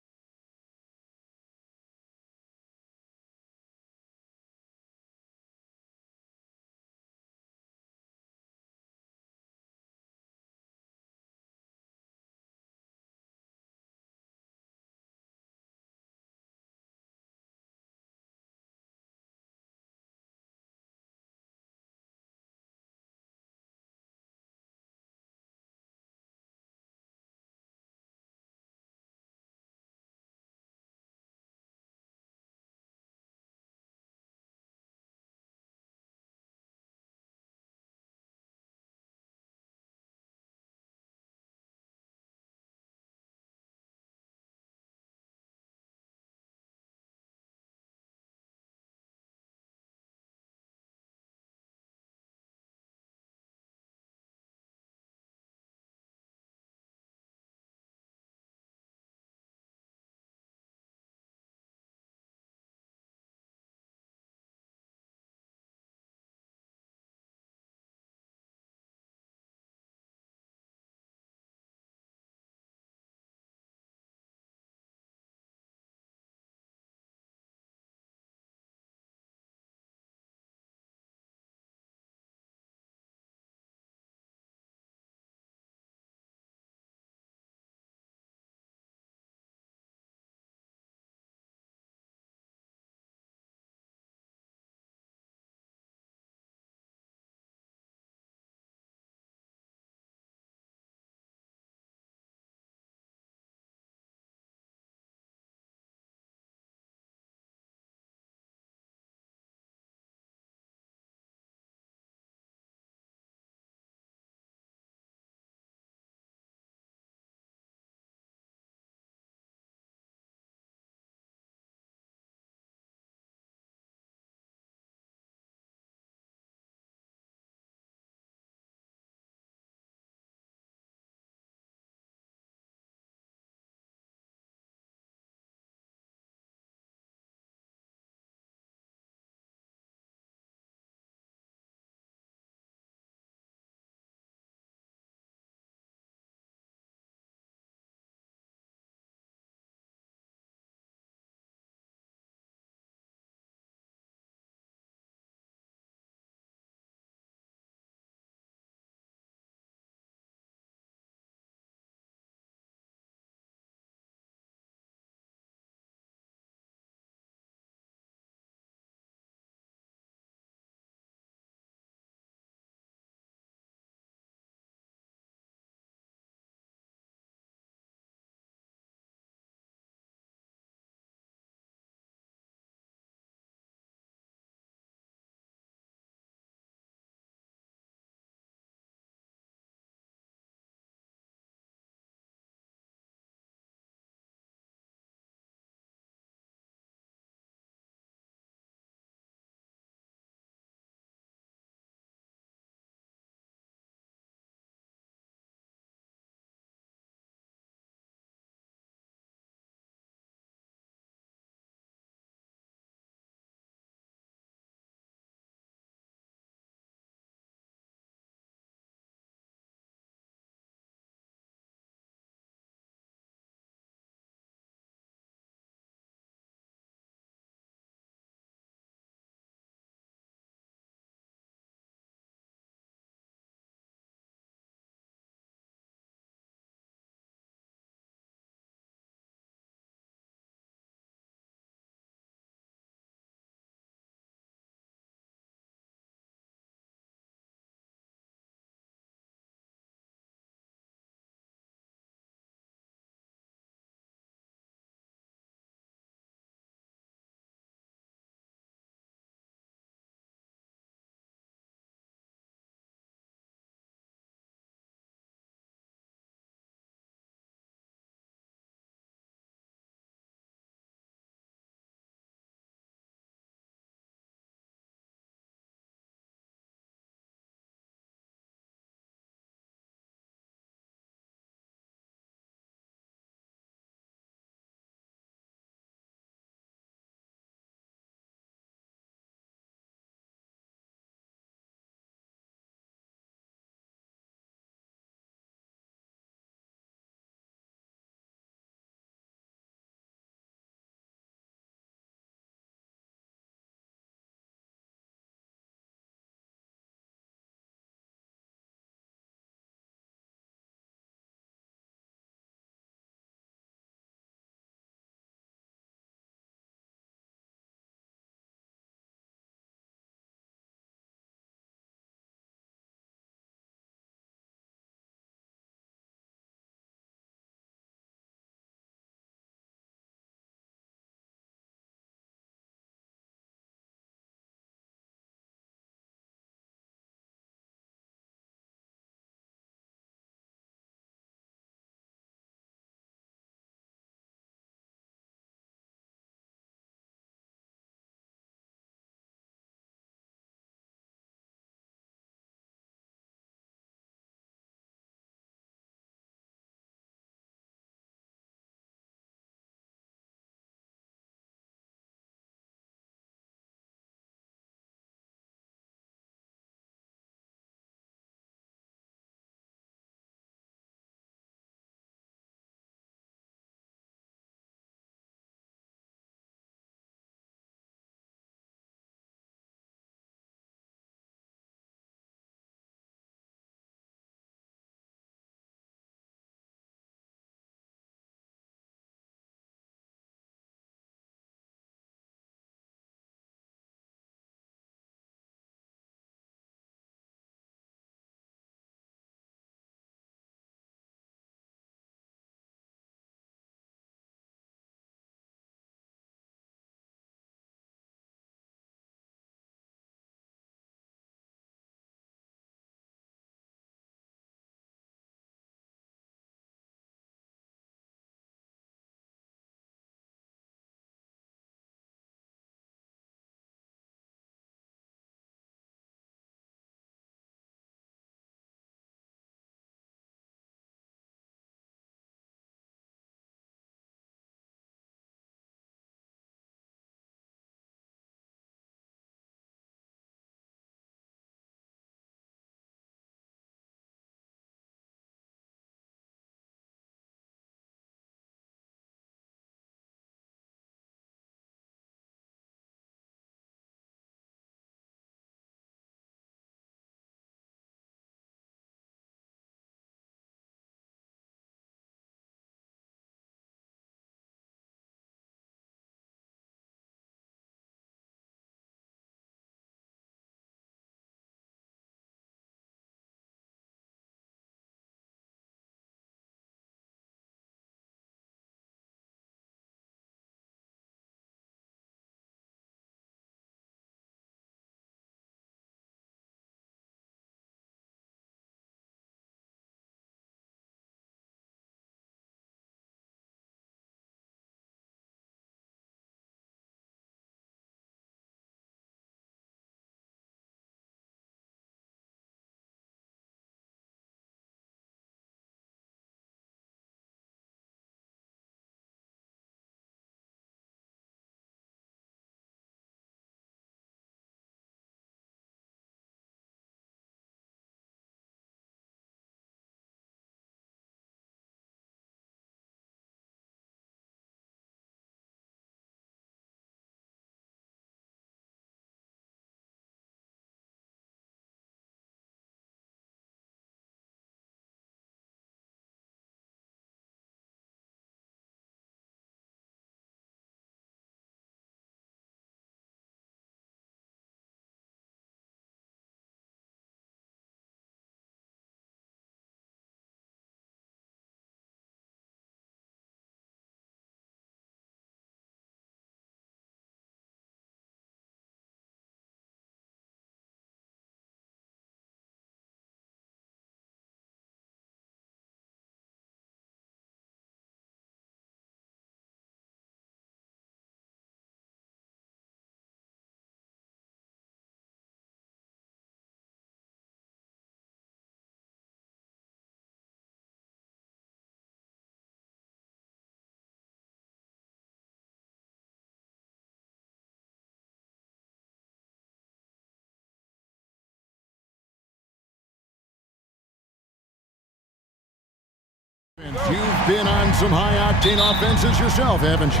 You've been on some high-octane offenses yourself, haven't you?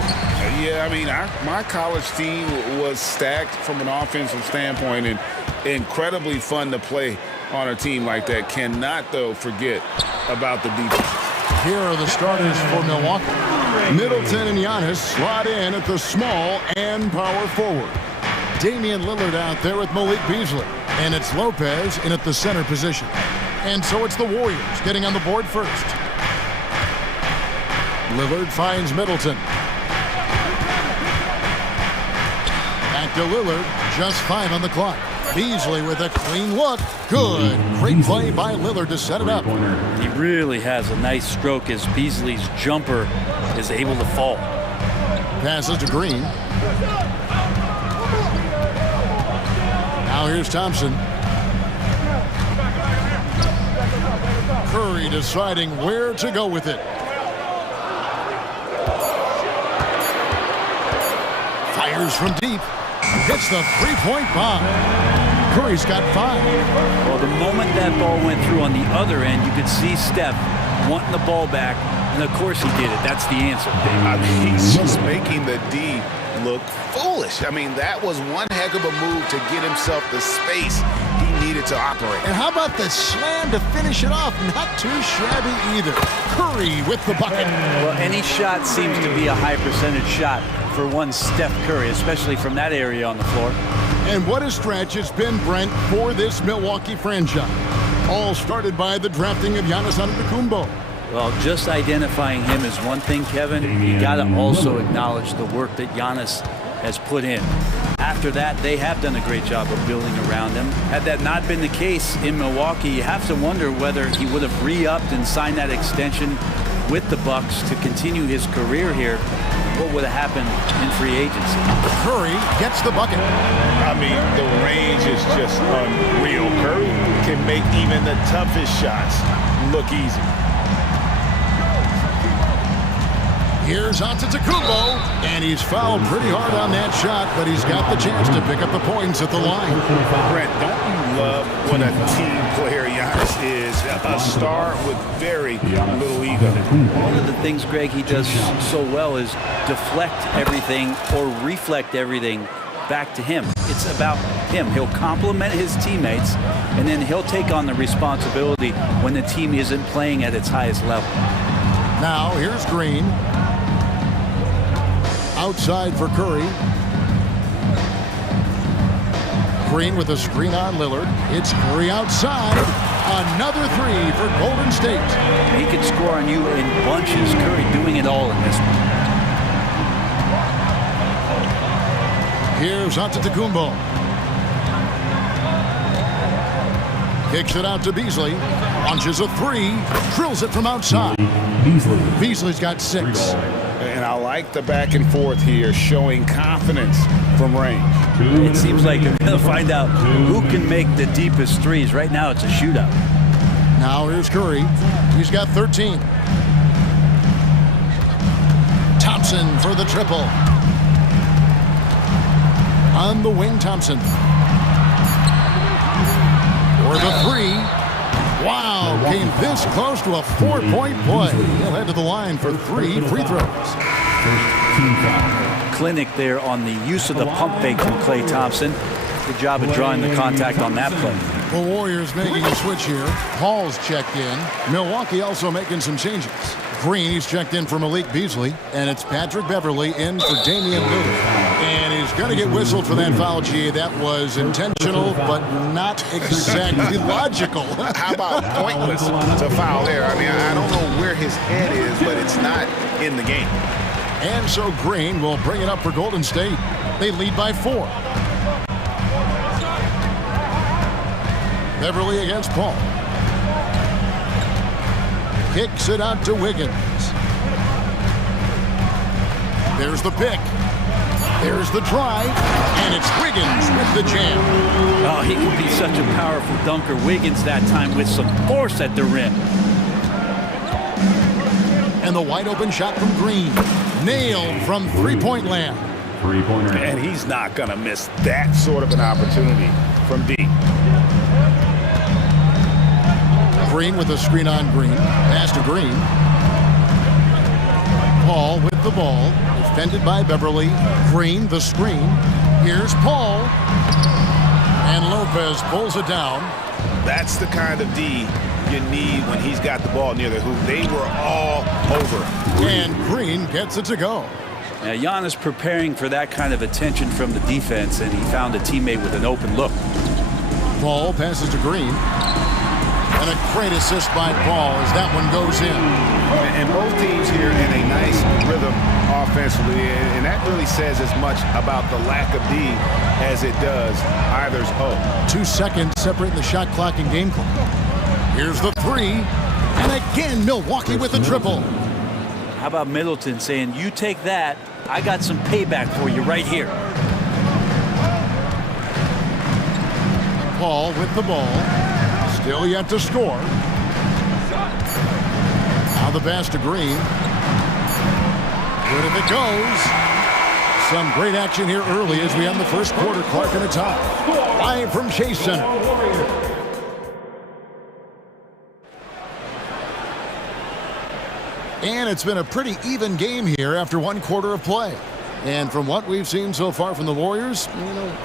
Yeah, I mean, my college team was stacked from an offensive standpoint and incredibly fun to play on a team like that. Cannot, though, forget about the defense. Here are the starters for Milwaukee. Middleton and Giannis slot in at the small and power forward. Damian Lillard out there with Malik Beasley. And it's Lopez in at the center position. And so it's the Warriors getting on the board first. Lillard finds Middleton. Back to Lillard, just 5 on the clock. Beasley with a clean look. Good. Great play by Lillard to set it up. He really has a nice stroke as Beasley's jumper is able to fall. Passes to Green. Now here's Thompson. Curry deciding where to go with it. Fires from deep. Hits the three-point bomb. Curry's got 5. Well, the moment that ball went through on the other end, you could see Steph wanting the ball back, and of course he did it. That's the answer. I mean, he's just making the D look foolish. I mean, that was one heck of a move to get himself the space he needed to operate. And how about the slam to finish it off? Not too shabby either. Curry with the bucket. Well, any shot seems to be a high percentage shot for one Steph Curry, especially from that area on the floor. And what a stretch it's been, Brent, for this Milwaukee franchise. All started by the drafting of Giannis Antetokounmpo. Well, just identifying him is one thing, Kevin. You got to also acknowledge the work that Giannis has put in. After that, they have done a great job of building around him. Had that not been the case in Milwaukee, you have to wonder whether he would have re-upped and signed that extension with the Bucks to continue his career here. What would have happened in free agency? Curry gets the bucket. I mean, the range is just unreal. Curry can make even the toughest shots look easy. Here's Antetokounmpo, and he's fouled pretty hard on that shot, but he's got the chance to pick up the points at the line. Brent, don't you love what a team player Giannis is? A star with very little ego. One of the things, Greg, he does so well is deflect everything or reflect everything back to him. It's about him. He'll compliment his teammates, and then he'll take on the responsibility when the team isn't playing at its highest level. Now, here's Green. Outside for Curry. Green with a screen on Lillard. It's Curry outside. Another 3 for Golden State. He can score on you in bunches. Curry doing it all in this one. Here's Antetokounmpo. Kicks it out to Beasley. Launches a 3. Drills it from outside. Beasley's got 6. And I like the back and forth here, showing confidence from range. It seems like they're going to find out who can make the deepest threes. Right now, it's a shootout. Now here's Curry. He's got 13. Thompson for the triple. On the wing, Thompson. For the 3. Wow, came this close to a 4-point play. He'll head to the line for 3 free throws. Clinic there on the use of the pump fake from Klay Thompson. Good job of drawing the contact on that play. The Warriors making a switch here. Hall's checked in. Milwaukee also making some changes. Green, he's checked in for Malik Beasley. And it's Patrick Beverley in for Damian Lillard. And he's going to get whistled for that foul, G. That was intentional, but not exactly logical. How about pointless to foul there? I mean, I don't know where his head is, but it's not in the game. And so Green will bring it up for Golden State. They lead by 4. Beverley against Paul. Kicks it out to Wiggins. There's the pick. There's the drive. And it's Wiggins with the jam. Oh, he can be such a powerful dunker. Wiggins that time with some force at the rim. And the wide open shot from Green. Nailed from three-point land. Three-pointer. And he's not going to miss that sort of an opportunity from deep. Green with a screen on Green. Pass to Green. Paul with the ball. Defended by Beverly. Green, the screen. Here's Paul. And Lopez pulls it down. That's the kind of D you need when he's got the ball near the hoop. They were all over. And Green gets it to go. Now, Giannis preparing for that kind of attention from the defense, and he found a teammate with an open look. Paul passes to Green. And a great assist by Paul as that one goes in. And both teams here in a nice rhythm offensively, and that really says as much about the lack of D as it does either's O. 2 seconds separating the shot clock and game clock. Here's the three. And again, Milwaukee with a triple. How about Middleton saying, you take that, I got some payback for you right here. Paul with the ball. Still yet to score. Now the pass to Green. Good if it goes. Some great action here early as we end the first quarter. Clark in the top. Live from Chase Center. And it's been a pretty even game here after 1 quarter of play. And from what we've seen so far from the Warriors,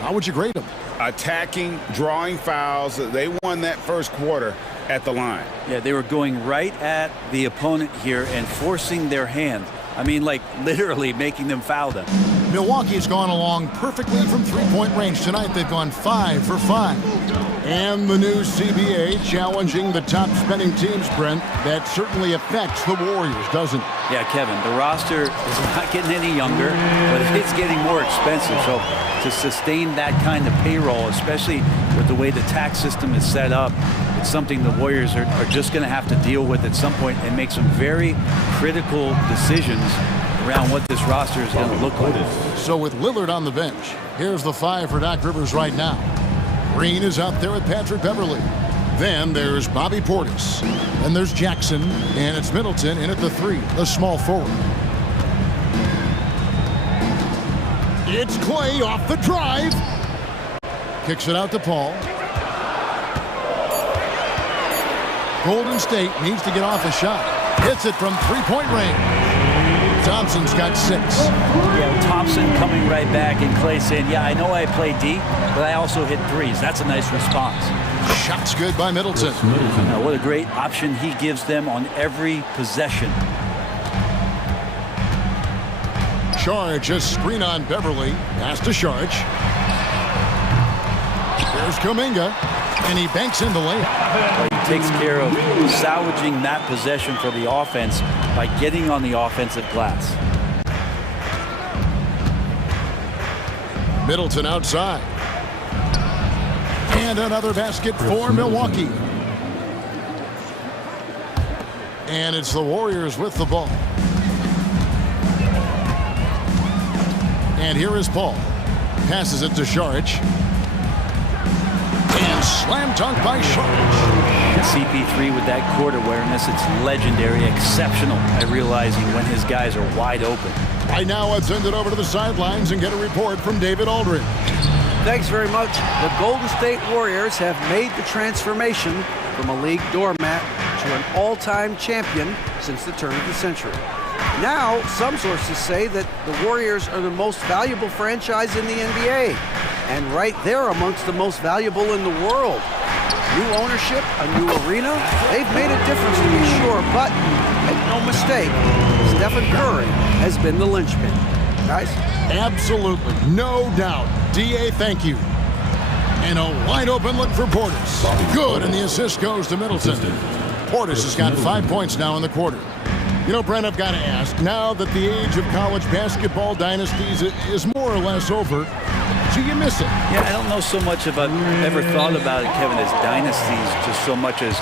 how would you grade them? Attacking, drawing fouls. They won that first quarter at the line. Yeah, they were going right at the opponent here and forcing their hand. I mean, like literally making them foul them. Milwaukee's gone along perfectly from three-point range tonight. They've gone 5 for 5. And the new CBA challenging the top spending teams, Brent. That certainly affects the Warriors, doesn't it? Yeah, Kevin, the roster is not getting any younger, but it's getting more expensive. So to sustain that kind of payroll, especially with the way the tax system is set up, it's something the Warriors are just going to have to deal with at some point and make some very critical decisions around what this roster is going to look like. So with Lillard on the bench, here's the 5 for Doc Rivers right now. Green is out there with Patrick Beverly. Then there's Bobby Portis. Then there's Jackson, and it's Middleton in at the 3, the small forward. It's Clay off the drive. Kicks it out to Paul. Golden State needs to get off a shot. Hits it from three-point range. Thompson's got 6. Yeah, Thompson coming right back, and Clay saying, yeah, I know I play D, but I also hit threes. That's a nice response. Shot's good by Middleton. Now, what a great option he gives them on every possession. Charge, a screen on Beverly. Pass to Charge. There's Kuminga, and he banks in the layup. He takes care of salvaging that possession for the offense by getting on the offensive glass. Middleton outside. And another basket for Milwaukee. And it's the Warriors with the ball. And here is Paul. Passes it to Šarić. And slam dunk by Šarić. CP3 with that court awareness, it's legendary, exceptional at realizing when his guys are wide open. Right now, let's send it over to the sidelines and get a report from David Aldridge. Thanks very much. The Golden State Warriors have made the transformation from a league doormat to an all-time champion since the turn of the century. Now, some sources say that the Warriors are the most valuable franchise in the NBA, and right there amongst the most valuable in the world. New ownership, a new arena, they've made a difference to be sure, but make no mistake, Stephen Curry has been the linchpin. Guys? Absolutely, no doubt. DA, thank you. And a wide open look for Portis. Good, and the assist goes to Middleton. Portis has got 5 points now in the quarter. You know, Brent, I've got to ask, now that the age of college basketball dynasties is more or less over, do you miss it? Yeah, I don't know so much if I've ever thought about it, Kevin, as dynasties, just so much as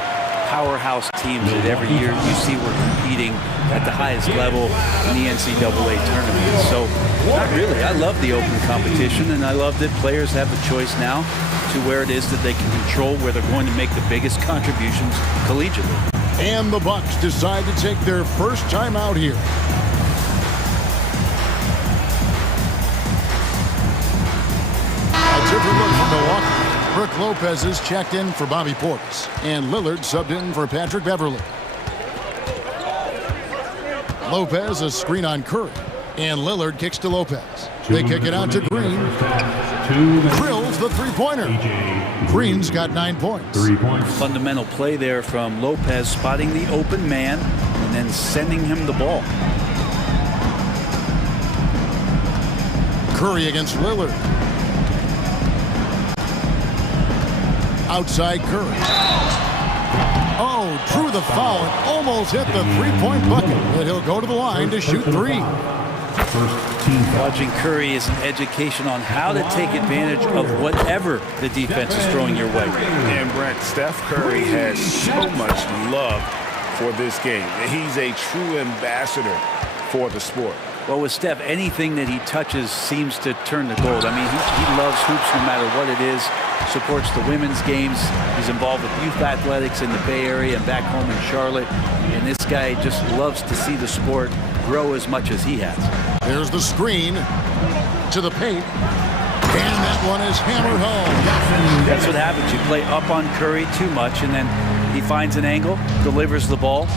powerhouse teams that every year you see we're competing at the highest level in the NCAA tournament. So, not really. I love the open competition, and I love that players have a choice now to where it is that they can control where they're going to make the biggest contributions collegiately. And the Bucks decide to take their first time out here. A different look from Milwaukee. Brook Lopez is checked in for Bobby Portis. And Lillard subbed in for Patrick Beverly. Lopez, a screen on Curry. And Lillard kicks to Lopez. They kick it out to Green. Drills the three-pointer. Green's got 9 points. Fundamental play there from Lopez, spotting the open man and then sending him the ball. Curry against Lillard. Outside Curry. Oh, drew the foul and almost hit the three-point bucket. But he'll go to the line to shoot 3. Watching Curry is an education on how to take advantage of whatever the defense is throwing your way. And Brent, Steph Curry has so much love for this game. He's a true ambassador for the sport. Well, with Steph, anything that he touches seems to turn to gold. I mean, he loves hoops no matter what it is, supports the women's games. He's involved with youth athletics in the Bay Area and back home in Charlotte. And this guy just loves to see the sport grow as much as he has. There's the screen to the paint. And that one is hammered home. That's what happens. You play up on Curry too much, and then he finds an angle, delivers the ball.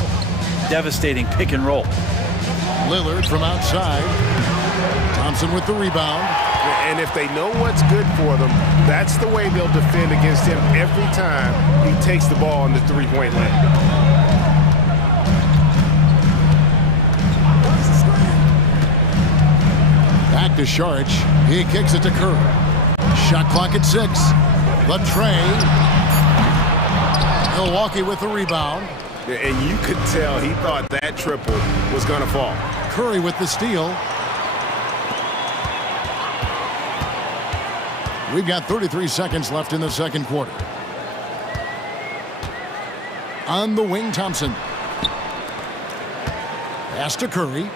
Devastating pick and roll. Lillard from outside. Thompson with the rebound. And if they know what's good for them, that's the way they'll defend against him every time he takes the ball in the three-point lane. Back to Saric. He kicks it to Curry. Shot clock at 6. The tray. Milwaukee with the rebound. And you could tell he thought that triple was going to fall. Curry with the steal. We've got 33 seconds left in the second quarter. On the wing, Thompson. Pass to Curry.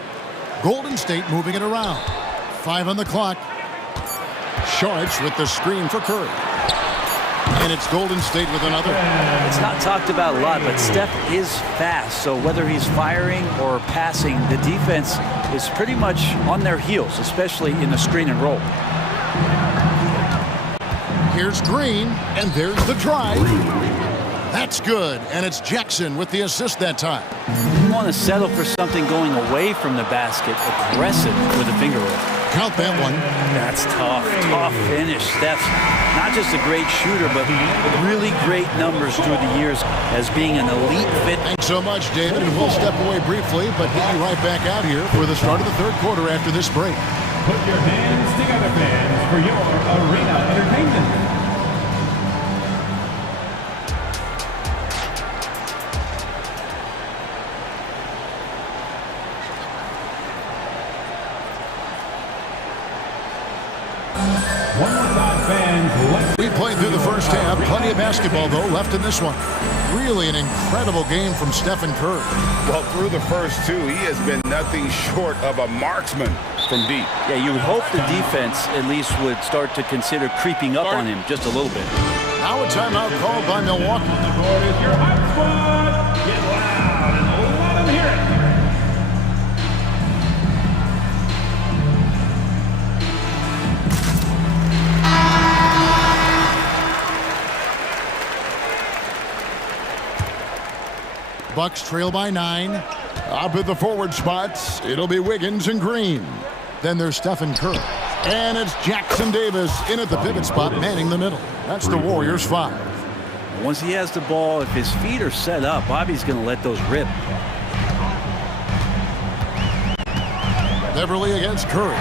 Golden State moving it around. 5 on the clock. Saric with the screen for Curry. And it's Golden State with another. It's not talked about a lot, but Steph is fast. So whether he's firing or passing, the defense is pretty much on their heels, especially in the screen and roll. Here's Green, and there's the drive. That's good, and it's Jackson with the assist that time. You want to settle for something going away from the basket, aggressive with a finger roll. Count that one. That's tough. Tough finish. Steph's not just a great shooter, but really great numbers through the years as being an elite fit. Thanks so much, David. And we'll step away briefly, but get you right back out here for the start of the third quarter after this break. Put your hands together, fans, for your arena entertainment. We played through the first half. Plenty of basketball, though, left in this one. Really an incredible game from Stephen Curry. Well, through the first two, he has been nothing short of a marksman from deep. Yeah, you would hope the defense at least would start to consider creeping up on him just a little bit. Now a timeout called by Milwaukee. The board is your hype squad. Get loud and let them hear it. Bucks trail by 9. Up at the forward spots, it'll be Wiggins and Green. Then there's Stephen Curry. And it's Jackson Davis in at the pivot spot, manning the middle. That's the Warriors' 5. Once he has the ball, if his feet are set up, Bobby's going to let those rip. Beverly against Curry.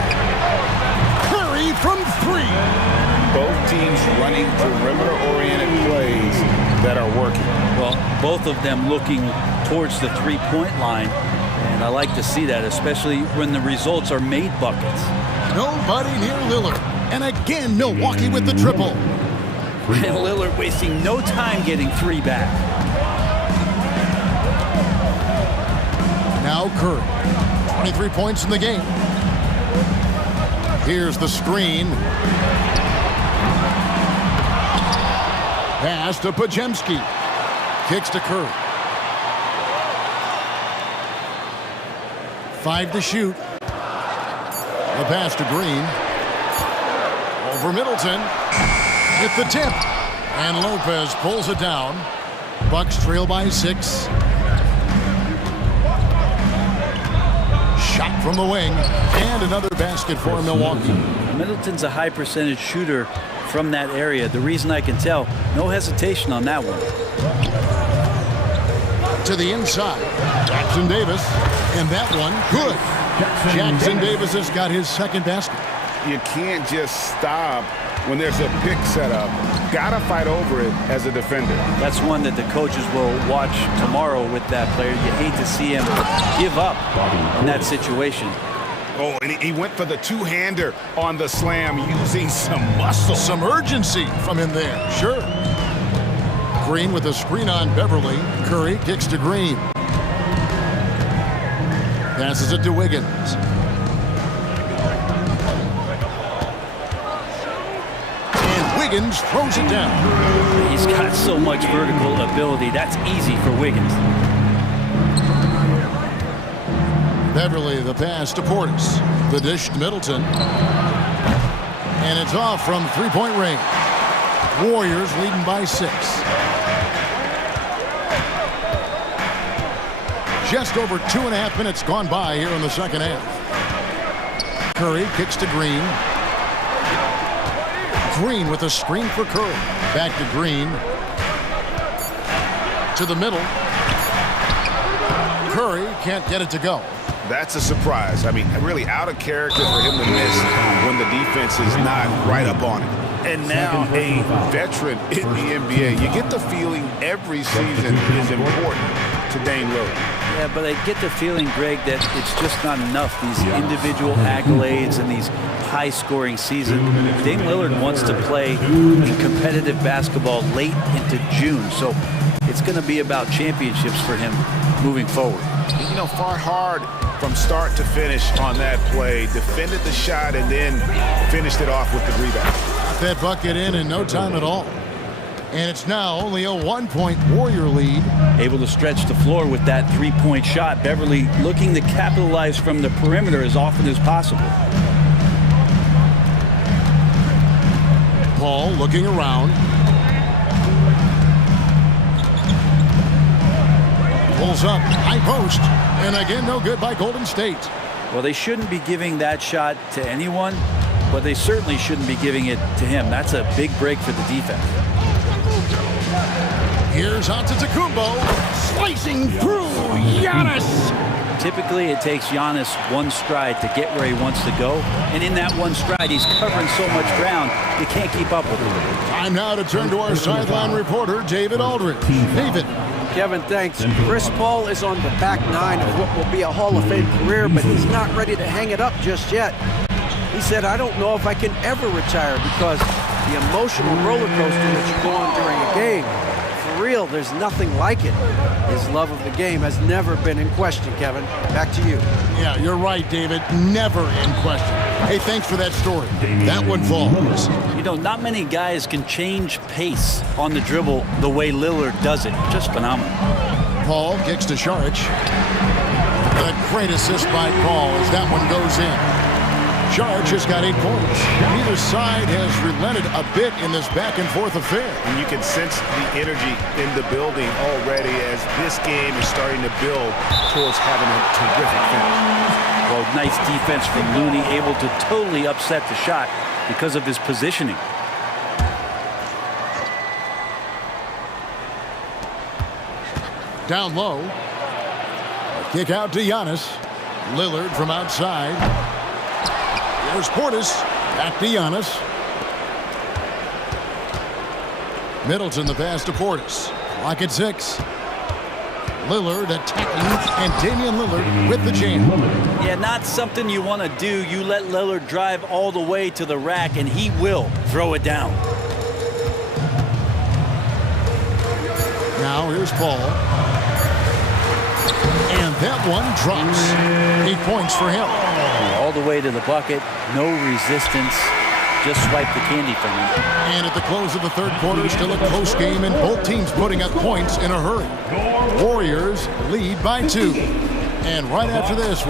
Curry from 3. Both teams running perimeter-oriented plays that are working. Well, both of them looking towards the three-point line, and I like to see that, especially when the results are made buckets. Nobody near Lillard. And again, Milwaukee with the triple. And Lillard wasting no time getting 3 back. Now Curry. 23 points in the game. Here's the screen. Pass to Pajemski. Kicks to Curry. 5 to shoot. The pass to Green. Over Middleton. With the tip. And Lopez pulls it down. Bucks trail by 6. Shot from the wing, and another basket for Milwaukee. Middleton's a high percentage shooter from that area. The reason I can tell, no hesitation on that one. To the inside, Jackson Davis, and that one, good. Jackson Davis has got his second basket. You can't just stop when there's a pick set up. Gotta fight over it as a defender. That's one that the coaches will watch tomorrow with that player. You hate to see him give up in that situation. Oh, and he went for the two-hander on the slam using some muscle. Some urgency from him there, sure. Green with a screen on Beverly. Curry kicks to Green. Passes it to Wiggins. Wiggins throws it down. He's got so much vertical ability. That's easy for Wiggins. Beverly, the pass to Portis. The dish to Middleton. And it's off from three-point range. Warriors leading by 6. Just over 2.5 minutes gone by here in the second half. Curry kicks to Green. Green with a screen for Curry. Back to Green. To the middle. Curry can't get it to go. That's a surprise. I mean, really out of character for him to miss when the defense is not right up on it. And now a veteran in the NBA. You get the feeling every season is important to Dame Lillard. Yeah, but I get the feeling, Greg, that it's just not enough. These individual accolades and these high-scoring season. Dame Lillard wants to play in competitive basketball late into June, so it's going to be about championships for him moving forward. You know, fought hard from start to finish on that play, defended the shot, and then finished it off with the rebound. Got that bucket in no time at all. And it's now only a 1-point Warrior lead. Able to stretch the floor with that three-point shot. Beverly looking to capitalize from the perimeter as often as possible. Paul looking around. Pulls up, high post, and again no good by Golden State. Well, they shouldn't be giving that shot to anyone, but they certainly shouldn't be giving it to him. That's a big break for the defense. Here's Antetokounmpo, slicing through Giannis. Typically, it takes Giannis one stride to get where he wants to go. And in that one stride, he's covering so much ground, you can't keep up with him. Time now to turn to our sideline reporter, David Aldridge. David. Kevin, thanks. Chris Paul is on the back nine of what will be a Hall of Fame career, but he's not ready to hang it up just yet. He said, I don't know if I can ever retire because the emotional roller coaster that you go on during a game, for real, there's nothing like it. His love of the game has never been in question, Kevin. Back to you. Yeah, you're right, David. Never in question. Hey, thanks for that story. That one falls. You know, not many guys can change pace on the dribble the way Lillard does it. Just phenomenal. Paul kicks to Šarić. A great assist by Paul as that one goes in. Šarić has got 8 points. Neither side has relented a bit in this back-and-forth affair. And you can sense the energy in the building already as this game is starting to build towards having a terrific finish. Well, nice defense from Looney, able to totally upset the shot because of his positioning. Down low. A kick out to Giannis. Lillard from outside. There's Portis. Back to Giannis. Middleton the pass to Portis. Clock at 6. Lillard attacking, and Damian Lillard with the jam. Yeah, not something you want to do. You let Lillard drive all the way to the rack, and he will throw it down. Now here's Paul. And that one drops. 8 points for him. All the way to the bucket. No resistance. Just swipe the candy from him. And at the close of the third quarter, still a close game, and both teams putting up points in a hurry. Warriors lead by 2. And right after this,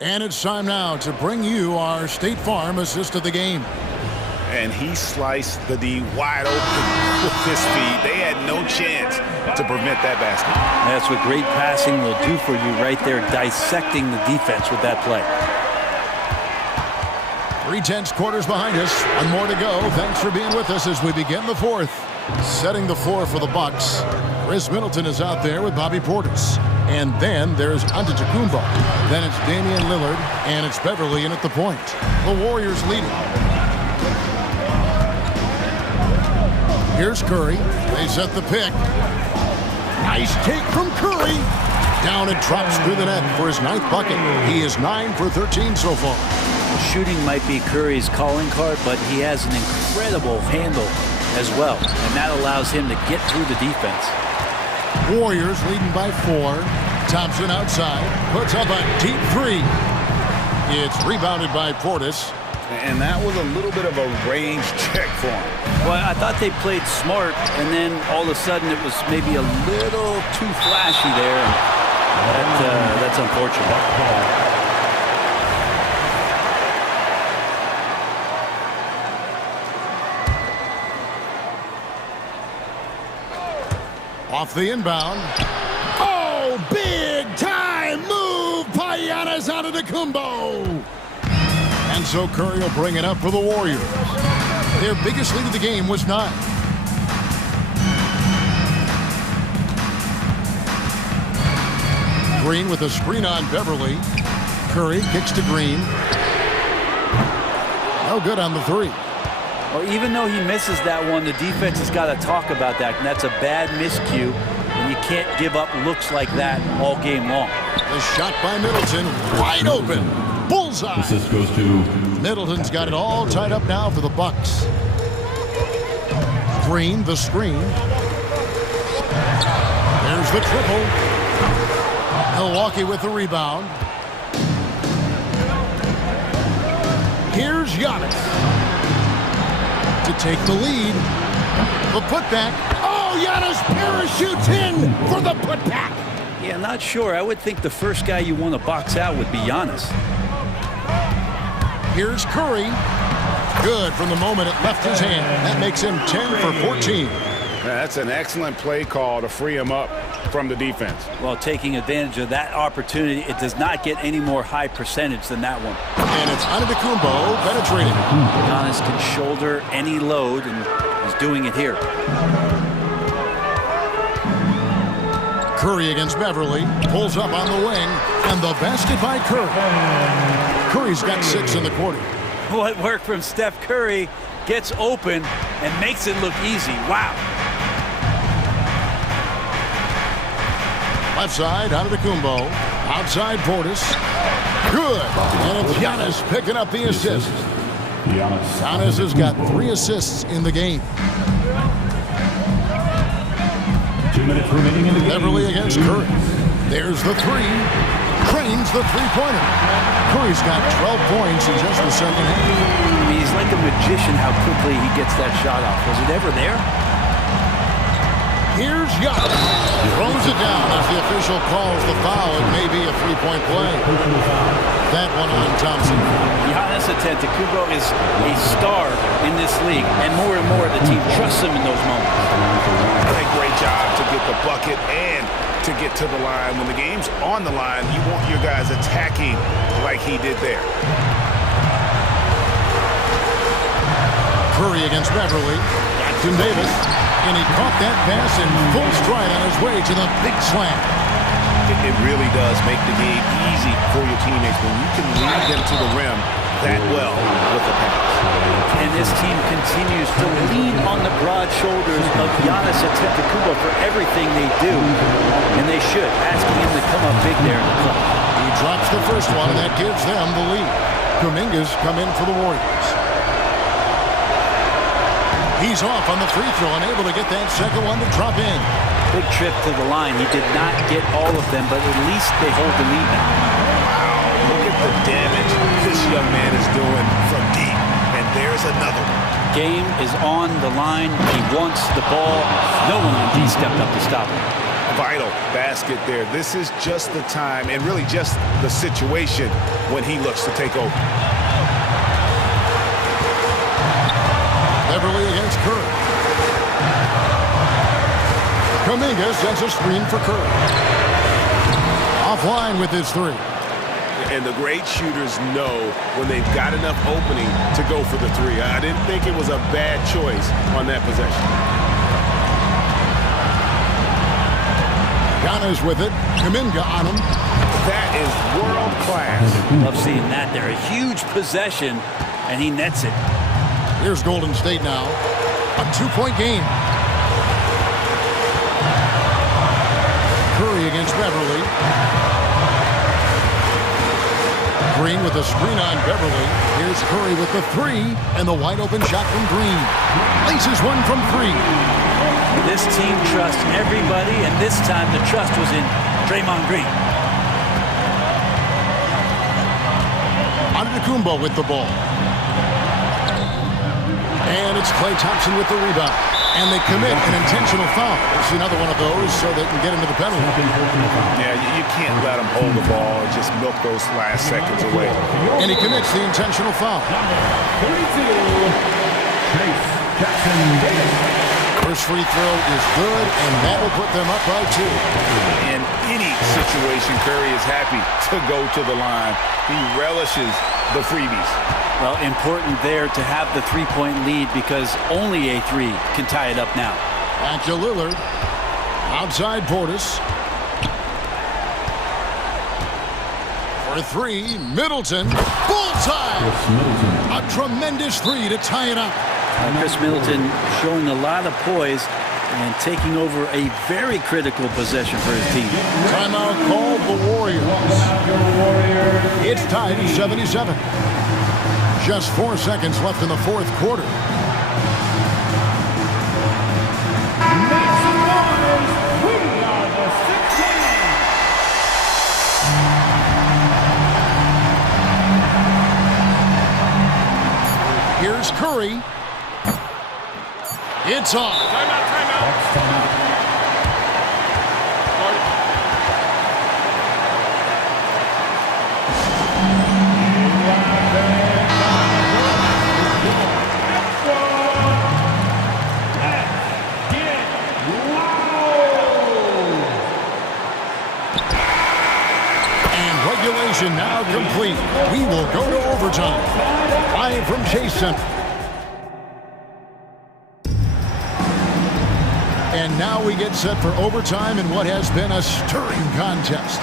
And it's time now to bring you our State Farm assist of the game. and he sliced the D wide open with his speed. They had no chance to prevent that basket. That's what great passing will do for you right there, dissecting the defense with that play. 3/10 quarters behind us. One more to go. Thanks for being with us as we begin the fourth. Setting the floor for the Bucks. Chris Middleton is out there with Bobby Portis. And then there's Antetokounmpo. Then it's Damian Lillard, and it's Beverly in at the point. The Warriors leading. Here's Curry. They set the pick. Nice take from Curry. Down and drops through the net for his 9th bucket. He is 9 for 13 so far. Shooting might be Curry's calling card, but he has an incredible handle as well, and that allows him to get through the defense. Warriors leading by 4. Thompson outside, puts up a deep 3. It's rebounded by Portis. And that was a little bit of a range check for him. Well, I thought they played smart, and then all of a sudden it was maybe a little too flashy there. That's unfortunate. Off the inbound. Oh, big time move by Giannis Antetokounmpo. And so Curry will bring it up for the Warriors. Their biggest lead of the game was 9. Green with a screen on Beverly. Curry kicks to Green. No good on the 3. Well, even though he misses that one, the defense has got to talk about that, and that's a bad miscue, and you can't give up looks like that all game long. The shot by Middleton, wide open, bullseye. Assist goes to Middleton's got it all tied up now for the Bucks. Green, the screen. There's the triple. Milwaukee with the rebound. Here's Giannis to take the lead. The putback. Oh, Giannis parachutes in for the putback. Yeah, not sure. I would think the first guy you want to box out would be Giannis. Here's Curry. Good from the moment it left his hand. That makes him 10 for 14. That's an excellent play call to free him up from the defense. Well, taking advantage of that opportunity, it does not get any more high percentage than that one. And it's Antetokounmpo penetrating. Giannis can shoulder any load, and is doing it here. Curry against Beverly. Pulls up on the wing, and the basket by Curry. Curry's got 6 in the quarter. What work from Steph Curry gets open and makes it look easy. Wow. Left side, Antetokounmpo. Outside, Portis. Good. And it's Giannis picking up the assist. Giannis has got 3 assists in the game. 2 minutes remaining in the game. Beverly against Curry. There's the 3. Cranes the 3-pointer. Curry's got 12 points in just the second half. I mean, he's like a magician how quickly he gets that shot off. Was it ever there? Here's Giannis. Throws it down as the official calls the foul. It may be a 3-point play. That one on Thompson. Giannis Antetokounmpo is a star in this league, and more the team trusts him in those moments. A great job to get the bucket and to get to the line. When the game's on the line, you want your guys attacking like he did there. Curry against Beverly. Back to Davis. And he caught that pass in full stride on his way to the big slam. It really does make the game easy for your teammates when you can lead them to the rim that well with the pass. And this team continues to lean on the broad shoulders of Giannis Antetokounmpo for everything they do, and they should, asking him to come up big there in the clutch. He drops the first one, and that gives them the lead. Kuminga's come in for the Warriors. He's off on the free throw and able to get that second one to drop in. Big trip to the line. He did not get all of them, but at least they hold the lead now. Wow, look at the damage this young man is doing from deep. And there's another one. Game is on the line. He wants the ball. No one on D stepped up to stop him. Vital basket there. This is just the time and really just the situation when he looks to take over. Beverly against Curry. Kuminga sends a screen for Curry. Offline with his three. And the great shooters know when they've got enough opening to go for the three. I didn't think it was a bad choice on that possession. Giannis with it. Kuminga on him. That is world class. Love seeing that there. A huge possession, and he nets it. Here's Golden State now. A 2-point game. Curry against Beverly. Green with a screen on Beverly. Here's Curry with the three, and the wide open shot from Green. Laces one from three. This team trusts everybody, and this time the trust was in Draymond Green. Antetokounmpo with the ball. And it's Klay Thompson with the rebound. And they commit an intentional foul. There's another one of those so they can get into the penalty. Yeah, you can't let them hold the ball and just milk those last seconds away. And he commits the intentional foul. First free throw is good, and that will put them up by 2. In any situation, Curry is happy to go to the line. He relishes the freebies. Well, important there to have the three-point lead because only a three can tie it up now. Back to Lillard. Outside Portis. For three, Middleton. Bullseye! A tremendous three to tie it up. Chris Middleton showing a lot of poise and taking over a very critical possession for his team. Timeout called the Warriors. It's tied at 77. Just 4 seconds left in the fourth quarter. Here's Curry. It's off. Timeout. Regulation now complete. We will go to overtime. Live from Chase Center. And now we get set for overtime in what has been a stirring contest.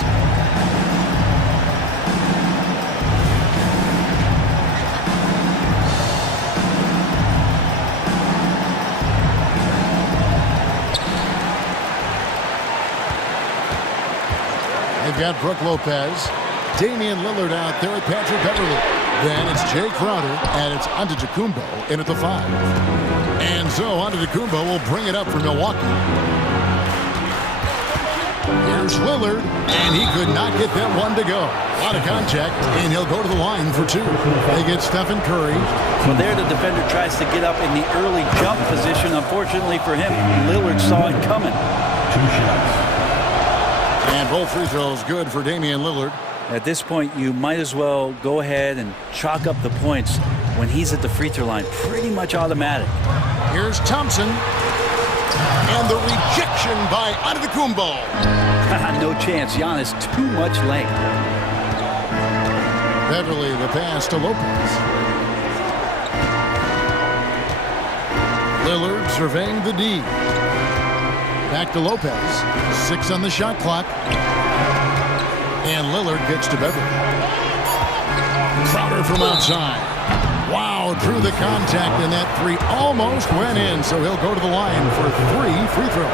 They've got Brook Lopez. Damian Lillard out there at Patrick Beverly. Then it's Jay Crowder, and it's Antetokounmpo in at the 5. And so Antetokounmpo will bring it up for Milwaukee. Here's Lillard, and he could not get that one to go. A lot of contact, and he'll go to the line for 2. They get Stephen Curry. Well, there the defender tries to get up in the early jump position. Unfortunately for him, Lillard saw it coming. 2 shots. And both free throws good for Damian Lillard. At this point, you might as well go ahead and chalk up the points when he's at the free throw line. Pretty much automatic. Here's Thompson. And the rejection by Antetokounmpo. No chance. Giannis, too much length. Beverly the pass to Lopez. Lillard surveying the D. Back to Lopez. 6 on the shot clock. And Lillard gets to Beverly. Crowder from outside. Wow, drew the contact, and that 3 almost went in, so he'll go to the line for 3 free throws.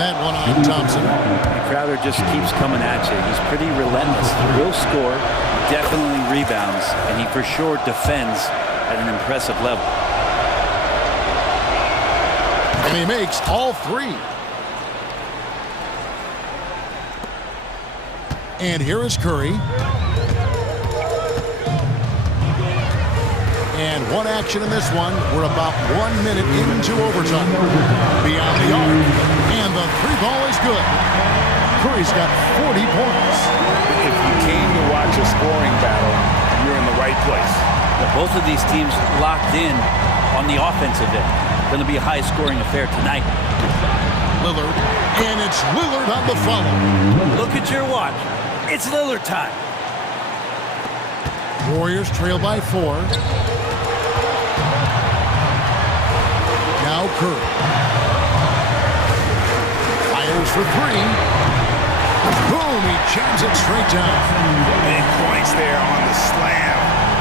That one on Thompson. And Crowder just keeps coming at you. He's pretty relentless. He will score, definitely rebounds, and he for sure defends at an impressive level. And he makes all 3. And here is Curry. And one action in this one. We're about 1 minute into overtime. Beyond the arc. And the 3 ball is good. Curry's got 40 points. If you came to watch a scoring battle, you're in the right place. Both of these teams locked in on the offensive end. Going to be a high-scoring affair tonight. Lillard, and it's Lillard on the follow. Look at your watch. It's Lillard time. Warriors trail by 4. Now Curry. Fires for 3. Boom, he jams it straight down. Big points there on the slam.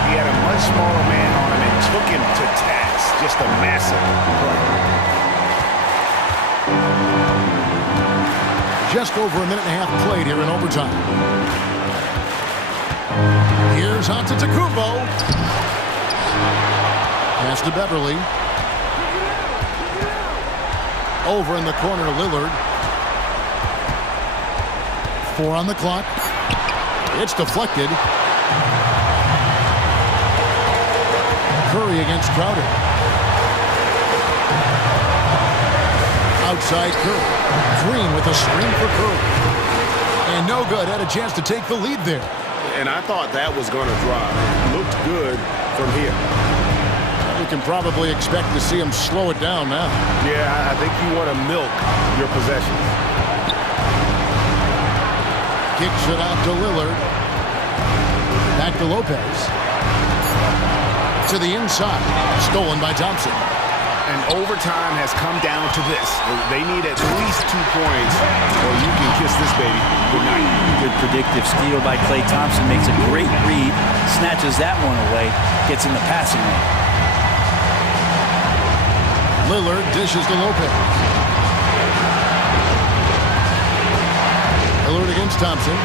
He had a much smaller man on him and took him to task. Just a massive play. Just over a minute and a half played here in overtime. Here's Antetokounmpo. Pass to Beverly. Over in the corner, Lillard. 4 on the clock. It's deflected. Curry against Crowder. Outside Curry. Green with a screen for Curry. And no good. Had a chance to take the lead there. And I thought that was going to drive. Looked good from here. We can probably expect to see him slow it down now. Yeah, I think you want to milk your possessions. Kicks it out to Lillard. Back to Lopez. To the inside. Stolen by Thompson. And overtime has come down to this. They need at least 2 points or you can kiss this baby goodnight. Good predictive steal by Klay Thompson. Makes a great read. Snatches that one away. Gets in the passing lane. Lillard dishes to Lopez. Lillard against Thompson.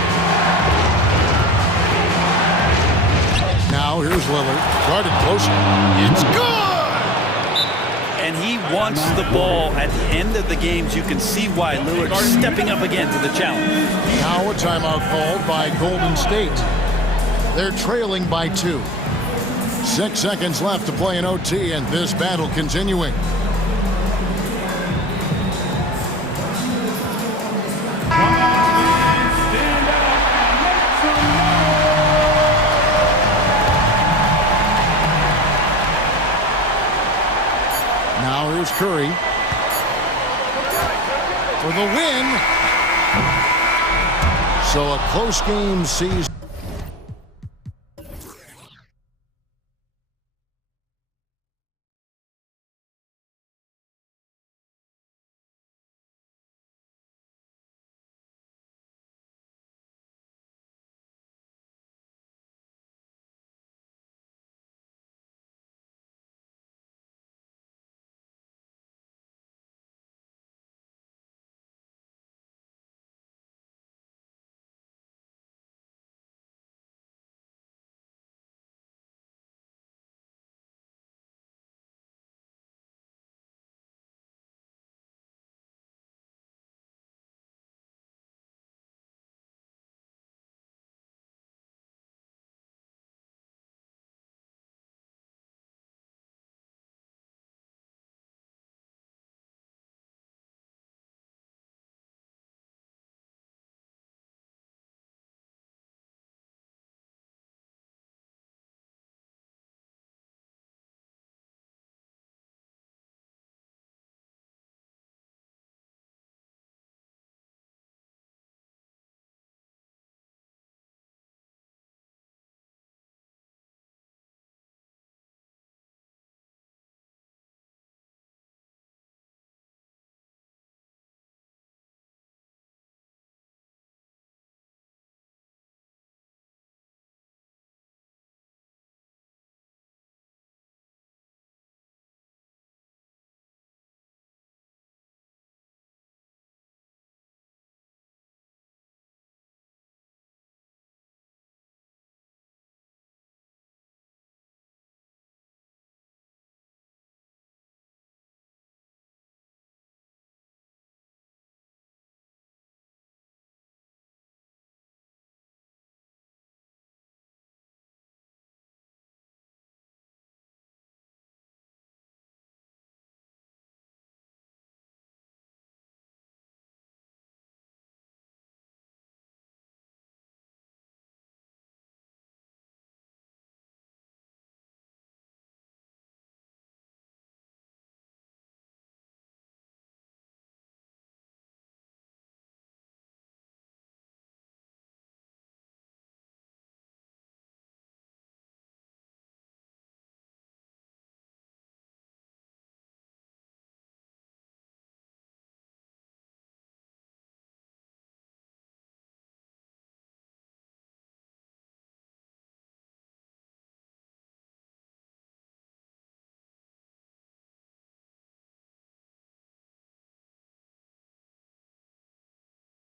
Now here's Lillard. Guarded closer. It's good! And he wants the ball at the end of the games. You can see why Lillard's stepping up again to the challenge. Now a timeout called by Golden State. They're trailing by 2. 6 seconds left to play in OT, and this battle continuing. Now here's Curry for the win. So a close game sees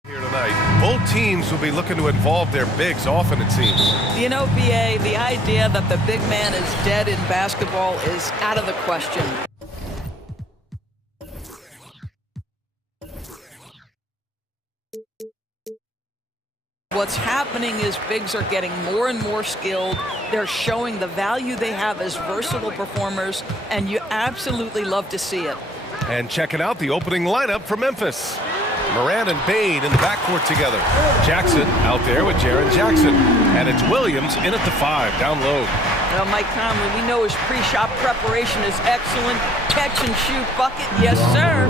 Here tonight, both teams will be looking to involve their bigs often, it seems. You know, BA, the idea that the big man is dead in basketball is out of the question. What's happening is bigs are getting more and more skilled. They're showing the value they have as versatile performers, and you absolutely love to see it. And checking out the opening lineup for Memphis. Moran and Bain in the backcourt together. Jackson out there with Jaren Jackson. And it's Williams in at the 5, down low. Well, Mike Conley, we know his pre-shot preparation is excellent. Catch and shoot bucket, yes, sir.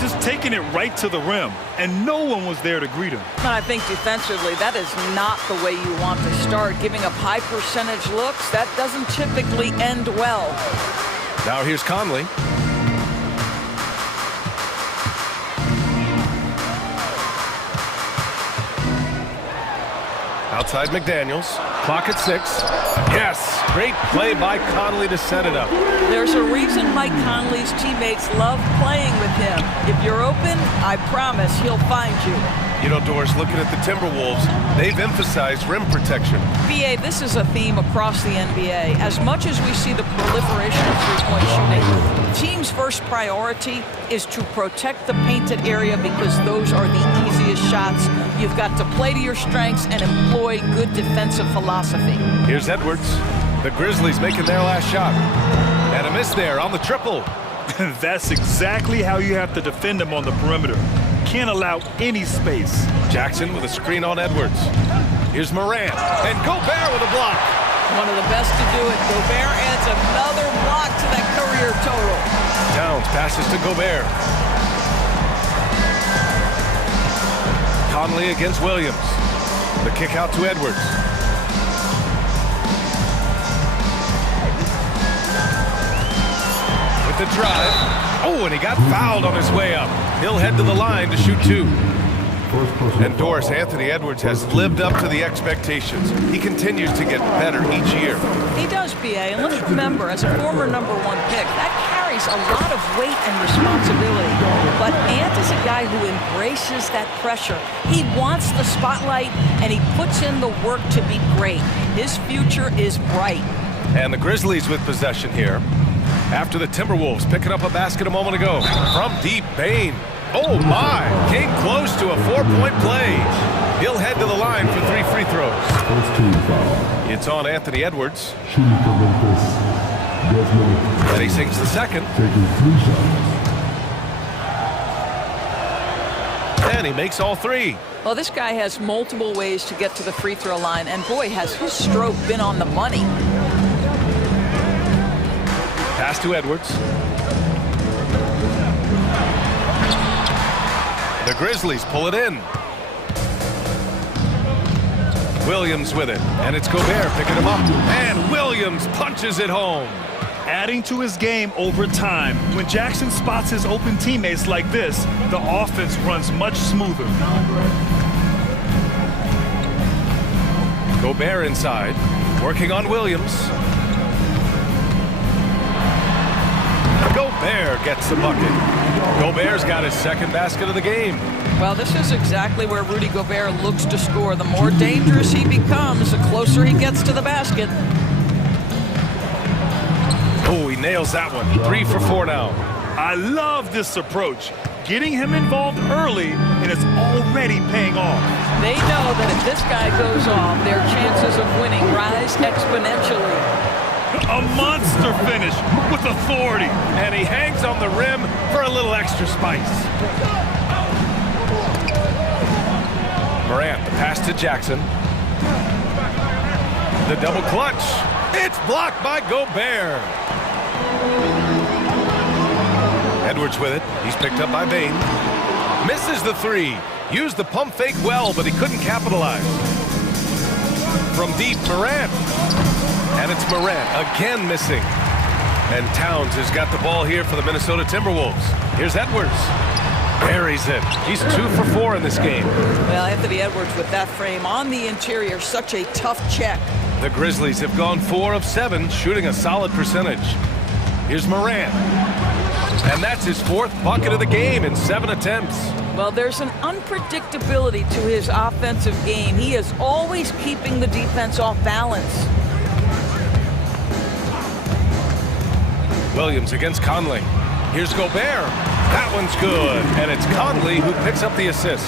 Just taking it right to the rim, and no one was there to greet him. And I think defensively, that is not the way you want to start. Giving up high percentage looks, that doesn't typically end well. Now here's Conley. Outside McDaniels. Clock at 6. Yes! Great play by Conley to set it up. There's a reason Mike Conley's teammates love playing with him. If you're open, I promise he'll find you. You know, Doris, looking at the Timberwolves, they've emphasized rim protection. BA, this is a theme across the NBA. As much as we see the proliferation of three-point shooting, teams' first priority is to protect the painted area because those are the easiest shots. You've got to play to your strengths and employ good defensive philosophy. Here's Edwards. The Grizzlies making their last shot. And a miss there on the triple. That's exactly how you have to defend him on the perimeter. Can't allow any space. Jackson with a screen on Edwards. Here's Moran. And Gobert with a block. One of the best to do it. Gobert adds another block to that career total. Towns passes to Gobert. Conley against Williams. The kick out to Edwards. With the drive. Oh, and he got fouled on his way up. He'll head to the line to shoot 2. And Doris, Anthony Edwards has lived up to the expectations. He continues to get better each year. He does, BA, and let's remember, as a former #1 pick, that carries a lot of weight and responsibility. But Ant is a guy who embraces that pressure. He wants the spotlight, and he puts in the work to be great. His future is bright. And the Grizzlies with possession here. After the Timberwolves picking up a basket a moment ago. From deep, Bain. Oh my! Came close to a 4-point play. He'll head to the line for 3 free throws. First team foul. It's on Anthony Edwards. Shooting for Memphis. Desmond. And he sinks the second. Taking 3 shots. And he makes all 3. Well, this guy has multiple ways to get to the free throw line, and boy, has his stroke been on the money. Pass to Edwards. The Grizzlies pull it in. Williams with it, and it's Gobert picking him up. And Williams punches it home. Adding to his game over time. When Jackson spots his open teammates like this, the offense runs much smoother. Gobert inside, working on Williams. Gobert gets the bucket. Gobert's got his second basket of the game. Well, this is exactly where Rudy Gobert looks to score. The more dangerous he becomes, the closer he gets to the basket. Oh, he nails that one. 3 for 4 now. I love this approach. Getting him involved early, and it's already paying off. They know that if this guy goes off, their chances of winning rise exponentially. A monster finish with authority. And he hangs on the rim for a little extra spice. Morant, the pass to Jackson. The double clutch. It's blocked by Gobert. Edwards with it. He's picked up by Bain. Misses the 3. Used the pump fake well, but he couldn't capitalize. From deep, Morant. And it's Morant again missing. And Towns has got the ball here for the Minnesota Timberwolves. Here's Edwards. Buries it. He's 2 for 4 in this game. Well, Anthony Edwards with that frame on the interior, such a tough check. The Grizzlies have gone 4 of 7, shooting a solid percentage. Here's Morant. And that's his 4th bucket of the game in 7 attempts. Well, there's an unpredictability to his offensive game. He is always keeping the defense off balance. Williams against Conley. Here's Gobert. That one's good. And it's Conley who picks up the assist.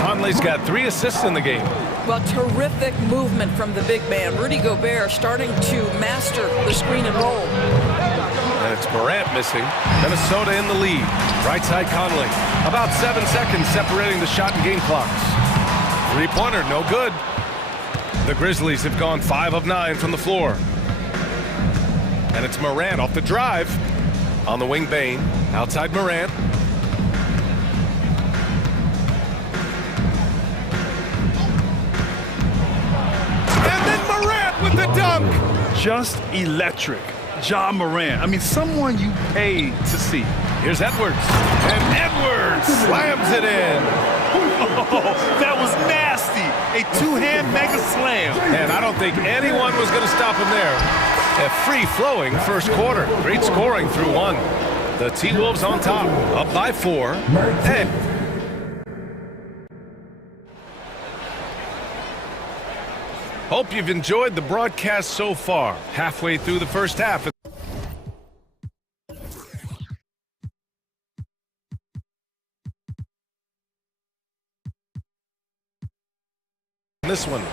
Conley's got 3 assists in the game. Well, terrific movement from the big man. Rudy Gobert starting to master the screen and roll. And it's Morant missing. Minnesota in the lead. Right side Conley. About 7 seconds separating the shot and game clocks. 3-pointer, no good. The Grizzlies have gone 5 of 9 from the floor. And it's Morant off the drive. On the wing, Bane. Outside Morant. And then Morant with the dunk. Just electric. Ja Morant. I mean, someone you pay to see. Here's Edwards. And Edwards slams it in. Oh, that was nasty. A 2-hand mega slam. And I don't think anyone was going to stop him there. A free-flowing first quarter. Great scoring through 1. The T-Wolves on top, up by 4. And hope you've enjoyed the broadcast so far. Halfway through the first half. This one.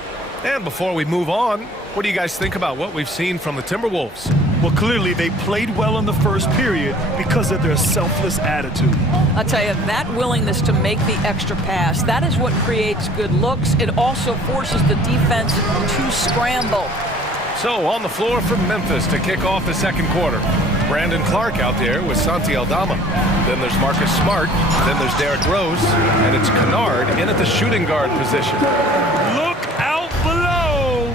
And before we move on, what do you guys think about what we've seen from the Timberwolves? Well, clearly they played well in the first period because of their selfless attitude. I'll tell you, that willingness to make the extra pass, that is what creates good looks. It also forces the defense to scramble. So on the floor for Memphis to kick off the second quarter. Brandon Clark out there with Santi Aldama. Then there's Marcus Smart. Then there's Derrick Rose. And it's Kennard in at the shooting guard position. Look out below!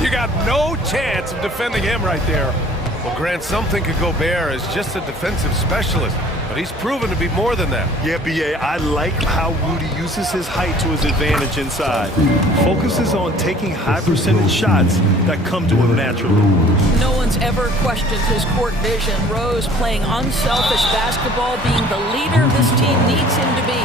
You got no chance of defending him right there. Well, Grant, some think of Gobert as just a defensive specialist, but he's proven to be more than that. Yeah, B.A., I like how Rudy uses his height to his advantage inside. Focuses on taking high-percentage shots that come to him naturally. No one's ever questioned his court vision. Rose playing unselfish basketball, being the leader this team needs him to be.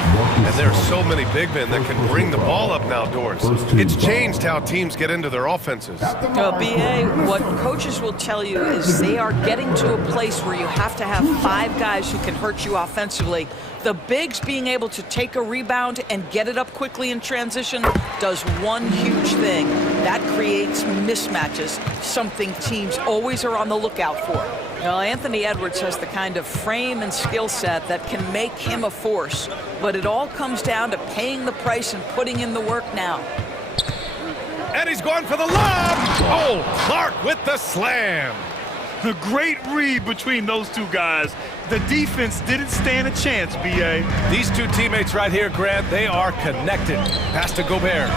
And there are so many big men that can bring the ball up now, Doris. It's changed how teams get into their offenses. B.A., what coaches will tell you is they are getting to a place where you have to have 5 guys who can hurt you offensively. The bigs being able to take a rebound and get it up quickly in transition does one huge thing. That creates mismatches, something teams always are on the lookout for. Well, Anthony Edwards has the kind of frame and skill set that can make him a force, but it all comes down to paying the price and putting in the work now. And he's going for the lob! Oh, Clark with the slam! A great read between those two guys. The defense didn't stand a chance, B.A. These two teammates right here, Grant, they are connected. Pass to Gobert.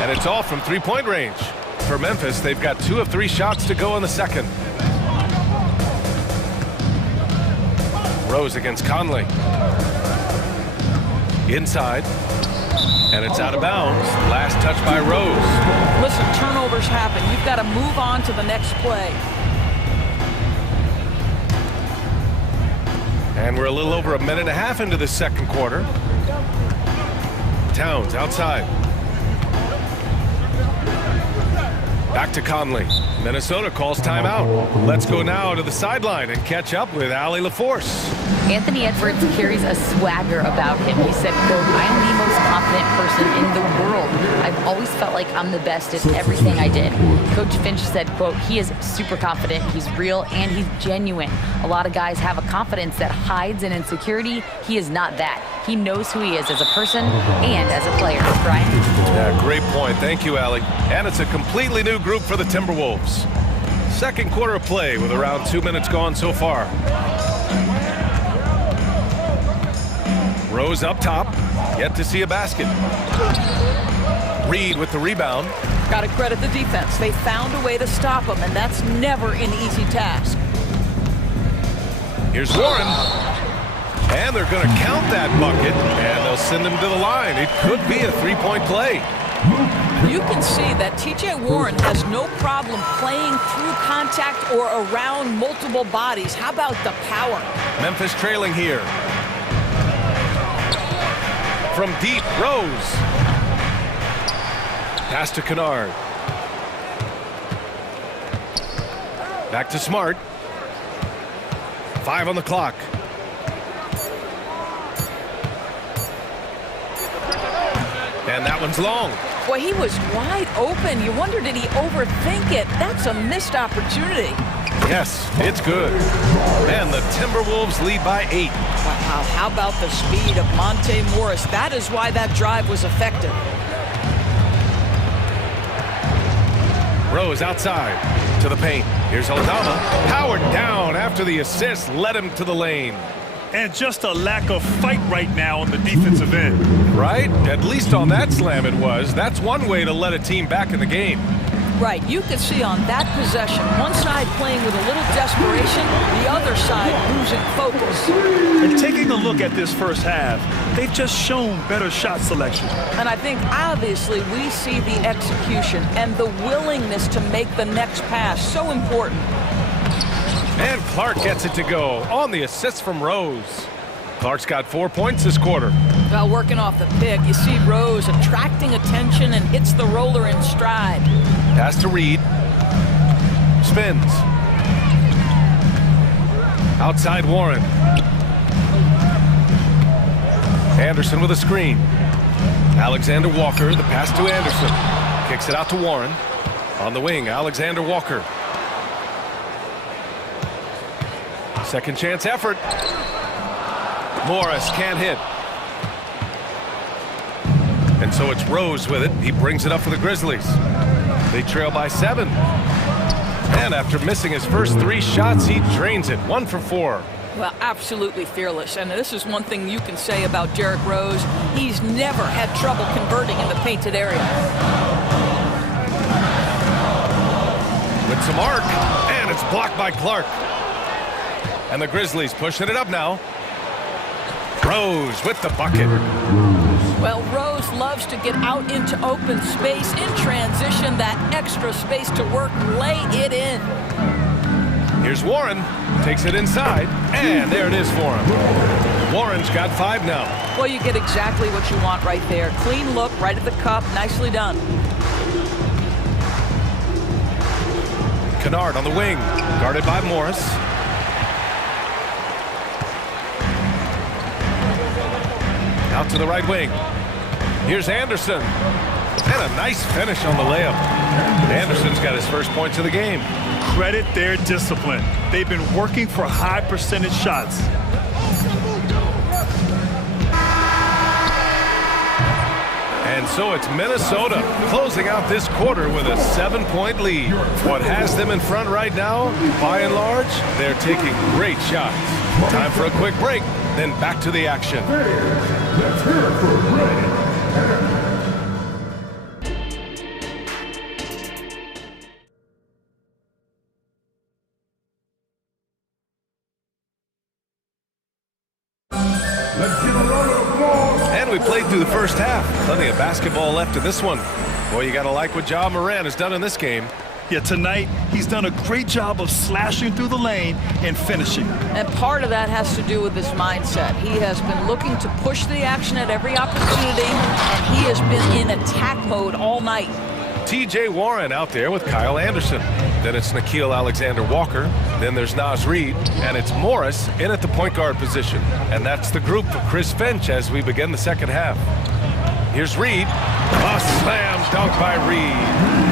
And it's all from 3-point range. For Memphis, they've got 2 of 3 shots to go in the second. Rose against Conley. Inside. And it's out of bounds. Last touch by Rose. Listen, turnovers happen. You've got to move on to the next play. And we're a little over 1.5 minutes into the second quarter. Towns outside. Back to Conley. Minnesota calls timeout. Let's go now to the sideline and catch up with Allie LaForce. Anthony Edwards carries a swagger about him. He said, quote, "I'm the most confident person in the world. I've always felt like I'm the best at everything I did." Coach Finch said, quote, "He is super confident, he's real, and he's genuine. A lot of guys have a confidence that hides in insecurity. He is not that. He knows who he is as a person and as a player." Brian? Yeah, great point. Thank you, Allie. And it's a completely new group for the Timberwolves. Second quarter of play with around 2 minutes gone so far. Rose up top, yet to see a basket. Reed with the rebound. Got to credit the defense. They found a way to stop him, and that's never an easy task. Here's Warren. And they're going to count that bucket, and they'll send him to the line. It could be a 3-point play. You can see that T.J. Warren has no problem playing through contact or around multiple bodies. How about the power? Memphis trailing here. From deep, Rose. Pass to Kennard. Back to Smart. 5 on the clock. And that one's long. Boy, he was wide open. You wonder, did he overthink it? That's a missed opportunity. Yes, it's good. And the Timberwolves lead by 8. Wow, how about the speed of Monte Morris? That is why that drive was effective. Rose outside to the paint. Here's Aldama. Powered down after the assist led him to the lane. And just a lack of fight right now on the defensive end. Right? At least on that slam it was. That's one way to let a team back in the game. Right, you could see on that possession, one side playing with a little desperation, the other side losing focus. And taking a look at this first half, they've just shown better shot selection. And I think obviously we see the execution and the willingness to make the next pass so important. And Clark gets it to go on the assist from Rose. Clark's got 4 points this quarter. Well, working off the pick, you see Rose attracting attention and hits the roller in stride. Pass to Reed. Spins. Outside Warren. Anderson with a screen. Alexander Walker, the pass to Anderson. Kicks it out to Warren. On the wing, Alexander Walker. Second chance effort. Morris can't hit. And so it's Rose with it. He brings it up for the Grizzlies. They trail by 7. And after missing his first 3 shots, he drains it. 1 for 4. Well, absolutely fearless. And this is one thing you can say about Derrick Rose. He's never had trouble converting in the painted area. With some arc, and it's blocked by Clark. And the Grizzlies pushing it up now. Rose with the bucket. Well, Rose loves to get out into open space in transition, that extra space to work, lay it in. Here's Warren, takes it inside, and there it is for him. Warren's got 5 now. Well, you get exactly what you want right there. Clean look, right at the cup, nicely done. Kennard on the wing, guarded by Morris. Out to the right wing. Here's Anderson. And a nice finish on the layup. Anderson's got his first points of the game. Credit their discipline. They've been working for high percentage shots. And so it's Minnesota closing out this quarter with a 7-point lead. What has them in front right now, by and large, they're taking great shots. Time for a quick break, then back to the action. And we played through the first half. Plenty of basketball left in this one. Boy, you got to like what Ja Morant has done in this game. Yeah, tonight, he's done a great job of slashing through the lane and finishing. And part of that has to do with his mindset. He has been looking to push the action at every opportunity, and he has been in attack mode all night. T.J. Warren out there with Kyle Anderson. Then it's Nickeil Alexander-Walker. Then there's Naz Reid. And it's Morris in at the point guard position. And that's the group for Chris Finch as we begin the second half. Here's Reid. A slam dunk by Reid.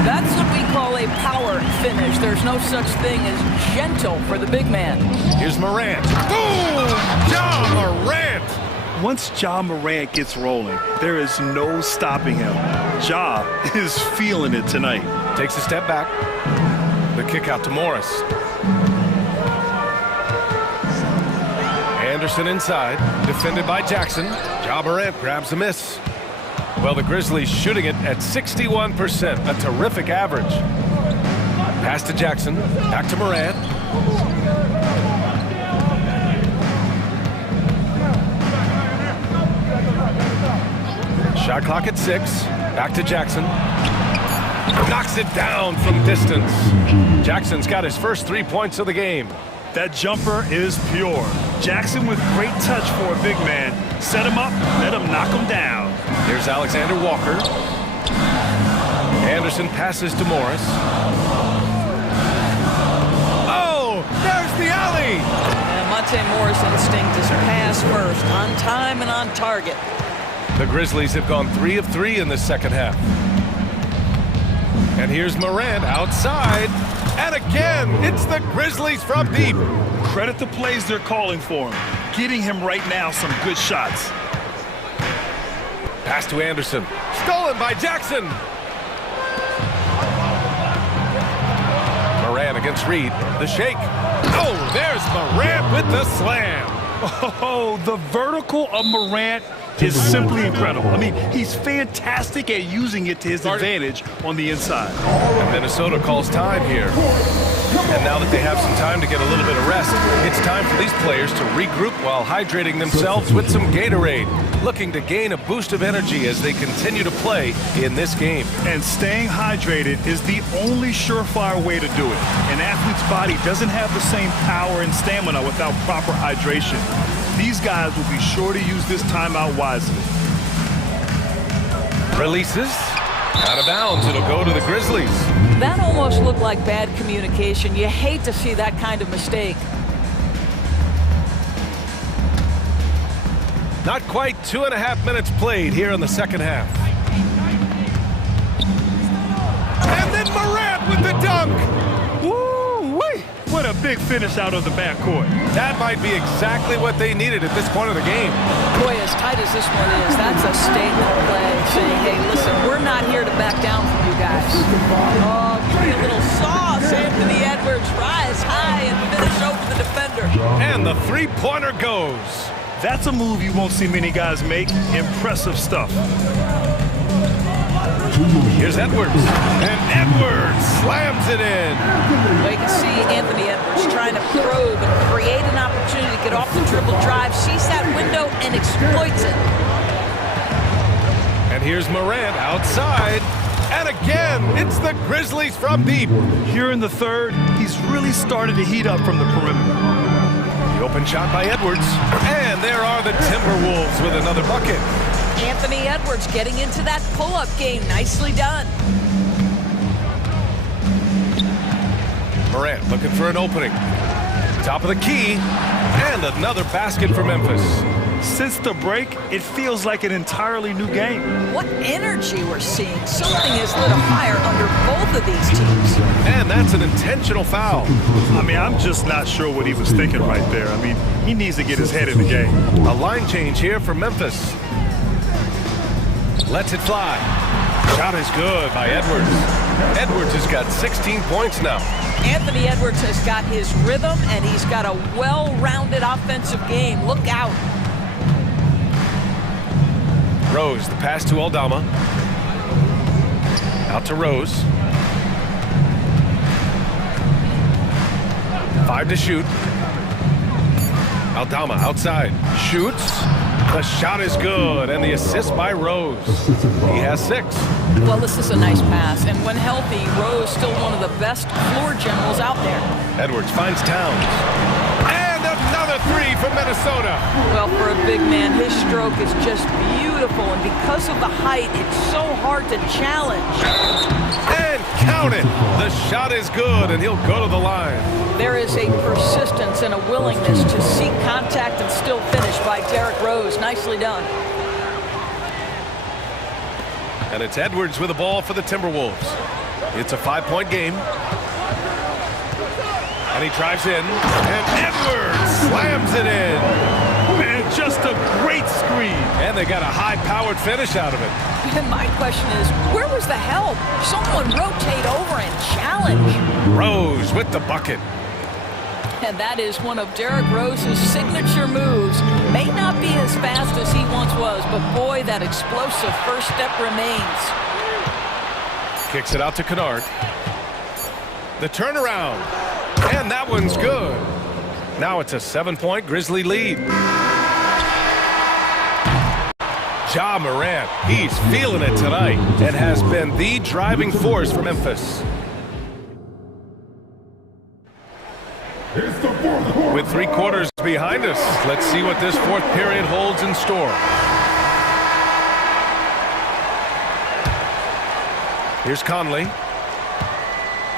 That's what we call a power finish. There's no such thing as gentle for the big man. Here's Morant. Boom! Ja Morant! Once Ja Morant gets rolling, there is no stopping him. Ja is feeling it tonight. Takes a step back. The kick out to Morris. Anderson inside, defended by Jackson. Ja Morant grabs the miss. Well, the Grizzlies shooting it at 61%, a terrific average. Pass to Jackson, back to Morant. Shot clock at 6, Back to Jackson. Knocks it down from distance. Jackson's got his first 3 points of the game. That jumper is pure. Jackson with great touch for a big man. Set him up, let him knock him down. Here's Alexander Walker. Anderson passes to Morris. Oh, there's the alley. And Monte Morris' instinct is pass first, on time and on target. The Grizzlies have gone 3 of 3 in the second half. And here's Morant outside. And again, it's the Grizzlies from deep. Credit the plays they're calling for him. Getting him right now some good shots. Pass to Anderson. Stolen by Jackson. Morant against Reed. The shake. Oh, there's Morant with the slam. Oh, the vertical of Morant is simply incredible. I mean, he's fantastic at using it to his advantage on the inside. And Minnesota calls time here. And now that they have some time to get a little bit of rest, it's time for these players to regroup while hydrating themselves with some Gatorade, looking to gain a boost of energy as they continue to play in this game. And staying hydrated is the only surefire way to do it. An athlete's body doesn't have the same power and stamina without proper hydration. These guys will be sure to use this timeout wisely. Releases. Out of bounds. It'll go to the Grizzlies. That almost looked like bad communication. You hate to see that kind of mistake. Not quite 2.5 minutes played here in the second half. And then Morant with the dunk. Woo-wee! What a big finish out of the backcourt. That might be exactly what they needed at this point of the game. Boy, as tight as this one is, that's a statement play saying, hey, listen, we're not here to back down from you guys. Oh, give me a little sauce. Anthony Edwards rise high and finish over the defender. And the three-pointer goes. That's a move you won't see many guys make. Impressive stuff. Here's Edwards. And Edwards slams it in. Well, you can see Anthony Edwards trying to probe and create an opportunity to get off the dribble drive, sees that window, and exploits it. And here's Morant outside. And again, it's the Grizzlies from deep. Here in the third, he's really started to heat up from the perimeter. The open shot by Edwards. And there are the Timberwolves with another bucket. Anthony Edwards getting into that pull-up game. Nicely done. Morant looking for an opening. Top of the key. And another basket for Memphis. Since the break, it feels like an entirely new game. What energy we're seeing. Something has lit a fire under both of these teams. And that's an intentional foul. I mean, I'm just not sure what he was thinking right there. I mean, he needs to get his head in the game. A line change here for Memphis. Lets it fly. Shot is good by Edwards. Edwards has got 16 points now. Anthony Edwards has got his rhythm, and he's got a well-rounded offensive game. Look out. Rose, the pass to Aldama. Out to Rose. 5 to shoot. Aldama outside. Shoots. The shot is good, and the assist by Rose. He has 6. Well, this is a nice pass, and when healthy, Rose still one of the best floor generals out there. Edwards finds Towns. And another 3 for Minnesota. Well, for a big man, his stroke is just beautiful, and because of the height, it's so hard to challenge. And count it. The shot is good, and he'll go to the line. There is a persistence and a willingness to seek contact and still finish by Derrick Rose. Nicely done. And it's Edwards with the ball for the Timberwolves. It's a 5-point game. And he drives in. And Edwards slams it in. Man, just a great screen. And they got a high-powered finish out of it. And my question is, where was the help? Someone rotate over and challenge. Rose with the bucket. And that is one of Derrick Rose's signature moves. May not be as fast as he once was, but boy, that explosive first step remains. Kicks it out to Kennard. The turnaround. And that one's good. Now it's a 7-point Grizzly lead. Ja Morant, he's feeling it tonight and has been the driving force for Memphis. With 3 quarters behind us, let's see what this 4th period holds in store. Here's Conley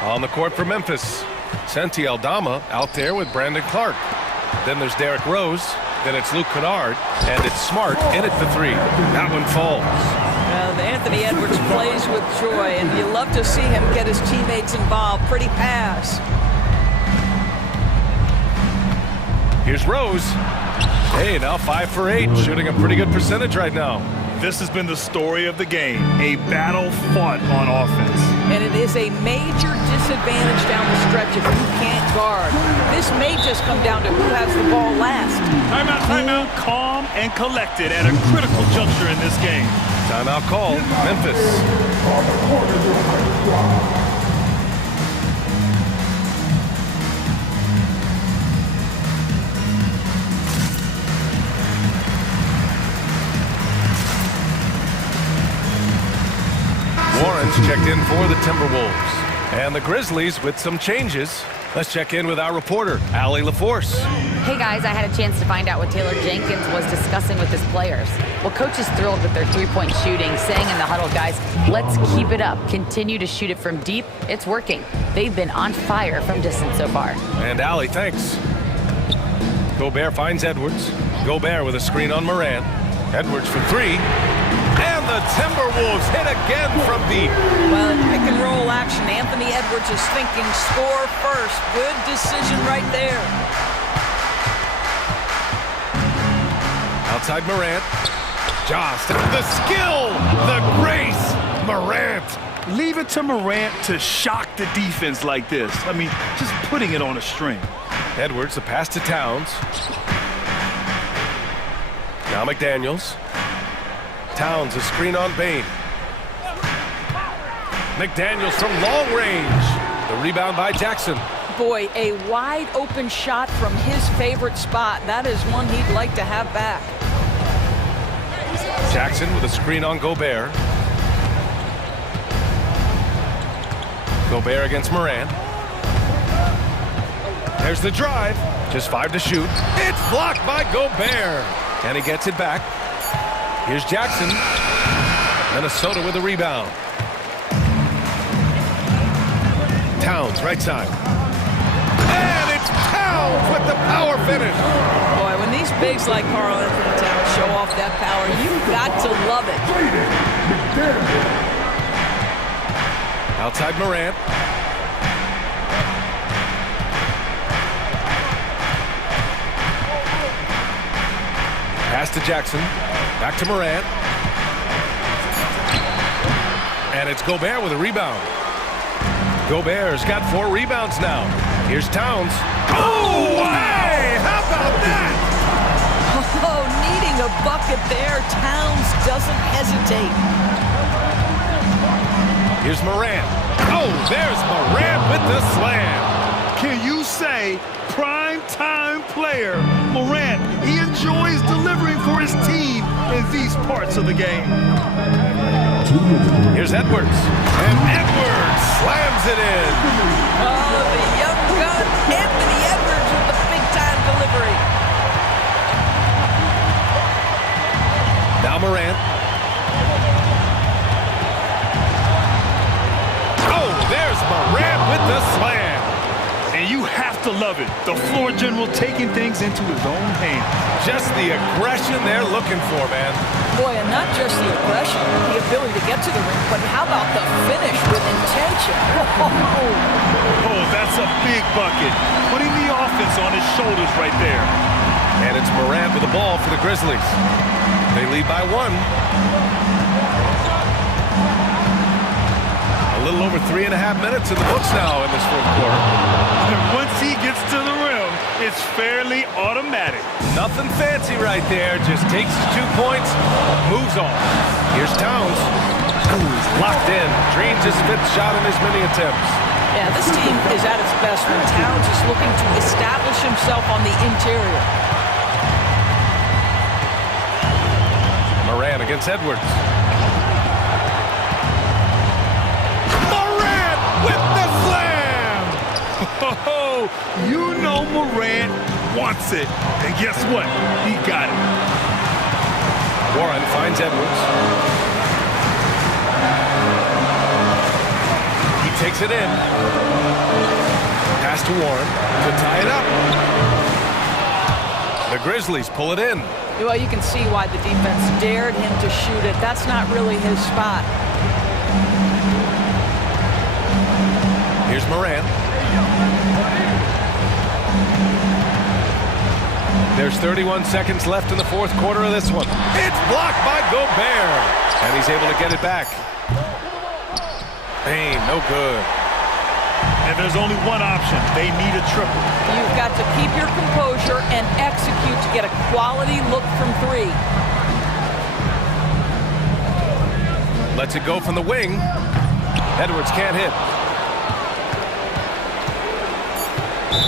on the court for Memphis. Santi Aldama out there with Brandon Clark. Then there's Derrick Rose. Then it's Luke Kennard, and it's Smart in at the 3. That one falls. Anthony Edwards plays with joy, and you love to see him get his teammates involved. Pretty pass. Here's Rose. Hey, now 5 for 8, shooting a pretty good percentage right now. This has been the story of the game, a battle fought on offense. And it is a major disadvantage down the stretch if you can't guard. This may just come down to who has the ball last. Timeout, timeout. Calm and collected at a critical juncture in this game. Timeout called. Memphis. Warren's checked in for the Timberwolves. And the Grizzlies with some changes. Let's check in with our reporter, Allie LaForce. Hey guys, I had a chance to find out what Taylor Jenkins was discussing with his players. Well, coach is thrilled with their 3-point shooting, saying in the huddle, guys, let's keep it up. Continue to shoot it from deep. It's working. They've been on fire from distance so far. And Allie, thanks. Gobert finds Edwards. Gobert with a screen on Morant. Edwards for 3. And the Timberwolves hit again from deep. Well, in pick and roll action, Anthony Edwards is thinking score first. Good decision right there. Outside Morant. Just the skill, the grace, Morant. Leave it to Morant to shock the defense like this. I mean, just putting it on a string. Edwards, the pass to Towns. Now McDaniels. Towns, a screen on Bain. McDaniels from long range. The rebound by Jackson. Boy, a wide open shot from his favorite spot. That is one he'd like to have back. Jackson with a screen on Gobert. Gobert against Morant. There's the drive. Just 5 to shoot. It's blocked by Gobert. And he gets it back. Here's Jackson. Minnesota with a rebound. Towns, right side. And it's Towns with the power finish. Boy, when these bigs like Karl Anthony Towns show off that power, you've got to love it. Outside Morant. Pass to Jackson. Back to Morant. And it's Gobert with a rebound. Gobert's got 4 rebounds now. Here's Towns. Oh, hey! How about that? Oh, needing a bucket there. Towns doesn't hesitate. Here's Morant. Oh, there's Morant with the slam. Can you say prime time player Morant? He enjoys delivering for his team in these parts of the game. Here's Edwards. And Edwards slams it in. Oh, the young gun, Anthony Edwards with the big-time delivery. Now Morant. Oh, there's Morant with the slam. And you have to love it. The floor general taking things into his own hands. Just the aggression they're looking for, man. Boy, and not just the aggression, the ability to get to the ring, but how about the finish with intention? Oh, that's a big bucket. Putting the offense on his shoulders right there. And it's Morant with the ball for the Grizzlies. They lead by 1. A little over 3.5 minutes in the books now in this 4th quarter. And once he gets to the rim, it's fairly automatic. Nothing fancy right there. Just takes his 2 points, moves on. Here's Towns. He's locked in. Dreams his 5th shot in as many attempts. Yeah, this team is at its best when Towns is looking to establish himself on the interior. Moran against Edwards. Moran with the slam! Oh, you know Morant wants it. And guess what? He got it. Warren finds Edwards. He takes it in. Pass to Warren to tie it up. The Grizzlies pull it in. Well, you can see why the defense dared him to shoot it. That's not really his spot. Here's Moran. There's 31 seconds left in the fourth quarter of this one. It's blocked by Gobert. And he's able to get it back. Ain't no good. And there's only one option. They need a triple. You've got to keep your composure and execute to get a quality look from three. Lets it go from the wing. Edwards can't hit.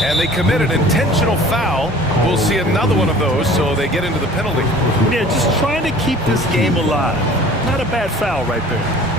And they commit an intentional foul. We'll see another one of those, so they get into the penalty. Yeah, just trying to keep this game alive. Not a bad foul right there.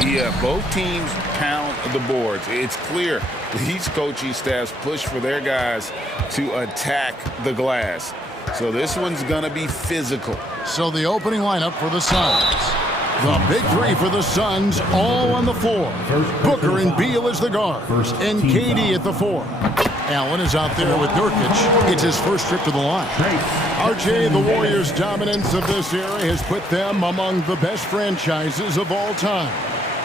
Yeah, both teams pound the boards. It's clear these coaching staffs push for their guys to attack the glass. So this one's going to be physical. So the opening lineup for the Suns. The big three for the Suns, all on the floor. Booker and Beal as the guard, and KD at the 4. Allen is out there with Nurkic. It's his first trip to the line. RJ, the Warriors' dominance of this era has put them among the best franchises of all time.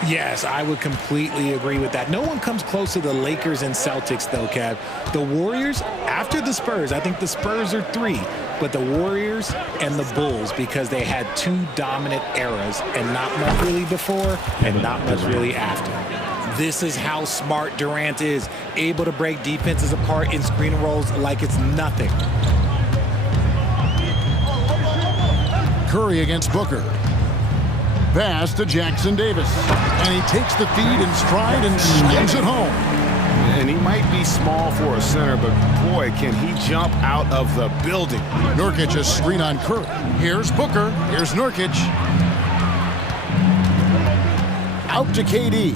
Yes, I would completely agree with that. No one comes close to the Lakers and Celtics, though, Kev. The Warriors, after the Spurs, I think the Spurs are 3, but the Warriors and the Bulls, because they had 2 dominant eras and not much really before and not much really after. This is how smart Durant is, able to break defenses apart in screen rolls like it's nothing. Curry against Booker. Pass to Jackson Davis. And he takes the feed in stride and slams it home. And he might be small for a center, but boy, can he jump out of the building. Nurkic a screen on Curry. Here's Booker. Here's Nurkic. Out to KD.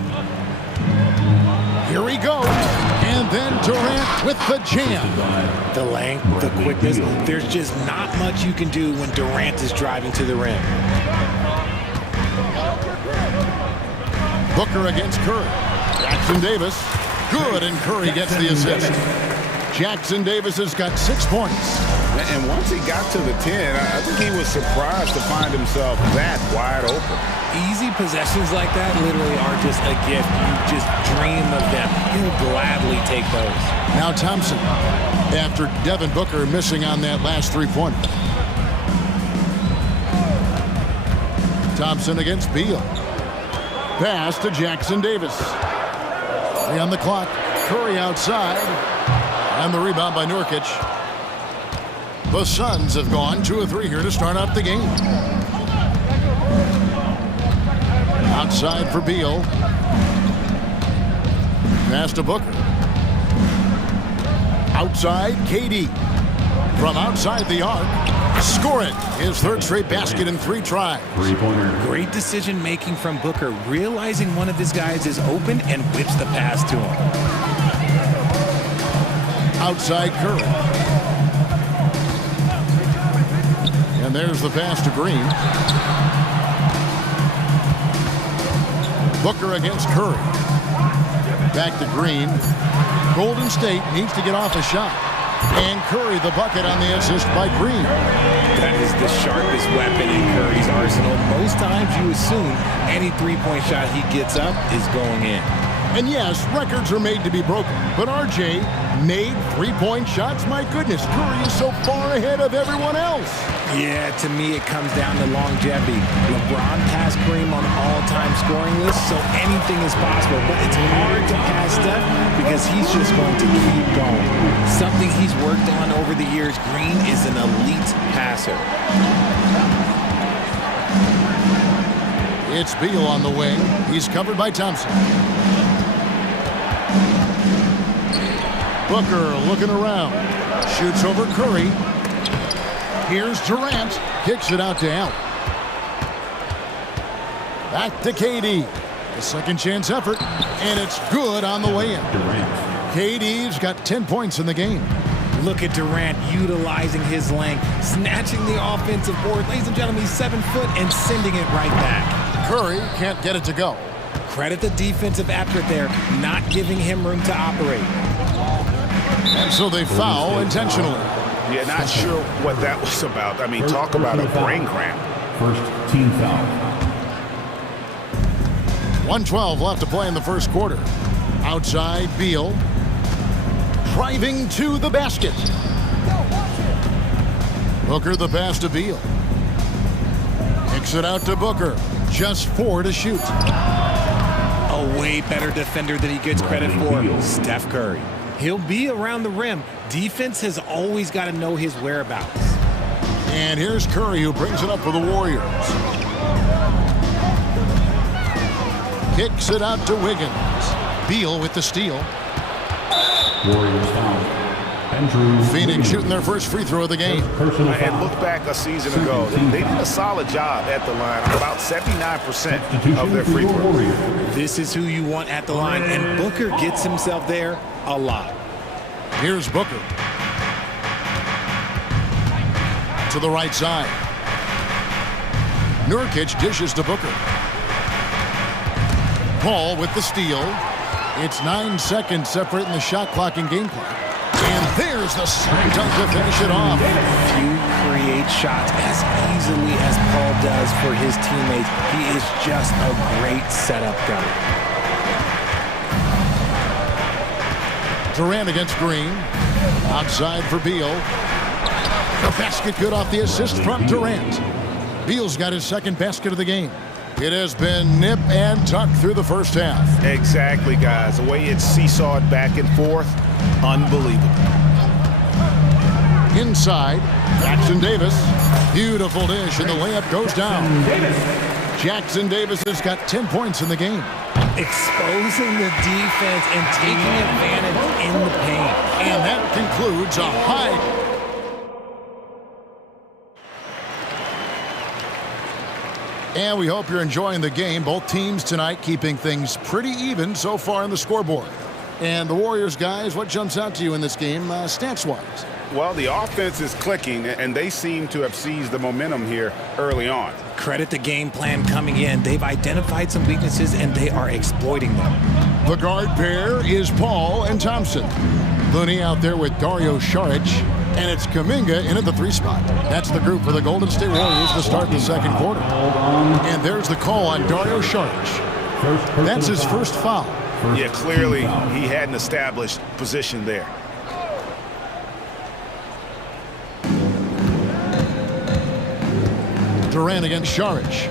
Here we go. And then Durant with the jam. The length, the quickness. There's just not much you can do when Durant is driving to the rim. Booker against Curry. Jackson Davis. Good, and Curry gets the assist. Jackson Davis has got 6 points. And once he got to the 10, I think he was surprised to find himself that wide open. Easy possessions like that literally are just a gift. You just dream of them. You'll gladly take those. Now Thompson, after Devin Booker missing on that last 3-pointer. Thompson against Beal. Pass to Jackson Davis. 3 on the clock. Curry outside. And the rebound by Nurkic. The Suns have gone 2 of 3 here to start out the game. Outside for Beal. Pass to Booker. Outside, KD. From outside the arc. Score it. His 3rd straight basket in 3 tries. Great decision making from Booker, realizing one of his guys is open and whips the pass to him. Outside Curry. And there's the pass to Green. Booker against Curry. Back to Green. Golden State needs to get off a shot. And Curry the bucket on the assist by Green. That is the sharpest weapon in Curry's arsenal. Most times you assume any 3-point shot he gets up is going in. And yes, records are made to be broken. But RJ made 3-point shots. My goodness, Curry is so far ahead of everyone else. Yeah, to me it comes down to longevity. LeBron passed Kareem on all-time scoring list, so anything is possible. But it's hard to pass Steph because he's just going to keep going. Something he's worked on over the years. Green is an elite passer. It's Beal on the wing. He's covered by Thompson. Booker looking around. Shoots over Curry. Here's Durant. Kicks it out to Allen. Back to KD. A second chance effort. And it's good on the way in. KD's got 10 points in the game. Look at Durant utilizing his length, snatching the offensive board. Ladies and gentlemen, he's 7 foot and sending it right back. Curry can't get it to go. Credit the defensive effort there, not giving him room to operate. And so they foul intentionally. Yeah, not sure what that was about. I mean, talk about a brain cramp. First team foul. 1:12 left to play in the first quarter. Outside, Beal. Driving to the basket. Booker the pass to Beal. Kicks it out to Booker. Just 4 to shoot. A way better defender than he gets credit for, Steph Curry. He'll be around the rim. Defense has always got to know his whereabouts. And here's Curry, who brings it up for the Warriors. Kicks it out to Wiggins. Beal with the steal. Warriors foul. Phoenix shooting their first free throw of the game. And look back a season ago. They did a solid job at the line, about 79% of their free throws. This is who you want at the line, and Booker gets himself there a lot. Here's Booker. To the right side. Nurkic dishes to Booker. Paul with the steal. It's 9 seconds separating the shot clock and game clock. And there's the slam dunk to finish it off. Few create shots as easily as Paul does for his teammates. He is just a great setup guy. Durant against Green. Outside for Beal. The basket good off the assist from Durant. Beal's got his second basket of the game. It has been nip and tuck through the first half. Exactly, guys. The way it's seesawed back and forth, unbelievable. Inside, Jackson Davis. Beautiful dish, and the layup goes down. Jackson Davis has got 10 points in the game. Exposing the defense and taking advantage in the paint. And that concludes a high. And we hope you're enjoying the game. Both teams tonight keeping things pretty even so far on the scoreboard. And the Warriors, guys, what jumps out to you in this game stats-wise? Well, the offense is clicking, and they seem to have seized the momentum here early on. Credit the game plan coming in. They've identified some weaknesses, and they are exploiting them. The guard pair is Paul and Thompson. Looney out there with Dario Saric. And it's Kuminga in at the 3 spot. That's the group for the Golden State Warriors to start the second quarter. And there's the call on Dario Saric. That's his first foul. Yeah, clearly he hadn't established position there. Durant against Saric.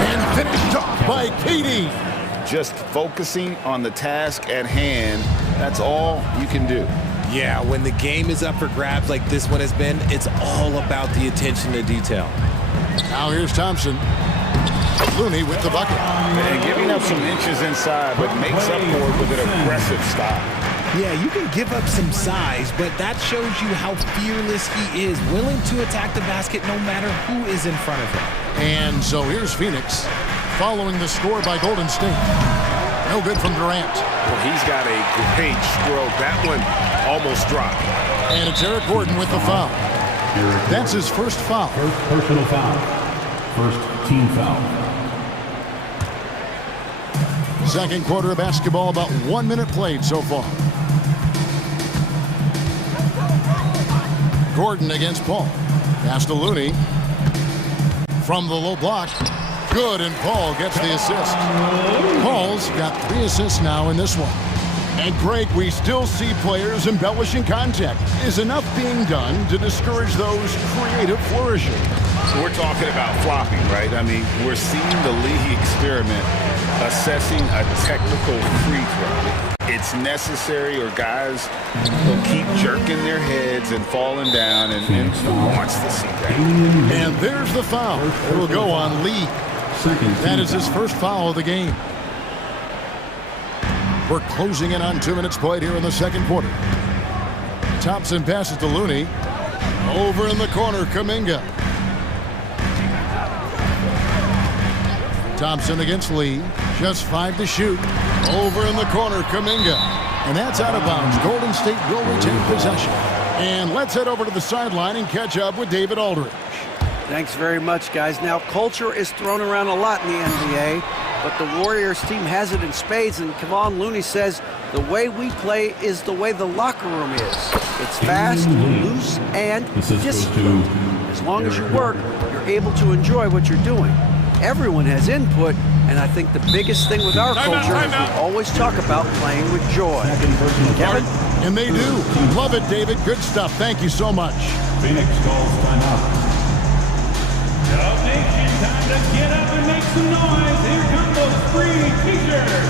And finished off by KD. Just focusing on the task at hand, that's all you can do. Yeah, when the game is up for grabs like this one has been, it's all about the attention to detail. Now here's Thompson. Looney with the bucket. And giving up some inches inside, but makes up for it with an aggressive style. Yeah, you can give up some size, but that shows you how fearless he is, willing to attack the basket no matter who is in front of him. And so here's Phoenix, following the score by Golden State. No good from Durant. Well, he's got a great stroke. That one almost dropped. And it's Eric Gordon with the foul. That's his first foul. First personal foul. First team foul. Second quarter of basketball, about 1 minute played so far. Gordon against Paul. Pass to Looney. From the low block. Good, and Paul gets the assist. Paul's got 3 assists now in this one. And Greg, we still see players embellishing contact. Is enough being done to discourage those creative flourishing? So we're talking about flopping, right? I mean, we're seeing the league experiment assessing a technical free throw. It's necessary, or guys will keep jerking their heads and falling down, and who wants to see that? And there's the foul. It will go on Lee. That is his first foul of the game. We're closing in on 2 minutes played here in the second quarter. Thompson passes to Looney. Over in the corner, Kuminga. Thompson against Lee. Just 5 to shoot. Over in the corner, Kuminga. And that's out of bounds. Golden State will retain possession. And let's head over to the sideline and catch up with David Aldridge. Thanks very much, guys. Now, culture is thrown around a lot in the NBA, but the Warriors team has it in spades, and Kevon Looney says the way we play is the way the locker room is. It's fast, loose, and disciplined. As long as you work, you're able to enjoy what you're doing. Everyone has input, and I think the biggest thing with our culture is we always talk about playing with joy. Kevin? And they do. Love it, David. Good stuff. Thank you so much. Phoenix calls timeout. Up Nation, time to get up and make some noise. Here come those free t-shirts.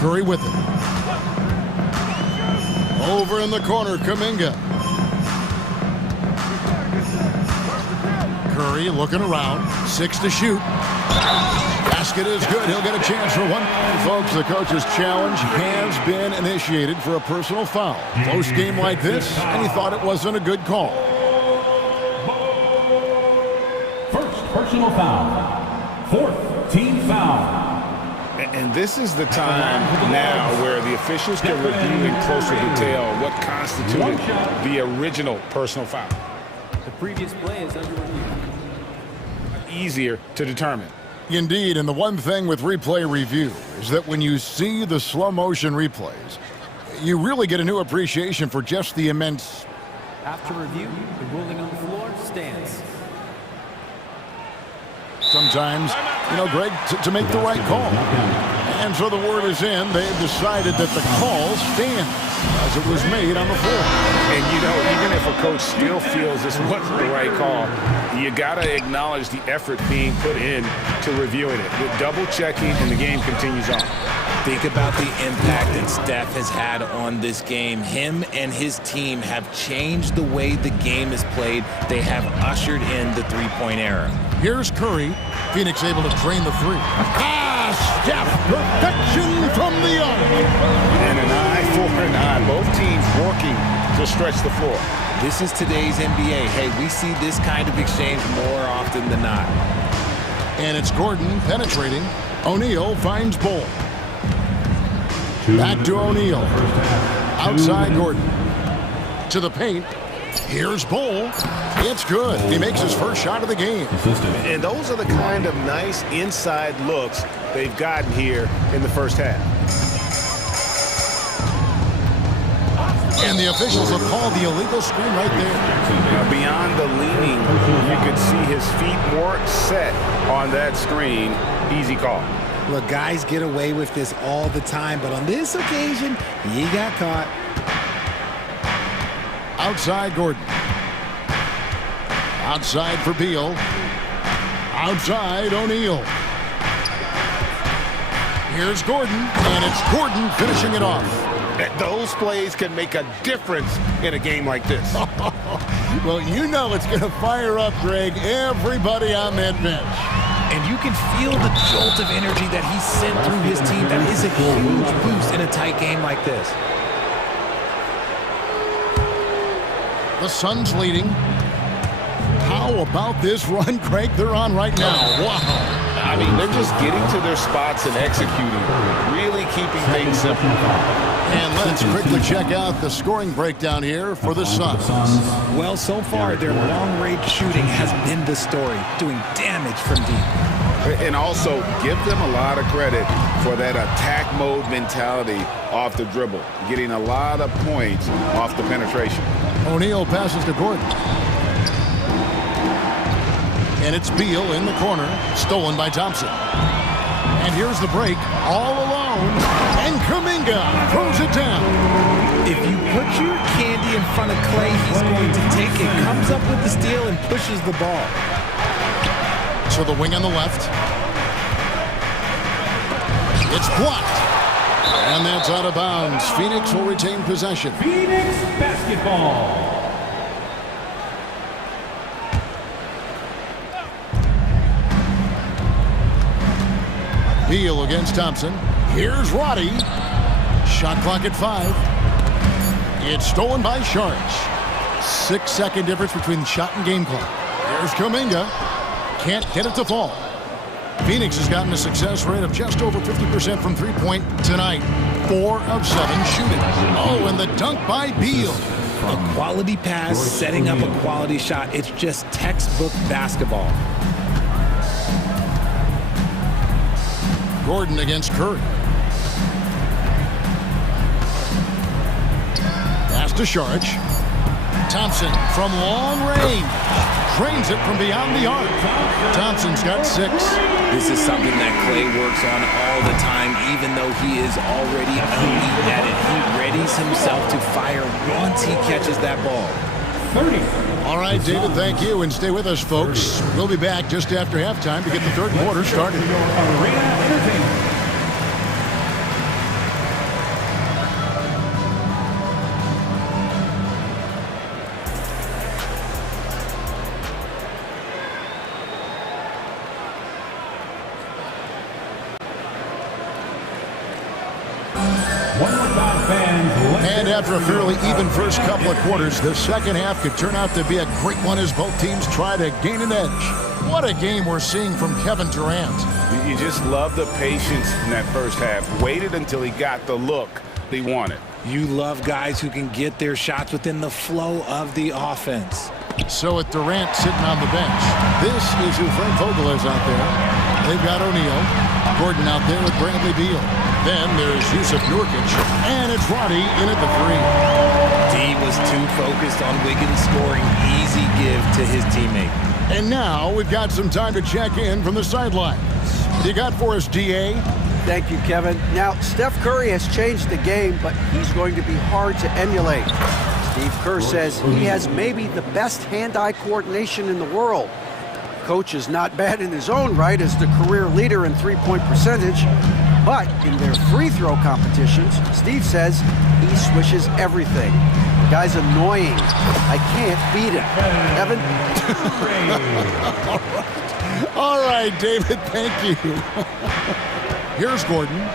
Curry with it. Over in the corner, Kuminga. Curry looking around. 6 to shoot. Basket is good. He'll get a chance for one. Folks, the coach's challenge has been initiated for a personal foul. Close game like this, and he thought it wasn't a good call. First personal foul. Fourth team foul. And this is the time now where the officials can review in closer detail what constituted the original personal foul. The previous play is under review. Easier to determine. Indeed, and the one thing with replay review is that when you see the slow motion replays, you really get a new appreciation for just the immense. After review, the ruling on the floor stands. Sometimes, Greg, to make the right call. And so the word is in. They've decided that the call stands as it was made on the floor. And, even if a coach still feels this wasn't the right call, you got to acknowledge the effort being put in to reviewing it. With double-checking, and the game continues on. Think about the impact that Steph has had on this game. Him and his team have changed the way the game is played. They have ushered in the three-point era. Here's Curry. Phoenix able to drain the three. Steph, perfection from the arc. And an eye for an eye. Both teams working to stretch the floor. This is today's NBA. Hey, we see this kind of exchange more often than not. And it's Gordon penetrating. O'Neal finds Bull. Back to O'Neal. Outside Gordon. To the paint. Here's Bull. It's good. He makes his first shot of the game. And those are the kind of nice inside looks they've gotten here in the first half. And the officials have called the illegal screen right there. Beyond the leaning, you could see his feet more set on that screen. Easy call. Look, guys get away with this all the time, but on this occasion, he got caught. Outside Gordon. Outside for Beal. Outside O'Neal. Here's Gordon, and it's Gordon finishing it off. Those plays can make a difference in a game like this. Well, it's going to fire up, Greg, everybody on that bench. And you can feel the jolt of energy that he sent through his team. That is a huge boost in a tight game like this. The Suns leading. How about this run, Greg, they're on right now? Wow. I mean, they're just getting to their spots and executing, really keeping things simple. And let's quickly check out the scoring breakdown here for the Suns. Well, so far, their long-range shooting has been the story, doing damage from deep. And also, give them a lot of credit for that attack mode mentality off the dribble, getting a lot of points off the penetration. O'Neal passes to Gordon. And it's Beal in the corner, stolen by Thompson. And here's the break, all alone, and Kuminga throws it down. If you put your candy in front of Clay, he's going to take it, comes up with the steal, and pushes the ball. To the wing on the left. It's blocked. And that's out of bounds. Phoenix will retain possession. Phoenix basketball. Beal against Thompson. Here's Roddy. Shot clock at 5. It's stolen by Sharch. 6-second difference between shot and game clock. There's Kuminga. Can't get it to fall. Phoenix has gotten a success rate of just over 50% from three-point tonight. 4 of 7 shooting. Oh, and the dunk by Beal. A quality pass, setting up a quality shot. It's just textbook basketball. Gordon against Curry. Pass to Sharch. Thompson from long range. Drains it from beyond the arc. Thompson's got 6. This is something that Clay works on all the time, even though he is already elite at it. He readies himself to fire once he catches that ball. 30. All right, David, thank you. And stay with us, folks. We'll be back just after halftime to get the third quarter started. Arena Entertainment. And after a fairly even first couple of quarters, the second half could turn out to be a great one as both teams try to gain an edge. What a game we're seeing from Kevin Durant. You just love the patience in that first half. Waited until he got the look he wanted. You love guys who can get their shots within the flow of the offense. So with Durant sitting on the bench, this is who Frank Vogel is out there. They've got O'Neal, Gordon out there with Bradley Beal. Then there's Jusuf Nurkic, and it's Roddy in at the three. D was too focused on Wiggins scoring easy give to his teammate. And now we've got some time to check in from the sidelines. You got for us, DA? Thank you, Kevin. Now, Steph Curry has changed the game, but he's going to be hard to emulate. Steve Kerr says he has maybe the best hand-eye coordination in the world. Coach is not bad in his own right as the career leader in three-point percentage, but in their free throw competitions, Steve says he swishes everything. The guy's annoying. I can't beat him. Evan? All right, David, thank you. Here's Gordon,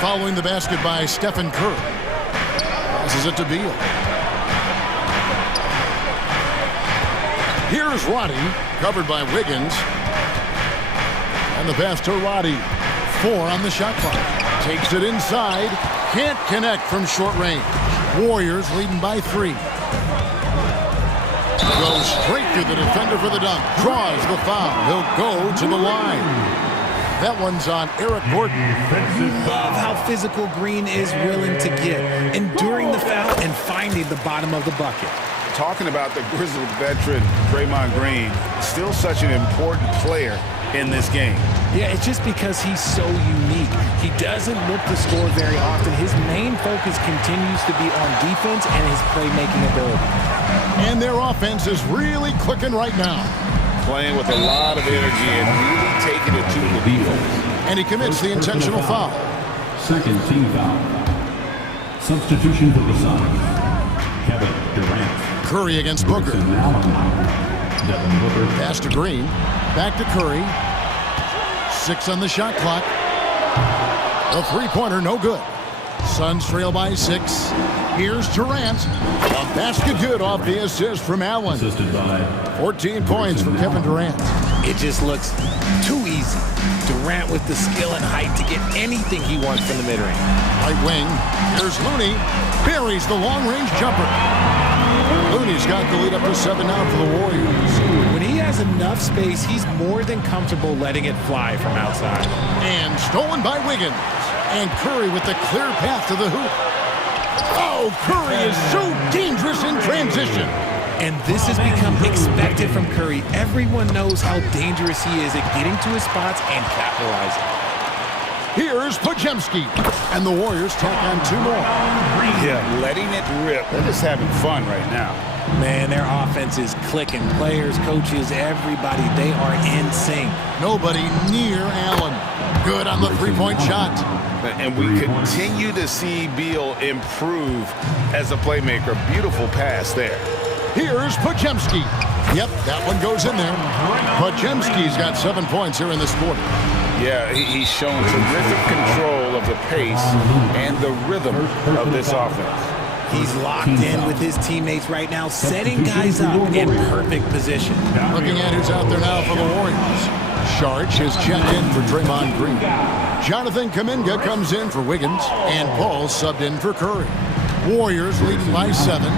following the basket by Stephen Curry. Passes it to Beal. Here's Roddy, covered by Wiggins. And the pass to Roddy. 4 on the shot clock. Takes it inside. Can't connect from short range. Warriors leading by 3. Goes straight to the defender for the dunk. Draws the foul. He'll go to the line. That one's on Eric Gordon. Love how physical Green is willing to get, enduring the foul and finding the bottom of the bucket. Talking about the grizzled veteran, Draymond Green, still such an important player in this game. Yeah, it's just because he's so unique. He doesn't look to score very often. His main focus continues to be on defense and his playmaking ability. And their offense is really clicking right now. Playing with a lot of energy and really taking it to the defense. And he commits the intentional foul. Second team foul. Substitution for the Suns. Kevin Durant. Curry against Booker. Pass to Green. Back to Curry. 6 on the shot clock. The three-pointer, no good. Suns trail by 6. Here's Durant. A basket good off the assist from Allen. 14 points for Kevin Durant. It just looks too easy. Durant with the skill and height to get anything he wants from the mid-range. Right wing. Here's Looney. Buries the long-range jumper. Looney's got the lead up to 7 now for the Warriors. When he has enough space, he's more than comfortable letting it fly from outside. And stolen by Wiggins. And Curry with the clear path to the hoop. Oh, Curry is so dangerous in transition. And this has become expected from Curry. Everyone knows how dangerous he is at getting to his spots and capitalizing. Here's Podziemski. And the Warriors tack on 2 more. Yeah, letting it rip. They're just having fun right now. Man, their offense is clicking. Players, coaches, everybody, they are in sync. Nobody near Allen. Good on the three-point shot. And we continue to see Beal improve as a playmaker. Beautiful pass there. Here's Podziemski. Yep, that one goes in there. Podziemski's got 7 points here in this quarter. Yeah, he's shown terrific control of the pace and the rhythm of this offense. He's locked in with his teammates right now, setting guys up in perfect position. Looking at who's out there now for the Warriors. Sharch has checked in for Draymond Green. Jonathan Kuminga comes in for Wiggins. And Paul subbed in for Curry. Warriors leading by 7.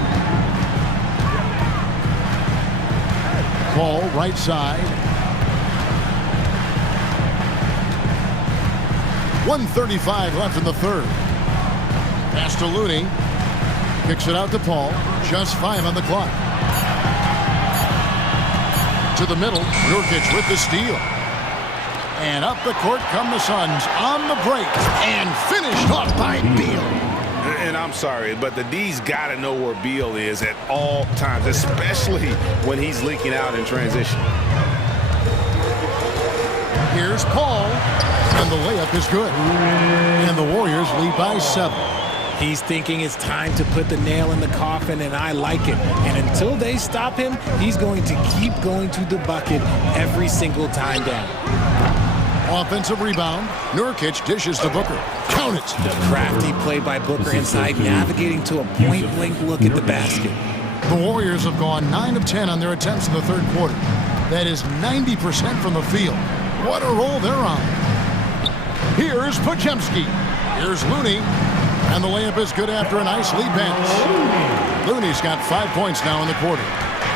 Paul, right side. 1:35 left in the third. Pass to Looney. Kicks it out to Paul. Just 5 on the clock. To the middle. Nurkic with the steal. And up the court come the Suns on the break. And finished off by Beal. And I'm sorry, but the D's got to know where Beal is at all times, especially when he's leaking out in transition. Here's Paul. And the layup is good. And the Warriors lead by 7. He's thinking it's time to put the nail in the coffin, and I like it. And until they stop him, he's going to keep going to the bucket every single time down. Offensive rebound. Nurkic dishes to Booker. Count it. Crafty play by Booker inside, navigating to a point-blank look at the basket. The Warriors have gone 9 of 10 on their attempts in the third quarter. That is 90% from the field. What a roll they're on. Here's Podziemski. Here's Looney. And the layup is good after a nice lead pass. Looney's got 5 points now in the quarter.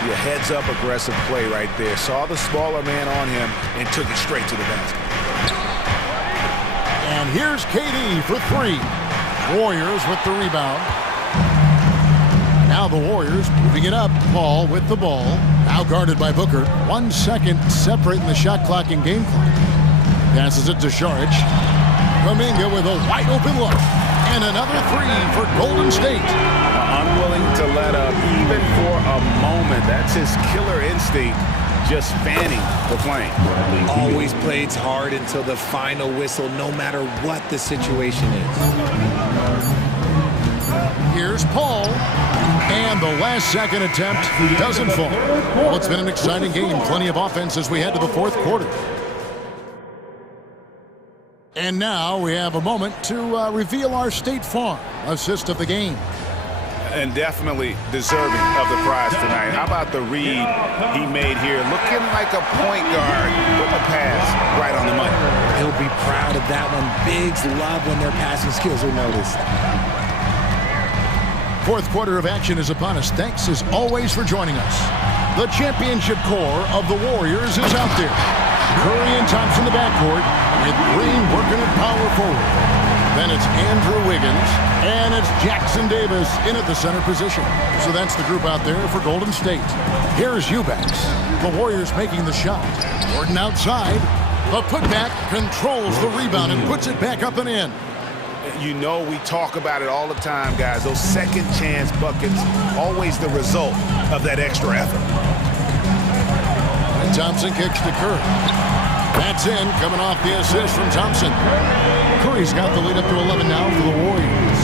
Your heads-up aggressive play right there. Saw the smaller man on him and took it straight to the basket. And here's KD for 3. Warriors with the rebound. Now the Warriors moving it up. Paul with the ball. Now guarded by Booker. 1 second separating the shot clock and game clock. Passes it to Šarić. Kuminga with a wide open look. And another 3 for Golden State. Unwilling to let up even for a moment. That's his killer instinct, just fanning the flame. Always plays hard until the final whistle, no matter what the situation is. Here's Paul. And the last second attempt doesn't fall. Well, it's been an exciting game. Plenty of offense as we head to the fourth quarter. And now we have a moment to reveal our State Farm assist of the game. And definitely deserving of the prize tonight. How about the read he made here? Looking like a point guard with a pass right on the money. He'll be proud of that one. Bigs love when their passing skills are noticed. Fourth quarter of action is upon us. Thanks as always for joining us. The championship core of the Warriors is out there. Curry and Thompson in the backcourt, with Green working at power forward. Then it's Andrew Wiggins, and it's Jackson Davis in at the center position. So that's the group out there for Golden State. Here's Eubanks. The Warriors making the shot. Gordon outside. The putback controls the rebound and puts it back up and in. You know we talk about it all the time, guys. Those second chance buckets, always the result of that extra effort. And Thompson kicks to Curry. That's in, coming off the assist from Thompson. Curry's got the lead up to 11 now for the Warriors.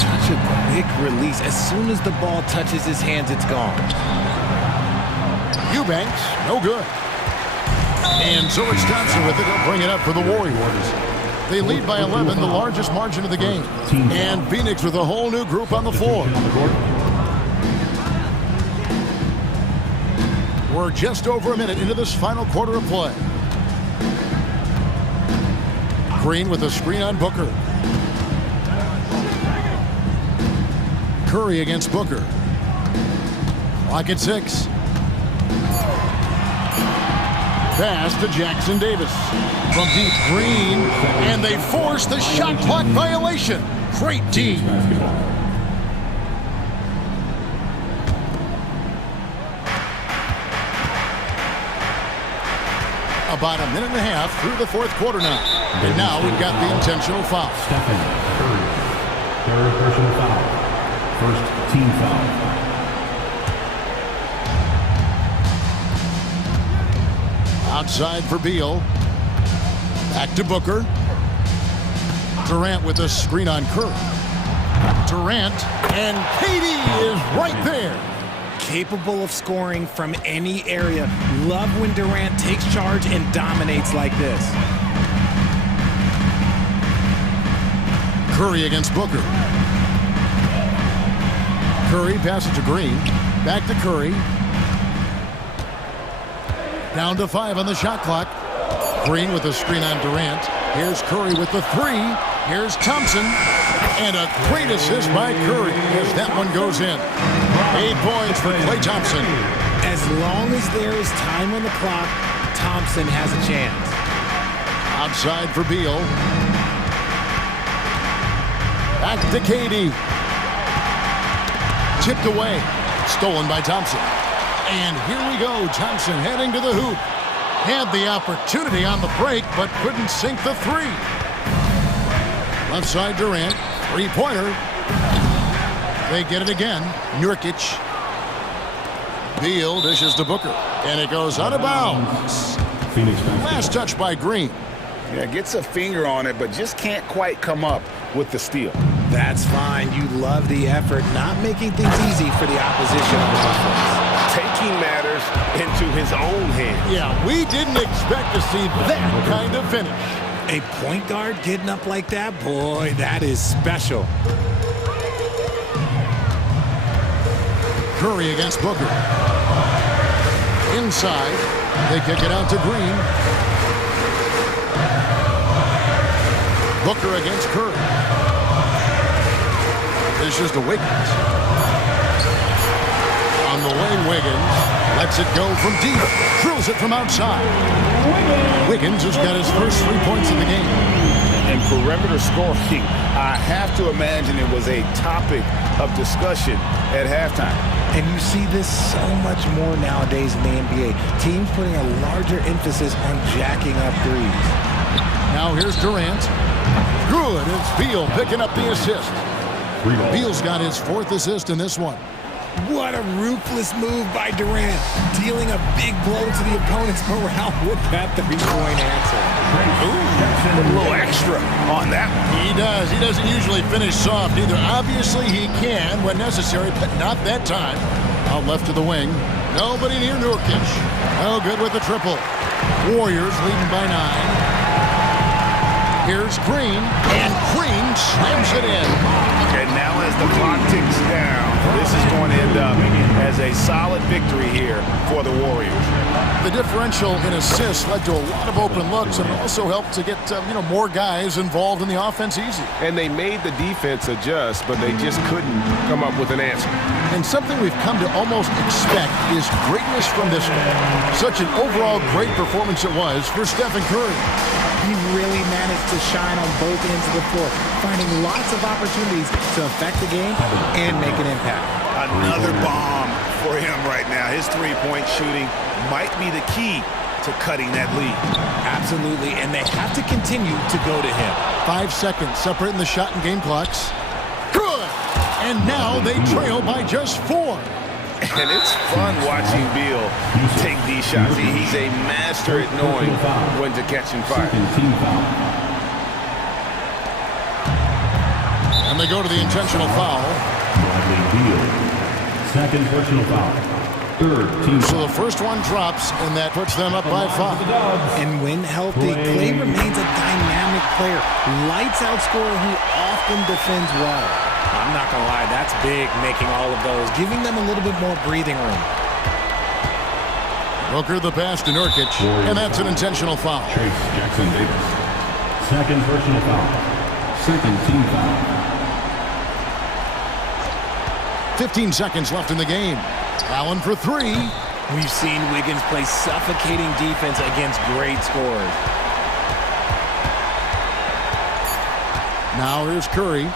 Such a quick release. As soon as the ball touches his hands, it's gone. Eubanks, no good. And so it's Thompson with it. He'll bring it up for the Warriors. They lead by 11, the largest margin of the game. And Phoenix with a whole new group on the floor. We're just over a minute into this final quarter of play. Green with a screen on Booker. Curry against Booker. Clock at 6. Pass to Jackson Davis. From deep, Green. And they force the shot clock violation. Great team. About a minute and a half through the fourth quarter now. And now we've got the intentional foul. Stephen Curry. Third personal foul. First team foul. Outside for Beal. Back to Booker. Durant with a screen on Curry. Durant, and KD is right there. Capable of scoring from any area. Love when Durant takes charge and dominates like this. Curry against Booker. Curry passes to Green. Back to Curry. Down to 5 on the shot clock. Green with a screen on Durant. Here's Curry with the 3. Here's Thompson. And a great assist by Curry as that one goes in. 8 points for Klay Thompson. As long as there is time on the clock, Thompson has a chance. Outside for Beal. Back to KD. Tipped away. Stolen by Thompson. And here we go. Thompson heading to the hoop. Had the opportunity on the break, but couldn't sink the 3. Left side Durant. 3-pointer. They get it again. Nurkic. Beal dishes to Booker. And it goes out of bounds. Last touch by Green. Yeah, gets a finger on it, but just can't quite come up with the steal. That's fine. You love the effort, not making things easy for the opposition on the offense. taking matters into his own hands. Yeah, we didn't expect to see that kind of finish. A point guard getting up like that, boy, that is special. Curry against Booker. Inside, they kick it out to Green. Booker against Curry. Dishes to Wiggins. On the wing, Wiggins lets it go from deep. Drills it from outside. Wiggins has got his first 3 points of the game. And perimeter scoring, I have to imagine it was a topic of discussion at halftime. And you see this so much more nowadays in the NBA. Teams putting a larger emphasis on jacking up threes. Now here's Durant. Good. It's Beal picking up the assist. Beal's got his 4th assist in this one. What a ruthless move by Durant, dealing a big blow to the opponent's morale with that three-point answer. Ooh, a little extra on that one. He does. He doesn't usually finish soft either. Obviously, he can when necessary, but not that time. Out left to the wing. Nobody near Nurkic. No good with the triple. Warriors leading by 9. Here's Green, and Green slams it in. And now as the clock ticks down, this is going to end up as a solid victory here for the Warriors. The differential in assists led to a lot of open looks and also helped to get more guys involved in the offense easy. And they made the defense adjust, but they just couldn't come up with an answer. And something we've come to almost expect is greatness from this guy. Such an overall great performance it was for Stephen Curry. He really managed to shine on both ends of the floor, finding lots of opportunities to affect the game and make an impact. Another bomb for him right now. His three-point shooting might be the key to cutting that lead. Absolutely, and they have to continue to go to him. 5 seconds separating the shot and game clocks. Good! And now they trail by just 4. And it's fun watching Beal take these shots. He's a master at knowing when to catch and fire. And they go to the intentional foul. Second personal foul. Third team. So the first one drops, and that puts them up by 5. And when healthy, Clay remains a dynamic player. Lights out scorer who often defends well. I'm not going to lie, that's big, making all of those, giving them a little bit more breathing room. Booker the pass to Nurkic, and that's an intentional foul. Trace Jackson Davis. Second personal foul. Second team foul. 15 seconds left in the game. Allen for 3. We've seen Wiggins play suffocating defense against great scorers. Now here's Curry.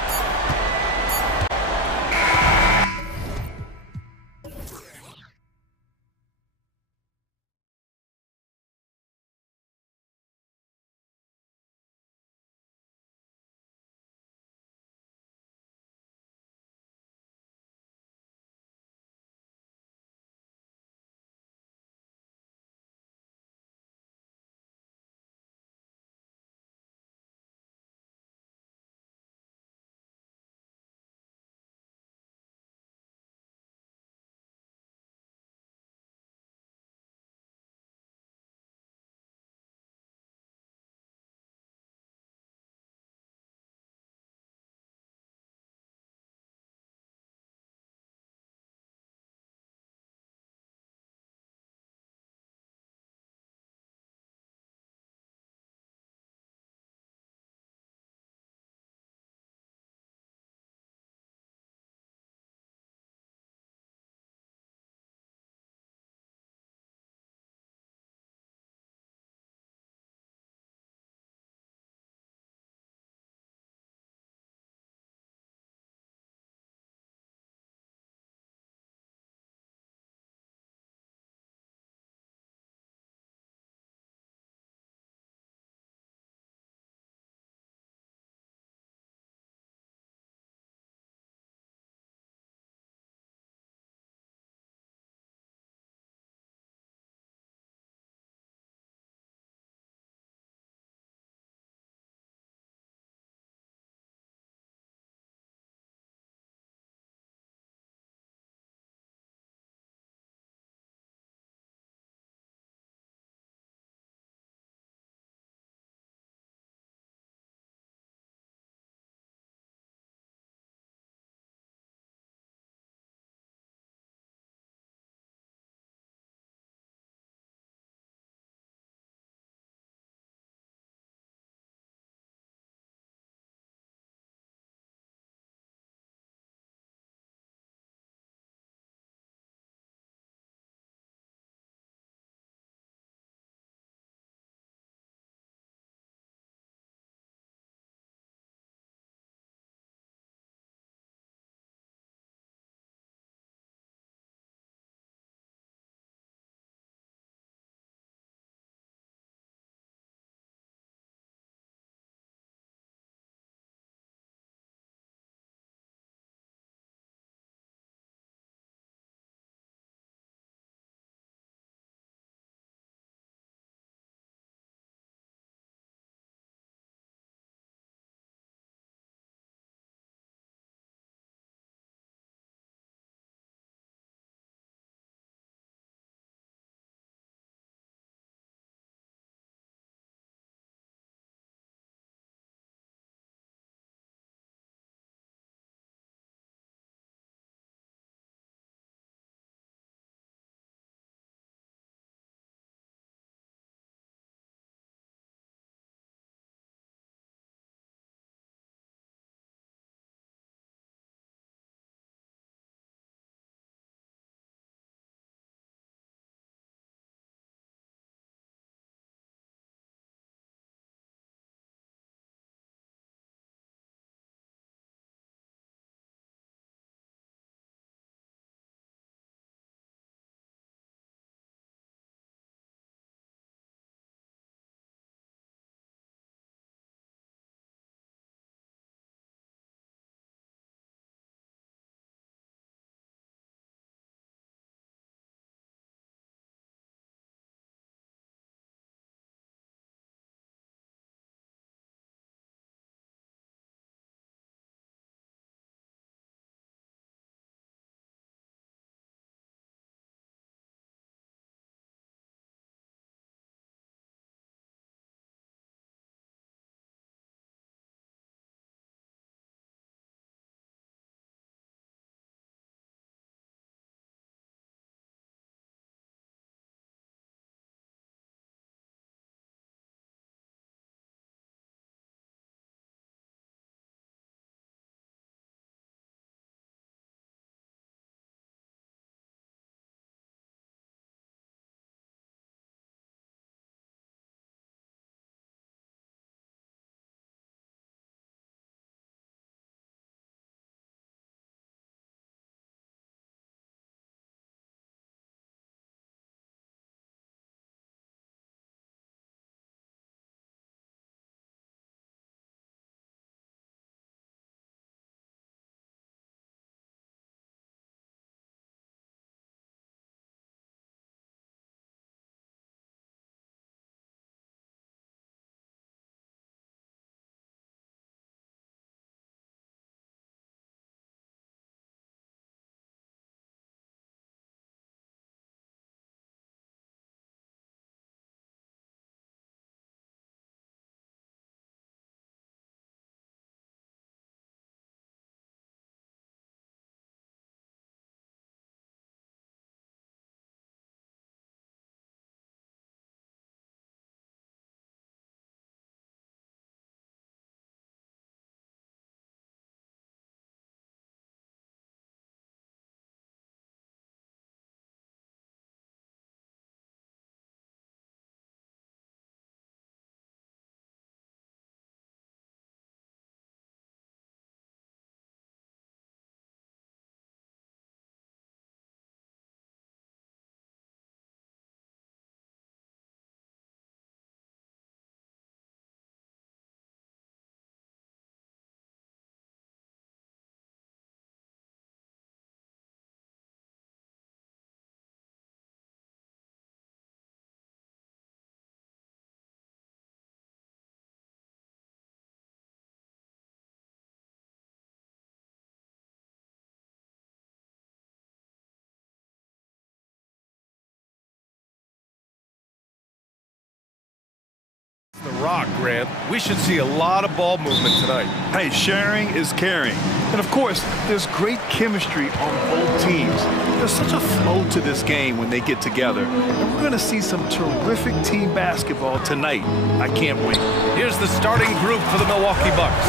Grant. We should see a lot of ball movement tonight. Hey, sharing is caring. And of course, there's great chemistry on both teams. There's such a flow to this game when they get together. And we're going to see some terrific team basketball tonight. I can't wait. Here's the starting group for the Milwaukee Bucks.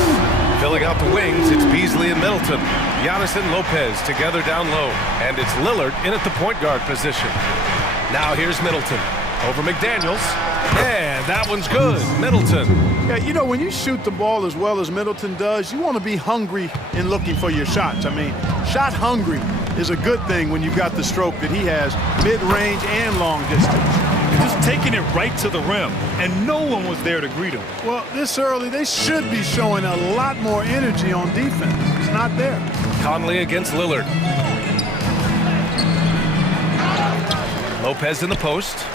Filling out the wings, it's Beasley and Middleton. Giannis and Lopez together down low. And it's Lillard in at the point guard position. Now here's Middleton. Over McDaniels. And that one's good. Middleton. Yeah, you know, when you shoot the ball as well as Middleton does, you want to be hungry in looking for your shots. I mean, shot hungry is a good thing when you've got the stroke that he has, mid-range and long distance. Just taking it right to the rim, and no one was there to greet him. Well, this early, they should be showing a lot more energy on defense. It's not there. Conley against Lillard. Lopez in the post.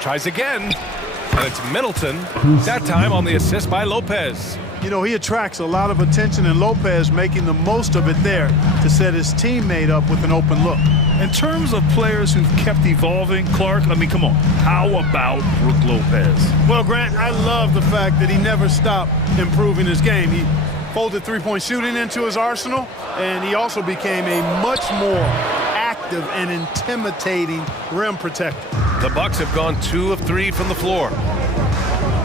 Tries again, and it's Middleton. That time on the assist by Lopez. You know, he attracts a lot of attention, and Lopez making the most of it there to set his teammate up with an open look. In terms of players who've kept evolving, Clark, I mean, come on. How about Brook Lopez? Well, Grant, I love the fact that he never stopped improving his game. He folded three-point shooting into his arsenal, and he also became a much more active and intimidating rim protector. The Bucks have gone 2 of 3 from the floor.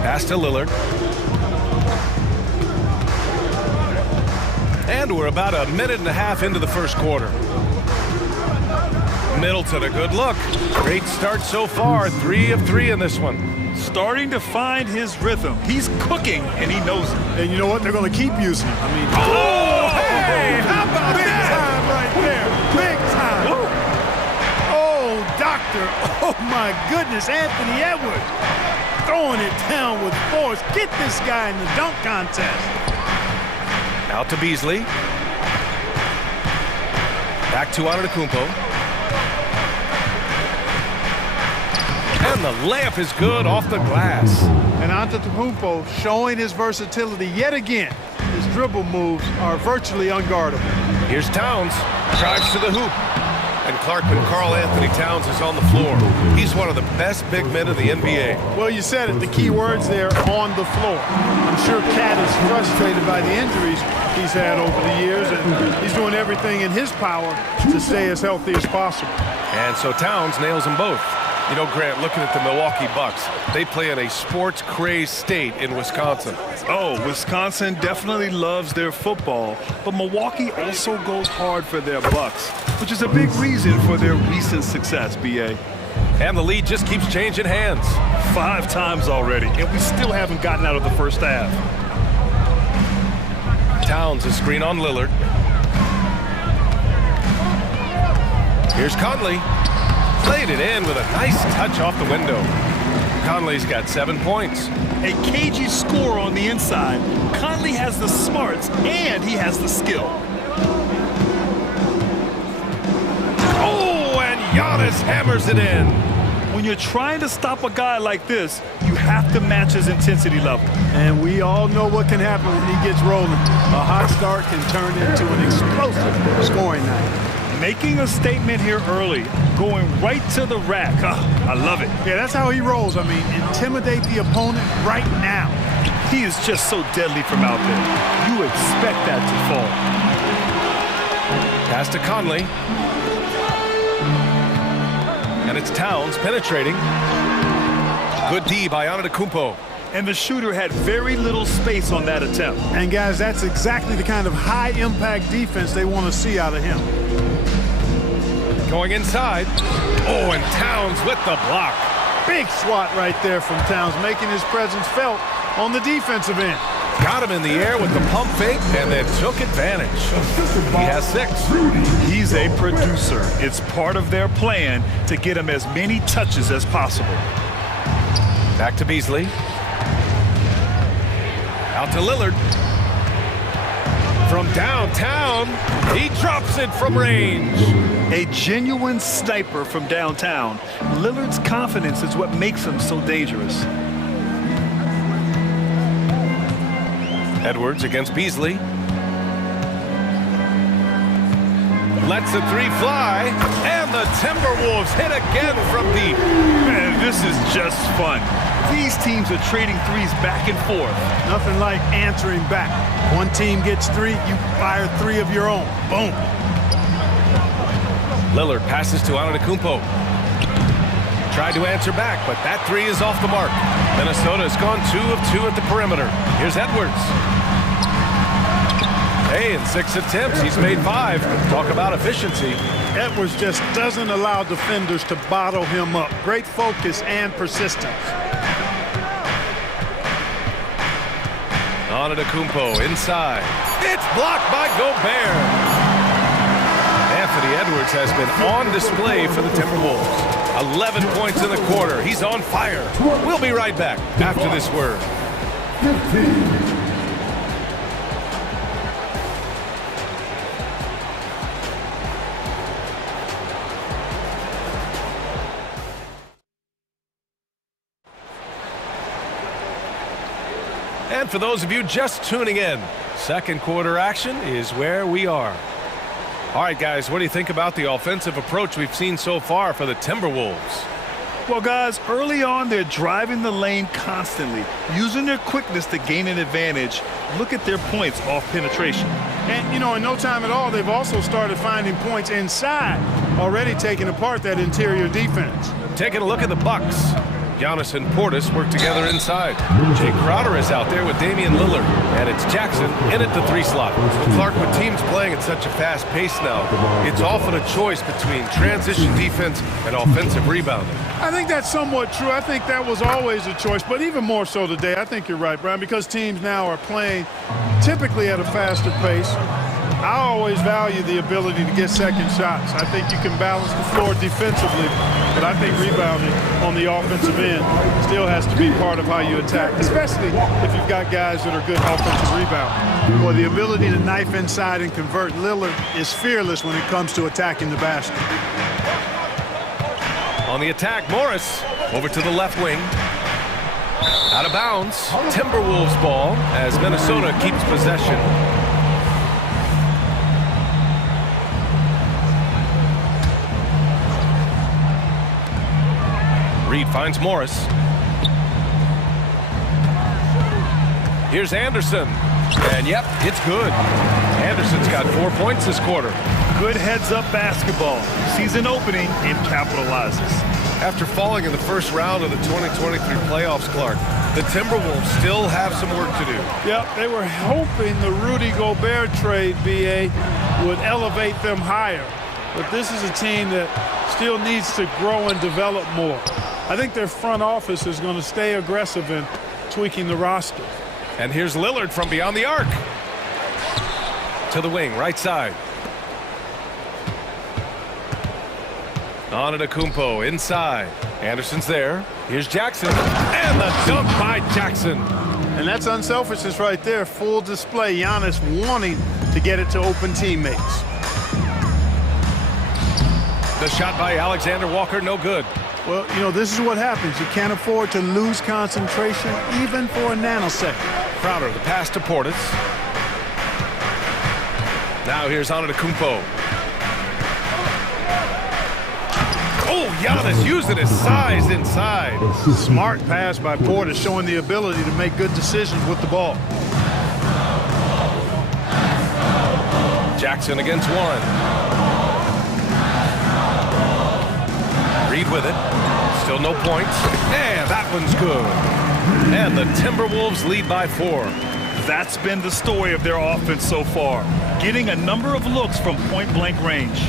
Pass to Lillard. And we're about a minute and a half into the first quarter. Middleton, a good look. Great start so far. 3 of 3 in this one. Starting to find his rhythm. He's cooking, and he knows it. And you know what? They're going to keep using him. I mean, oh, hey, how about big that? Time right there. Big time. Whoa. Doctor, oh my goodness, Anthony Edwards throwing it down with force. Get this guy in the dunk contest. Out to Beasley. Back to Antetokounmpo. And the layup is good off the glass. And Antetokounmpo showing his versatility yet again. His dribble moves are virtually unguardable. Here's Towns. Drives to the hoop. And Clarkman, Karl Anthony Towns is on the floor. He's one of the best big men in the NBA. Well, you said it, the key words there, on the floor. I'm sure Cat is frustrated by the injuries he's had over the years, and he's doing everything in his power to stay as healthy as possible. And so Towns nails them both. You know, Grant, looking at the Milwaukee Bucks, they play in a sports-crazed state in Wisconsin. Oh, Wisconsin definitely loves their football, but Milwaukee also goes hard for their Bucks, which is a big reason for their recent success, B.A. And the lead just keeps changing hands. 5 times already, and we still haven't gotten out of the first half. Towns, a screen on Lillard. Here's Conley. Played it in with a nice touch off the window. Conley's got 7 points. A cagey score on the inside. Conley has the smarts and he has the skill. Oh, and Giannis hammers it in. When you're trying to stop a guy like this, you have to match his intensity level. And we all know what can happen when he gets rolling. A hot start can turn into an explosive scoring night. Making a statement here early, going right to the rack. I love it. Yeah, that's how he rolls. I mean, intimidate the opponent right now. He is just so deadly from out there. You expect that to fall. Pass to Conley. And it's Towns penetrating. Good D by Antetokounmpo. And the shooter had very little space on that attempt. And guys, that's exactly the kind of high-impact defense they want to see out of him. Going inside. Oh, and Towns with the block. Big swat right there from Towns, making his presence felt on the defensive end. Got him in the air with the pump fake and then took advantage. He has 6. He's a producer. It's part of their plan to get him as many touches as possible. Back to Beasley. Out to Lillard. From downtown, he drops it from range. A genuine sniper from downtown. Lillard's confidence is what makes him so dangerous. Edwards against Beasley. lets the three fly, and the Timberwolves hit again from deep. Man, this is just fun. These teams are trading threes back and forth. Nothing like answering back. One team gets three, you fire three of your own. Boom. Lillard passes to Antetokounmpo. Tried to answer back, but that three is off the mark. Minnesota has gone 2 of 2 at the perimeter. Here's Edwards. Hey, in 6 attempts, he's made 5. Talk about efficiency. Edwards just doesn't allow defenders to bottle him up. Great focus and persistence. Antetokounmpo inside. It's blocked by Gobert. Anthony Edwards has been on display for the Timberwolves. 11 points in the quarter. He's on fire. We'll be right back after this word. And for those of you just tuning in, second quarter action is where we are. All right, guys, what do you think about the offensive approach we've seen so far for the Timberwolves? Well, guys, early on, they're driving the lane constantly, using their quickness to gain an advantage. Look at their points off penetration. And, you know, in no time at all, they've also started finding points inside, already taking apart that interior defense. Taking a look at the Bucks. Giannis and Portis work together inside. Jay Crowder is out there with Damian Lillard, and it's Jackson in at the 3 slot. Well, Clark, with teams playing at such a fast pace now, it's often a choice between transition defense and offensive rebounding. I think that's somewhat true. I think that was always a choice, but even more so today. I think you're right, Brian, because teams now are playing typically at a faster pace. I always value the ability to get second shots. I think you can balance the floor defensively, but I think rebounding on the offensive end still has to be part of how you attack, especially if you've got guys that are good offensive rebounders. Boy, the ability to knife inside and convert. Lillard is fearless when it comes to attacking the basket. On the attack, Morris over to the left wing. Out of bounds, Timberwolves ball as Minnesota keeps possession. Reed finds Morris. Here's Anderson. And yep, it's good. Anderson's got 4 points this quarter. Good heads-up basketball. Sees an opening and capitalizes. After falling in the first round of the 2023 playoffs, Clark, the Timberwolves still have some work to do. Yep, they were hoping the Rudy Gobert trade, BA, would elevate them higher. But this is a team that still needs to grow and develop more. I think their front office is going to stay aggressive in tweaking the roster. And here's Lillard from beyond the arc. To the wing, right side. Antetokounmpo inside. Anderson's there. Here's Jackson. And the dunk by Jackson. And that's unselfishness right there. Full display. Giannis wanting to get it to open teammates. The shot by Alexander Walker, no good. Well, you know, this is what happens. You can't afford to lose concentration even for a nanosecond. Crowder, the pass to Portis. Now here's Antetokounmpo. Oh, Giannis using his size inside. Smart pass by Portis, showing the ability to make good decisions with the ball. Jackson against one. Reed with it. Still no points. And that one's good. And the Timberwolves lead by 4. That's been the story of their offense so far. Getting a number of looks from point-blank range.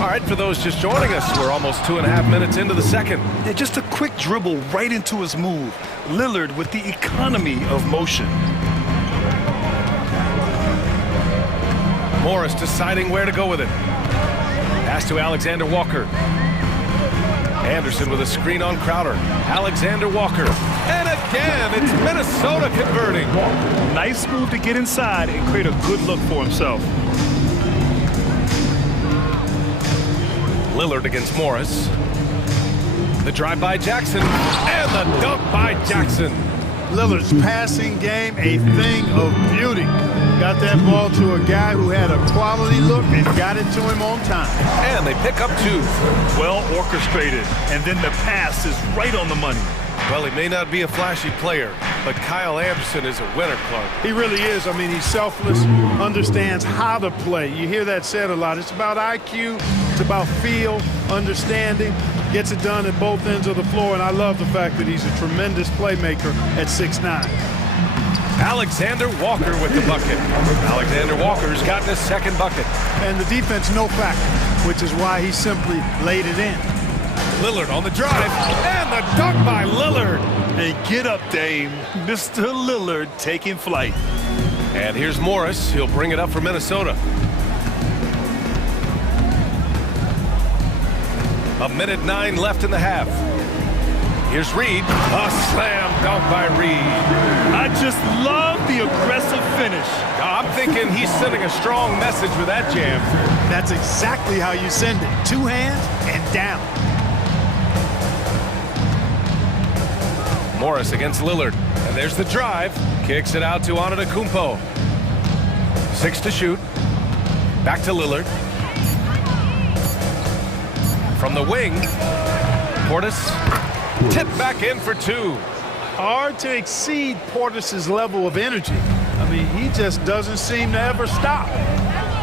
All right, for those just joining us, we're almost 2.5 minutes into the second. Yeah, just a quick dribble right into his move. Lillard with the economy of motion. Morris deciding where to go with it. Pass to Alexander Walker. Anderson with a screen on Crowder. Alexander Walker. And again, it's Minnesota converting. Nice move to get inside and create a good look for himself. Lillard against Morris. The drive by Jackson. And the dunk by Jackson. Lillard's passing game, a thing of beauty. Got that ball to a guy who had a quality look and got it to him on time. And they pick up 2. Well orchestrated, and then the pass is right on the money. Well, he may not be a flashy player, but Kyle Anderson is a winner, Clark. He really is. I mean, he's selfless, understands how to play. You hear that said a lot. It's about IQ, it's about feel, understanding, gets it done at both ends of the floor, and I love the fact that he's a tremendous playmaker at 6'9". Alexander Walker with the bucket. Alexander Walker's gotten his second bucket. And the defense no factor, which is why he simply laid it in. Lillard on the drive, and the dunk by Lillard. Hey, get up, Dame. Mr. Lillard taking flight. And here's Morris. He'll bring it up for Minnesota. 1:09 left in the half. Here's Reed. A slam dunk by Reed. I just love the aggressive finish. I'm thinking he's sending a strong message with that jam. That's exactly how you send it. 2 hands and down. Morris against Lillard. And there's the drive. Kicks it out to Antetokounmpo. 6 to shoot. Back to Lillard. From the wing. Portis. Tipped back in for 2. Hard to exceed Portis's level of energy. I mean, he just doesn't seem to ever stop.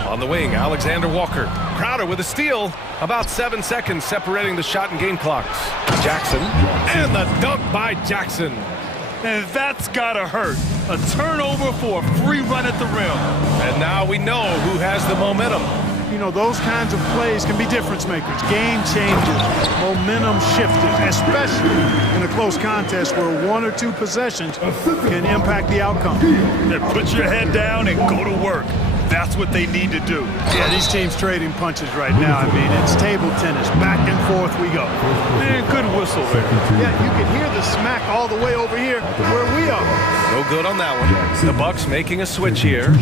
On the wing, Alexander Walker. Crowder with a steal. About 7 seconds separating the shot and game clocks. Jackson. And the dunk by Jackson. And that's gotta hurt. A turnover for a free run at the rim. And now we know who has the momentum. You know, those kinds of plays can be difference makers, game changers, momentum shifters, especially in a close contest where 1 or 2 possessions can impact the outcome. Then put your head down and go to work. That's what they need to do. Yeah, these teams trading punches right now. I mean, it's table tennis. Back and forth we go. Man, good whistle there. Yeah, you can hear the smack all the way over here where we are. No good on that one. The Bucks making a switch here.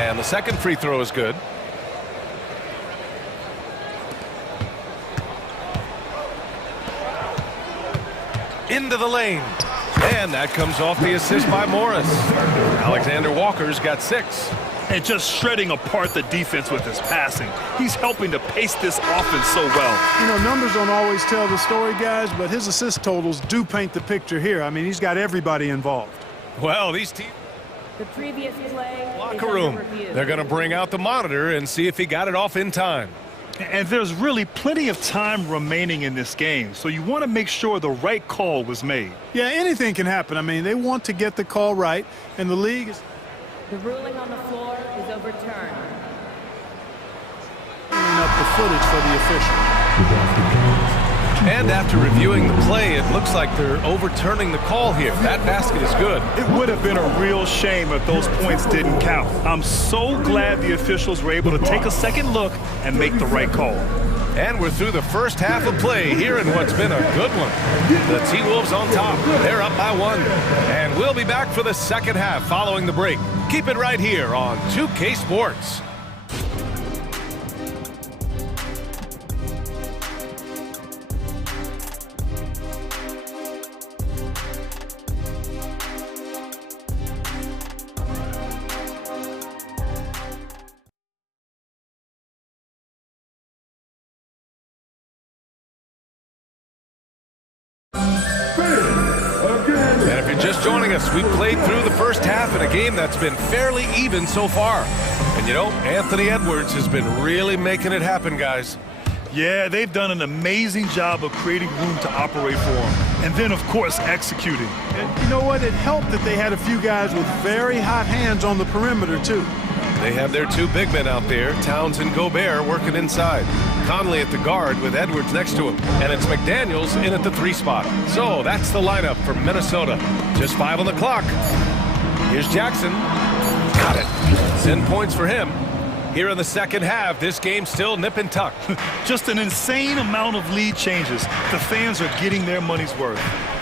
And the second free throw is good. Into the lane. And that comes off the assist by Morris. Alexander Walker's got 6. And just shredding apart the defense with his passing. He's helping to pace this offense so well. You know, numbers don't always tell the story, guys, but his assist totals do paint the picture here. I mean, he's got everybody involved. Well, these teams... The previous play Locker room. They're going to bring out the monitor and see if he got it off in time. And there's really plenty of time remaining in this game, so you want to make sure the right call was made. Yeah, anything can happen. I mean, they want to get the call right, and the league is... The ruling on the floor is overturned. Bringing up the footage for the official. And after reviewing the play, it looks like they're overturning the call here. That basket is good. It would have been a real shame if those points didn't count. I'm so glad the officials were able to take a second look and make the right call. And we're through the first half of play here in what's been a good one. The T-Wolves on top. They're up by 1. And we'll be back for the second half following the break. Keep it right here on 2K Sports. And if you're just joining us, we played through the first half in a game that's been fairly even so far. And you know, Anthony Edwards has been really making it happen, guys. Yeah, they've done an amazing job of creating room to operate for him. And then, of course, executing. And you know what? It helped that they had a few guys with very hot hands on the perimeter, too. They have their 2 big men out there, Towns and Gobert, working inside. Conley at the guard with Edwards next to him. And it's McDaniels in at the 3 spot. So that's the lineup for Minnesota. Just 5 on the clock. Here's Jackson. Got it. 10 points for him. Here in the second half, this game still nip and tuck. Just an insane amount of lead changes. The fans are getting their money's worth.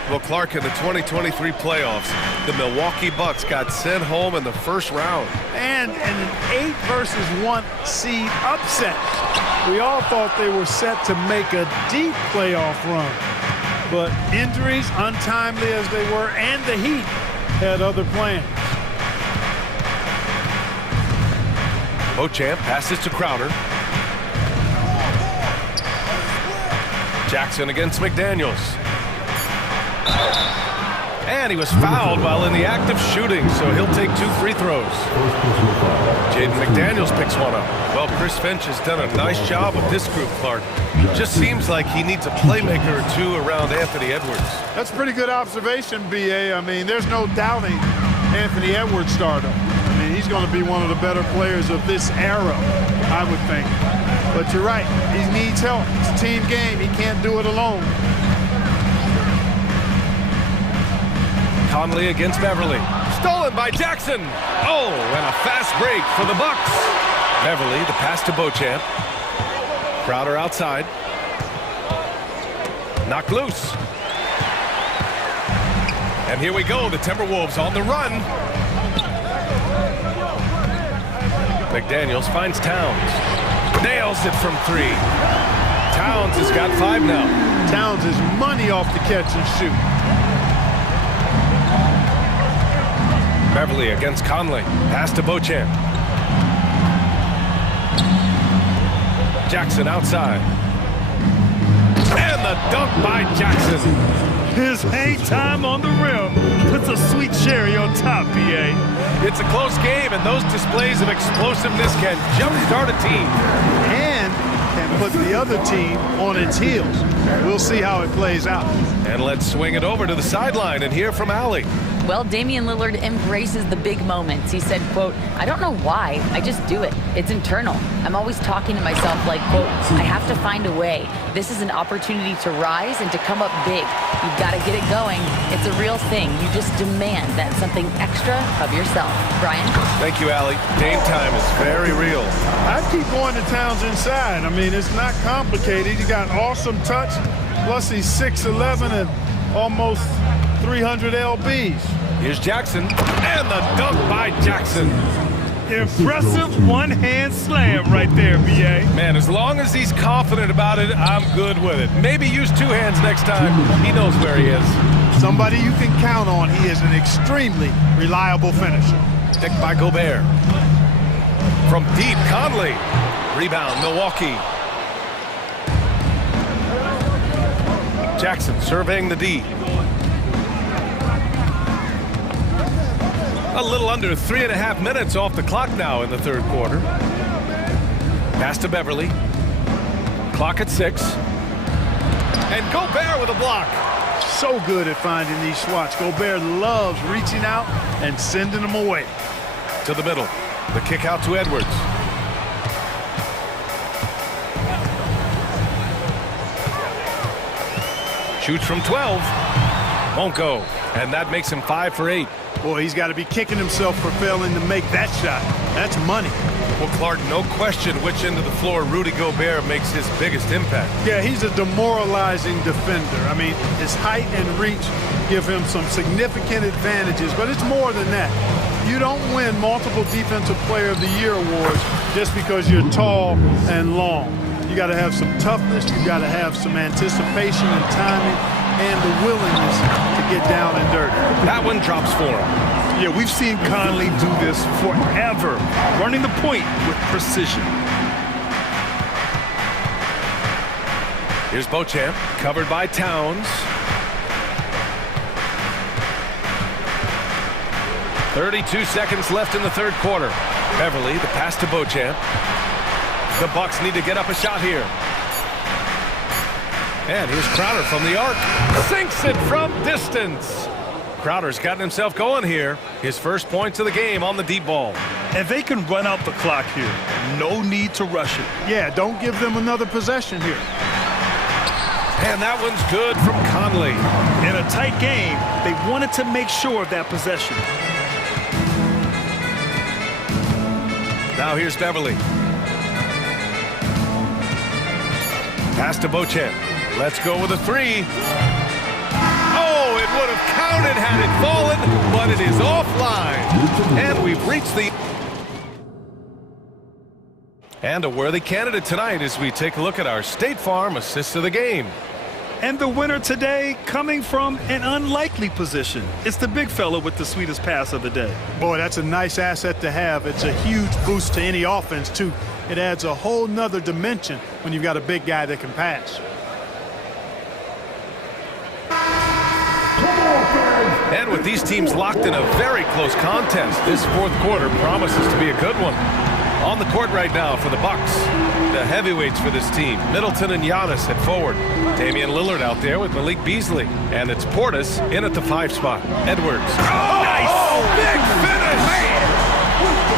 Well, Clark, in the 2023 playoffs, the Milwaukee Bucks got sent home in the first round. And an 8-versus-1 seed upset. We all thought they were set to make a deep playoff run. But injuries, untimely as they were, and the heat had other plans. Beauchamp passes to Crowder. Jackson against McDaniels. And he was fouled while in the act of shooting, so he'll take 2 free throws. Jaden McDaniels picks one up. Well, Chris Finch has done a nice job with this group, Clark. Just seems like he needs a playmaker or two around Anthony Edwards. That's a pretty good observation, B.A. I mean, there's no doubting Anthony Edwards' stardom. I mean, he's going to be one of the better players of this era, I would think. But you're right, he needs help. It's a team game. He can't do it alone. Conley against Beverly. Stolen by Jackson. Oh, and a fast break for the Bucks. Beverly, the pass to Beauchamp. Crowder outside. Knocked loose. And here we go, the Timberwolves on the run. McDaniels finds Towns. Nails it from 3. Towns has got 5 now. Towns is money off the catch and shoot. Beverly against Conley. Pass to Beauchamp. Jackson outside. And the dunk by Jackson. His hang time on the rim puts a sweet cherry on top, B.A. It's a close game, and those displays of explosiveness can jumpstart a team. And can put the other team on its heels. We'll see how it plays out. And let's swing it over to the sideline and hear from Allie. Well, Damian Lillard embraces the big moments. He said, quote, "I don't know why, I just do it. It's internal. I'm always talking to myself like, quote, I have to find a way. This is an opportunity to rise and to come up big. You've got to get it going. It's a real thing. You just demand that something extra of yourself." Brian? Thank you, Allie. Game time is very real. I keep going to Towns inside. I mean, it's not complicated. He got awesome touch, plus he's 6'11" and almost 300 lbs. Here's Jackson, and the dunk by Jackson. Impressive one-hand slam right there, B.A. Man, as long as he's confident about it, I'm good with it. Maybe use 2 hands next time. He knows where he is. Somebody you can count on. He is an extremely reliable finisher. Picked by Gobert. From deep, Conley. Rebound, Milwaukee. Jackson surveying the D. A little under 3.5 minutes off the clock now in the 3rd quarter. Pass to Beverly. Clock at 6. And Gobert with a block. So good at finding these swats. Gobert loves reaching out and sending them away. To the middle. The kick out to Edwards. Shoots from 12. Won't go. And that makes him 5 for 8. Boy, he's got to be kicking himself for failing to make that shot. That's money. Well, Clark, no question which end of the floor Rudy Gobert makes his biggest impact. Yeah, he's a demoralizing defender. I mean, his height and reach give him some significant advantages, but it's more than that. You don't win multiple Defensive Player of the Year awards just because you're tall and long. You got to have some toughness. You got to have some anticipation and timing and the willingness to get down and dirty. That one drops for him. Yeah, we've seen Conley do this forever, running the point with precision. Here's Beauchamp, covered by Towns. 32 seconds left in the 3rd quarter. Beverly, the pass to Beauchamp. The Bucks need to get up a shot here. And here's Crowder from the arc. Sinks it from distance. Crowder's gotten himself going here. His first points of the game on the deep ball. And they can run out the clock here. No need to rush it. Yeah, don't give them another possession here. And that one's good from Conley. In a tight game, they wanted to make sure of that possession. Now here's Beverly. Pass to Beauchamp. Let's go with a 3. Oh, it would have counted had it fallen, but it is offline. And we've reached the... And a worthy candidate tonight as we take a look at our State Farm assists of the game. And the winner today coming from an unlikely position. It's the big fella with the sweetest pass of the day. Boy, that's a nice asset to have. It's a huge boost to any offense, too. It adds a whole nother dimension when you've got a big guy that can pass. And with these teams locked in a very close contest, this fourth quarter promises to be a good one. On the court right now for the Bucks, the heavyweights for this team, Middleton and Giannis at forward. Damian Lillard out there with Malik Beasley. And it's Portis in at the 5 spot. Edwards. Oh, nice! Big finish!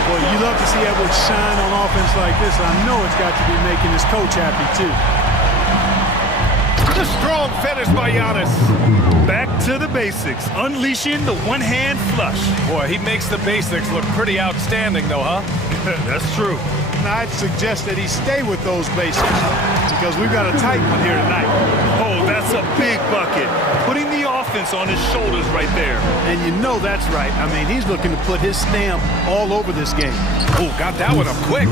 Boy, you love to see Edwards shine on offense like this. I know it's got to be making his coach happy, too. The strong finish by Giannis. Back to the basics, unleashing the one-hand flush. Boy, he makes the basics look pretty outstanding, though, huh? That's true. Now, I'd suggest that he stay with those basics because we've got a tight one here tonight. Oh, that's a big bucket. Putting the offense on his shoulders right there. And you know that's right. I mean, he's looking to put his stamp all over this game. Oh, got that one up quick.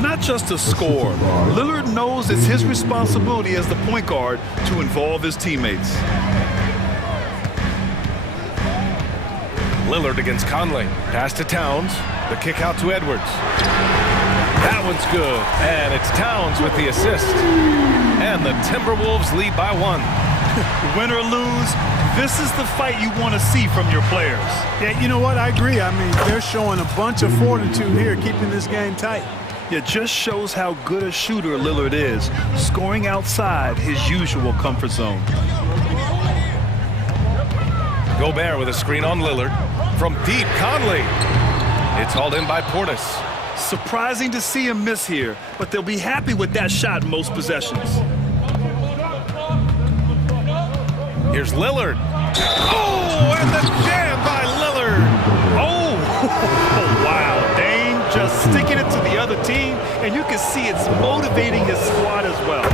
Not just to score. Lillard knows it's his responsibility as the point guard to involve his teammates. Lillard against Conley. Pass to Towns. The kick out to Edwards. That one's good. And it's Towns with the assist. And the Timberwolves lead by 1. Win or lose, this is the fight you want to see from your players. Yeah, you know what? I agree. I mean, they're showing a bunch of fortitude here, keeping this game tight. It just shows how good a shooter Lillard is, scoring outside his usual comfort zone. Gobert with a screen on Lillard. From deep, Conley. It's hauled in by Portis. Surprising to see him miss here, but they'll be happy with that shot most possessions. Here's Lillard. Oh, and the jam by Lillard. Oh, wow. Dame just sticking it to the other team, and you can see it's motivating his squad as well.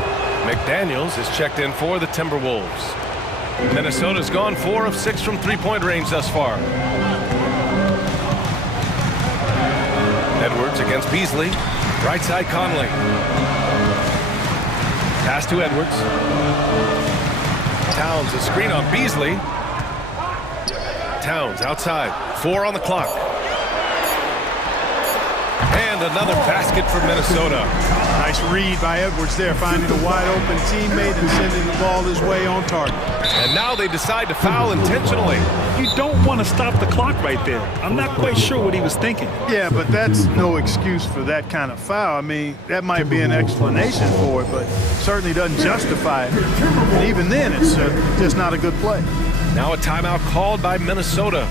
McDaniels is checked in for the Timberwolves. Minnesota's gone 4 of 6 from three-point range thus far. Edwards against Beasley. Right side Conley. Pass to Edwards. Towns a screen on Beasley. Towns outside. 4 on the clock. And another basket for Minnesota. Nice read by Edwards there, finding a wide-open teammate and sending the ball his way on target. And now they decide to foul intentionally. You don't want to stop the clock right there. I'm not quite sure what he was thinking. Yeah, but that's no excuse for that kind of foul. I mean, that might be an explanation for it, but certainly doesn't justify it. And even then, it's just not a good play. Now a timeout called by Minnesota.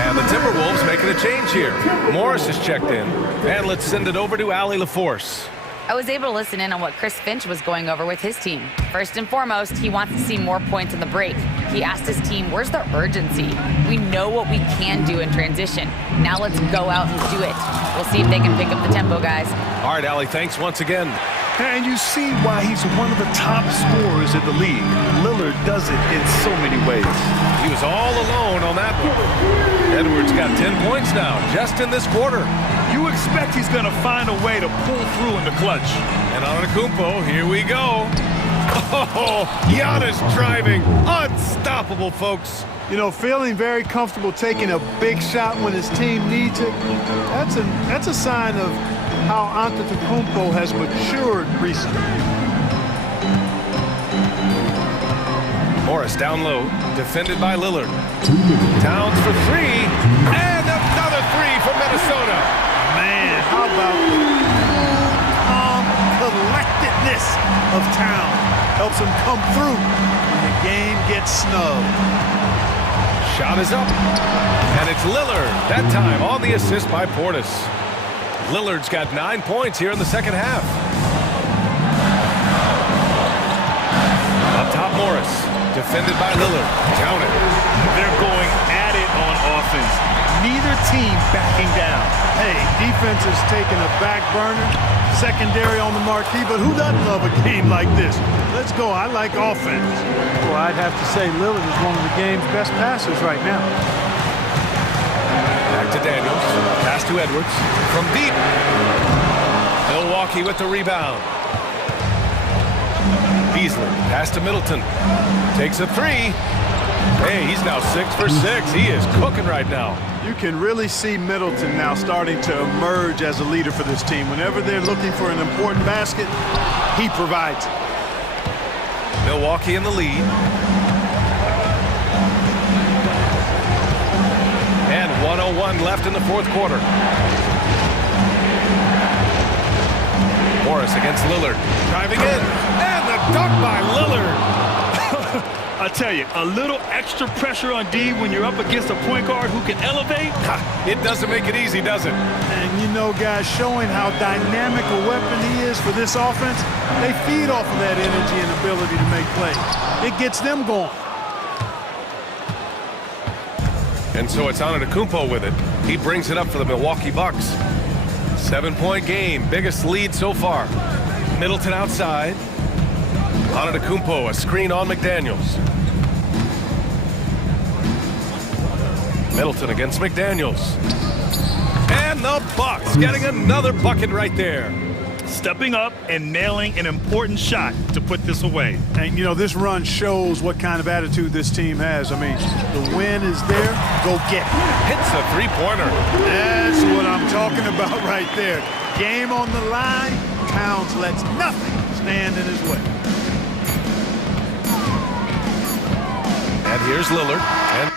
And the Timberwolves making a change here. Morris is checked in. And let's send it over to Allie LaForce. I was able to listen in on what Chris Finch was going over with his team. First and foremost, he wants to see more points in the break. He asked his team, where's the urgency? We know what we can do in transition. Now let's go out and do it. We'll see if they can pick up the tempo, guys. All right, Allie, thanks once again. And you see why he's one of the top scorers in the league. Lillard does it in so many ways. He was all alone on that one. Edwards got 10 points now, just in this quarter. You expect he's going to find a way to pull through in the clutch. And Antetokounmpo, here we go. Oh, Giannis driving. Unstoppable, folks. You know, feeling very comfortable taking a big shot when his team needs it. That's a sign of how Antetokounmpo has matured recently. Morris down low, defended by Lillard. Towns for 3, and another 3 for Minnesota. Man, how about the collectedness of Town? Helps him come through when the game gets snubbed. Shot is up, and it's Lillard, that time on the assist by Portis. Lillard's got 9 points here in the second half. Up top, Morris, defended by Lillard. Count it. They're going at it on offense. Neither team backing down. Hey, defense is taking a back burner, secondary on the marquee, but who doesn't love a game like this? Let's go. I like offense. Well, I'd have to say Lillard is one of the game's best passers right now. Back to Daniels. Pass to Edwards. From deep. Milwaukee with the rebound. Beasley. Pass to Middleton. Takes a three. Hey, he's now 6 for 6. He is cooking right now. You can really see Middleton now starting to emerge as a leader for this team. Whenever they're looking for an important basket, he provides it. Milwaukee in the lead. And 1:01 left in the fourth quarter. Morris against Lillard. Driving in. And the dunk by Lillard. I tell you, a little extra pressure on D when you're up against a point guard who can elevate. It doesn't make it easy, does it? And you know, guys, showing how dynamic a weapon he is for this offense, they feed off of that energy and ability to make plays. It gets them going. And so it's Antetokounmpo with it. He brings it up for the Milwaukee Bucks. 7-point game, biggest lead so far. Middleton outside. Antetokounmpo, a screen on McDaniels. Middleton against McDaniels. And the Bucks getting another bucket right there. Stepping up and nailing an important shot to put this away. And, you know, this run shows what kind of attitude this team has. I mean, the win is there. Go get it. Hits a three-pointer. That's what I'm talking about right there. Game on the line. Towns lets nothing stand in his way. And here's Lillard. And